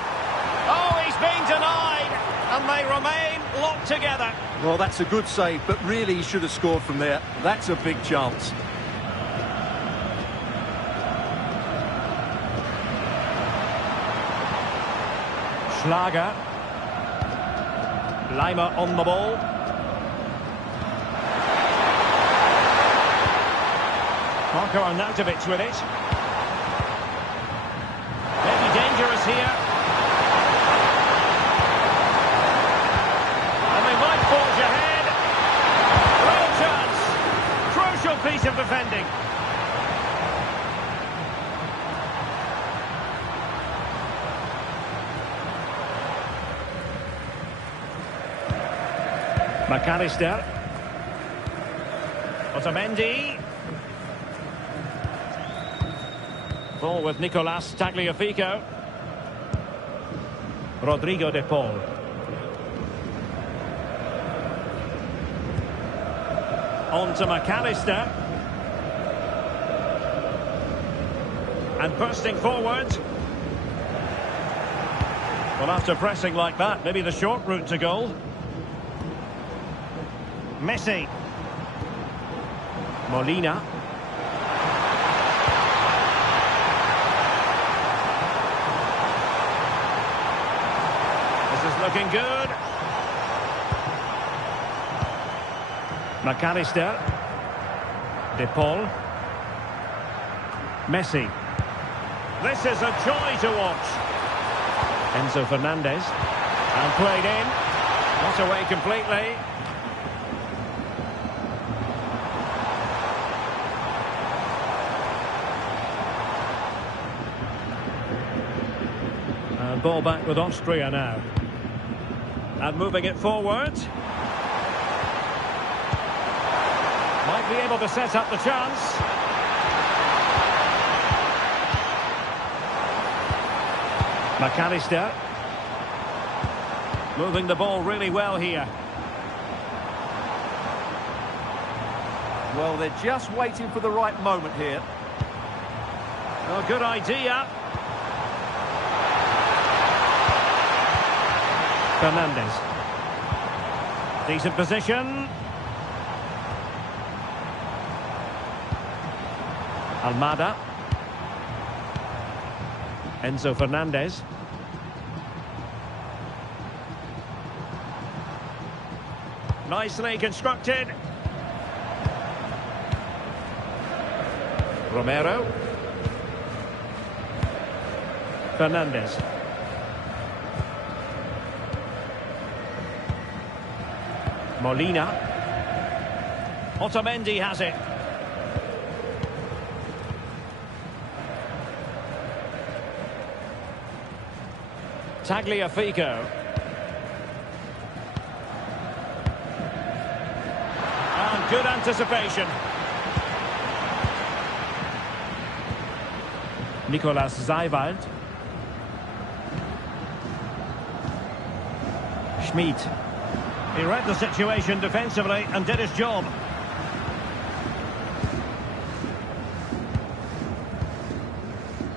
Oh, he's been denied. And they remain locked together. Well, that's a good save, but really he should have scored from there. That's a big chance. Schlager. Leimer on the ball. Marko Arnautovic with it. Maybe dangerous here. And they might forge ahead. Real chance. Crucial piece of defending. McAllister. Otamendi. Ball with Nicolas Tagliafico. Rodrigo de Paul. On to McAllister. And bursting forward. Well, after pressing like that, maybe the short route to goal. Messi. Molina. Looking good. McAllister. De Paul. Messi. This is a joy to watch. Enzo Fernandez. And played in. Not away completely. And ball back with Austria now. And moving it forward. Might be able to set up the chance. McAllister. Moving the ball really well here. Well, they're just waiting for the right moment here. Oh, good idea. Fernandez. Decent position. Almada. Enzo Fernandez. Nicely constructed. Romero. Fernandez. Molina. Otamendi has it. Tagliafico. And good anticipation. Nicolas Zeiwald. Schmid. He read the situation defensively and did his job.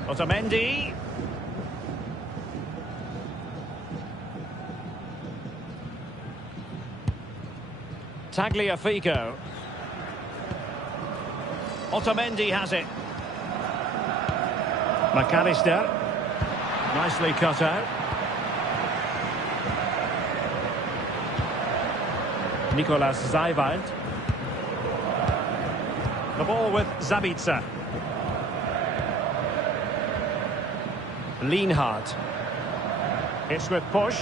Otamendi. Tagliafico. Otamendi has it. McAllister. Nicely cut out. Nicolas Zeiwald. The ball with Zabitzer. Lienhardt. It's with push.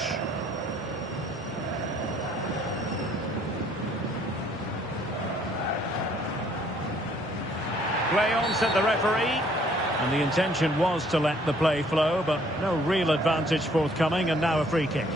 Play on, said the referee. And the intention was to let the play flow, but no real advantage forthcoming, and now a free kick.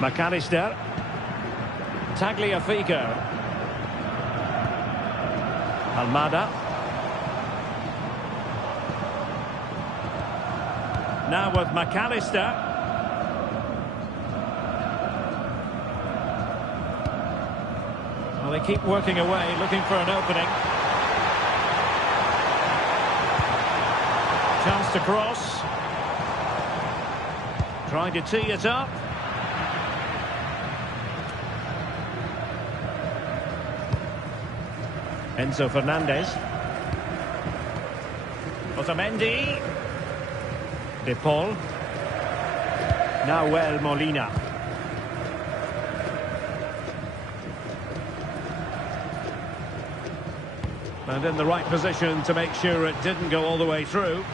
McAllister. Tagliafico. Almada. Now with McAllister. Well, they keep working away, looking for an opening. Chance to cross. Trying to tee it up. Enzo Fernandez. Otamendi. De Paul. Nahuel Molina. And in the right position to make sure it didn't go all the way through.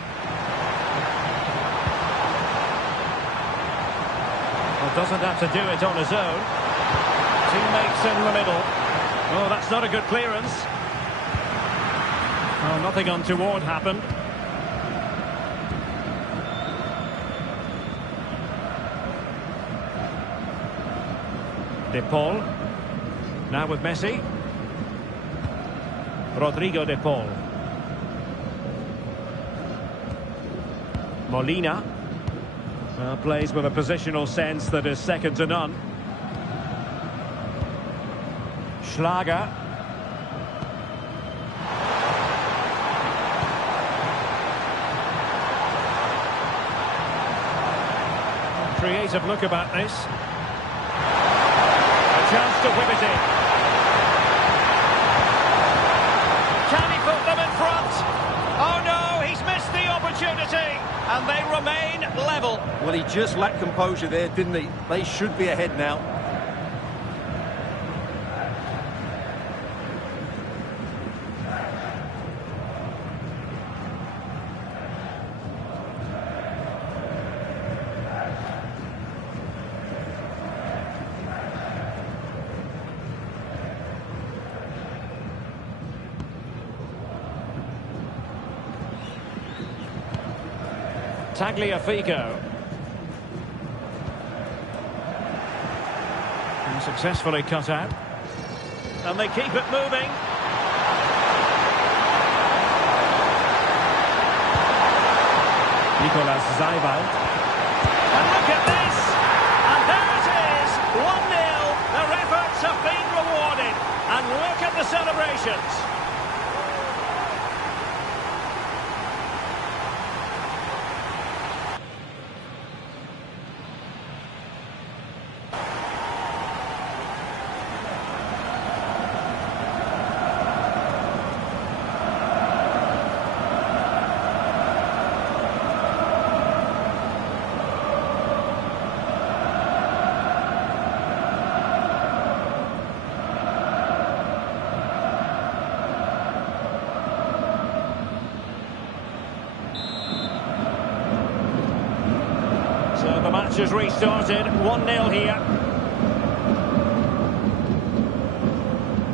Well, doesn't have to do it on his own. Teammates in the middle. Oh, that's not a good clearance. Oh, nothing untoward happened. De Paul. Now with Messi. Rodrigo De Paul. Molina. Plays with a positional sense that is second to none. Schlager. Creative look about this. A chance to whip it in. Can he put them in front? Oh no, he's missed the opportunity. And they remain level. Well, he just lacked composure there, didn't he? They should be ahead now. Tagliafico. And successfully cut out. And they keep it moving. Nicolas Zaibald. And look at this! And there it is! 1-0. Their efforts have been rewarded. And look at the celebrations. The match has restarted, 1-0 here.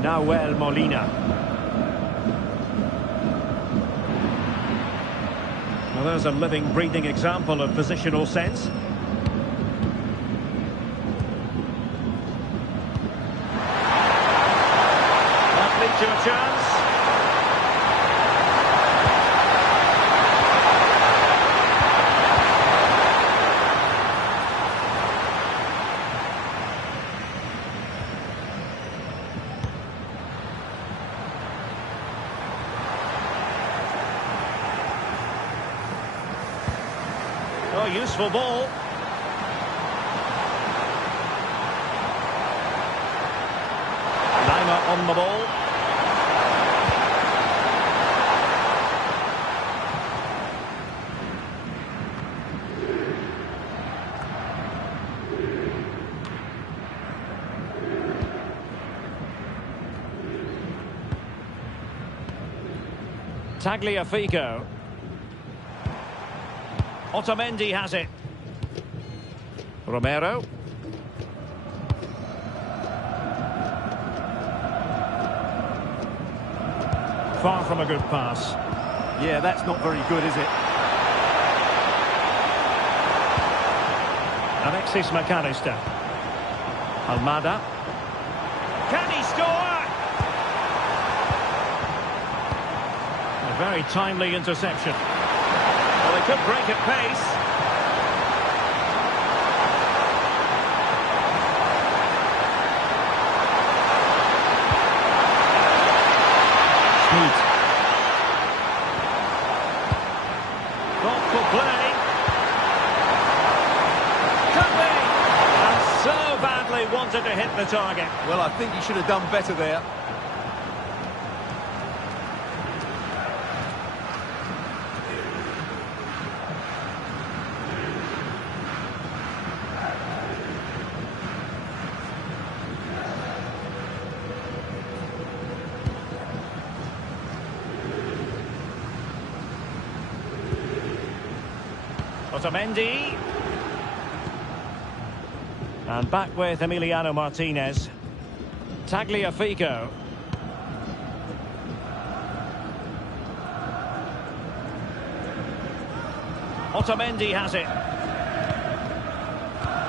Nahuel Molina. Well, there's a living, breathing example of positional sense. That leads to a chance. Oh, useful ball. on the ball. Tagliafico. Otamendi has it. Romero. Far from a good pass. Yeah, that's not very good, is it? Alexis McAllister. Almada. Can he score? A very timely interception. Well, they could break at pace. Sweet. Thoughtful play. Could be. And so badly wanted to hit the target. Well, I think he should have done better there. Otamendi. And back with Emiliano Martinez. Tagliafico. Otamendi has it.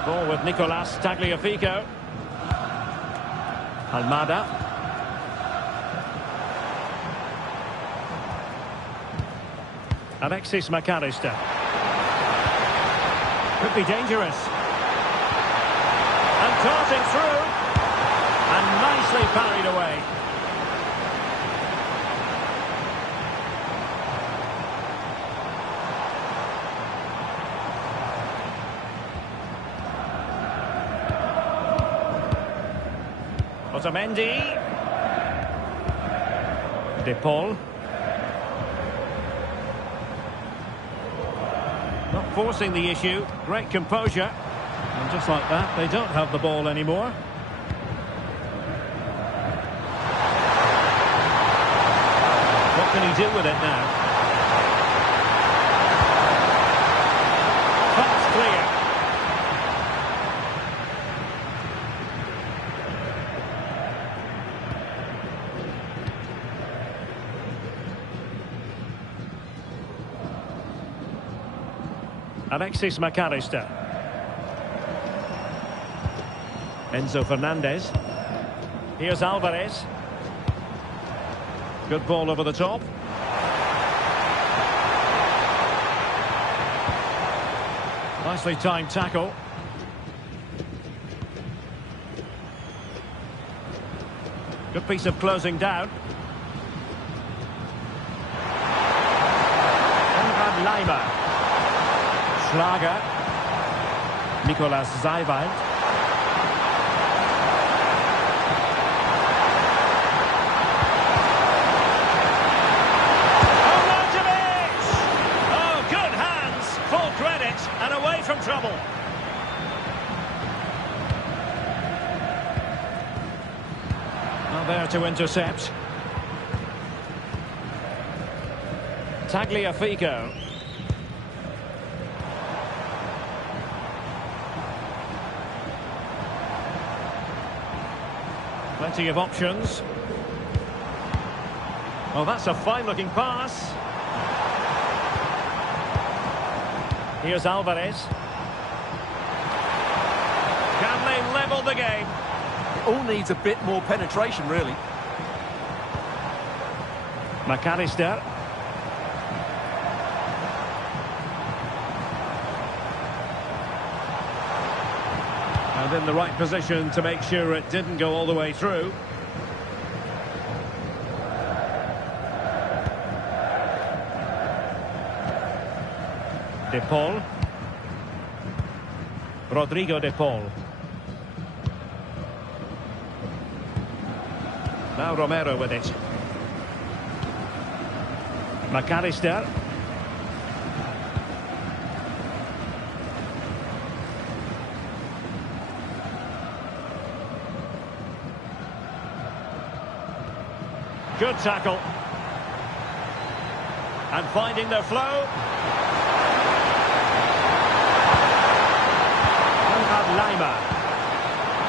Ball with Nicolas Tagliafico. Almada. Alexis McAllister. Could be dangerous. And darting through. And nicely parried away. Otamendi. De Paul. Not forcing the issue. Great composure. And just like that, they don't have the ball anymore. What can he do with it now? Pass clear. Alexis McAllister. Enzo Fernandez. Here's Alvarez. Good ball over the top. Nicely timed tackle. Good piece of closing down. Konrad Leimer. Schlager. Nicolas Seiwald. And away from trouble. Now there to intercept. Tagliafico. Plenty of options. Oh, that's a fine-looking pass. Here's Alvarez. Can they level the game? It all needs a bit more penetration, really. McAllister. And in the right position to make sure it didn't go all the way through. De Paul. Rodrigo De Paul. Now Romero with it. McAllister. Good tackle. And finding their flow. Lima.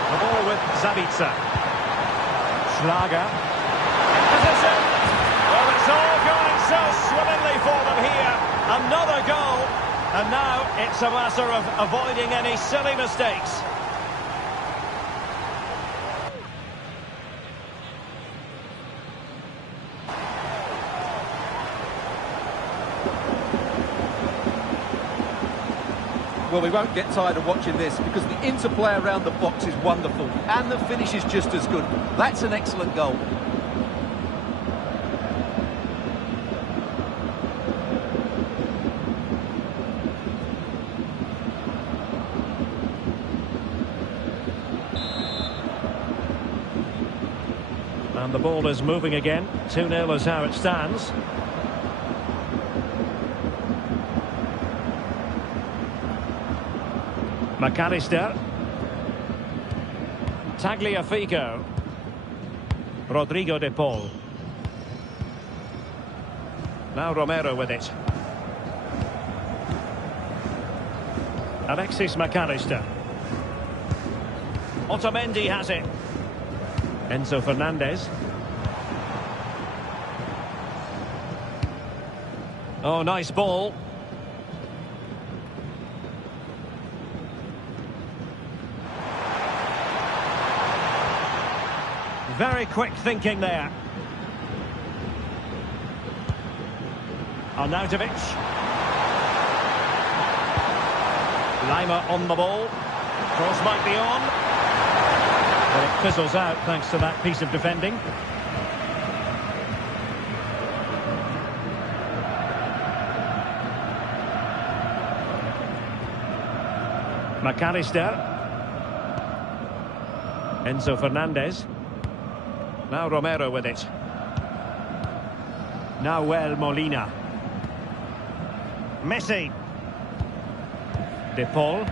The ball with Zabitzer. Schlager. Position. Well, it's all going so swimmingly for them here. Another goal. And now it's a matter of avoiding any silly mistakes. Well, we won't get tired of watching this because the interplay around the box is wonderful and the finish is just as good. That's an excellent goal. And the ball is moving again. 2-0 is how it stands. McAllister. Tagliafico. Rodrigo de Paul. Now Romero with it. Alexis McAllister. Otamendi has it. Enzo Fernandez. Oh, nice ball. Very quick thinking there. Arnautovic. Lima on the ball. Cross might be on. But it fizzles out thanks to that piece of defending. McAllister. Enzo Fernandez. Now Romero with it. Nahuel Molina. Messi. De Paul.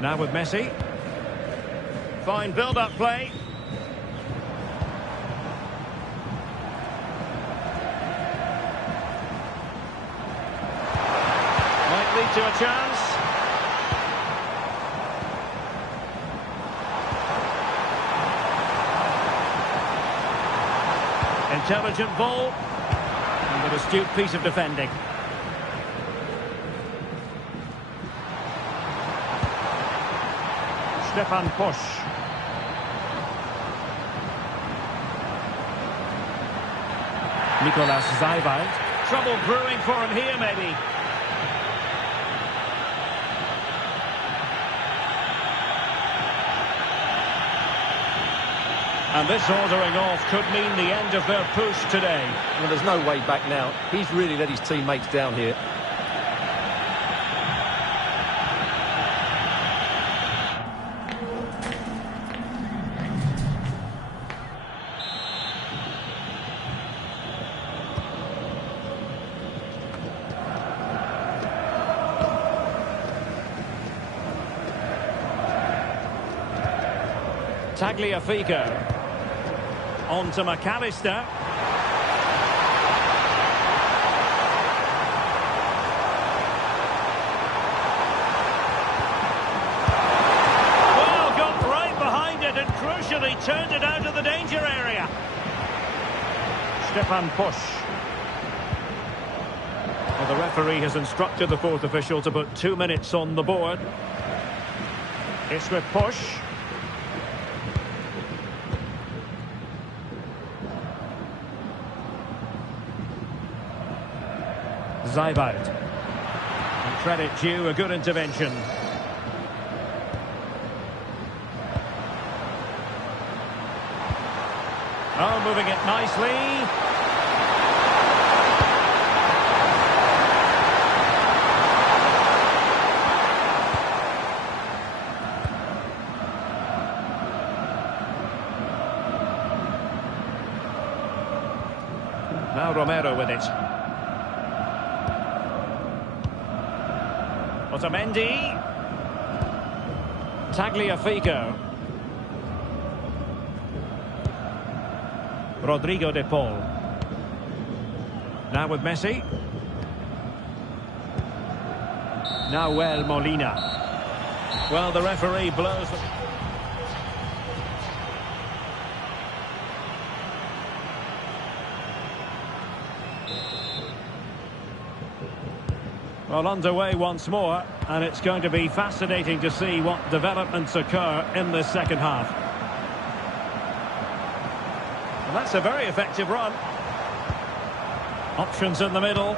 Now with Messi. Fine build-up play. Might lead to a chance. Intelligent ball. And an astute piece of defending. Stefan Posch. Nicolas Zaiwald. Trouble brewing for him here, maybe. And this ordering off could mean the end of their push today. Well, there's no way back now. He's really let his teammates down here. Tagliafico. On to McAllister. Well, got right behind it and crucially turned it out of the danger area. Stefan Posch. Well, the referee has instructed the fourth official to put 2 minutes on the board. It's with Posch. Zaiwald. Credit due, a good intervention. Oh, moving it nicely. Now Romero with it. Otamendi. Tagliafico. Rodrigo de Paul. Now with Messi. Nahuel Molina. Well, the referee blows. Well, underway once more, and it's going to be fascinating to see what developments occur in this second half. And that's a very effective run. Options in the middle.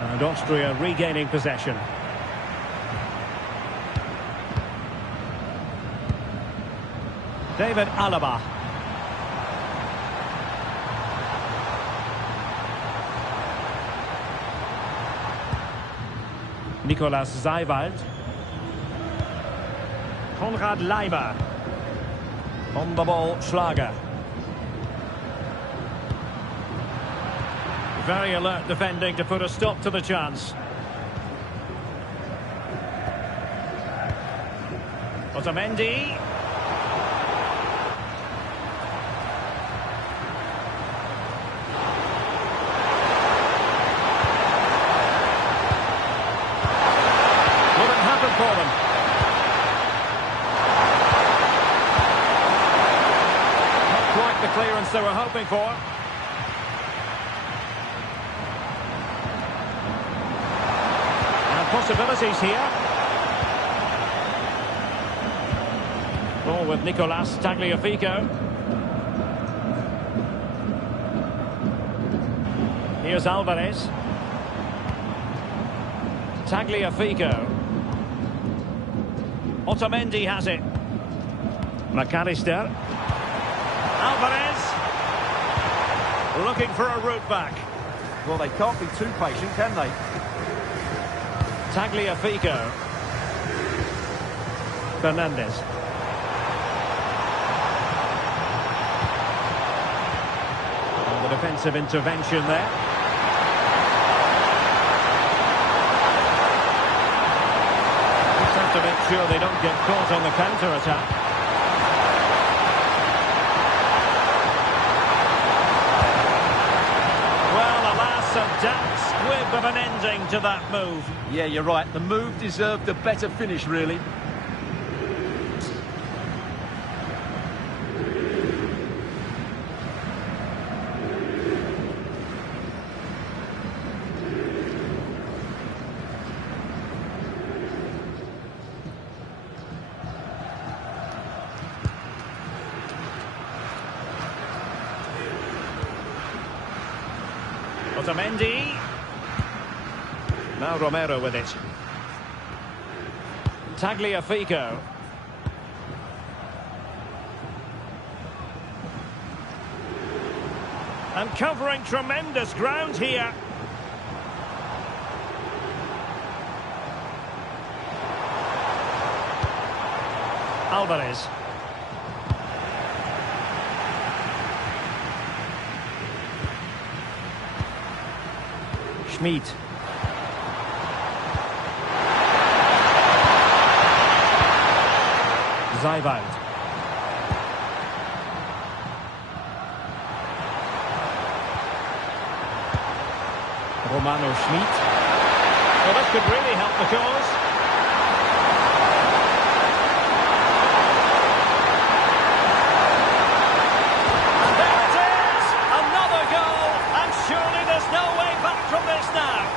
And Austria regaining possession. David Alaba. Nicolas Seiwald. Konrad Leiber. On the ball, Schlager. Very alert defending to put a stop to the chance. Otamendi. For them. Not quite the clearance they were hoping for. And possibilities here. Ball with Nicolas Tagliafico. Here's Alvarez. Tagliafico. Otamendi has it. McAllister. Alvarez. Looking for a route back. Well, they can't be too patient, can they? Tagliafico. Fernandez. And the defensive intervention there. To make sure they don't get caught on the counter-attack. Well, alas, a damp squib of an ending to that move. Yeah, you're right. The move deserved a better finish, really. Otamendi. Now Romero with it. Tagliafico. And covering tremendous ground here. Alvarez. Schmid. Seiwald. Romano Schmid. Well, that could really help the cause. And there it is! Another goal! And surely there's no way back from this now.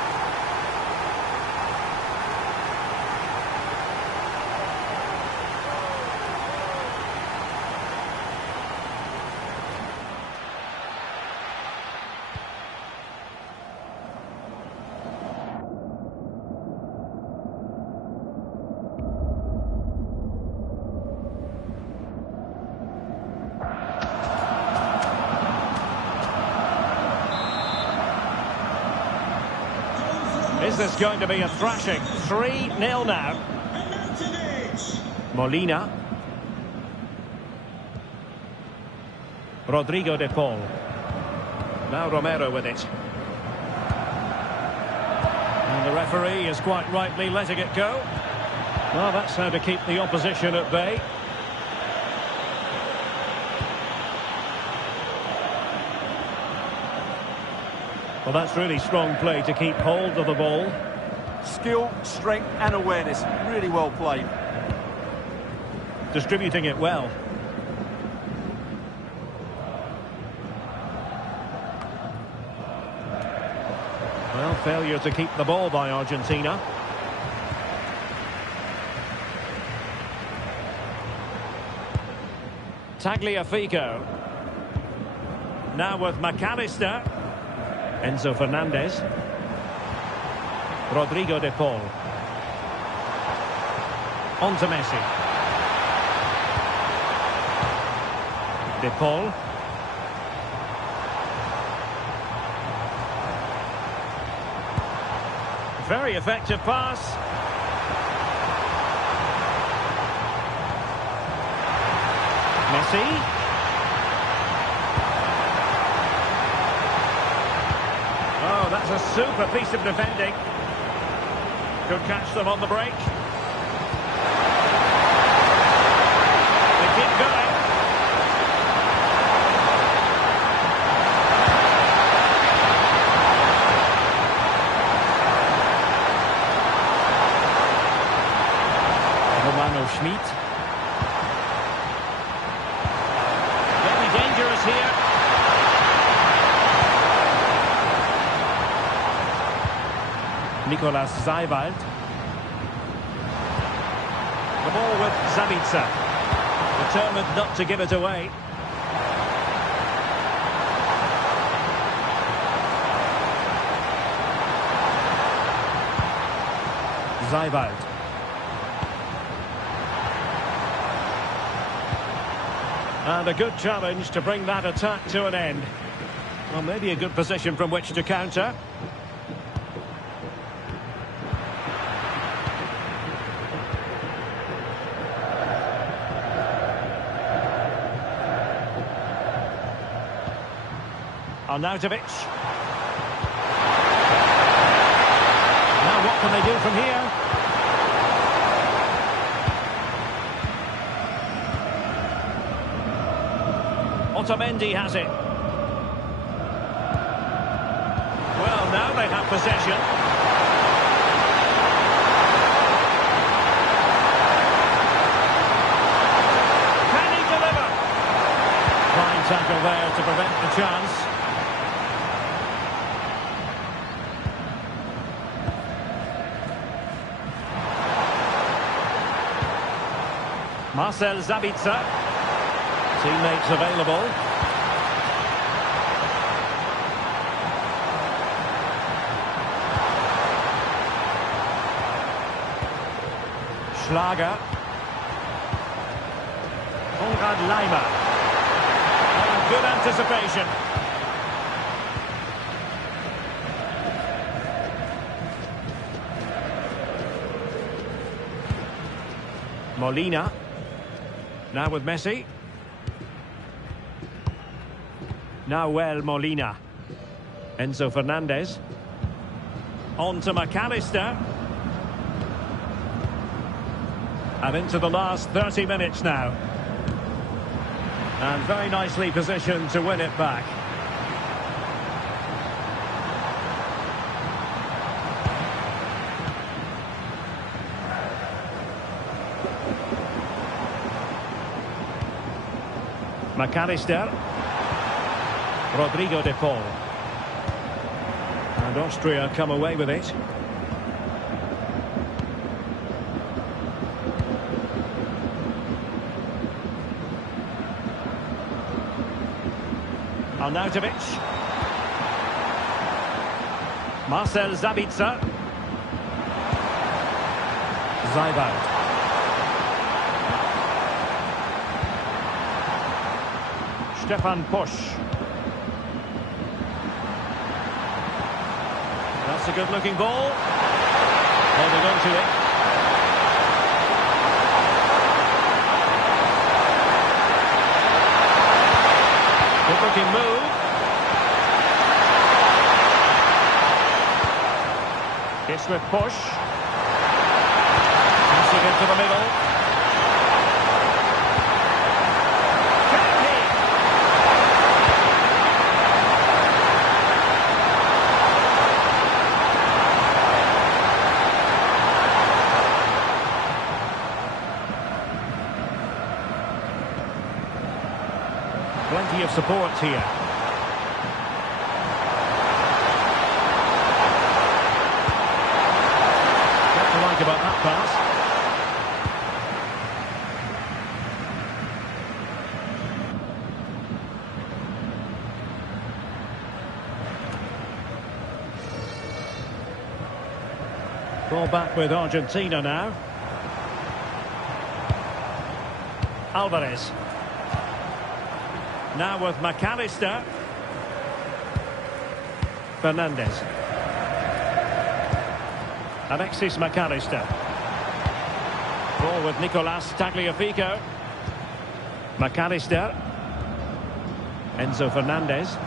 Is this going to be a thrashing? 3-0 now. Molina. Rodrigo de Paul. Now Romero with it. And the referee is quite rightly letting it go. Well, that's how to keep the opposition at bay. Well, that's really strong play to keep hold of the ball. Skill, strength and awareness. Really well played. Distributing it well. Well, failure to keep the ball by Argentina. Tagliafico. Now with McAllister. Enzo Fernandez. Rodrigo de Paul. On to Messi. De Paul. Very effective pass. Messi. Oh, that's a super piece of defending. Could catch them on the break. They keep going. Schmidt. Very dangerous here. Nicolas Seiwald. The ball with Zabitzer. Determined not to give it away. Seiwald. And a good challenge to bring that attack to an end. Well, maybe a good position from which to counter. Arnautovic. Now what can they do from here? Otamendi has it. Well, now they have possession. Can he deliver? Fine tackle there to prevent the chance. Marcel Zabitzer. Teammates available. Schlager. Konrad Leimer. And good anticipation. Molina. Now with Messi. Nahuel Molina. Enzo Fernandez. On to McAllister. And into the last 30 minutes now. And very nicely positioned to win it back. McAllister. Rodrigo de Paul. And Austria come away with it. Arnautovic. Marcel Zabitzer. Seiwald. Stefan Posch. That's That's a good-looking ball. Holding on to it. Good-looking move. It's with push. Passing into the middle. Plenty of support here. What to like about that pass? Ball back with Argentina now. Alvarez. Now with McAllister. Fernandez. Alexis McAllister. Ball with Nicolas Tagliafico. McAllister. Enzo Fernandez.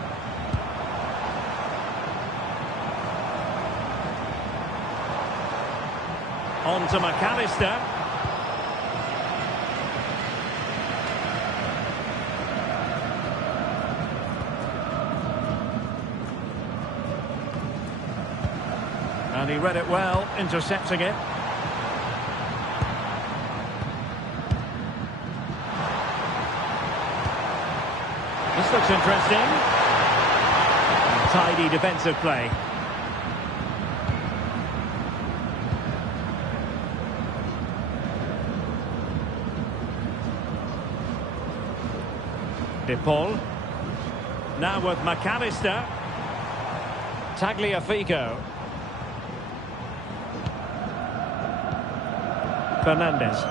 On to McAllister. And he read it well, intercepting it. This looks interesting. Tidy defensive play. De Paul. Now with McAllister. Tagliafico. Fernandez.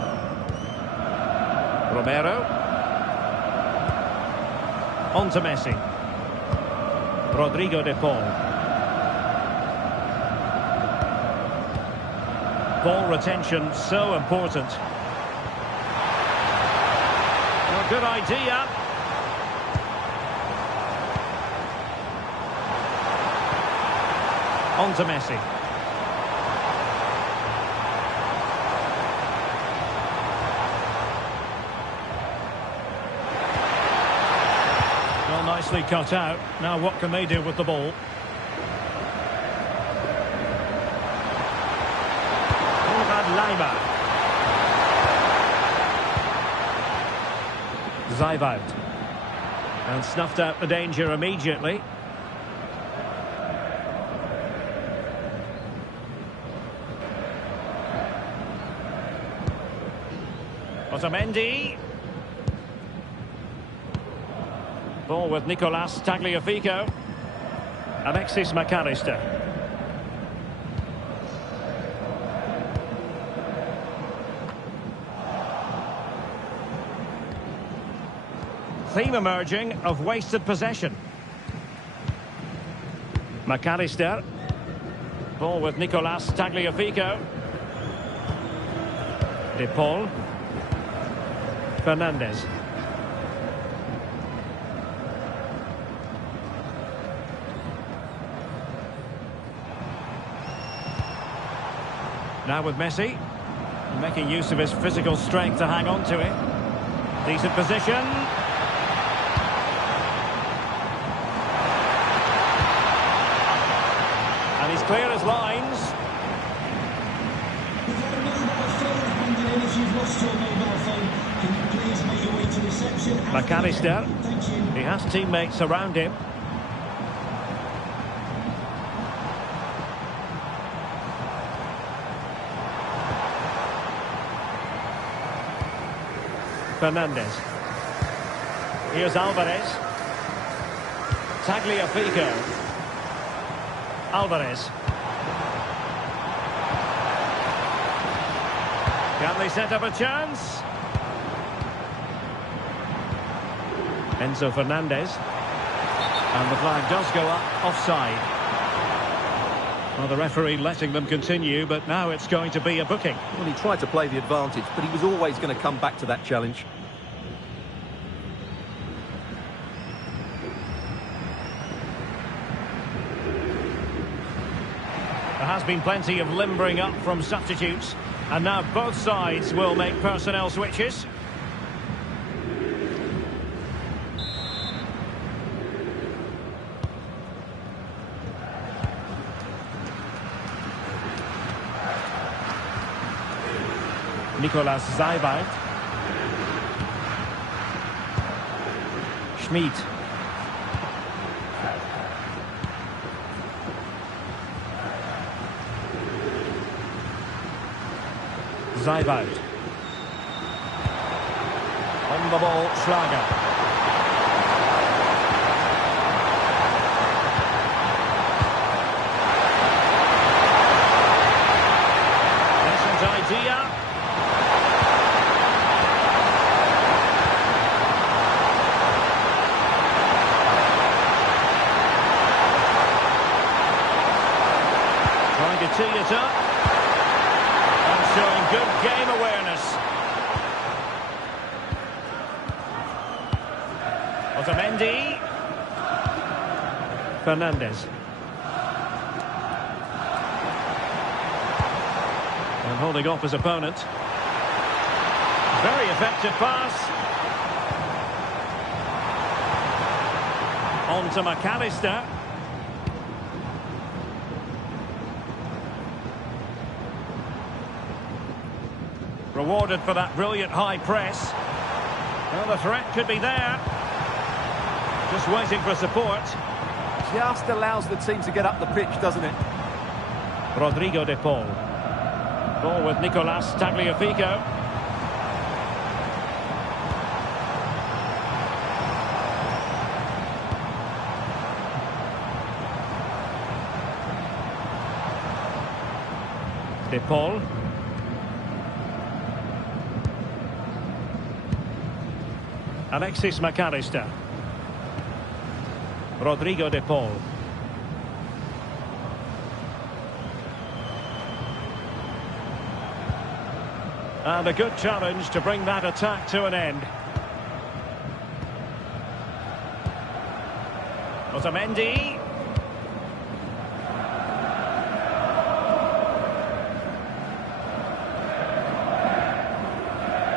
Romero. On to Messi. Rodrigo de Paul. Ball retention so important. Well, good idea. On to Messi. Well, nicely cut out. Now what can they do with the ball? Zaivout. And snuffed out the danger immediately. Otamendi. Ball with Nicolas Tagliafico. Alexis McAllister. Theme emerging of wasted possession. McAllister. Ball with Nicolas Tagliafico. De Paul. Fernandez. Now with Messi, making use of his physical strength to hang on to it. Decent position. And he's clear as lines. McAllister. He has teammates around him. Fernandez. Here's Alvarez. Tagliafico. Alvarez. Can they set up a chance? Enzo Fernandez. And the flag does go up offside. Well, the referee letting them continue, but now it's going to be a booking. Well, he tried to play the advantage, but he was always going to come back to that challenge. There has been plenty of limbering up from substitutes, and now both sides will make personnel switches. Nicolas Seiwald. Schmid. Seiwald. On the ball, Schlager. Decent idea. Trying to tee it up. And showing good game awareness. Otamendi. Fernandes. And holding off his opponent. Very effective pass. On to McAllister. Rewarded for that brilliant high press. Well, the threat could be there. Just waiting for support. Just allows the team to get up the pitch, doesn't it? Rodrigo de Paul. Ball with Nicolas Tagliafico. De Paul. Alexis McAllister. Rodrigo de Paul. And a good challenge to bring that attack to an end. Otamendi.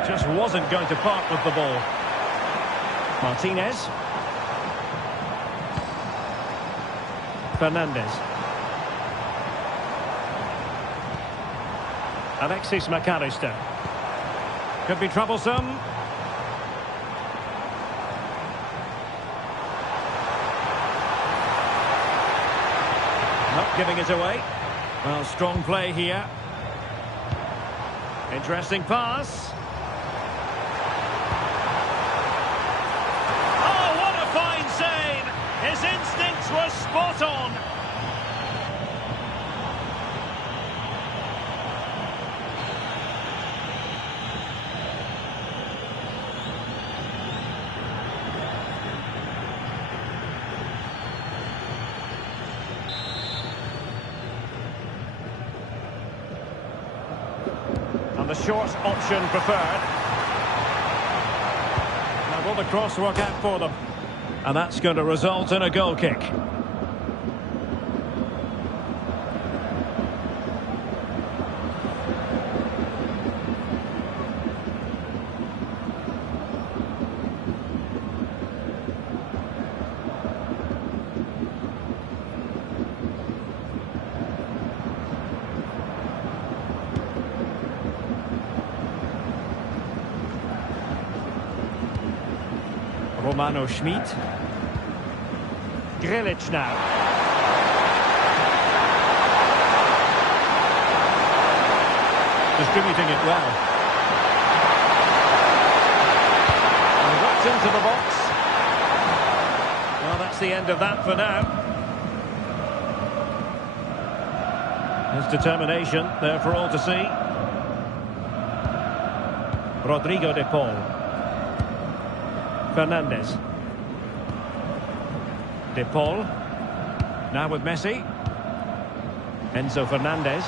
Just wasn't going to part with the ball. Martinez. Fernandes. Alexis McAllister. Could be troublesome. Not giving it away. Well, strong play here. Interesting pass. His instincts were spot on. And the short option preferred. Now will the cross work out for them? And that's going to result in a goal kick. Romano Schmid. Grilic now. Distributing it well. And right into the box. Well, that's the end of that for now. His determination there for all to see. Rodrigo de Paul. Fernandes. De Paul. Now with Messi. Enzo Fernandez.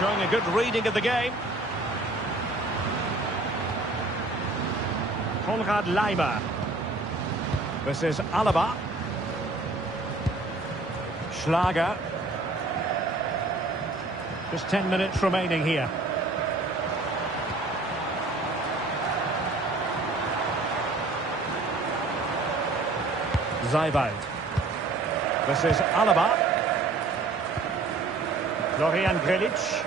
Showing a good reading of the game. Konrad Laimer. This is Alaba. Schlager. Just 10 minutes remaining here. Zaiwald. This is Alaba. Florian Grillitsch.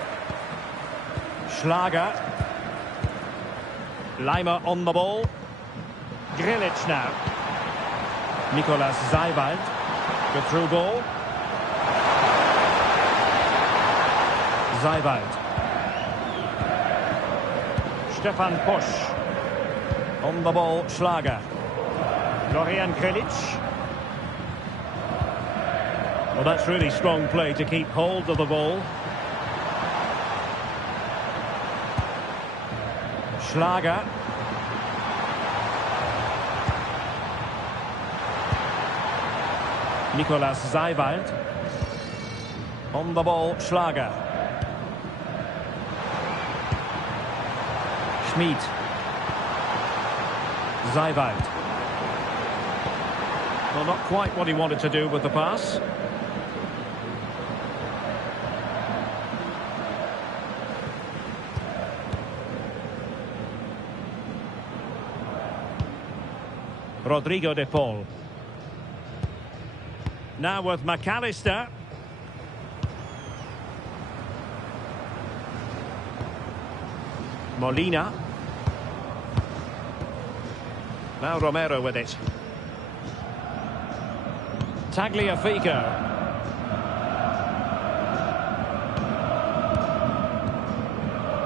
Schlager. Laimer on the ball. Grillitsch now. Nicolas Zaiwald. The through ball. Zaiwald. Stefan Posch. On the ball, Schlager. Florian Grillitsch. Well, that's really strong play to keep hold of the ball. Schlager. Nicolas Zaiwald. On the ball, Schlager. Schmid. Zaiwald. Well, not quite what he wanted to do with the pass. Rodrigo de Paul. Now with McAllister. Molina. Now Romero with it. Tagliafico.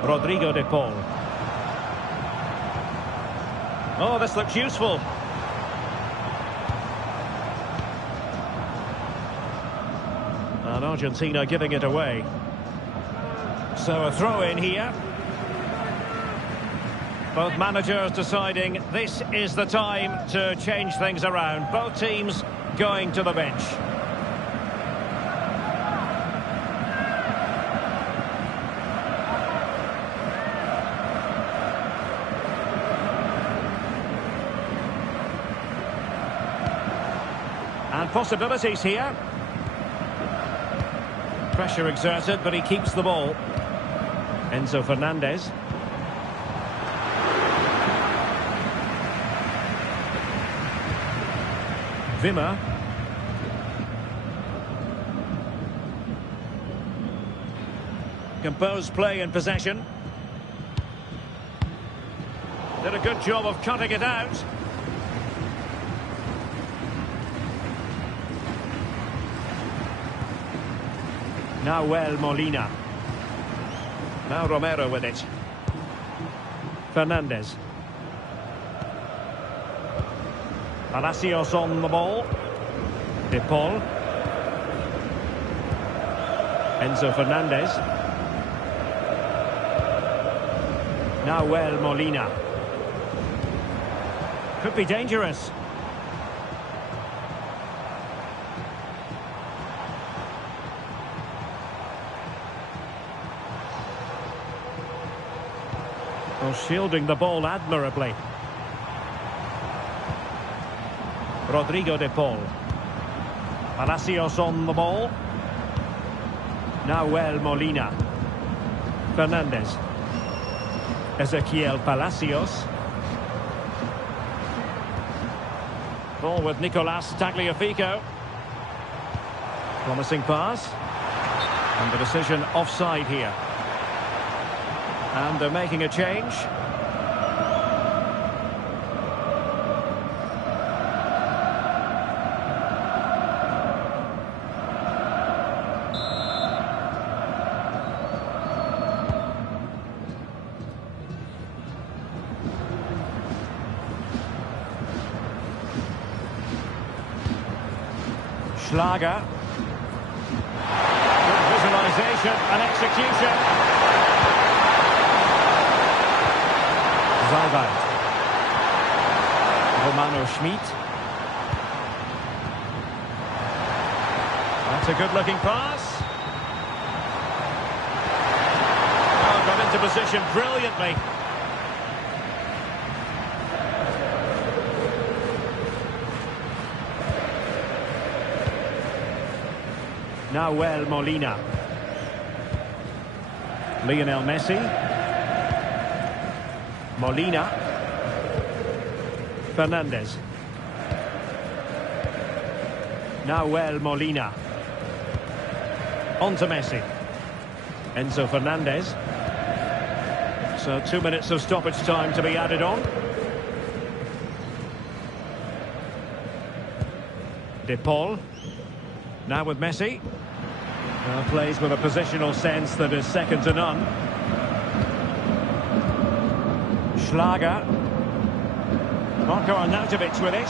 Rodrigo de Paul. Oh, this looks useful. And Argentina giving it away. So a throw in here. Both managers deciding this is the time to change things around. Both teams going to the bench. And possibilities here. Pressure exerted, but he keeps the ball. Enzo Fernandez. Wimmer. Composed play in possession. Did a good job of cutting it out. Nahuel Molina. Now Romero with it. Fernandez. Palacios on the ball. De Paul. Enzo Fernandez. Nahuel Molina. Could be dangerous. Well, shielding the ball admirably. Rodrigo de Paul. Palacios on the ball. Nahuel Molina. Fernandez. Ezequiel Palacios. Ball with Nicolas Tagliafico. Promising pass. And the decision offside here. And they're making a change. Schlager. Good visualization and execution. Zaiwald. Romano Schmid. That's a good-looking pass. Oh, got into position brilliantly. Nahuel Molina. Lionel Messi. Molina. Fernandez. Nahuel Molina. On to Messi. Enzo Fernandez. So 2 minutes of stoppage time to be added on. De Paul. Now with Messi. Plays with a positional sense that is second to none. Schlager. Marco Arnautovic with it.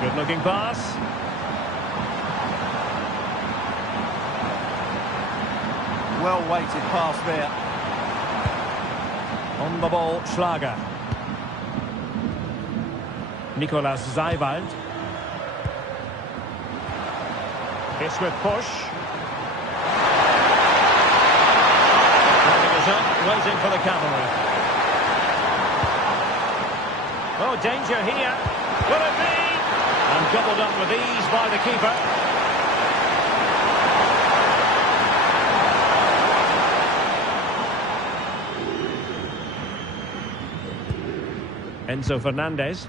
Good looking pass. Well weighted pass there. On the ball, Schlager. Nicolas Seiwald. It's with push. Holding us up, waiting for the cavalry. Oh, danger here. Will it be? And gobbled up with ease by the keeper. Enzo Fernandez.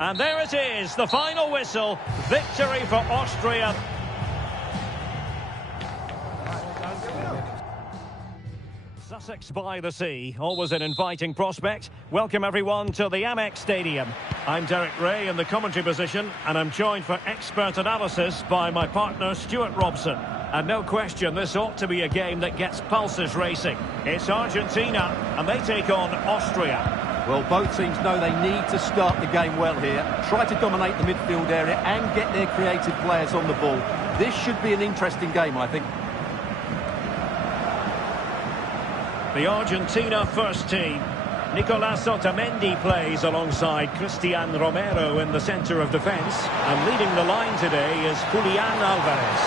And there it is, the final whistle. Victory for Austria. Sussex by the sea, always an inviting prospect. Welcome everyone to the Amex Stadium. I'm Derek Ray in the commentary position, and I'm joined for expert analysis by my partner Stuart Robson. And no question, this ought to be a game that gets pulses racing. It's Argentina, and they take on Austria. Well, both teams know they need to start the game well here. Try to dominate the midfield area and get their creative players on the ball. This should be an interesting game, I think. The Argentina first team. Nicolas Otamendi plays alongside Cristian Romero in the centre of defence. And leading the line today is Julian Alvarez.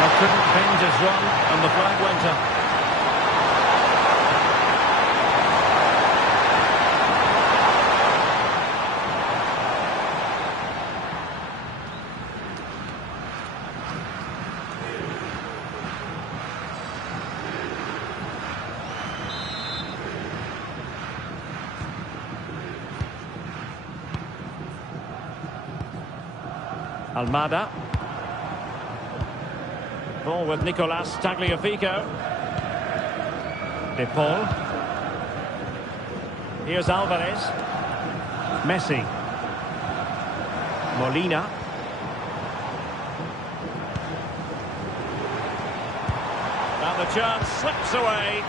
Well, couldn't bend his run, and the flag went up. Almada. Ball with Nicolas Tagliafico. De Paul. Here's Alvarez. Messi. Molina. And the chance slips away.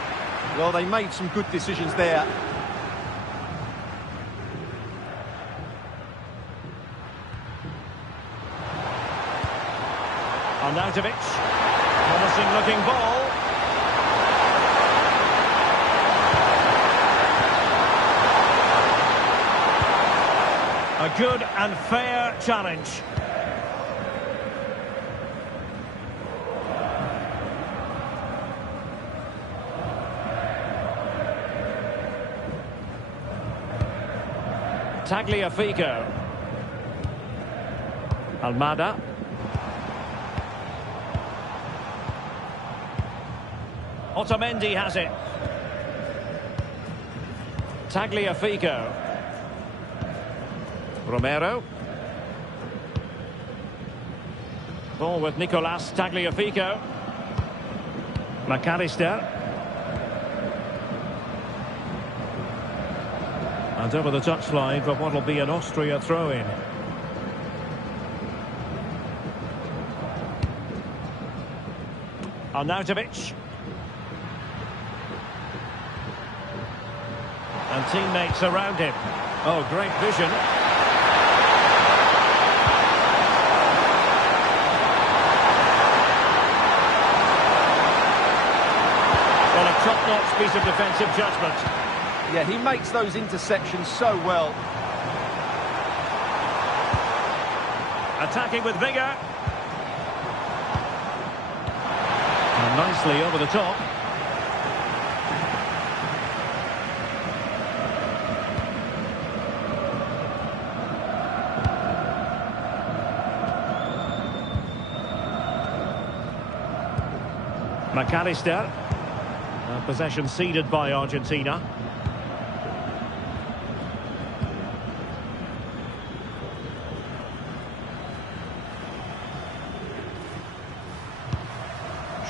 Well, they made some good decisions there. Arnautovic, promising looking ball. A good and fair challenge. Tagliafico. Almada. Otamendi has it. Tagliafico. Romero. Ball with Nicolas Tagliafico. McAllister. And over the touchline for what will be an Austria throw-in. Arnautovic. And teammates around him. Oh, great vision. Well, a top top-notch piece of defensive judgment. Yeah, he makes those interceptions so well. Attacking with vigour. And nicely over the top. McAllister. Possession ceded by Argentina.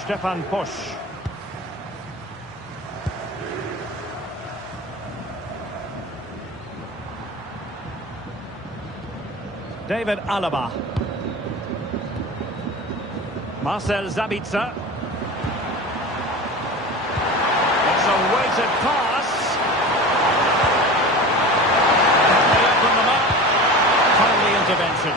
Stefan Posch. David Alaba. Marcel Sabitzer. It's a weighted pass. And they open them up. Timely intervention.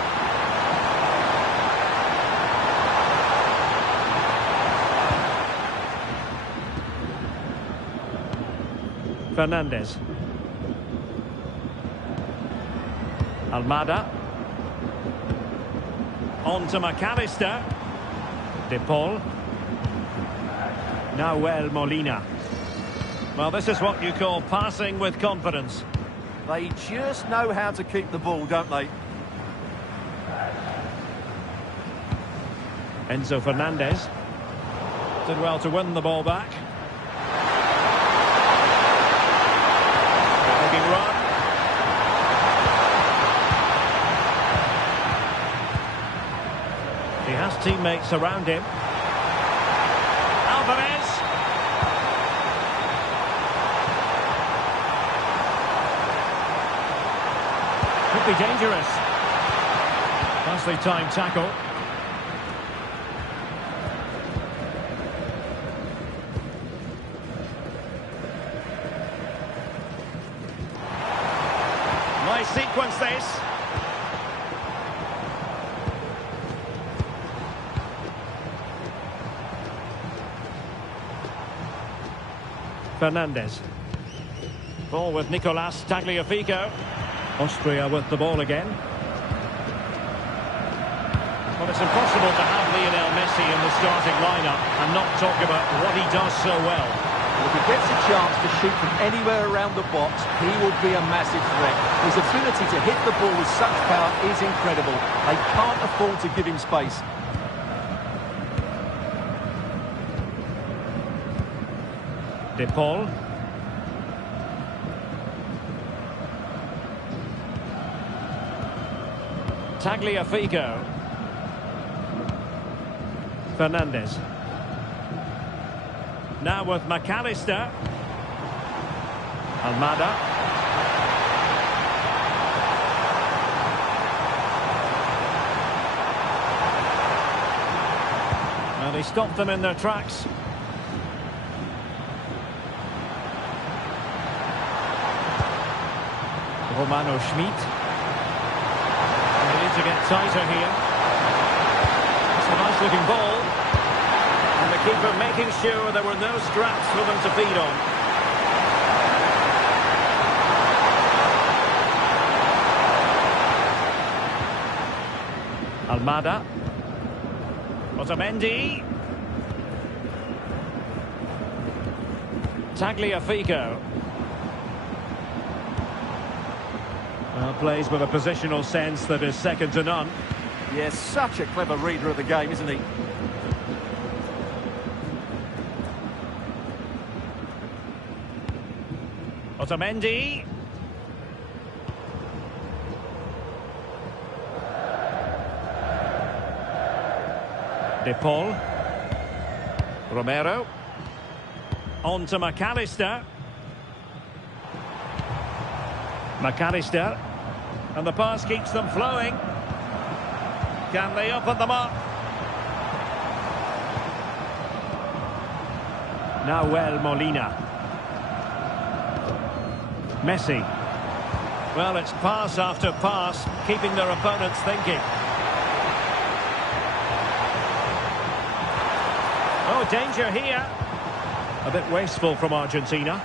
Fernandez. Almada. On to McAllister. De Paul. Nahuel Molina. Well, this is what you call passing with confidence. They just know how to keep the ball, don't they? Enzo Fernandez. Did well to win the ball back. Run. He has teammates around him. Alvarez. Could be dangerous. Nicely timed tackle. Nice sequence this. Fernandez. Ball with Nicolas Tagliafico. Austria with the ball again. Well, it's impossible to have Lionel Messi in the starting lineup and not talk about what he does so well. If he gets a chance to shoot from anywhere around the box, he will be a massive threat. His ability to hit the ball with such power is incredible. They can't afford to give him space. De Paul. Tagliafico. Fernandez. Now with McAllister. Almada. Well, he stopped them in their tracks. Romano Schmid. They need to get tighter here. It's a nice looking ball. And the keeper making sure there were no scraps for them to feed on. Almada. Otamendi. Tagliafico. Well, plays with a positional sense that is second to none. Yes, such a clever reader of the game, isn't he? Otamendi. De Paul. Romero. On to McAllister. McAllister. And the pass keeps them flowing. Can they open them up? Nahuel Molina. Messi. Well, it's pass after pass, keeping their opponents thinking. Oh, danger here. A bit wasteful from Argentina.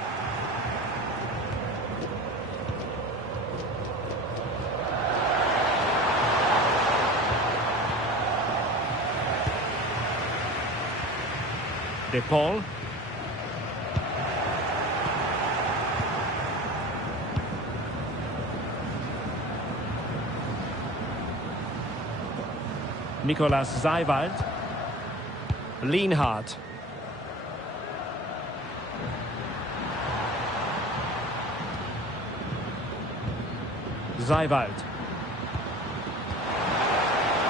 De Paul. Nicolas Seiwald. Lienhard. Seiwald.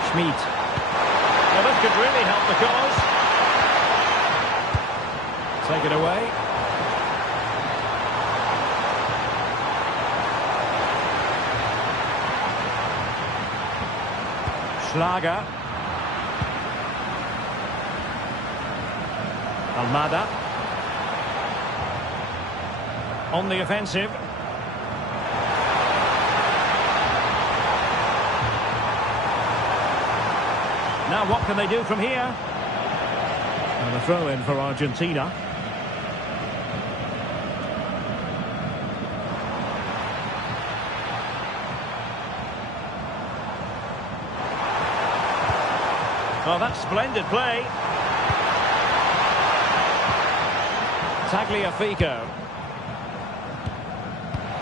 Schmid. Well, this could really help the cause. Take it away. Schlager. Almada. On the offensive. Now what can they do from here? And a throw in for Argentina. Well, that's splendid play. Tagliafico.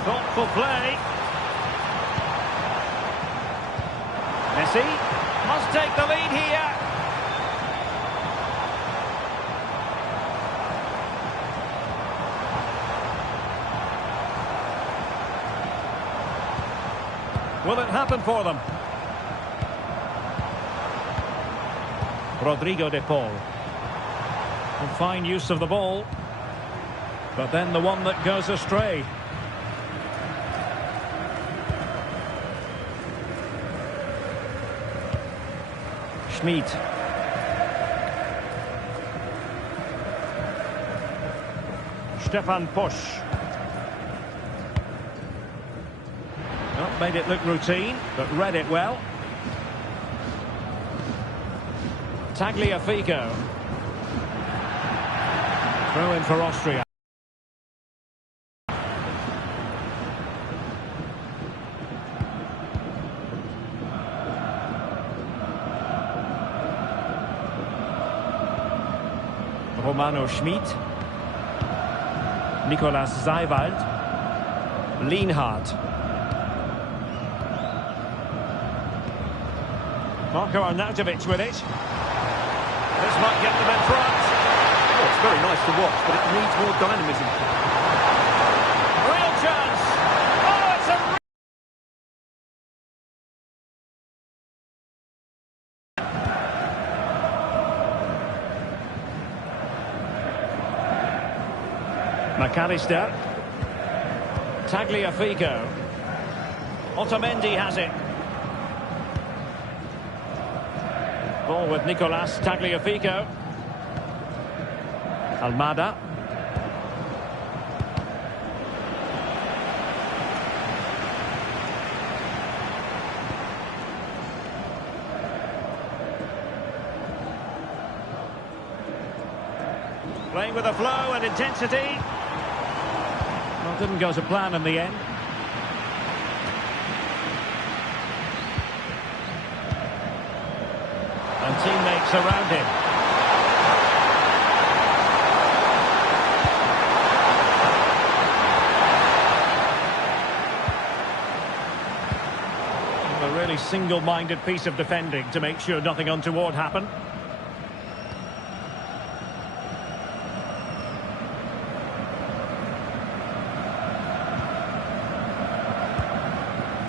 Thoughtful play. Messi must take the lead here. Will it happen for them? Rodrigo de Paul. And fine use of the ball. But then the one that goes astray. Schmid. Stefan Posch. Not made it look routine, but read it well. Tagliafico. Throw in for Austria. Romano Schmid. Nicolas Seiwald. Lienhard. Marko Arnautovic with it. This might get them in front. Oh, it's very nice to watch, but it needs more dynamism. Real chance. Oh, it's a... McAllister. Tagliafico. Otamendi has it. Ball with Nicolas Tagliafico. Almada. Playing with a flow and intensity. Well, didn't go to plan in the end. And teammates around him. A really single-minded piece of defending to make sure nothing untoward happened.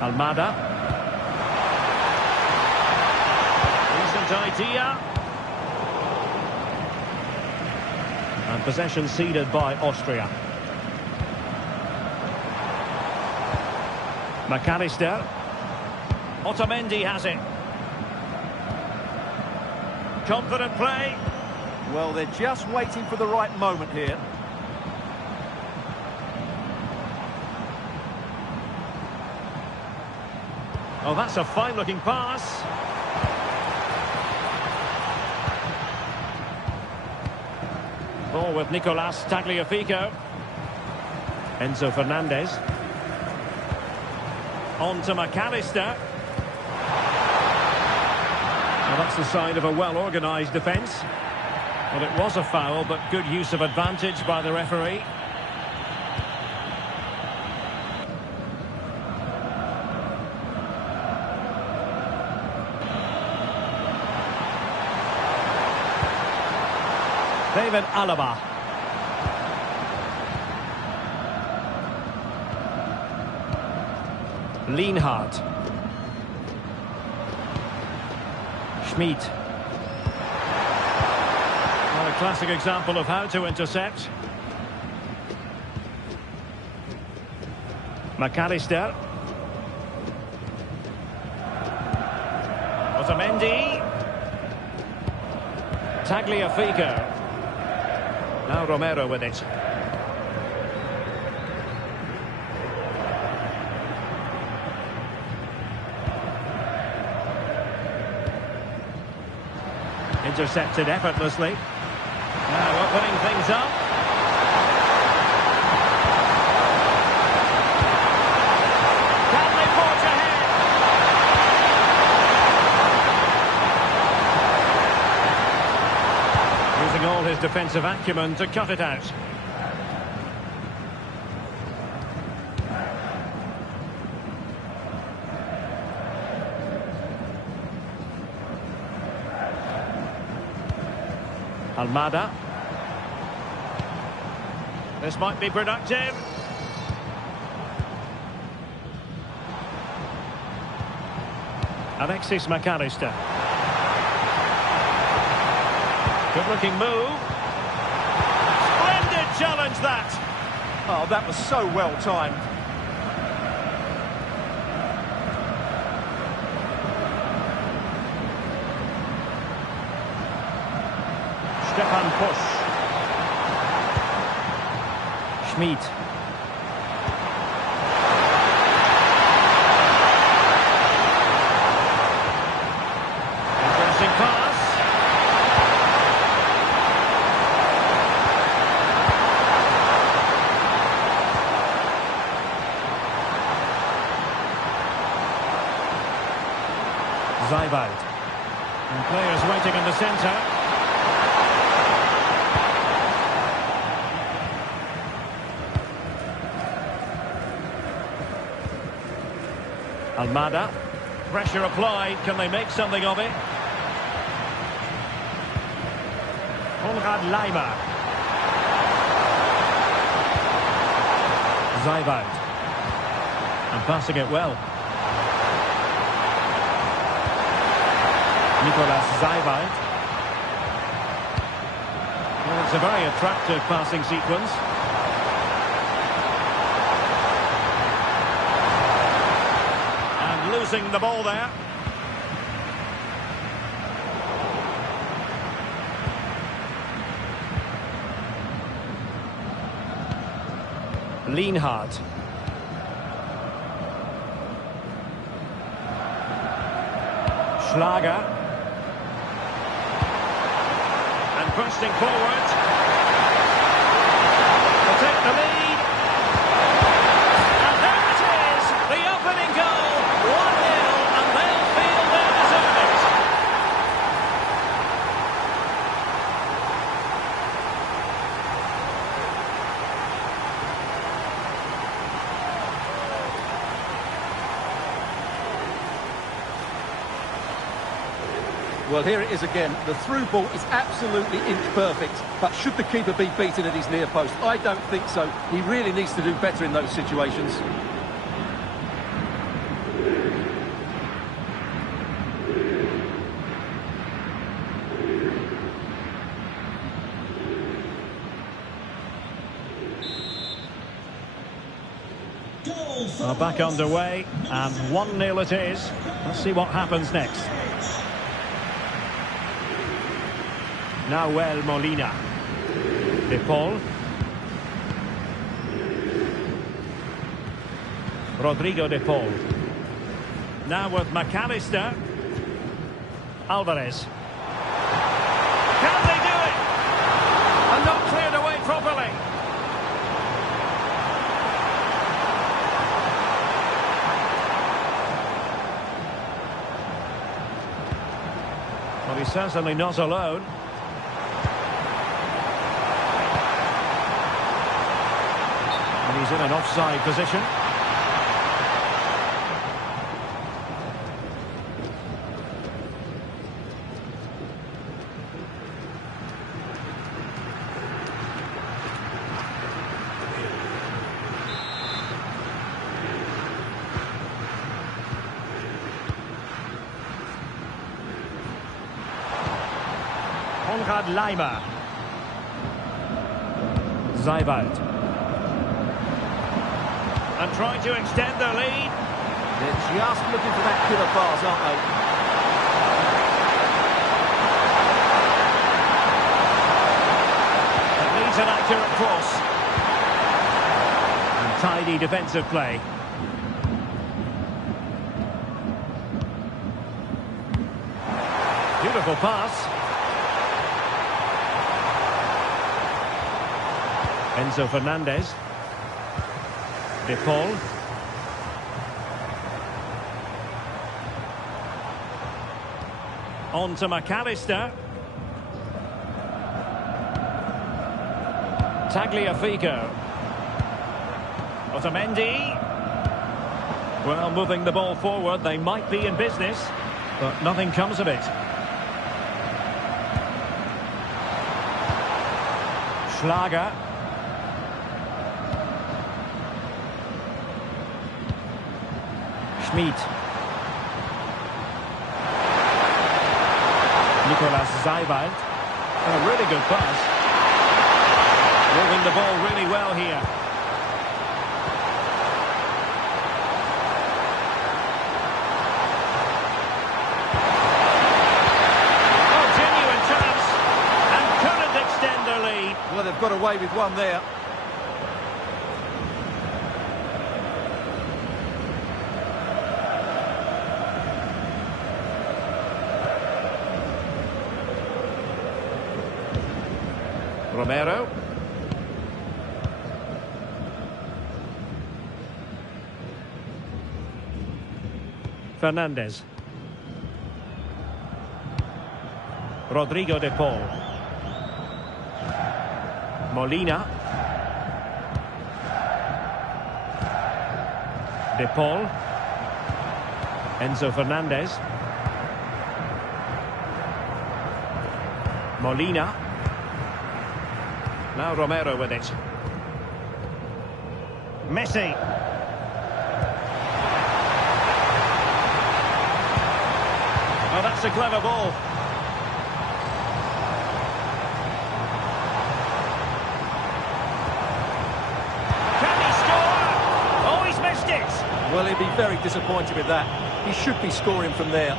Almada. Idea. And possession ceded by Austria. McAllister. Otamendi has it. Confident play. Well, they're just waiting for the right moment here. Oh, that's a fine-looking pass. Ball with Nicolas Tagliafico. Enzo Fernandez. On to McAllister. Well, that's the sign of a well-organised defence. Well, it was a foul, but good use of advantage by the referee. David Alaba. Lienhard. Schmid. Well, a classic example of how to intercept. McAllister. Otamendi. Tagliafico. Now Romero with it. Intercepted effortlessly. Now opening things up. Can they forge ahead? Using all his defensive acumen to cut it out. Almada. This might be productive. Alexis McAllister. Good looking move. Splendid challenge that. Oh, that was so well timed. Stefan Pusch. Schmid. Interesting pass. Zeibald. And players waiting in the centre. Almada. Pressure applied. Can they make something of it? Konrad Laimer. Zeibald. And passing it well. Nicolas Zeibald. Well, it's a very attractive passing sequence. Losing the ball there. Lienhard. Schlager. And bursting forward. They'll take the lead. And there it is, the opening goal. 1-0, and they'll feel they deserve it. Well, here it is again. The through ball is absolutely inch perfect, but should the keeper be beaten at his near post? I don't think so. He really needs to do better in those situations. Are back underway, and 1-0 it is. Let's see what happens next. Nahuel Molina. De Paul. Rodrigo De Paul. Now with McAllister. Alvarez. Can they do it? And not cleared Well, he's certainly not alone. And he's in an offside position. Leimer. Seiwald. And trying to extend their lead. They're just looking for that killer pass, aren't they? It needs an accurate cross. And tidy defensive play. Beautiful pass. Enzo Fernandez. De Paul. On to McAllister. Tagliafico. Otamendi. Well, moving the ball forward, they might be in business, but nothing comes of it. Schlager. Schmid. Nicolas Seiwald. A really good pass. Moving the ball really well here. Oh, genuine chance. And couldn't extend their lead. Well, they've got away with one there. Romero. Fernandez. Rodrigo de Paul. Molina. De Paul. Enzo Fernandez. Molina. Now Romero with it. Messi. Oh, that's a clever ball. Can he score? Oh, he's missed it. Well, he'd be very disappointed with that. He should be scoring from there.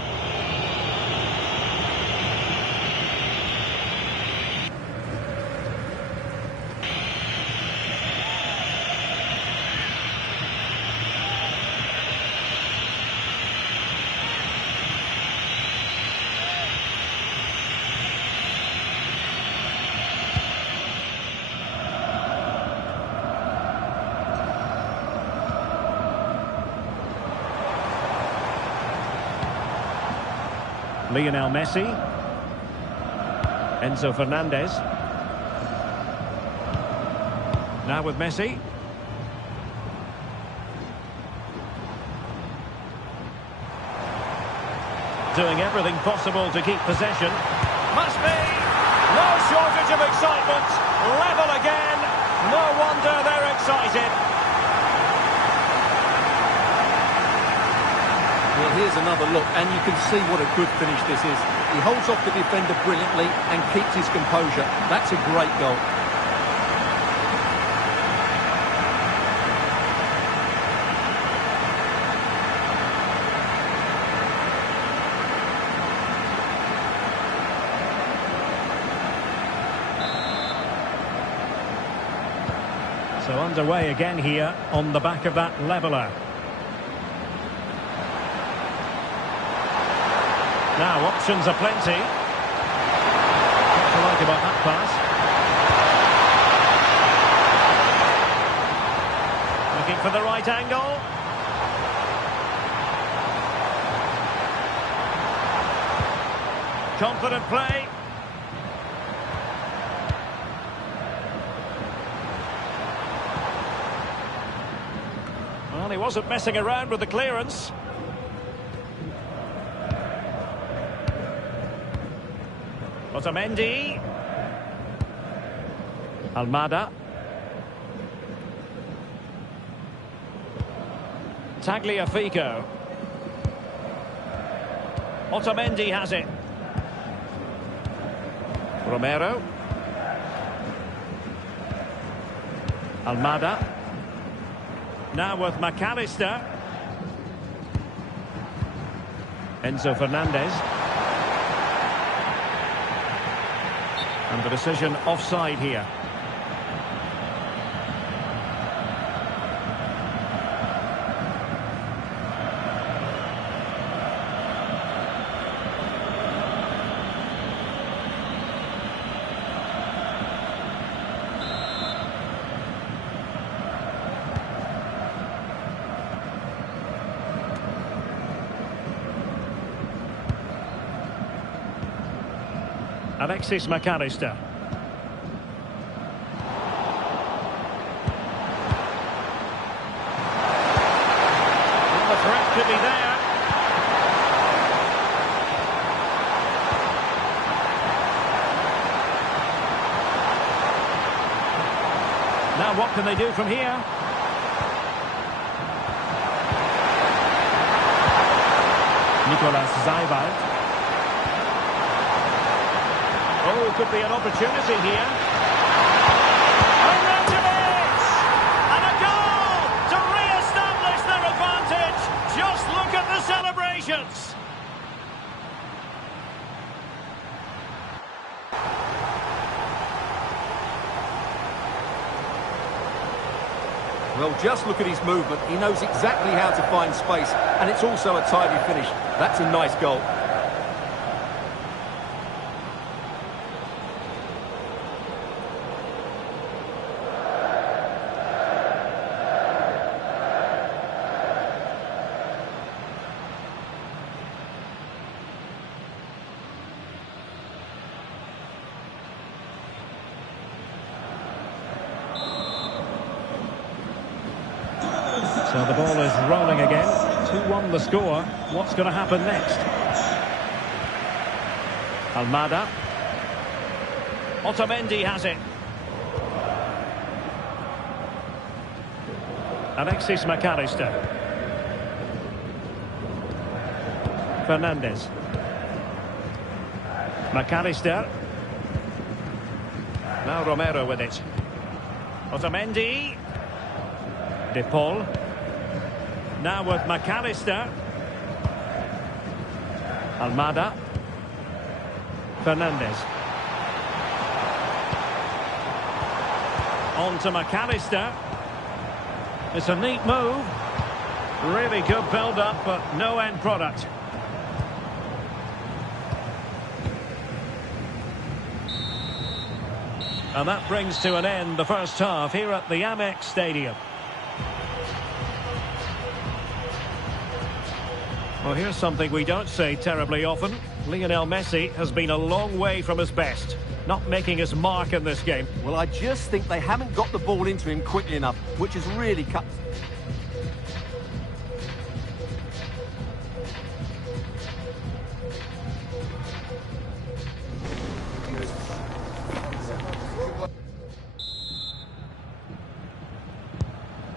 Lionel Messi. Enzo Fernandez. Now with Messi. Doing everything possible to keep possession. Must be! No shortage of excitement. Level again. No wonder they're excited. Well, here's another look, and you can see what a good finish this is. He holds off the defender brilliantly and keeps his composure. That's a great goal. So underway again here on the back of that leveller. Now, options are plenty. What to like about that pass? Looking for the right angle. Confident play. Well, he wasn't messing around with the clearance. Otamendi. Almada. Tagliafico. Otamendi has it. Romero. Almada. Now with McAllister. Enzo Fernandez. And the decision offside here. Alexis McAllister. Well, the threat could be there. Now what can they do from here? Nicolas Zaibald. Oh, could be an opportunity here. And that's it! And a goal to re-establish their advantage. Just look at the celebrations. Well, just look at his movement. He knows exactly how to find space, and it's also a tidy finish. That's a nice goal. So the ball is rolling again. 2-1 the score. What's going to happen next? Almada. Otamendi has it. Alexis McAllister. Fernandez. McAllister. Now Romero with it. Otamendi. De Paul. Now with McAllister. Almada. Fernandez. On to McAllister. It's a neat move. Really good build-up, but no end product. And that brings to an end the first half here at the Amex Stadium. Well, here's something we don't say terribly often. Lionel Messi has been a long way from his best, not making his mark in this game. Well, I just think they haven't got the ball into him quickly enough, which has really cut...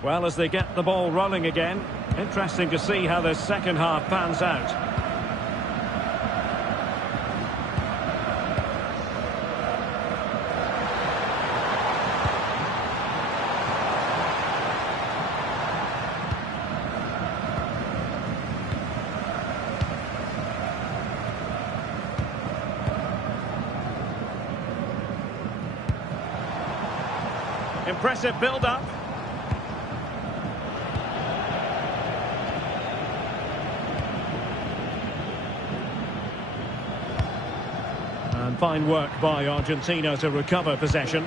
Well, as they get the ball rolling again, interesting to see how the second half pans out. Impressive build-up. And fine work by Argentina to recover possession.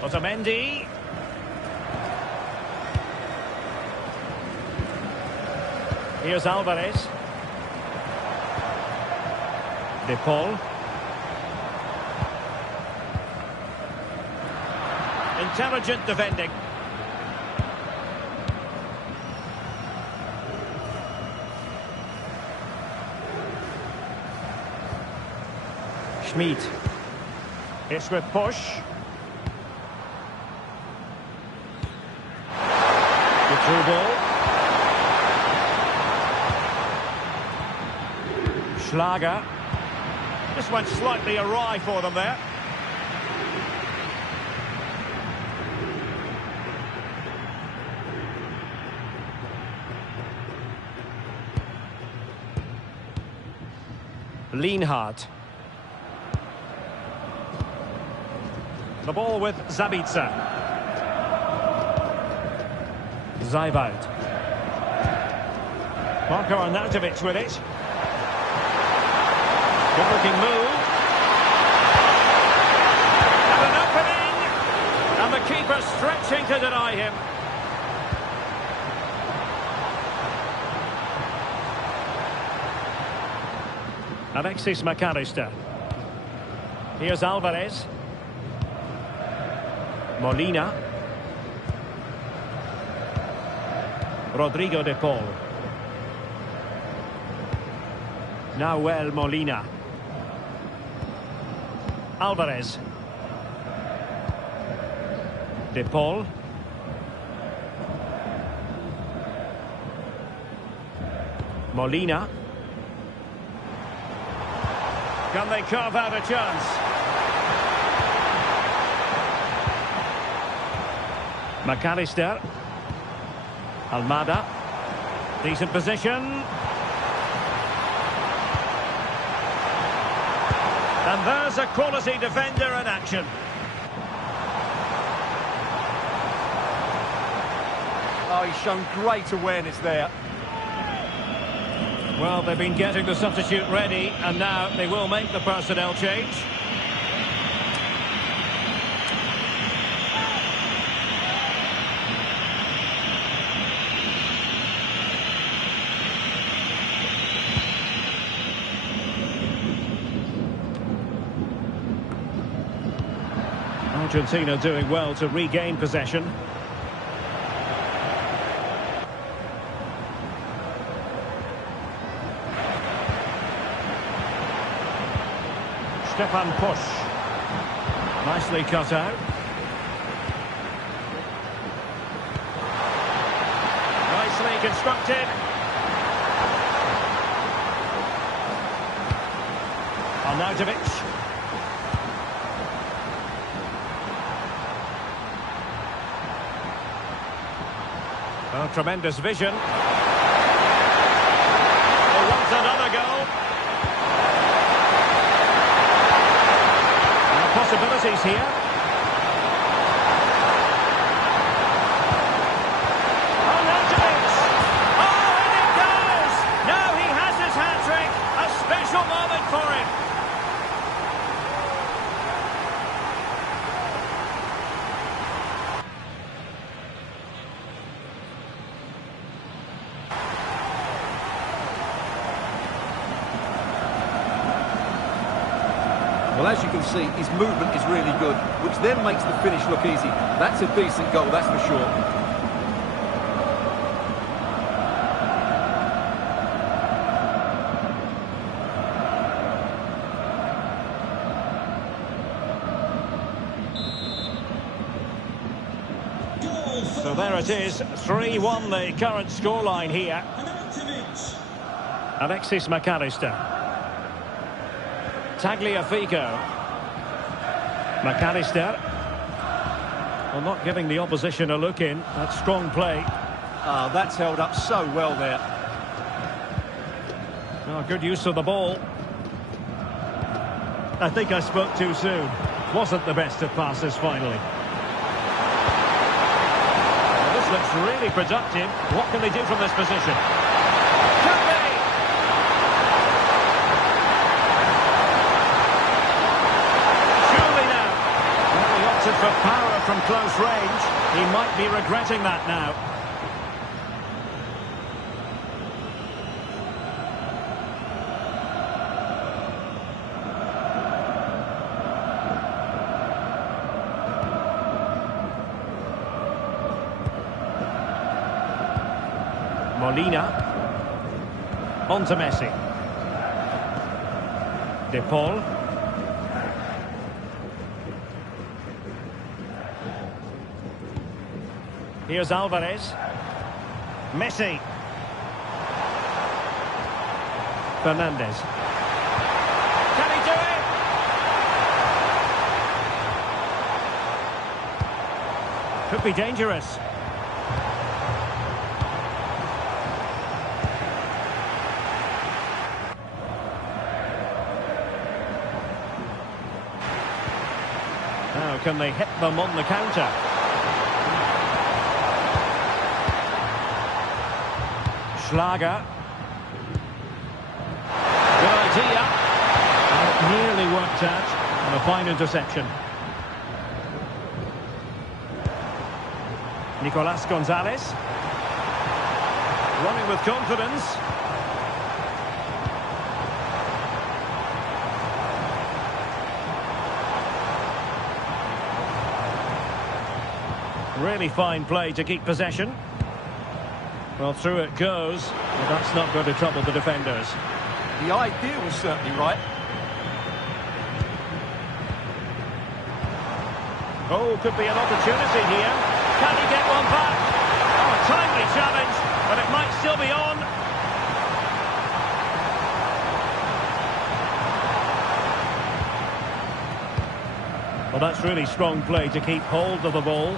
Otamendi. Here's Alvarez. De Paul. Intelligent defending. Schmid. It's with push. The through ball. Schlager. This went slightly awry for them there. Lienhardt. The ball with Zabitzer. Zajvald. Marko Arnautovic with it. Good looking move. And an opening. And the keeper stretching to deny him. Alexis McAllister. Here's Alvarez. Molina. Rodrigo de Paul. Nahuel Molina. Alvarez. De Paul. Molina. Can they carve out a chance? McAllister. Almada. Decent position. And there's a quality defender in action. Oh, he's shown great awareness there. Well, they've been getting the substitute ready, and now they will make the personnel change. Argentina doing well to regain possession. Stefan Push. Nicely cut out. Nicely constructed. Arnautovic. Oh, tremendous vision. He wants another goal. Possibilities here. Arnautovic! Oh, and it goes! Now he has his hat-trick. A special moment for him. Well, as you can see, his movement is really good, which then makes the finish look easy. That's a decent goal, that's for sure. So there it is, 3-1 the current scoreline here. Alexis McAllister. Tagliafico. McAllister. Well, not giving the opposition a look in. That's strong play. Ah, that's held up so well there. Oh, good use of the ball. I think I spoke too soon. Wasn't the best of passes finally. Well, this looks really productive. What can they do from this position? Could be! Surely now. Well, he opted for power from close range. He might be regretting that now. Molina. On to Messi. De Paul. Here's Alvarez. Messi. Fernandez. Can he do it? Could be dangerous. Now can they hit them on the counter? Schlager. Good idea. And it nearly worked out. And a fine interception. Nicolas Gonzalez. Running with confidence. Really fine play to keep possession. Well, through it goes, but that's not going to trouble the defenders. The idea was certainly right. Oh, could be an opportunity here. Can he get one back? Oh, a timely challenge, but it might still be on. Well, that's really strong play to keep hold of the ball.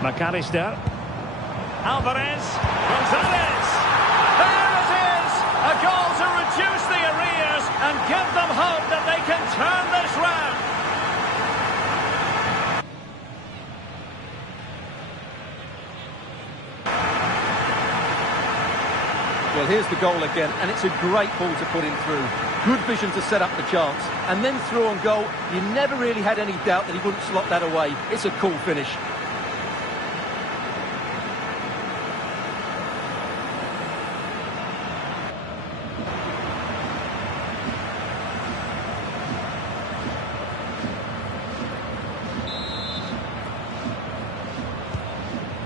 McAllister. Alvarez. Gonzalez. There it is! A goal to reduce the arrears and give them hope that they can turn this round. Well, here's the goal again, and it's a great ball to put him through. Good vision to set up the chance. And then through on goal, you never really had any doubt that he wouldn't slot that away. It's a cool finish.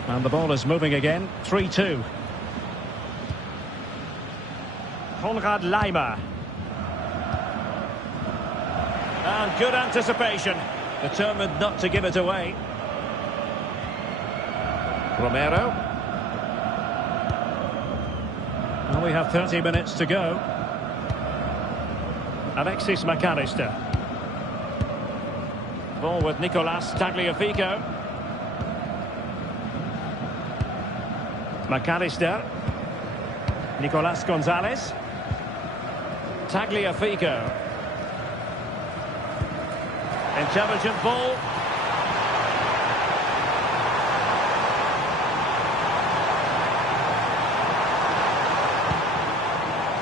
And the ball is moving again. 3-2. Konrad Laimer. And good anticipation. Determined not to give it away. Romero. Well, we have 30 minutes to go. Alexis McAllister. Ball with Nicolas Tagliafico. McAllister. Nicolas Gonzalez. Tagliafico. Intelligent ball.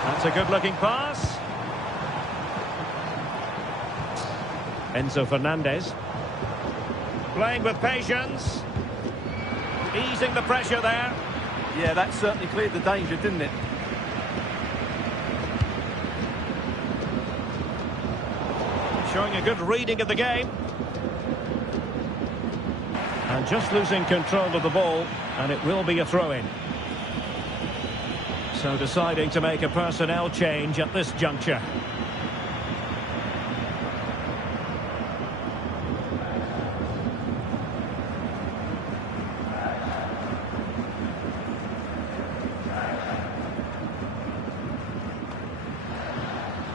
That's a good-looking pass. Enzo Fernandez. Playing with patience. Easing the pressure there. Yeah, that certainly cleared the danger, didn't it? Showing a good reading of the game. And just losing control of the ball, and it will be a throw-in. So deciding to make a personnel change at this juncture.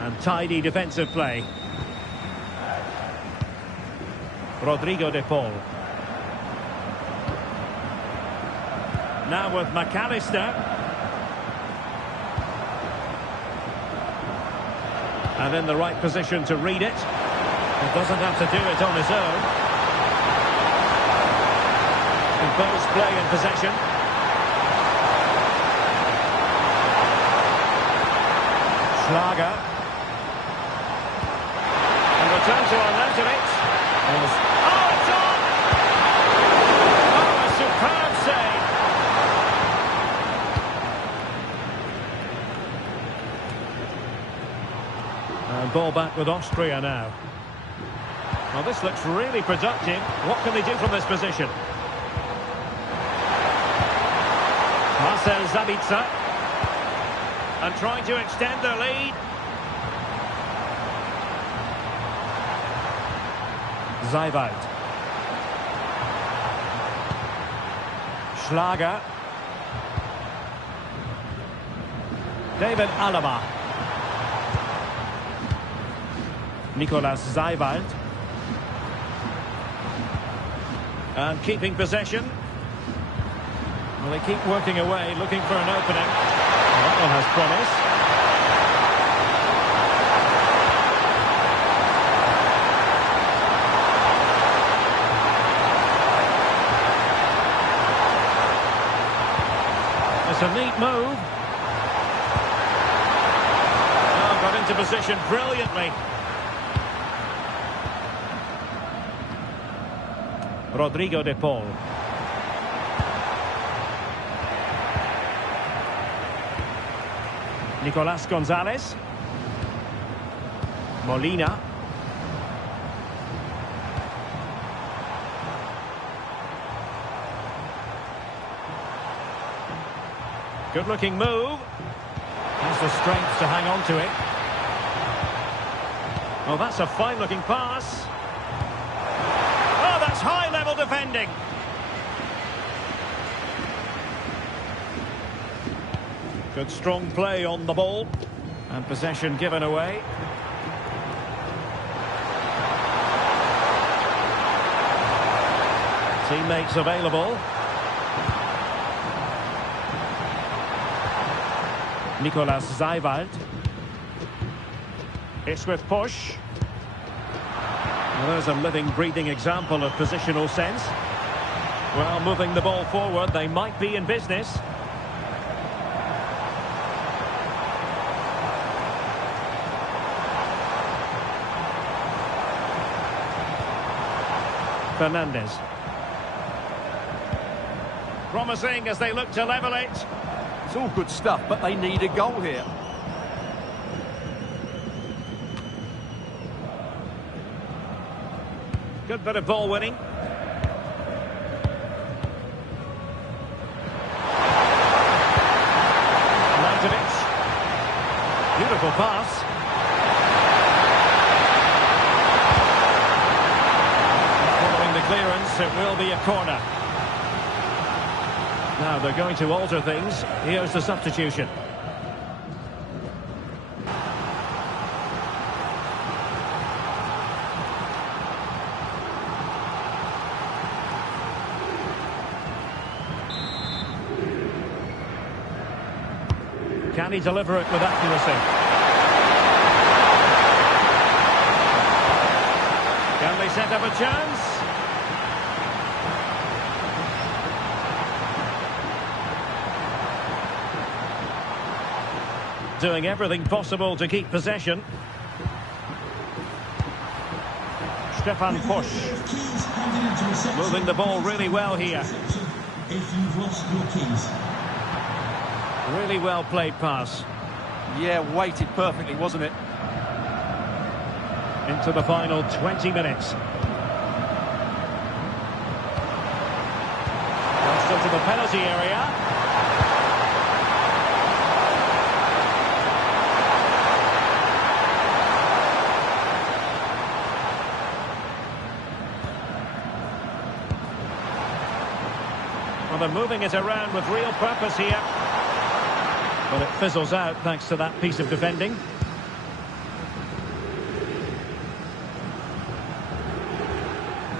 And tidy defensive play. Rodrigo de Paul. Now with McAllister. And in the right position to read it. He doesn't have to do it on his own. Composed play in possession. Schlager. And return to Arnautovic. Oh, it's on! Oh, a superb save. And ball back with Austria now. Well, this looks really productive. What can they do from this position? Marcel Sabitzer. And trying to extend their lead. Seiwald. Schlager. David Alaba. Nicolas Seiwald. And keeping possession. Well, they keep working away, looking for an opening. That one has promise. It's a neat move. Oh, got into position brilliantly. Rodrigo de Paul. Nicolas Gonzalez. Molina. Good looking move. Has the strength to hang on to it. Oh, that's a fine looking pass. Oh, that's high level defending. Good strong play on the ball. And possession given away. Teammates available. Nicolas Seiwald. It's with push. Well, there's a living, breathing example of positional sense. Well, moving the ball forward, they might be in business. Fernandez. Promising as they look to level it. It's all good stuff, but they need a goal here. Good bit of ball winning. Lantovic. Beautiful pass. Following the clearance, it will be a corner. Now they're going to alter things. Here's the substitution. Can he deliver it with accuracy? Can they set up a chance? Doing everything possible to keep possession. Stefan Pusch. Moving the ball really well here. If you've lost your keys. Really well played pass. Yeah, weighted perfectly, wasn't it? Into the final 20 minutes. Crossed into the penalty area. Well, they're moving it around with real purpose here. But it fizzles out thanks to that piece of defending.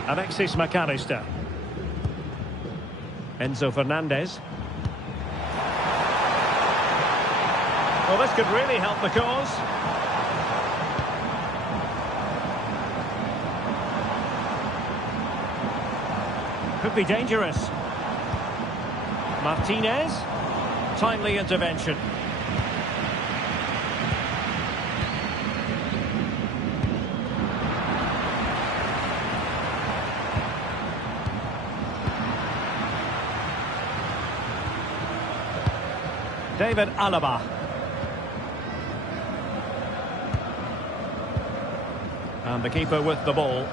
Alexis McAllister. Enzo Fernandez. Well, this could really help the cause. Could be dangerous. Martinez. Timely intervention. David Alaba. And the keeper with the ball.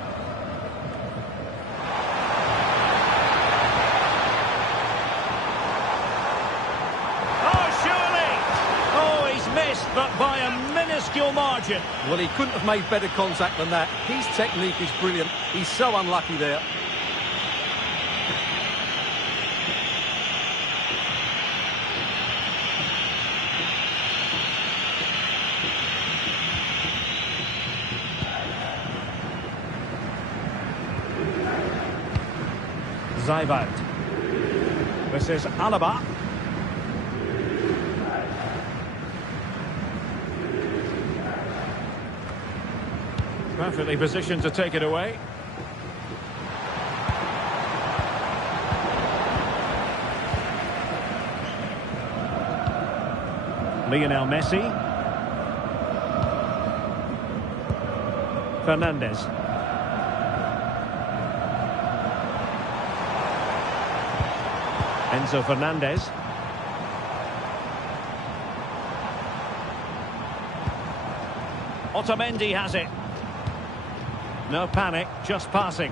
margin. Well, he couldn't have made better contact than that. His technique is brilliant. He's so unlucky there. Zaiwald. This is Alaba. Perfectly positioned to take it away. Lionel Messi. Fernandes. Enzo Fernandez. Otamendi has it. No panic, just passing.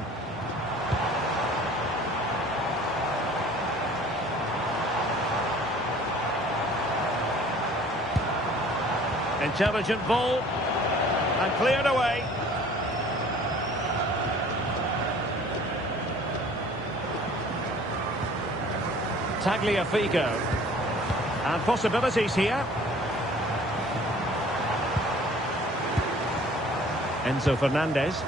Intelligent ball. And cleared away. Tagliafico. And possibilities here. Enzo Fernandez.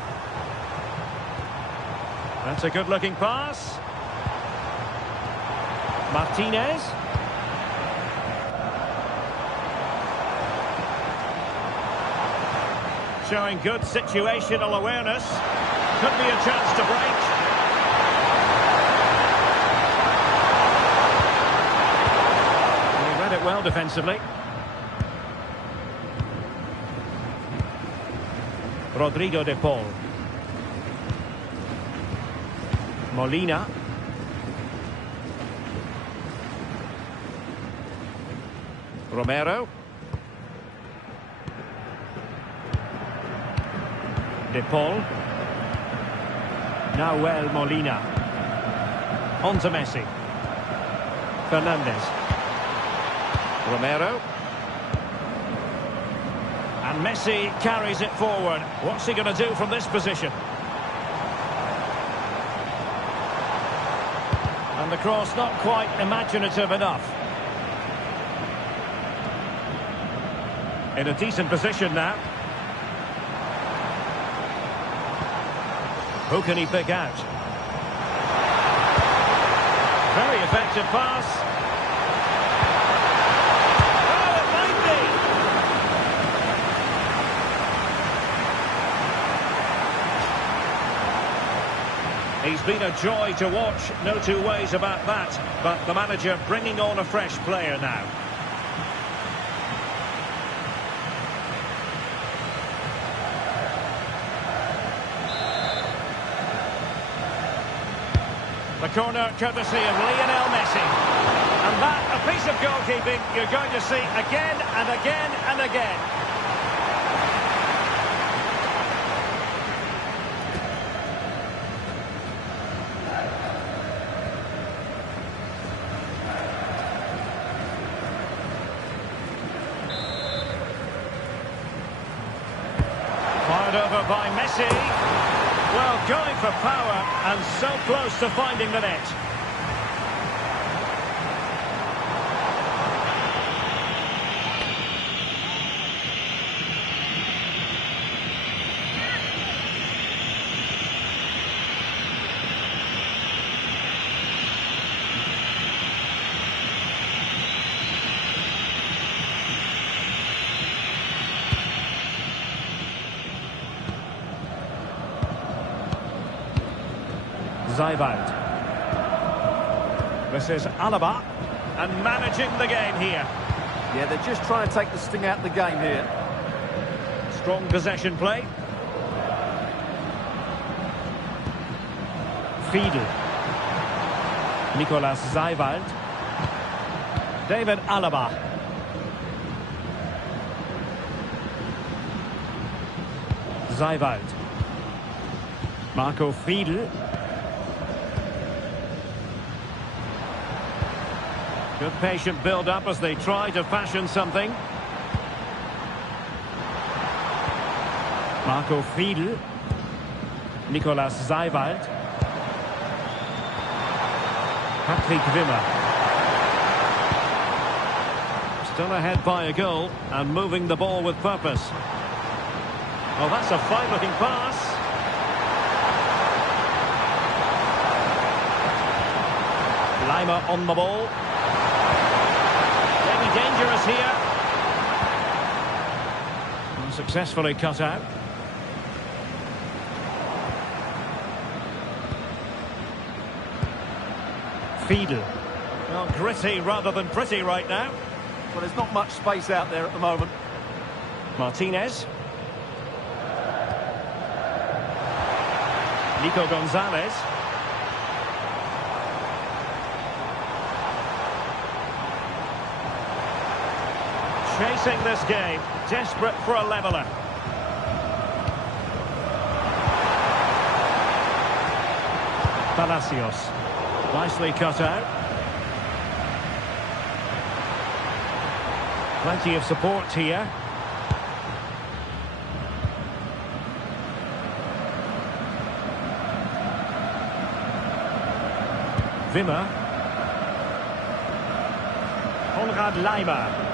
That's a good-looking pass. Martinez. Showing good situational awareness. Could be a chance to break. He read it well defensively. Rodrigo de Paul. Molina. Romero. De Paul. Nahuel Molina. On to Messi. Fernandes. Romero. And Messi carries it forward. What's he going to do from this position? And the cross not quite imaginative enough. In a decent position now. Who can he pick out? Very effective pass. He's been a joy to watch, no two ways about that. But the manager bringing on a fresh player now. The corner courtesy of Lionel Messi. And that, a piece of goalkeeping you're going to see again and again and again. Fired over by Messi. Well, going for power and so close to finding the net. Zaiwald. This is Alaba. And managing the game here. Yeah, they're just trying to take the sting out of the game here. Strong possession play. Fiedel. Nicolas Zaiwald. David Alaba. Zaiwald. Marco Fiedel. Good patient build-up as they try to fashion something. Marco Friedl. Nicolas Seiwald. Patrick Wimmer. Still ahead by a goal and moving the ball with purpose. Oh, that's a fine-looking pass. Lima on the ball. Maybe dangerous here. Successfully cut out. Friedl. Well, gritty rather than pretty right now. Well, there's not much space out there at the moment. Martinez. Nico Gonzalez. Chasing this game, desperate for a leveller. Palacios. Nicely cut out. Plenty of support here. Wimmer. Konrad Lima.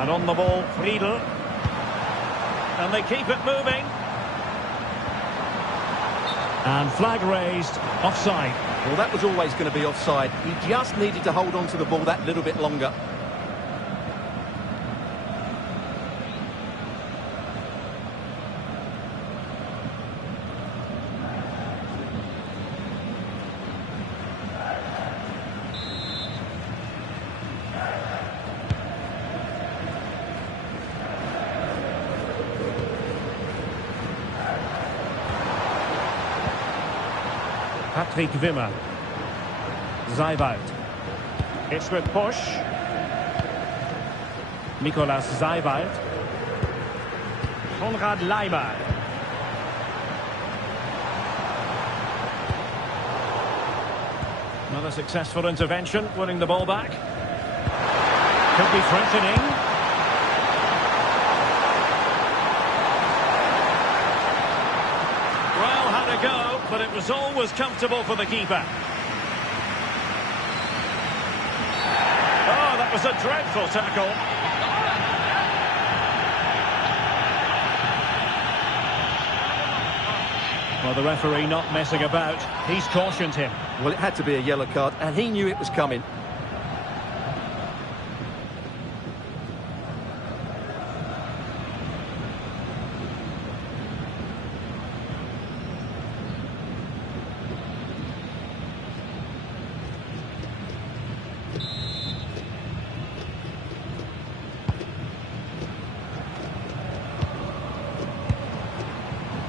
And on the ball, Friedl. And they keep it moving. And flag raised, offside. Well, that was always going to be offside. He just needed to hold on to the ball that little bit longer. Patrick Wimmer. Seiwald. It's with push. Nicolas Seiwald. Konrad Lima. Another successful intervention, winning the ball back. Could be threatening. Well, had a go, but it was always comfortable for the keeper. Oh, that was a dreadful tackle. Well, the referee not messing about. He's cautioned him. Well, it had to be a yellow card, and he knew it was coming.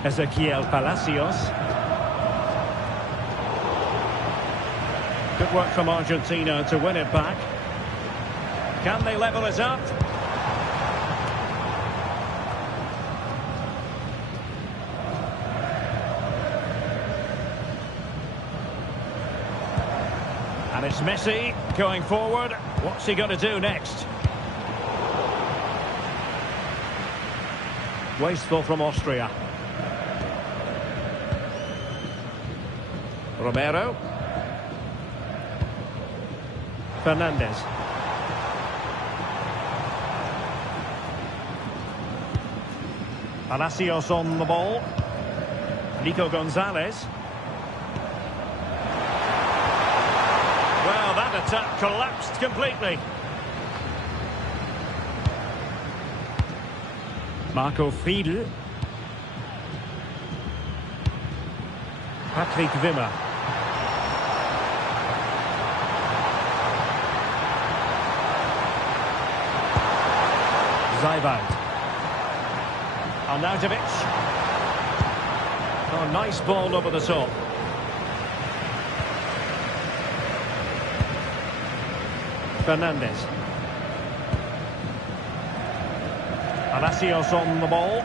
Ezequiel Palacios. Good work from Argentina to win it back. Can they level it up? And it's Messi going forward. What's he going to do next? Wasteful from Austria. Romero. Fernandez. Palacios on the ball. Nico Gonzalez. Well, that attack collapsed completely. Marco Friedl. Patrick Wimmer. Seiwald. Arnautovic. Oh, nice ball over the top. Fernandez. Palacios on the ball.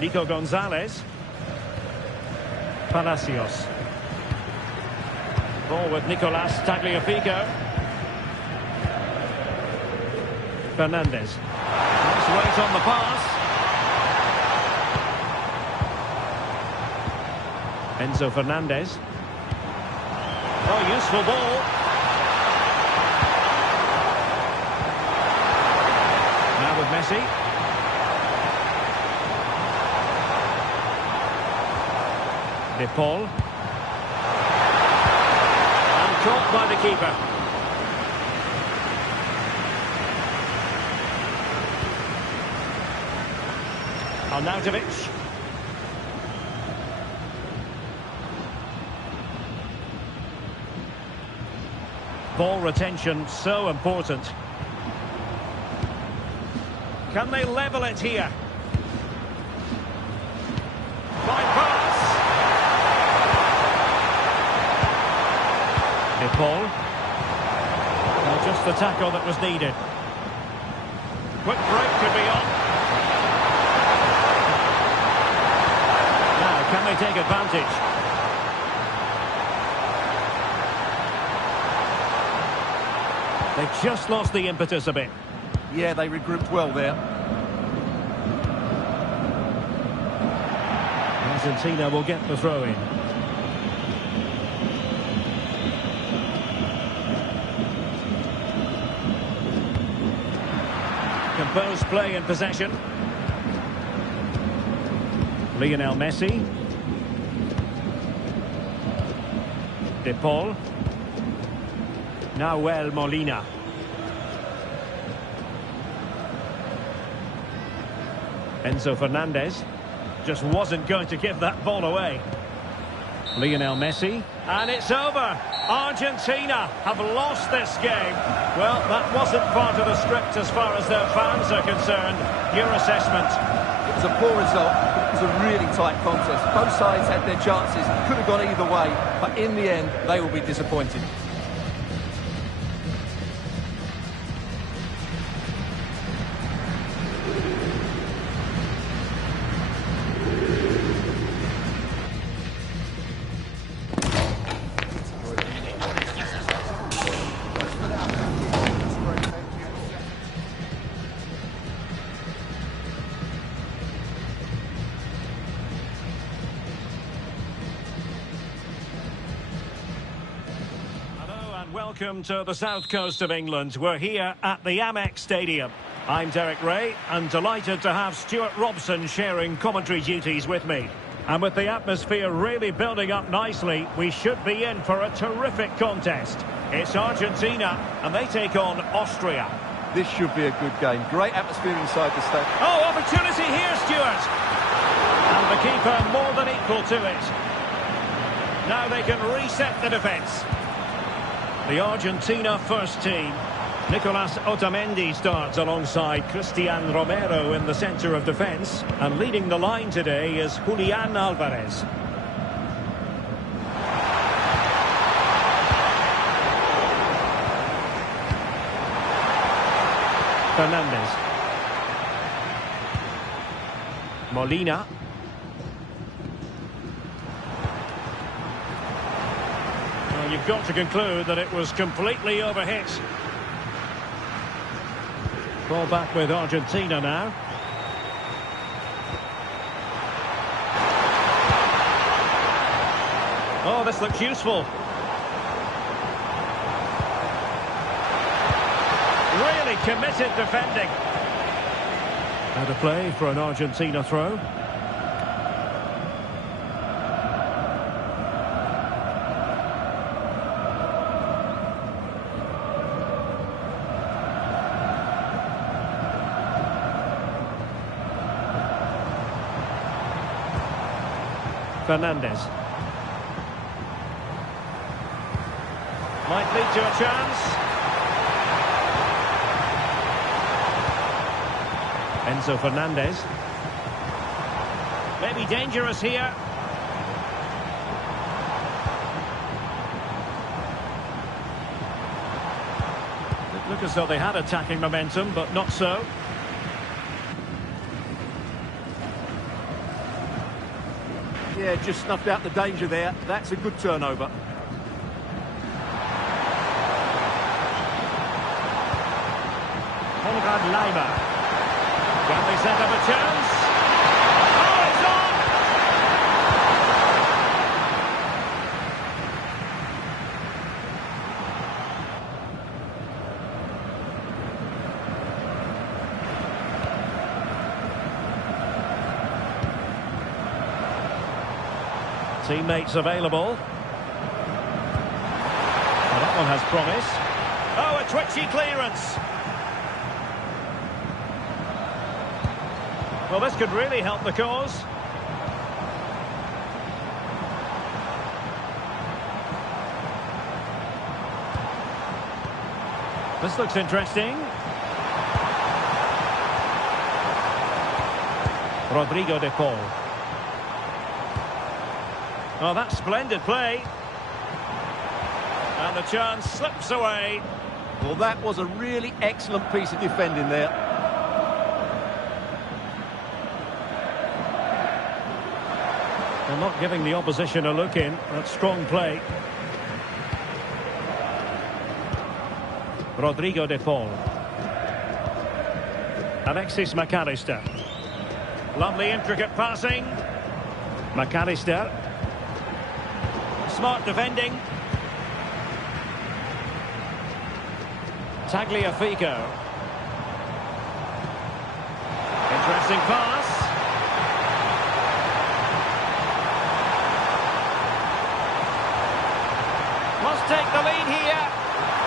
Nico Gonzalez. Palacios. Ball with Nicolas Tagliafico. Fernandez. Nice weight on the pass. Enzo Fernandez. Oh, useful ball. Now with Messi. De Paul. And caught by the keeper. Arnautovic. Ball retention so important. Can they level it here? Fine pass. De Paul. Well, just the tackle that was needed. Quick break could be on. Now, can they take advantage? They just lost the impetus a bit. Yeah, they regrouped well there. Argentina will get the throw in. Composed play in possession. Lionel Messi. De Paul. Nahuel Molina. Enzo Fernandez just wasn't going to give that ball away. Lionel Messi. And it's over. Argentina have lost this game. Well, that wasn't part of the script as far as their fans are concerned. Your assessment? It was a poor result, but it was a really tight contest. Both sides had their chances, could have gone either way, but in the end, they will be disappointed. Welcome to the south coast of England. We're here at the Amex Stadium. I'm Derek Ray and delighted to have Stuart Robson sharing commentary duties with me. And with the atmosphere really building up nicely, we should be in for a terrific contest. It's Argentina and they take on Austria. This should be a good game. Great atmosphere inside the stadium. Oh, opportunity here, Stuart. And the keeper more than equal to it. Now they can reset the defence. The Argentina first team. Nicolas Otamendi starts alongside Cristian Romero in the centre of defence. And leading the line today is Julian Alvarez. Fernandez. Molina. You've got to conclude that it was completely overhit. Ball back with Argentina now. Oh, this looks useful. Really committed defending. Out of play for an Argentina throw. Fernandez. Might lead to a chance. Enzo Fernandez. Maybe dangerous here. It looked as though they had attacking momentum, but not so. Yeah, just snuffed out the danger there. That's a good turnover. Konrad Leimer. Can they set up a chance? Oh, it's on! Teammates available. Well, that one has promise. Oh, a twitchy clearance. Well, this could really help the cause. This looks interesting. Rodrigo de Paul. Oh, that's splendid play. And the chance slips away. Well, that was a really excellent piece of defending there. They're not giving the opposition a look in. That's strong play. Rodrigo de Paul. Alexis McAllister. Lovely intricate passing. McAllister. Smart defending. Tagliafico. Interesting pass. Must take the lead here.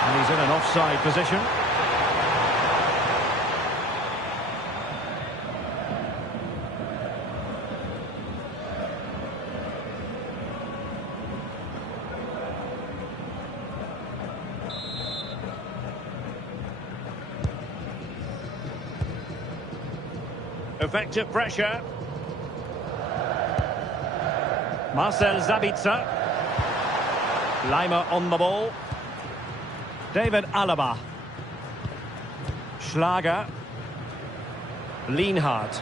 And he's in an offside position. Effective pressure. Marcel Sabitzer. Leimer on the ball. David Alaba. Schlager. Lienhardt.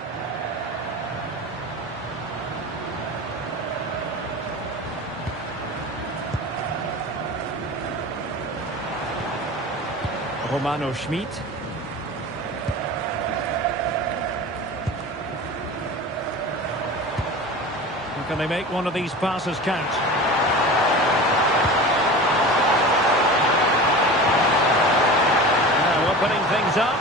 Romano Schmid. Can they make one of these passes count? Now opening things up.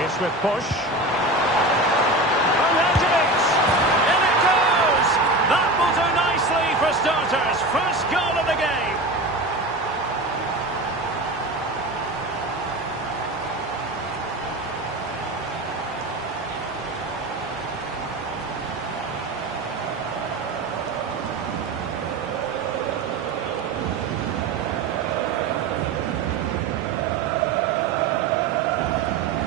It's with push. Argentina! In it goes! That will do nicely for starters. First goal of the game.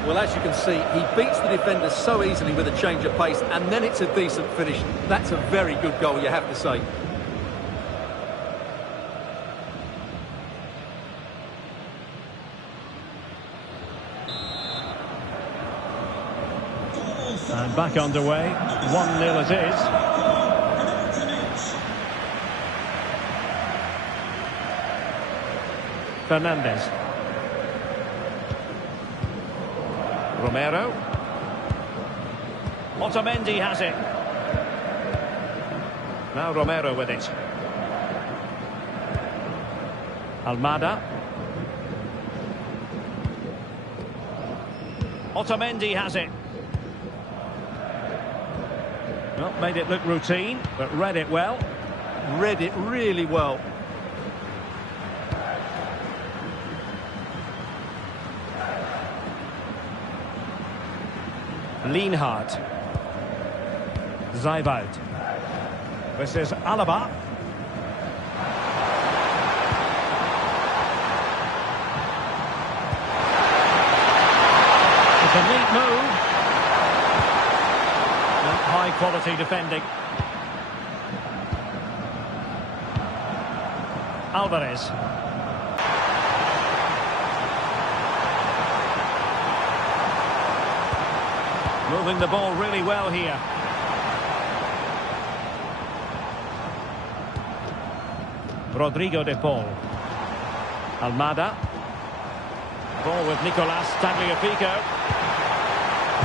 Well, as you can see, he beats the defender so easily with a change of pace, and then it's a decent finish. That's a very good goal, you have to say. And back underway. 1-0 it is. Fernandez. Romero. Otamendi has it. Now Romero with it. Almada. Otamendi has it. Well, made it look routine, but read it well. Read it really well. Lienhardt. Zaiwald. This is Alaba. It's a neat move. And high quality defending. Alvarez. Moving the ball really well here. Rodrigo de Paul. Almada. Ball with Nicolas Tagliafico.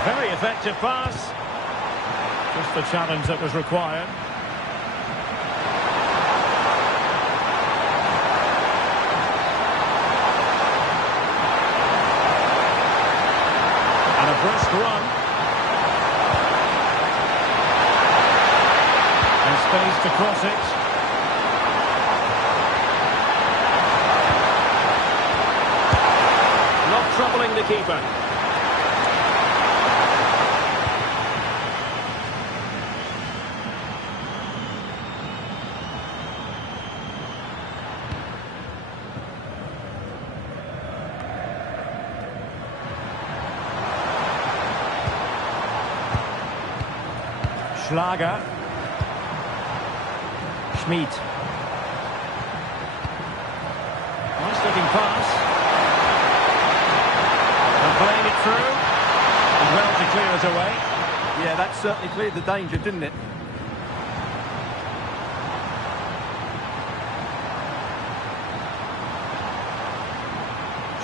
Very effective pass. Just the challenge that was required. And a brisk run. And space to cross it. Not troubling the keeper. Schlager. Schmid. Nice looking pass. And playing it through. And well to clear it away. Yeah, that certainly cleared the danger, didn't it?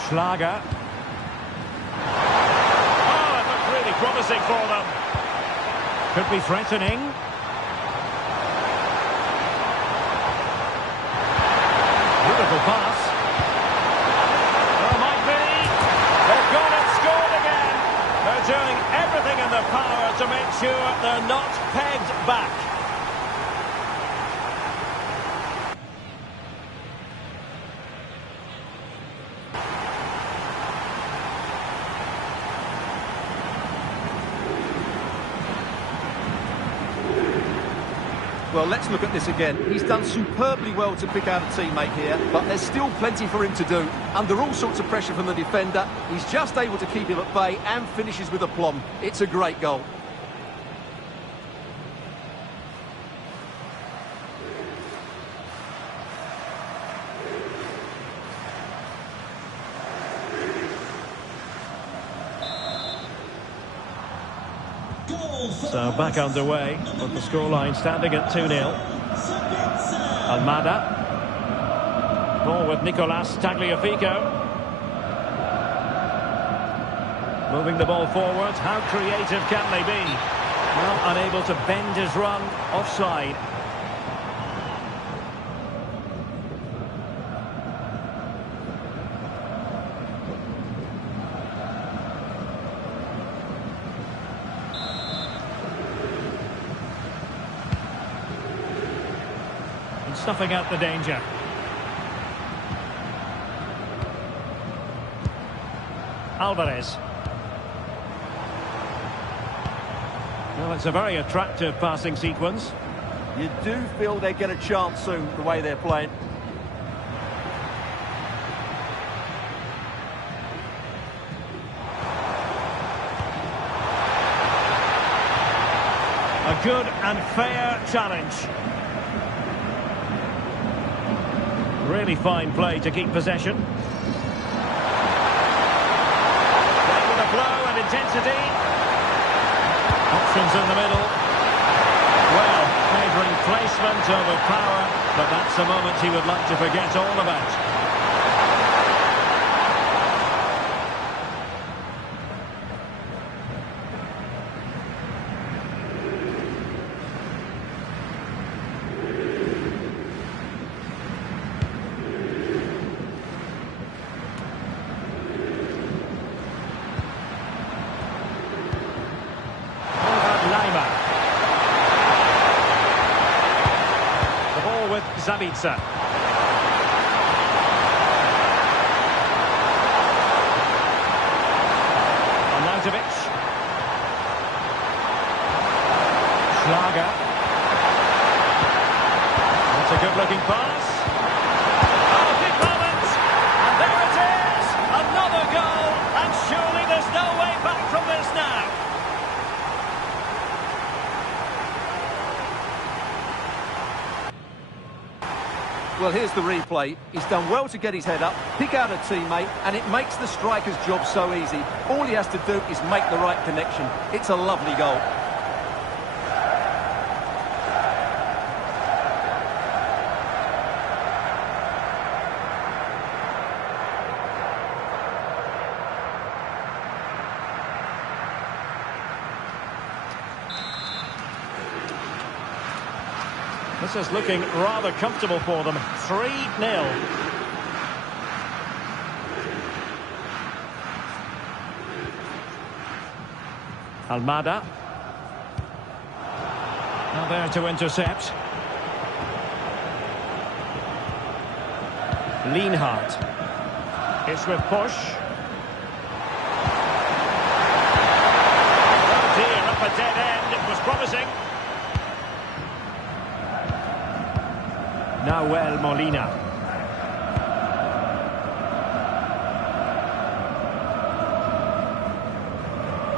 Schlager. Oh, it looked really promising for them. Could be threatening. Beautiful pass. Oh, might be. They've gone and scored again. They're doing everything in their power to make sure they're not pegged back. Well, let's look at this again. He's done superbly well to pick out a teammate here, but there's still plenty for him to do. Under all sorts of pressure from the defender, he's just able to keep him at bay and finishes with aplomb. It's a great goal. So back underway, with the scoreline standing at 2-0. Almada. Ball with Nicolas Tagliafico. Moving the ball forward. How creative can they be? Well, unable to bend his run. Offside. Stuffing out the danger. Alvarez. Well, it's a very attractive passing sequence. You do feel they get a chance soon, the way they're playing. A good and fair challenge. Really fine play to keep possession. Playing with a flow and intensity. Options in the middle. Well, favouring placement over power, but that's a moment he would like to forget all about. Zabitzer. Arnautovic. Schlager. That's a good-looking pass. Oh, big moment! And there it is! Another goal! And surely there's no way back from this now. Well, here's the replay. He's done well to get his head up, pick out a teammate, and it makes the striker's job so easy. All he has to do is make the right connection. It's a lovely goal. This is looking rather comfortable for them. 3-0. Almada. Now there to intercept. Lienhart. It's with push. Oh dear, up a dead end. It was promising. Nahuel Molina.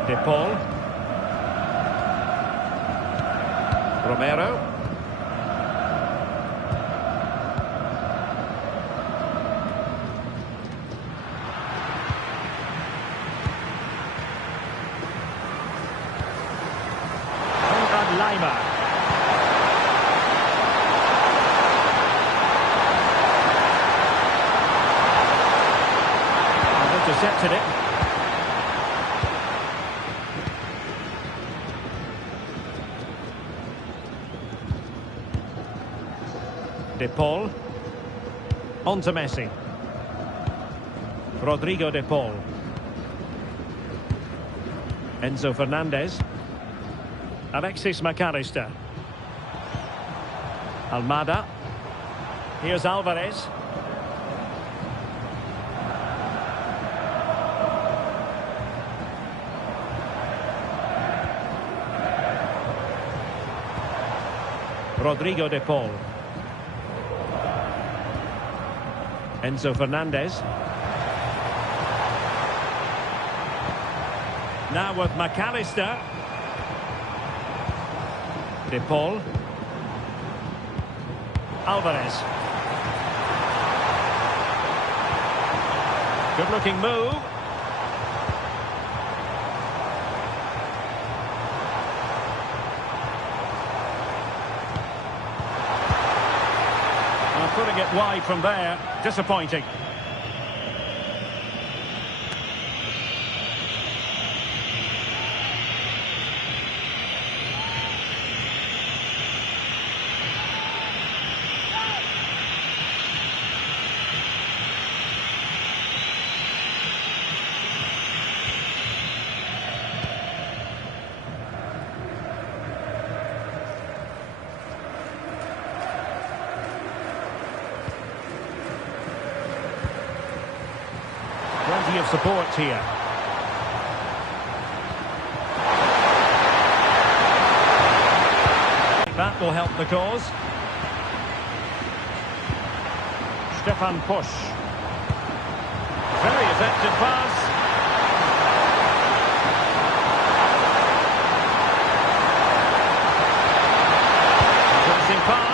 De Paul. Romero. Conrad Laimer. Intercepted it. De Paul. On to Messi. Rodrigo De Paul. Enzo Fernandez. Alexis McAllister. Almada. Here's Alvarez. Rodrigo De Paul. Enzo Fernandez. Now with McAllister. De Paul. Alvarez. Good looking move. Putting it wide from there, disappointing. Plenty of support here. That will help the cause. Stefan Pusch. Very effective pass. Crossing pass.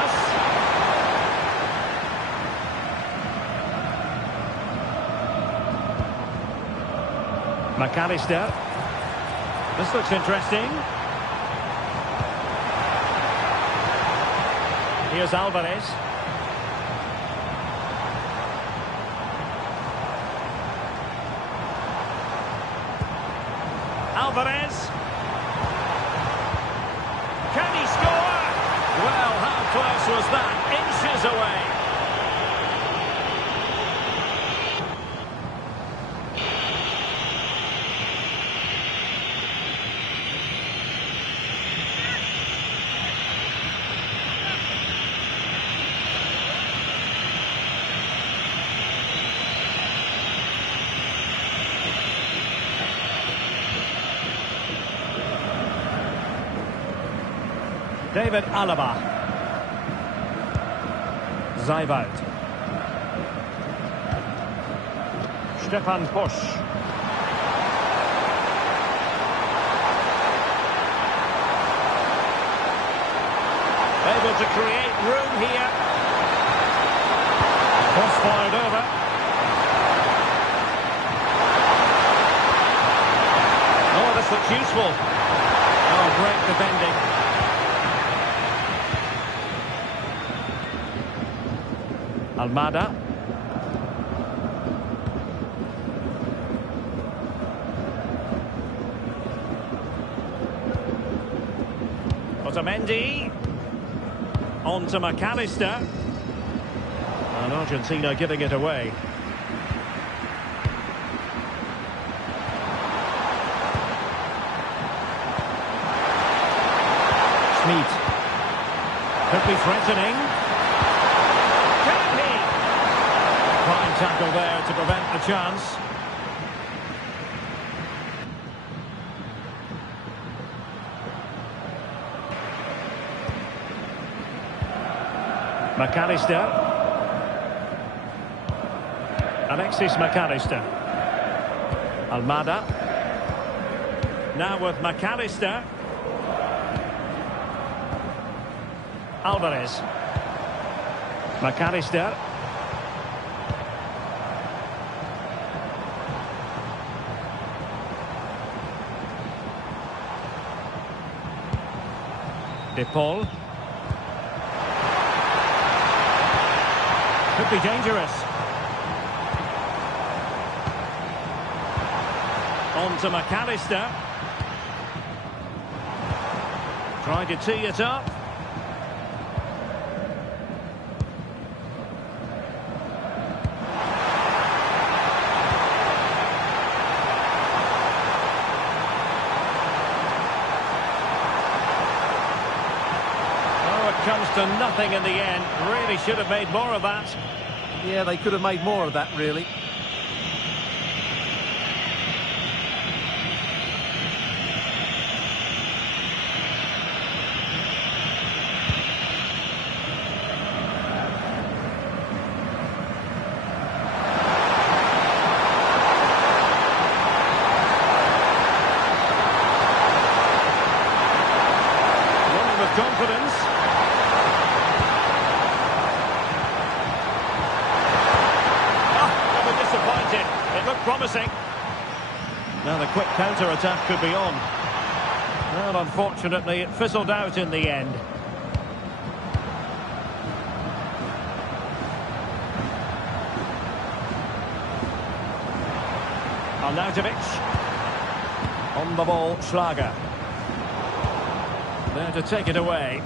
McAllister. This looks interesting. Here's Alvarez. Alvarez. Can he score? Well, how close was that? Inches away. David Alaba. Zaiwald. Stefan Pusch. Able to create room here. Cross fired over. Oh, this looks useful. Oh, great defending. Almada. Otamendi. On to McAllister. And Argentina giving it away. Schmid. Could be threatening. Can he? Fine tackle there to prevent the chance. McAllister. Alexis McAllister. Almada. Now with McAllister. Alvarez. McAllister. De Paul. Could be dangerous. On to McAllister. Trying to tee it up. Comes to nothing in the end. Really should have made more of that. Yeah, they could have made more of that, really. Running with confidence. It looked promising. Now the quick counter-attack could be on. Well, unfortunately, it fizzled out in the end. Arnautovic. On the ball, Schlager. There to take it away.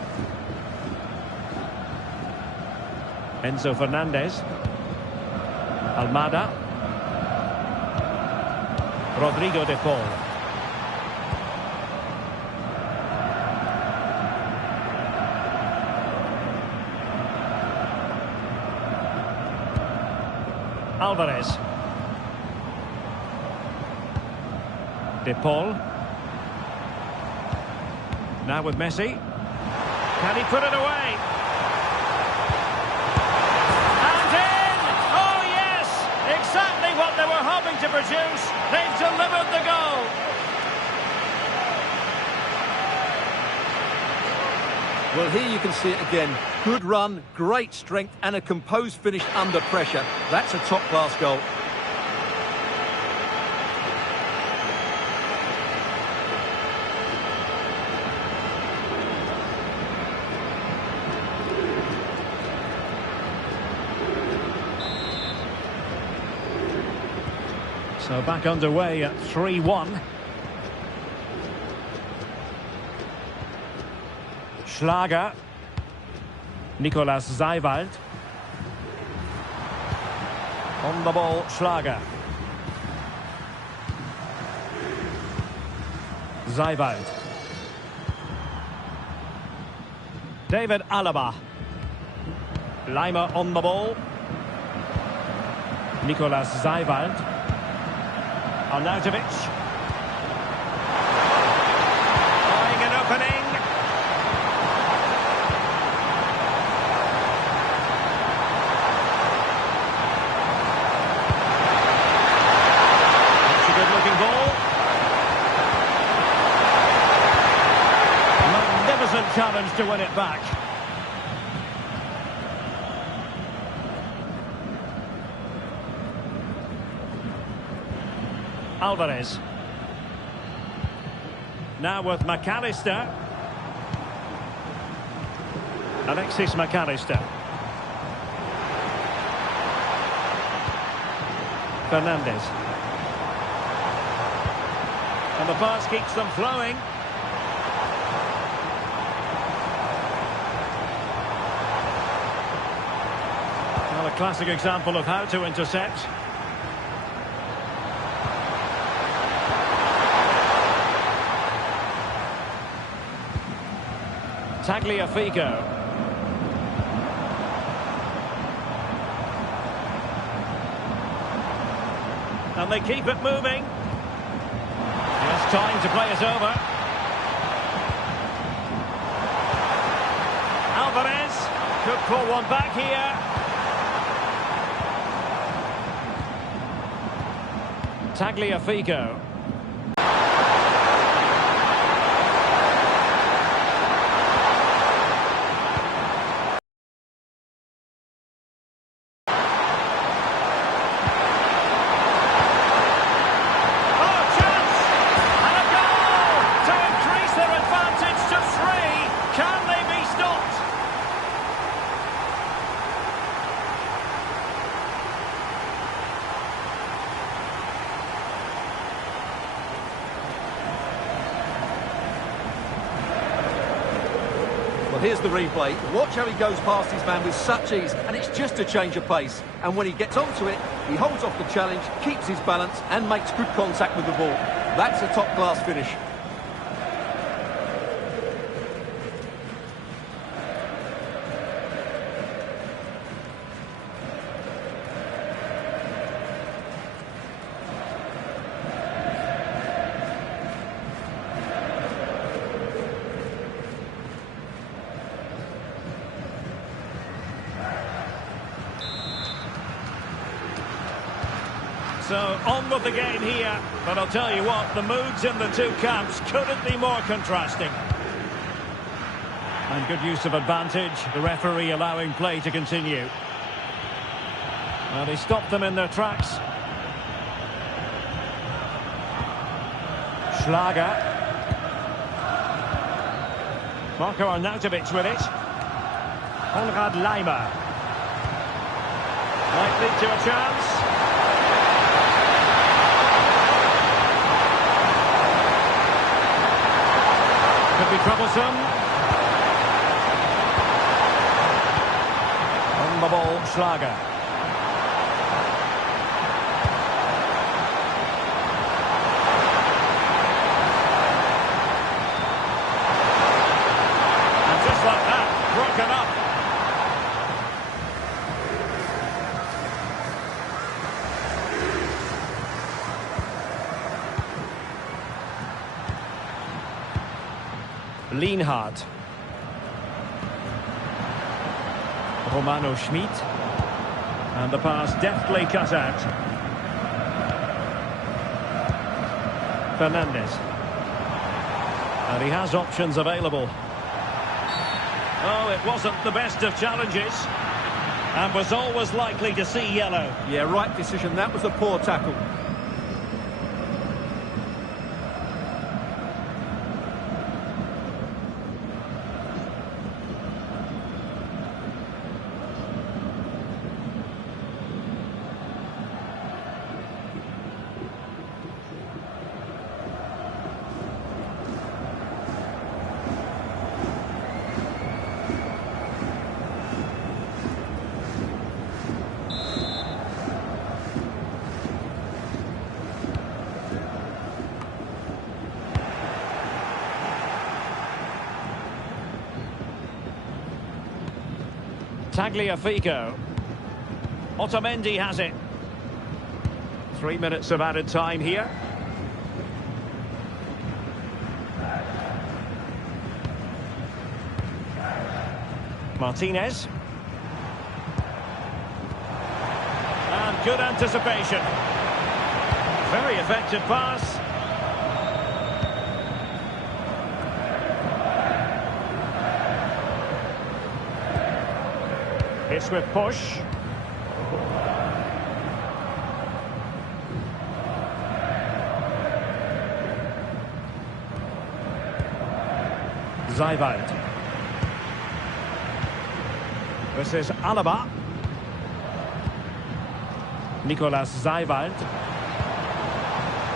Enzo Fernandez. Almada. Rodrigo de Paul. Alvarez. De Paul. Now with Messi. Can he put it away? And in! Oh yes! Exactly what they were hoping to produce. They've delivered the goal. Well, here you can see it again. Good run, great strength, and a composed finish under pressure. That's a top-class goal. So back underway at 3-1. Schlager. Nicolas Seiwald. On the ball, Schlager. Seiwald. David Alaba. Leimer on the ball. Nicolas Seiwald. Arnautovic. Finding an opening. It's a good-looking ball. Magnificent challenge to win it back. Alvarez. Now with McAllister. Alexis McAllister. Fernandez. And the pass keeps them flowing. classic example of how to intercept. Tagliafico. And they keep it moving. Just time to play it over. Alvarez could pull one back here. Tagliafico. Here's the replay. Watch how he goes past his man with such ease, and it's just a change of pace. And when he gets onto it, he holds off the challenge, keeps his balance, and makes good contact with the ball. That's a top-class finish. So, on with the game here, but I'll tell you what, the moods in the two camps couldn't be more contrasting. And good use of advantage, the referee allowing play to continue. Well, he stopped them in their tracks. Schlager. Marco Arnautovic with it. Konrad Laimer. Might lead to a chance. Could be troublesome. On the ball, Schlager. And just like that, broken up. Lienhardt. Romano Schmid. And the pass deftly cut out. Fernandes. And he has options available. Oh, it wasn't the best of challenges. And was always likely to see yellow. Yeah, right decision. That was a poor tackle. Tagliafico. Otamendi has it. 3 minutes of added time here. Martinez. And good anticipation. Very effective pass. It's with push. Zeiwald. This is Alaba. Nicolas Zeiwald.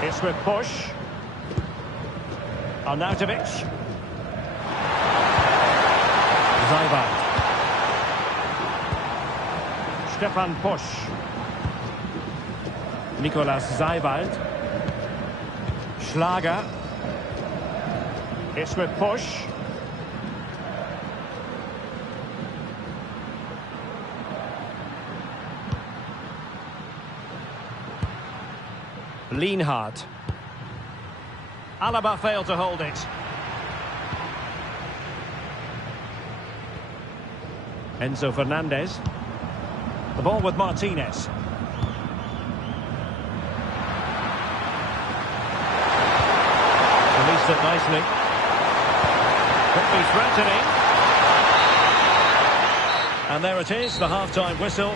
It's with push. Arnautovic. Zeiwald. Stefan Pusch. Nicolas Seiwald. Schlager. It's with Pusch. Lienhardt. Alaba failed to hold it. Enzo Fernandez. The ball with Martinez. Released it nicely. Could be threatening. And there it is, the half-time whistle.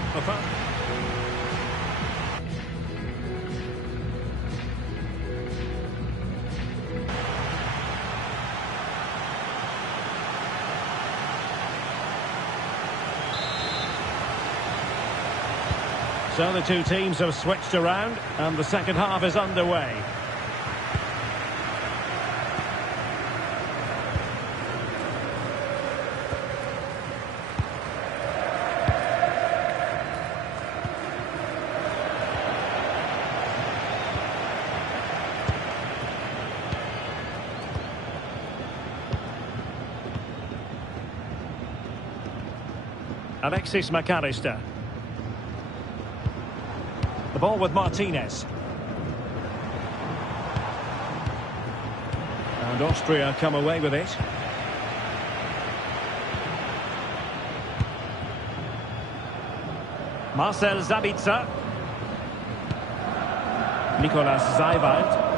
So the two teams have switched around and the second half is underway. Alexis McAllister. The ball with Martinez. And Austria come away with it. Marcel Sabitzer. Nicolas Seiwald.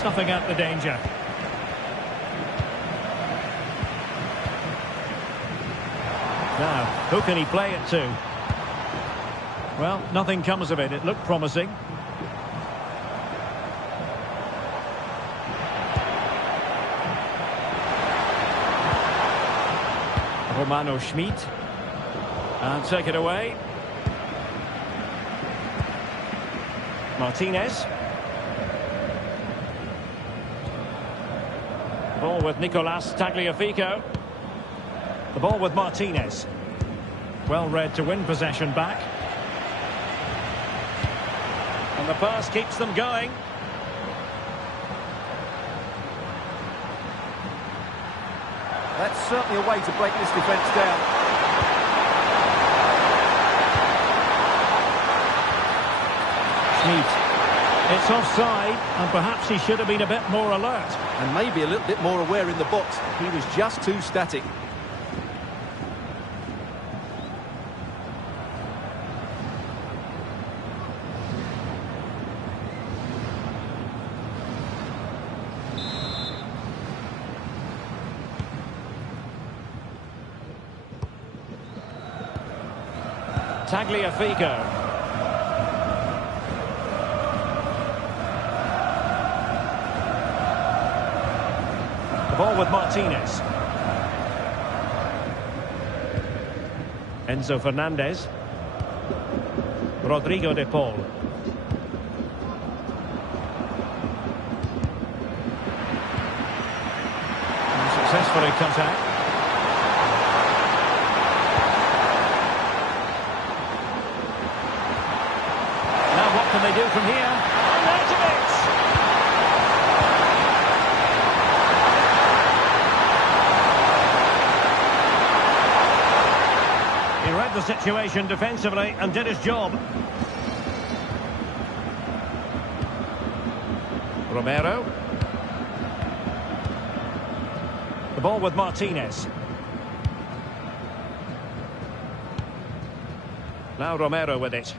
Snuffing out the danger. Now, who can he play it to? Well, nothing comes of it. It looked promising. Romano Schmid. And take it away. Martinez. Ball with Nicolas Tagliafico. The ball with Martinez. Well read to win possession back. And the pass keeps them going. That's certainly a way to break this defence down. Schmid. It's offside, and perhaps he should have been a bit more alert. And maybe a little bit more aware in the box. He was just too static. Tagliafico. Ball with Martinez. Enzo Fernandez. Rodrigo de Paul. And successfully cut out. Now what can they do from here? And out of it! He read the situation defensively and did his job. Romero. The ball with Martinez. Now Romero with it.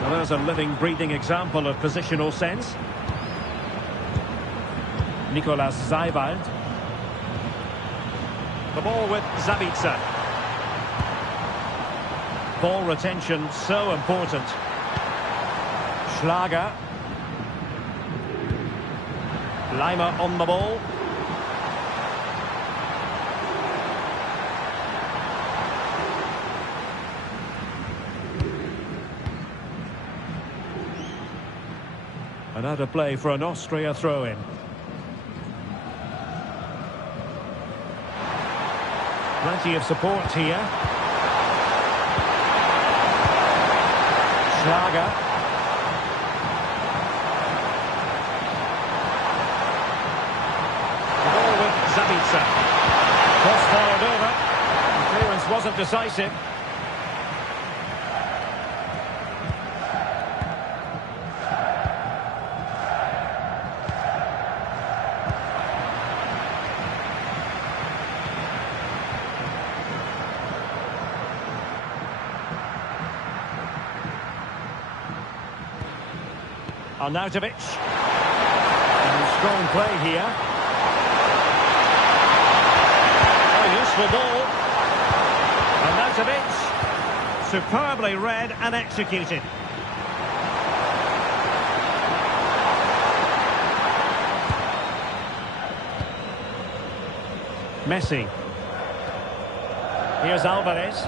Well, there's a living, breathing example of positional sense. Nicolas Seiwald. The ball with Sabitzer. Ball retention so important. Schlager. Leimer on the ball. And out of play for an Austria throw-in. Plenty of support here. Schlager. The ball with Zabitzer. Cross fired over. The clearance wasn't decisive. Arnautovic. And strong play here. A useful ball. Arnautovic. Superbly read and executed. Messi. Here's Alvarez.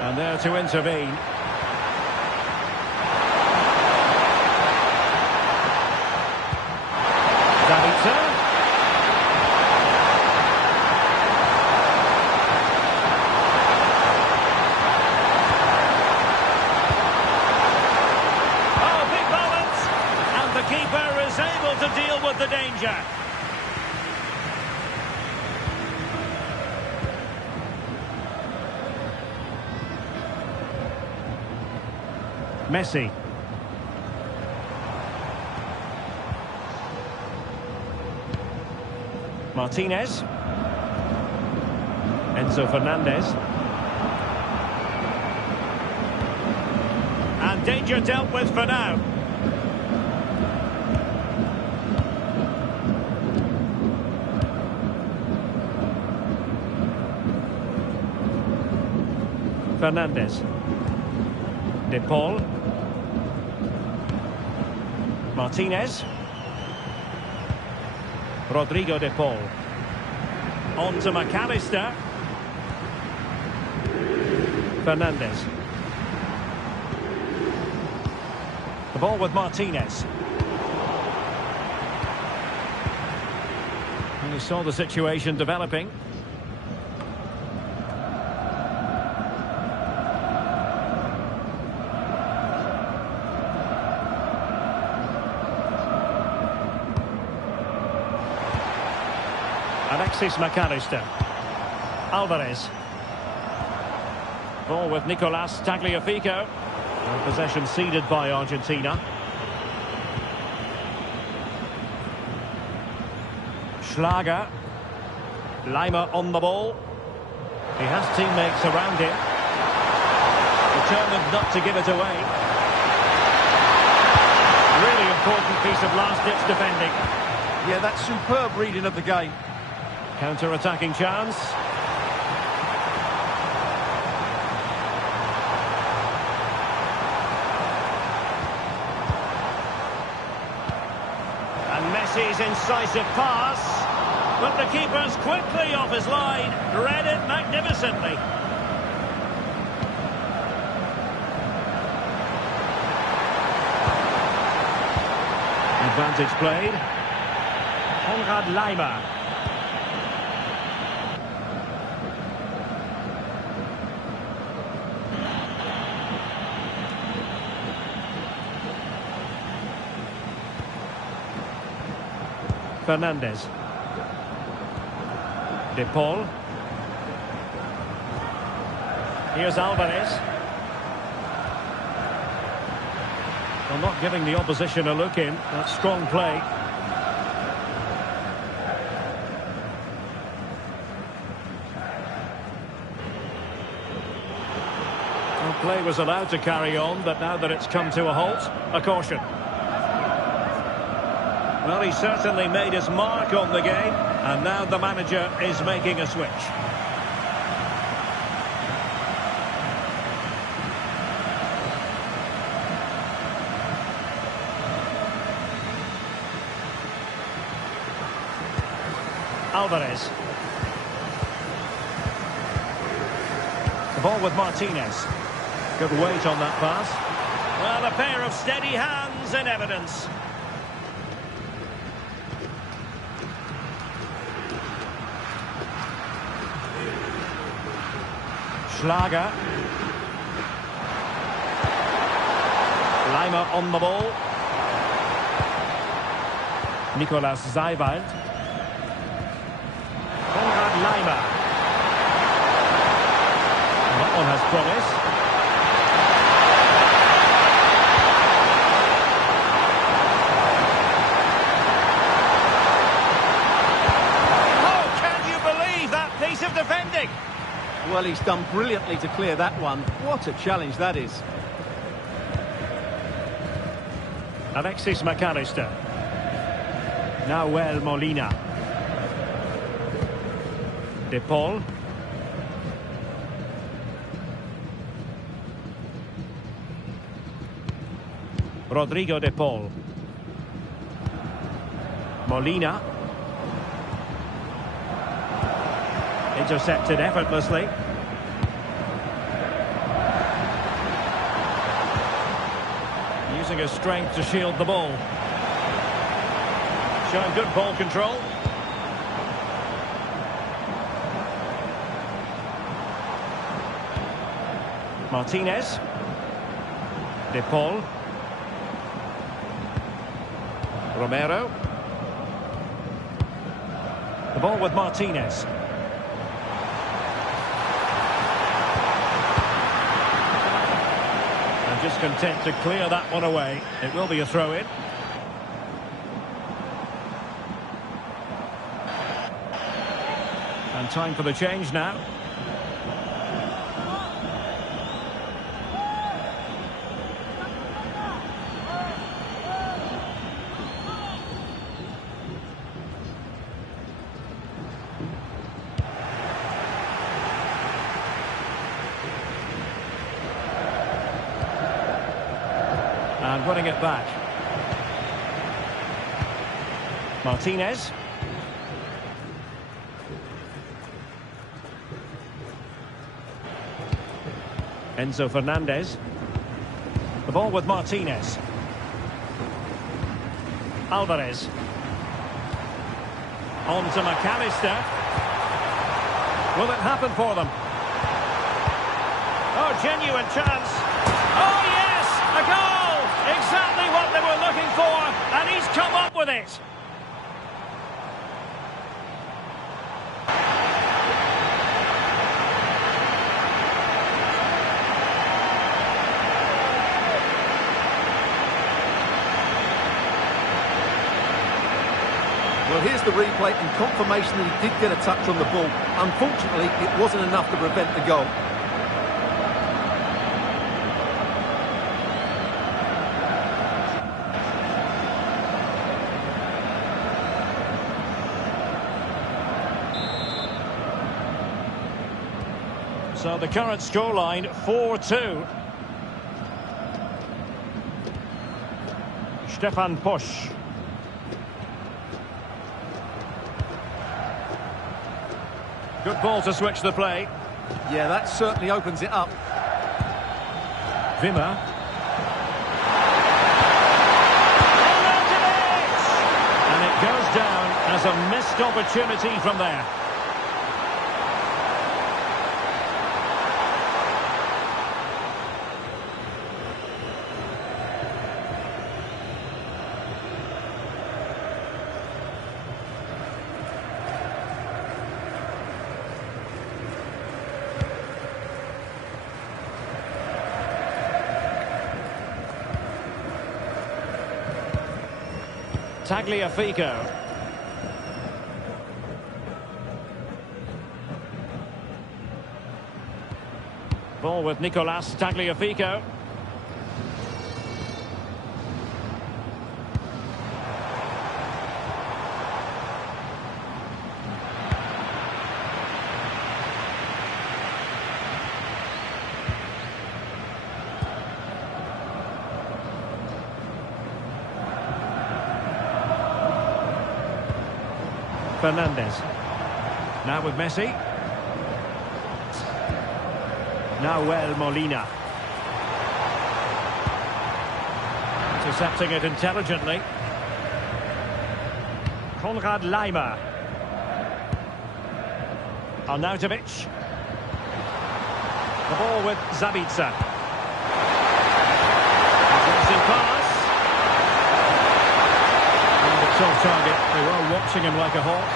And there to intervene. Zabitzer. Oh, big moment! And the keeper is able to deal with the danger. Messi. Martinez. Enzo Fernandez. And danger dealt with for now. Fernandez. De Paul. Martinez. Rodrigo de Paul. On to McAllister. Fernandez. The ball with Martinez. And he saw the situation developing. Alexis McAllister. Alvarez. Ball with Nicolas Tagliafico. Possession ceded by Argentina. Schlager. Leimer on the ball. He has teammates around him. Determined not to give it away. Really important piece of last-ditch defending. Yeah, that's superb reading of the game. Counter-attacking chance. And Messi's incisive pass. But the keeper's quickly off his line. Read it magnificently. Advantage played. Konrad Leimer. Fernandez. De Paul. Here's Alvarez. Well, not giving the opposition a look in. That's strong play. Well, play was allowed to carry on, but now that it's come to a halt, a caution. Well, he certainly made his mark on the game, and now the manager is making a switch. Alvarez. The ball with Martinez. Good weight on that pass. Well, a pair of steady hands. stands in evidence. Schlager. Leimer on the ball. Nicolas Seiwald. Konrad Leimer. That one has promise. Oh, can you believe that piece of defending? Well, he's done brilliantly to clear that one. What a challenge that is. Alexis McAllister. Nahuel Molina. De Paul. Rodrigo De Paul. Molina. Intercepted effortlessly. Using his strength to shield the ball. Showing good ball control. Martinez. De Paul. Romero. The ball with Martinez. And just content to clear that one away. It will be a throw-in. And time for the change now. And winning it back. Martinez. Enzo Fernandez. The ball with Martinez. Alvarez. On to McAllister. Will it happen for them? Oh, genuine chance. Oh, yes! A goal! Exactly what they were looking for, and he's come up with it. Well, here's the replay and confirmation that he did get a touch on the ball. Unfortunately, it wasn't enough to prevent the goal. So the current scoreline, 4-2. Stefan Posch. Good ball to switch the play. Yeah, that certainly opens it up. Wimmer. And it goes down as a missed opportunity from there. Tagliafico. Ball with Nicolas Tagliafico. Fernandez. Now with Messi. Nahuel Molina. To Intercepting it intelligently. Konrad Laimer. Arnautovic. The ball with Zabitzer. Aggressive pass. And it's off target. They were watching him like a hawk.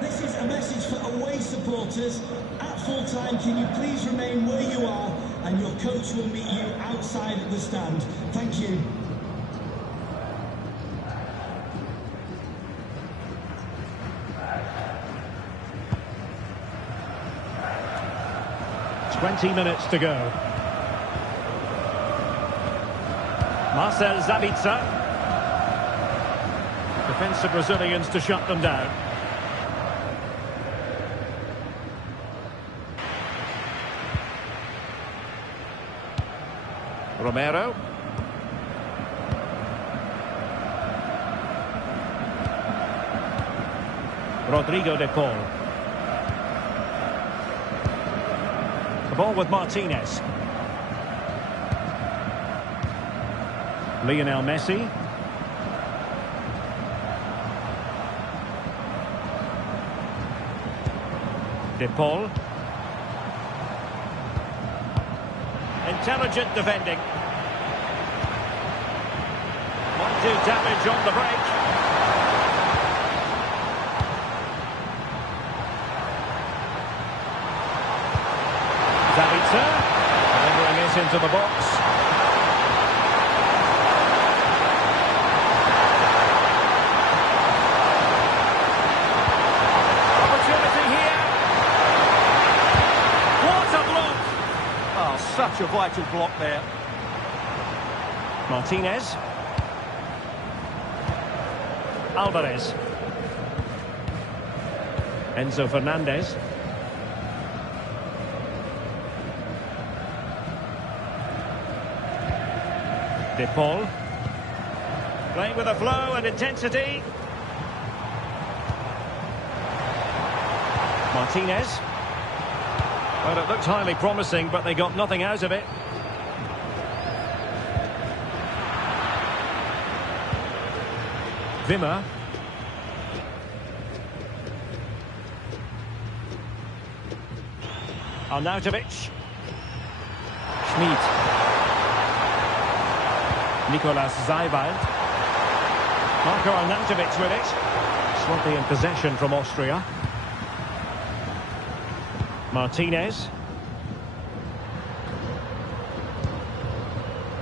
This is a message for away supporters. At full-time, can you please remain where you are, and your coach will meet you outside the stand. Thank you. "20 minutes to go. Marcel Zabitzer. Defensive Brazilians to shut them down. Romero. Rodrigo de Paul. The ball with Martinez. Lionel Messi. De Paul. Intelligent defending. Might do damage on the break. Zabitzer delivering it into the box. Opportunity here. What a block! Oh, such a vital block there. Martinez. Alvarez. Enzo Fernandez. De Paul. Playing with a flow and intensity. Martinez. Well, it looked highly promising, but they got nothing out of it. Wimmer. Arnautovic. Schmid. Nicolas Seiwald. Marco Arnautovic with it. Sloppy in possession from Austria. Martinez.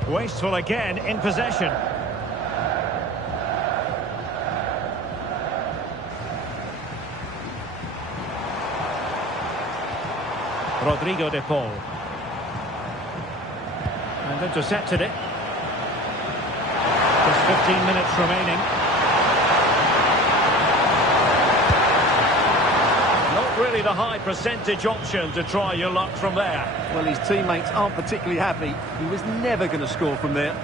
Wasteful again in possession. Rodrigo de Paul. And intercepted it. Just 15 minutes remaining. Not really the high percentage option to try your luck from there. Well, his teammates aren't particularly happy. He was never going to score from there.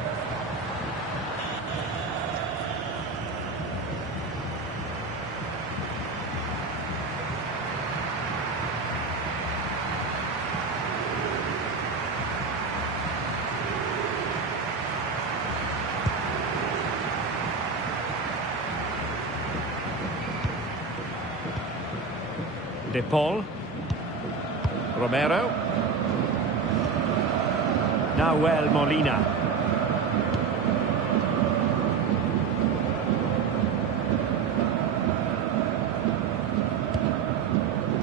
De Paul. Romero. Nahuel Molina.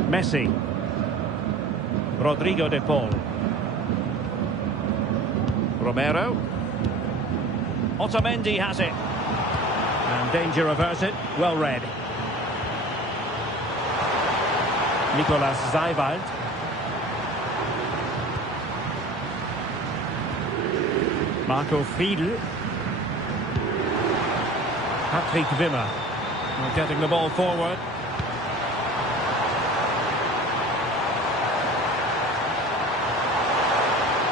Messi. Rodrigo de Paul. Romero. Otamendi has it. And danger averted. Well read. Nicolas Seiwald. Marco Friedl. Patrick Wimmer. Getting the ball forward.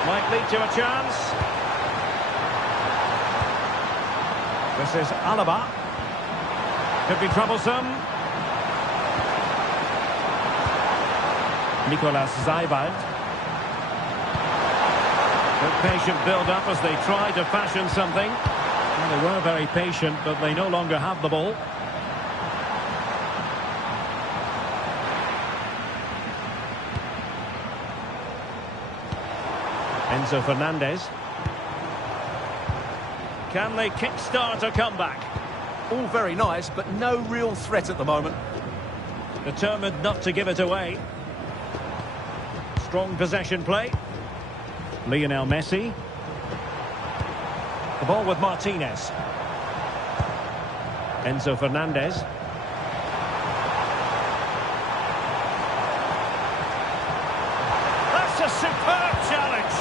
Might lead to a chance. This is Alaba. Could be troublesome. Nicolas Zeibald. Good patient build-up as they try to fashion something. Well, they were very patient, but they no longer have the ball. Enzo Fernandez. Can they kickstart a comeback? All very nice, but no real threat at the moment. Determined not to give it away. Strong possession play. Lionel Messi. The ball with Martinez. Enzo Fernandez. That's a superb challenge.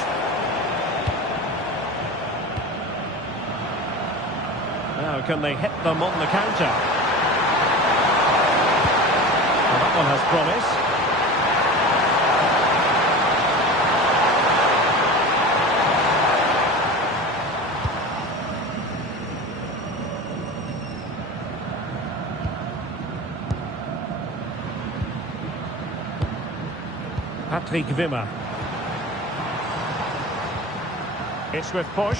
Now, can they hit them on the counter? Well, that one has promise. Patrick Wimmer. It's with push.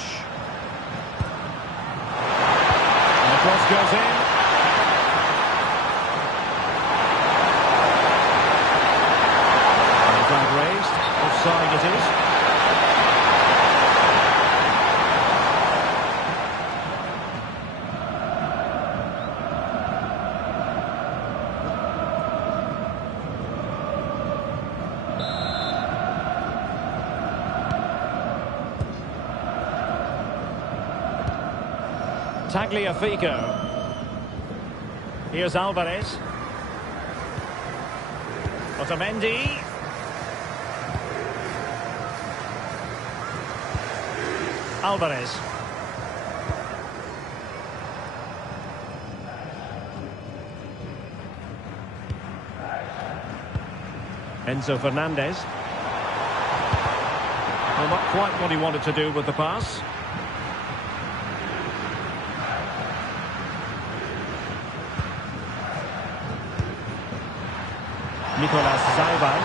And the cross goes in. And the flag raised. Offside it is. Tagliafico. Here's Alvarez. Otamendi. Alvarez. Enzo Fernandez. Well, not quite what he wanted to do with the pass. Nicolas Zeibald.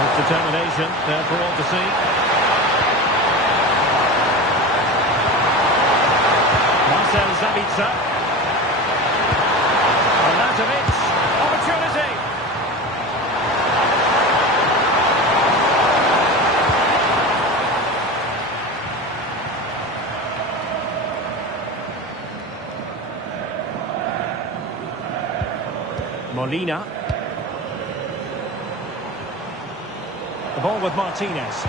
With determination, there for all to see. Marcel Sabitzer. Arnautovic. Opportunity. Molina. The ball with Martinez.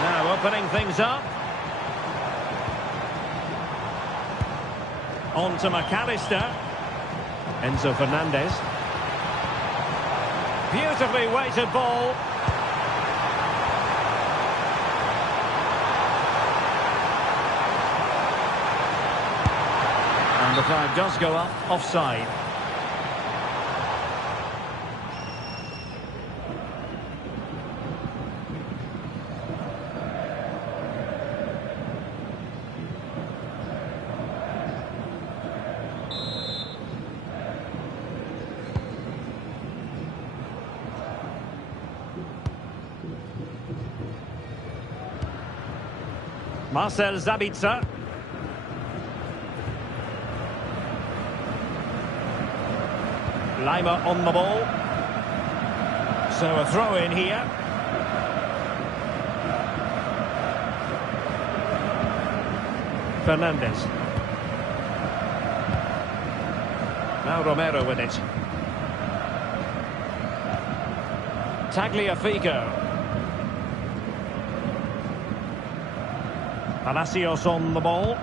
Now opening things up. On to McAllister. Enzo Fernandez. Beautifully weighted ball. And the flag does go up, offside. Marcel Sabitzer. Lima on the ball. So a throw in here. Fernandez. Now Romero with it. Tagliafico. Palacios on the ball.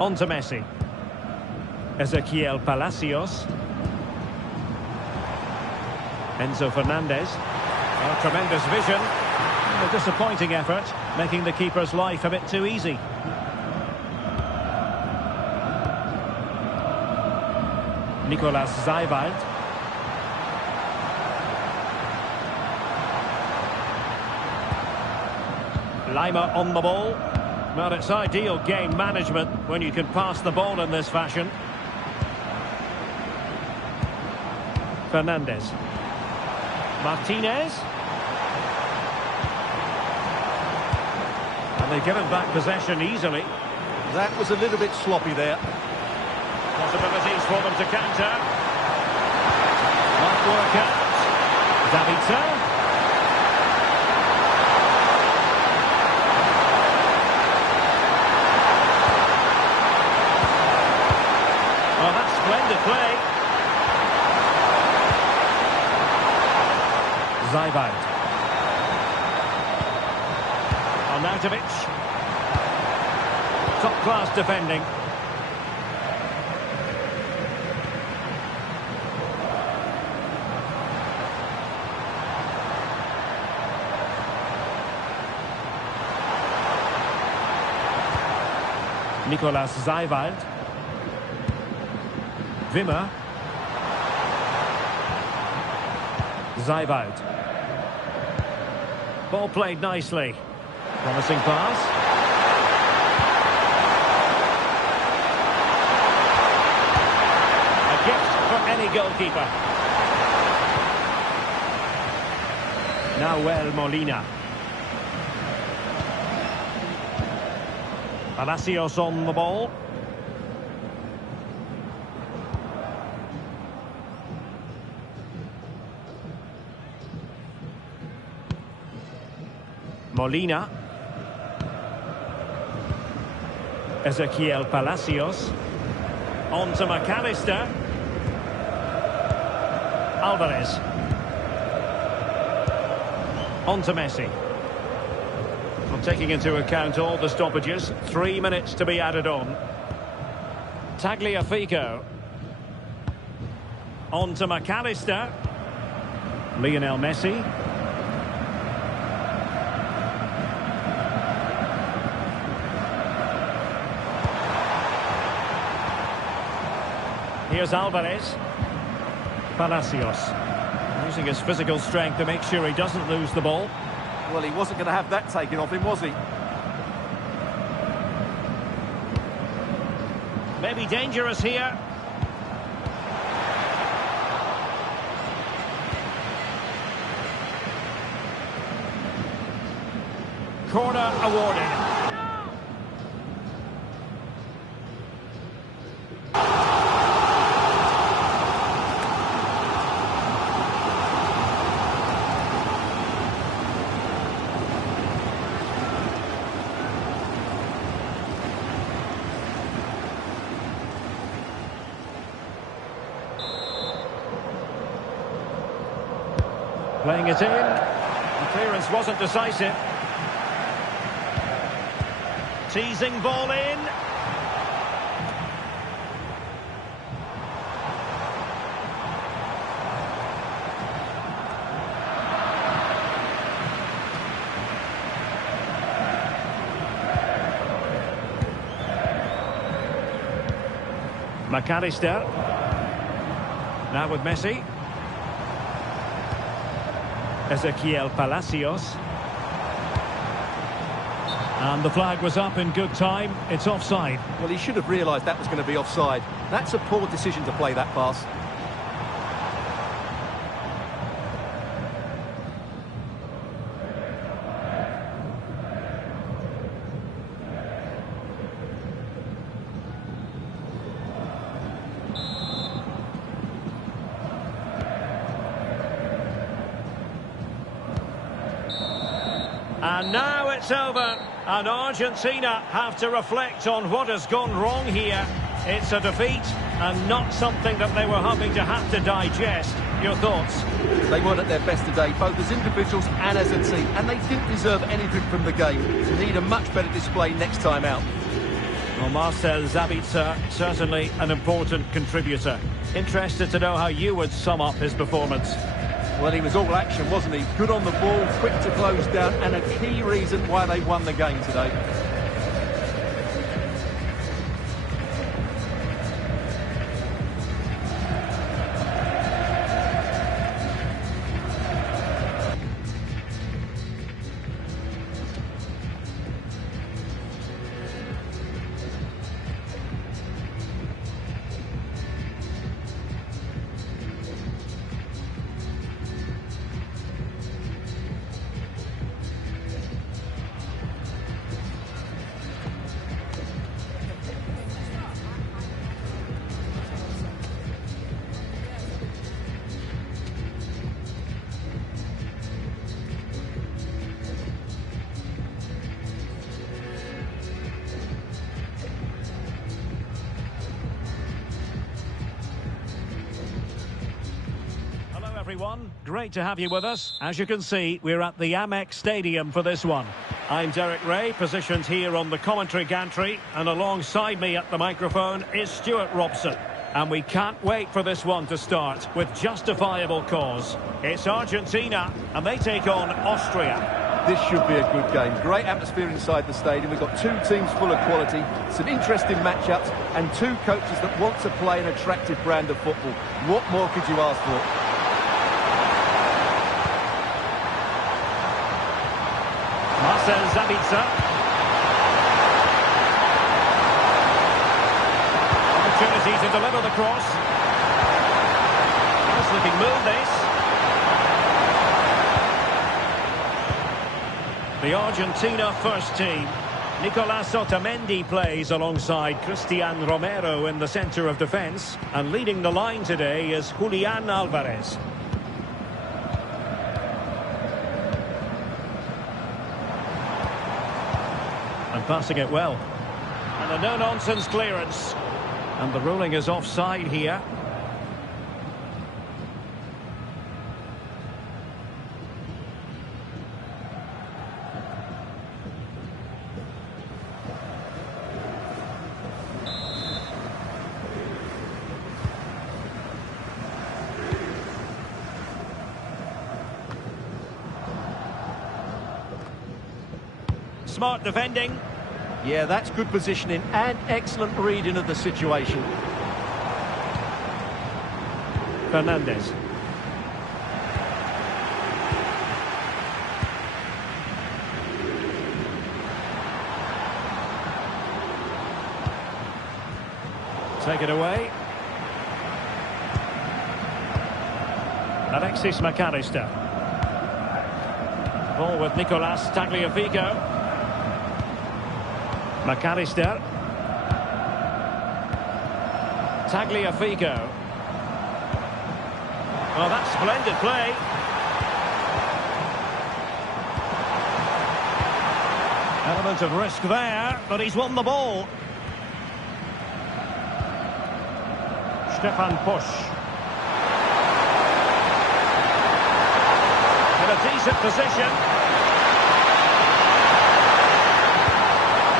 On to Messi. Ezequiel Palacios. Enzo Fernandez. Oh, tremendous vision. A disappointing effort, making the keeper's life a bit too easy. Nicolas Zeibald. Lima on the ball. Well, it's ideal game management when you can pass the ball in this fashion. Fernandez. Martinez. And they've given back possession easily. That was a little bit sloppy there. Possibilities for them to counter. Might work out. Davidsson. Oh, that's splendid play. Zajbald. Arnautovic. Top-class defending. Nicolas Zajbald. Wimmer. Zajbald. Ball played nicely. Promising pass. A gift for any goalkeeper. Nahuel Molina. Palacios on the ball. Molina. Ezequiel Palacios. On to McAllister. Alvarez. On to Messi. Well, taking into account all the stoppages, 3 minutes to be added on. Tagliafico. On to McAllister. Lionel Messi. Here's Alvarez. Palacios. Using his physical strength to make sure he doesn't lose the ball. Well, he wasn't going to have that taken off him, was he? Maybe dangerous here. Corner awarded. Playing it in. The clearance wasn't decisive. Teasing ball in. McAllister. Now with Messi. Ezequiel Palacios. And the flag was up in good time. It's offside. Well, he should have realised that was going to be offside. That's a poor decision to play that pass. And now it's over, and Argentina have to reflect on what has gone wrong here. It's a defeat, and not something that they were hoping to have to digest. Your thoughts? They weren't at their best today, both as individuals and as a team, and they didn't deserve anything from the game. They need a much better display next time out. Well, Marcel Sabitzer, certainly an important contributor. Interested to know how you would sum up his performance. Well, he was all action, wasn't he? Good on the ball, quick to close down, and a key reason why they won the game today. everyone. Great to have you with us. As you can see, we're at the Amex Stadium for this one. I'm Derek Ray, positioned here on the commentary gantry, and alongside me at the microphone is Stuart Robson. And we can't wait for this one to start with justifiable cause. It's Argentina, and they take on Austria. This should be a good game. Great atmosphere inside the stadium. We've got two teams full of quality, some interesting matchups, and two coaches that want to play an attractive brand of football. What more could you ask for? Marcel Sabitzer. Opportunity to deliver the cross. Nice looking move, this. The Argentina first team. Nicolas Otamendi plays alongside Cristian Romero in the centre of defence. And leading the line today is Julian Alvarez. And passing it well. And a no-nonsense clearance. And the ruling is offside here. Smart defending. Yeah, that's good positioning and excellent reading of the situation. Fernandez. Take it away. Alexis McAllister. Ball with Nicolas Tagliafico. McAllister. Tagliafico. Oh, that's splendid play. Element of risk there, but he's won the ball. Stefan Pusch. In a decent position.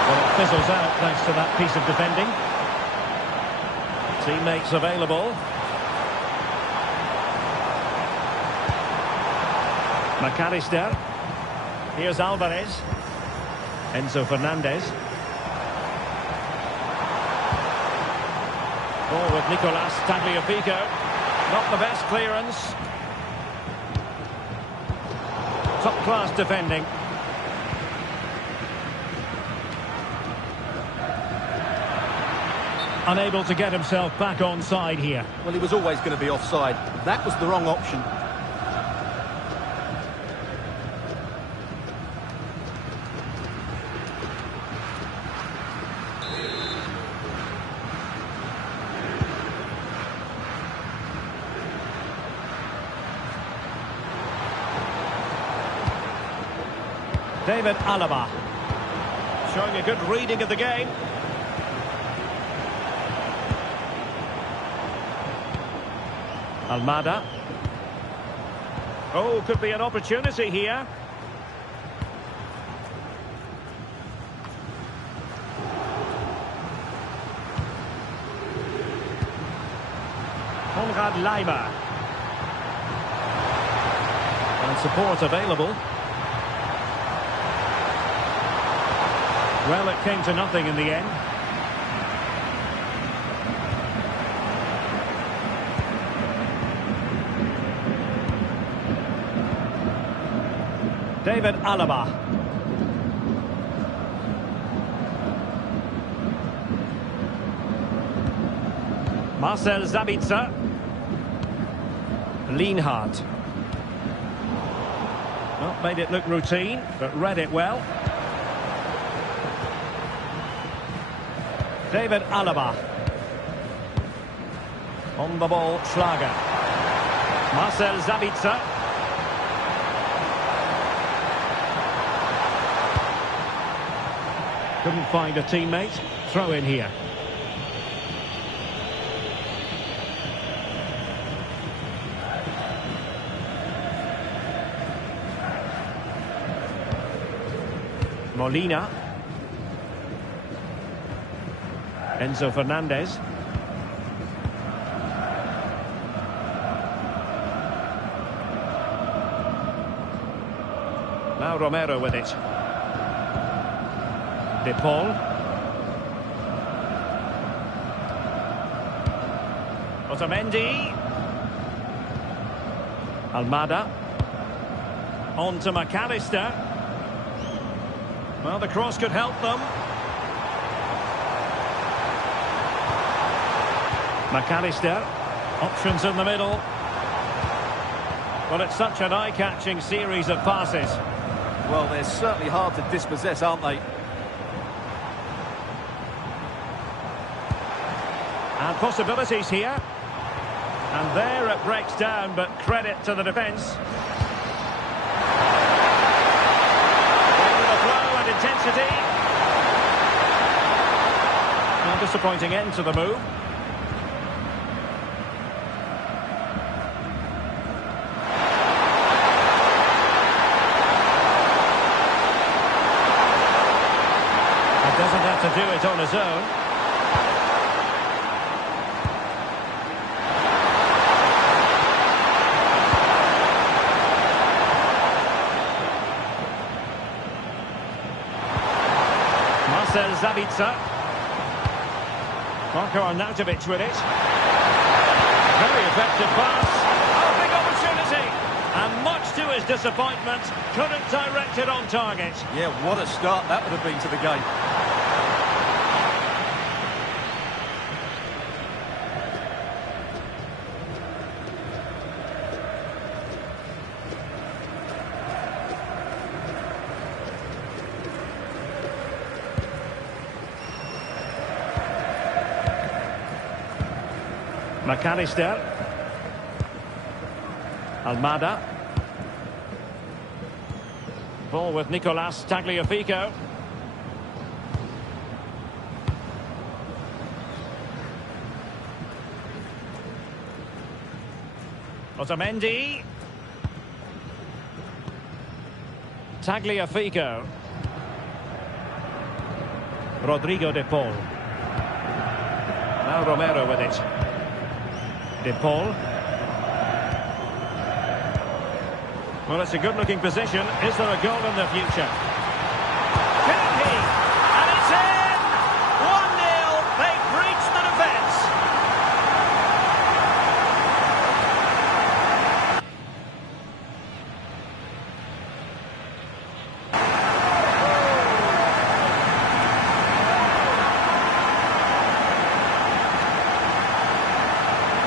Well, it fizzles out thanks to that piece of defending. Teammates available. McAllister. Here's Alvarez. Enzo Fernandez. Ball with Nicolas Tagliafico. Not the best clearance. Top-class defending. Unable to get himself back onside here. Well, he was always going to be offside. That was the wrong option. David Alaba. Showing a good reading of the game. Almada. Oh, could be an opportunity here. Konrad Laimer. And support available. Well, it came to nothing in the end. David Alaba. Marcel Sabitzer. Lienhardt. Well, made it look routine, but read it well. David Alaba. On the ball, Schlager. Marcel Sabitzer. Couldn't find a teammate. Throw in here. Molina. Enzo Fernandez. Now Romero with it. De Paul. Otamendi. Almada. On to McAllister. Well, the cross could help them. McAllister. Options in the middle. Well, it's such an eye-catching series of passes. Well, they're certainly hard to dispossess, aren't they? And possibilities here. And there it breaks down, but credit to the defence. With the flow and intensity. Well, disappointing end to the move. Doesn't have to do it on his own. Marcel Sabitzer. Marko Arnautovic with it. Very effective pass. Oh, big opportunity. And much to his disappointment, couldn't direct it on target. Yeah, what a start that would have been to the game. McAllister. Almada. Ball with Nicolas Tagliafico. Otamendi. Tagliafico. Rodrigo de Paul. Now Romero with it. De Paul. Well, it's a good-looking position. Is there a goal in the future? Can he? And it's in! 1-0. They've breached the defence.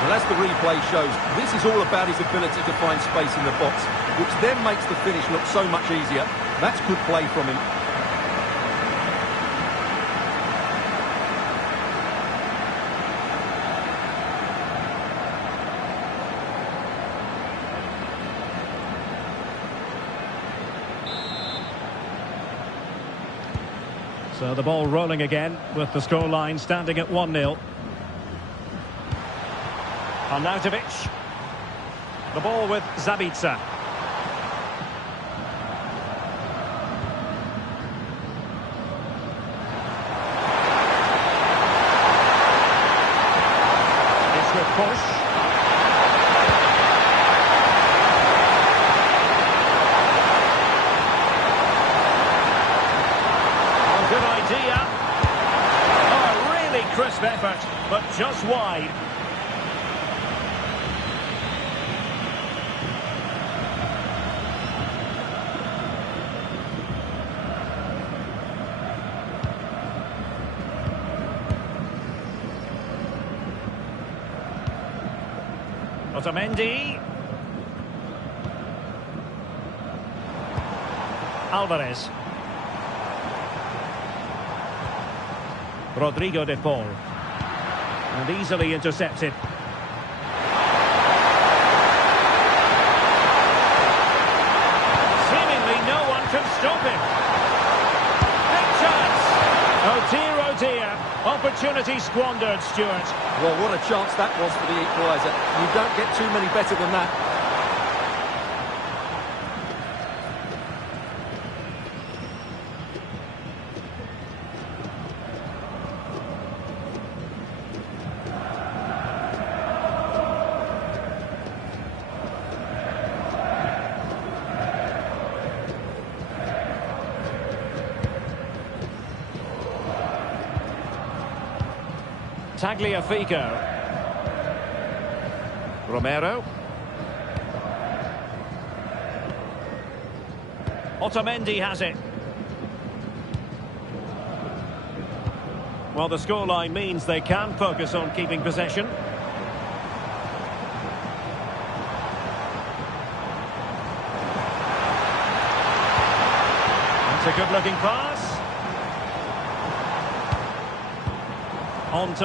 Well, as the replay shows, this is all about his ability to find space in the box, which then makes the finish look so much easier. That's good play from him. So the ball rolling again with the scoreline standing at 1-0. Arnautovic. The ball with Sabitzer. It's with Push. Oh, good idea. Oh, a really crisp effort, but just wide. Otamendi. Alvarez. Rodrigo de Paul. And easily intercepted. Seemingly no one can stop him. Big chance. Oh dear. Opportunity squandered, Stuart. Well, what a chance that was for the equaliser. You don't get too many better than that. Tagliafico. Romero. Otamendi has it. Well, the scoreline means they can focus on keeping possession. That's a good-looking pass. On to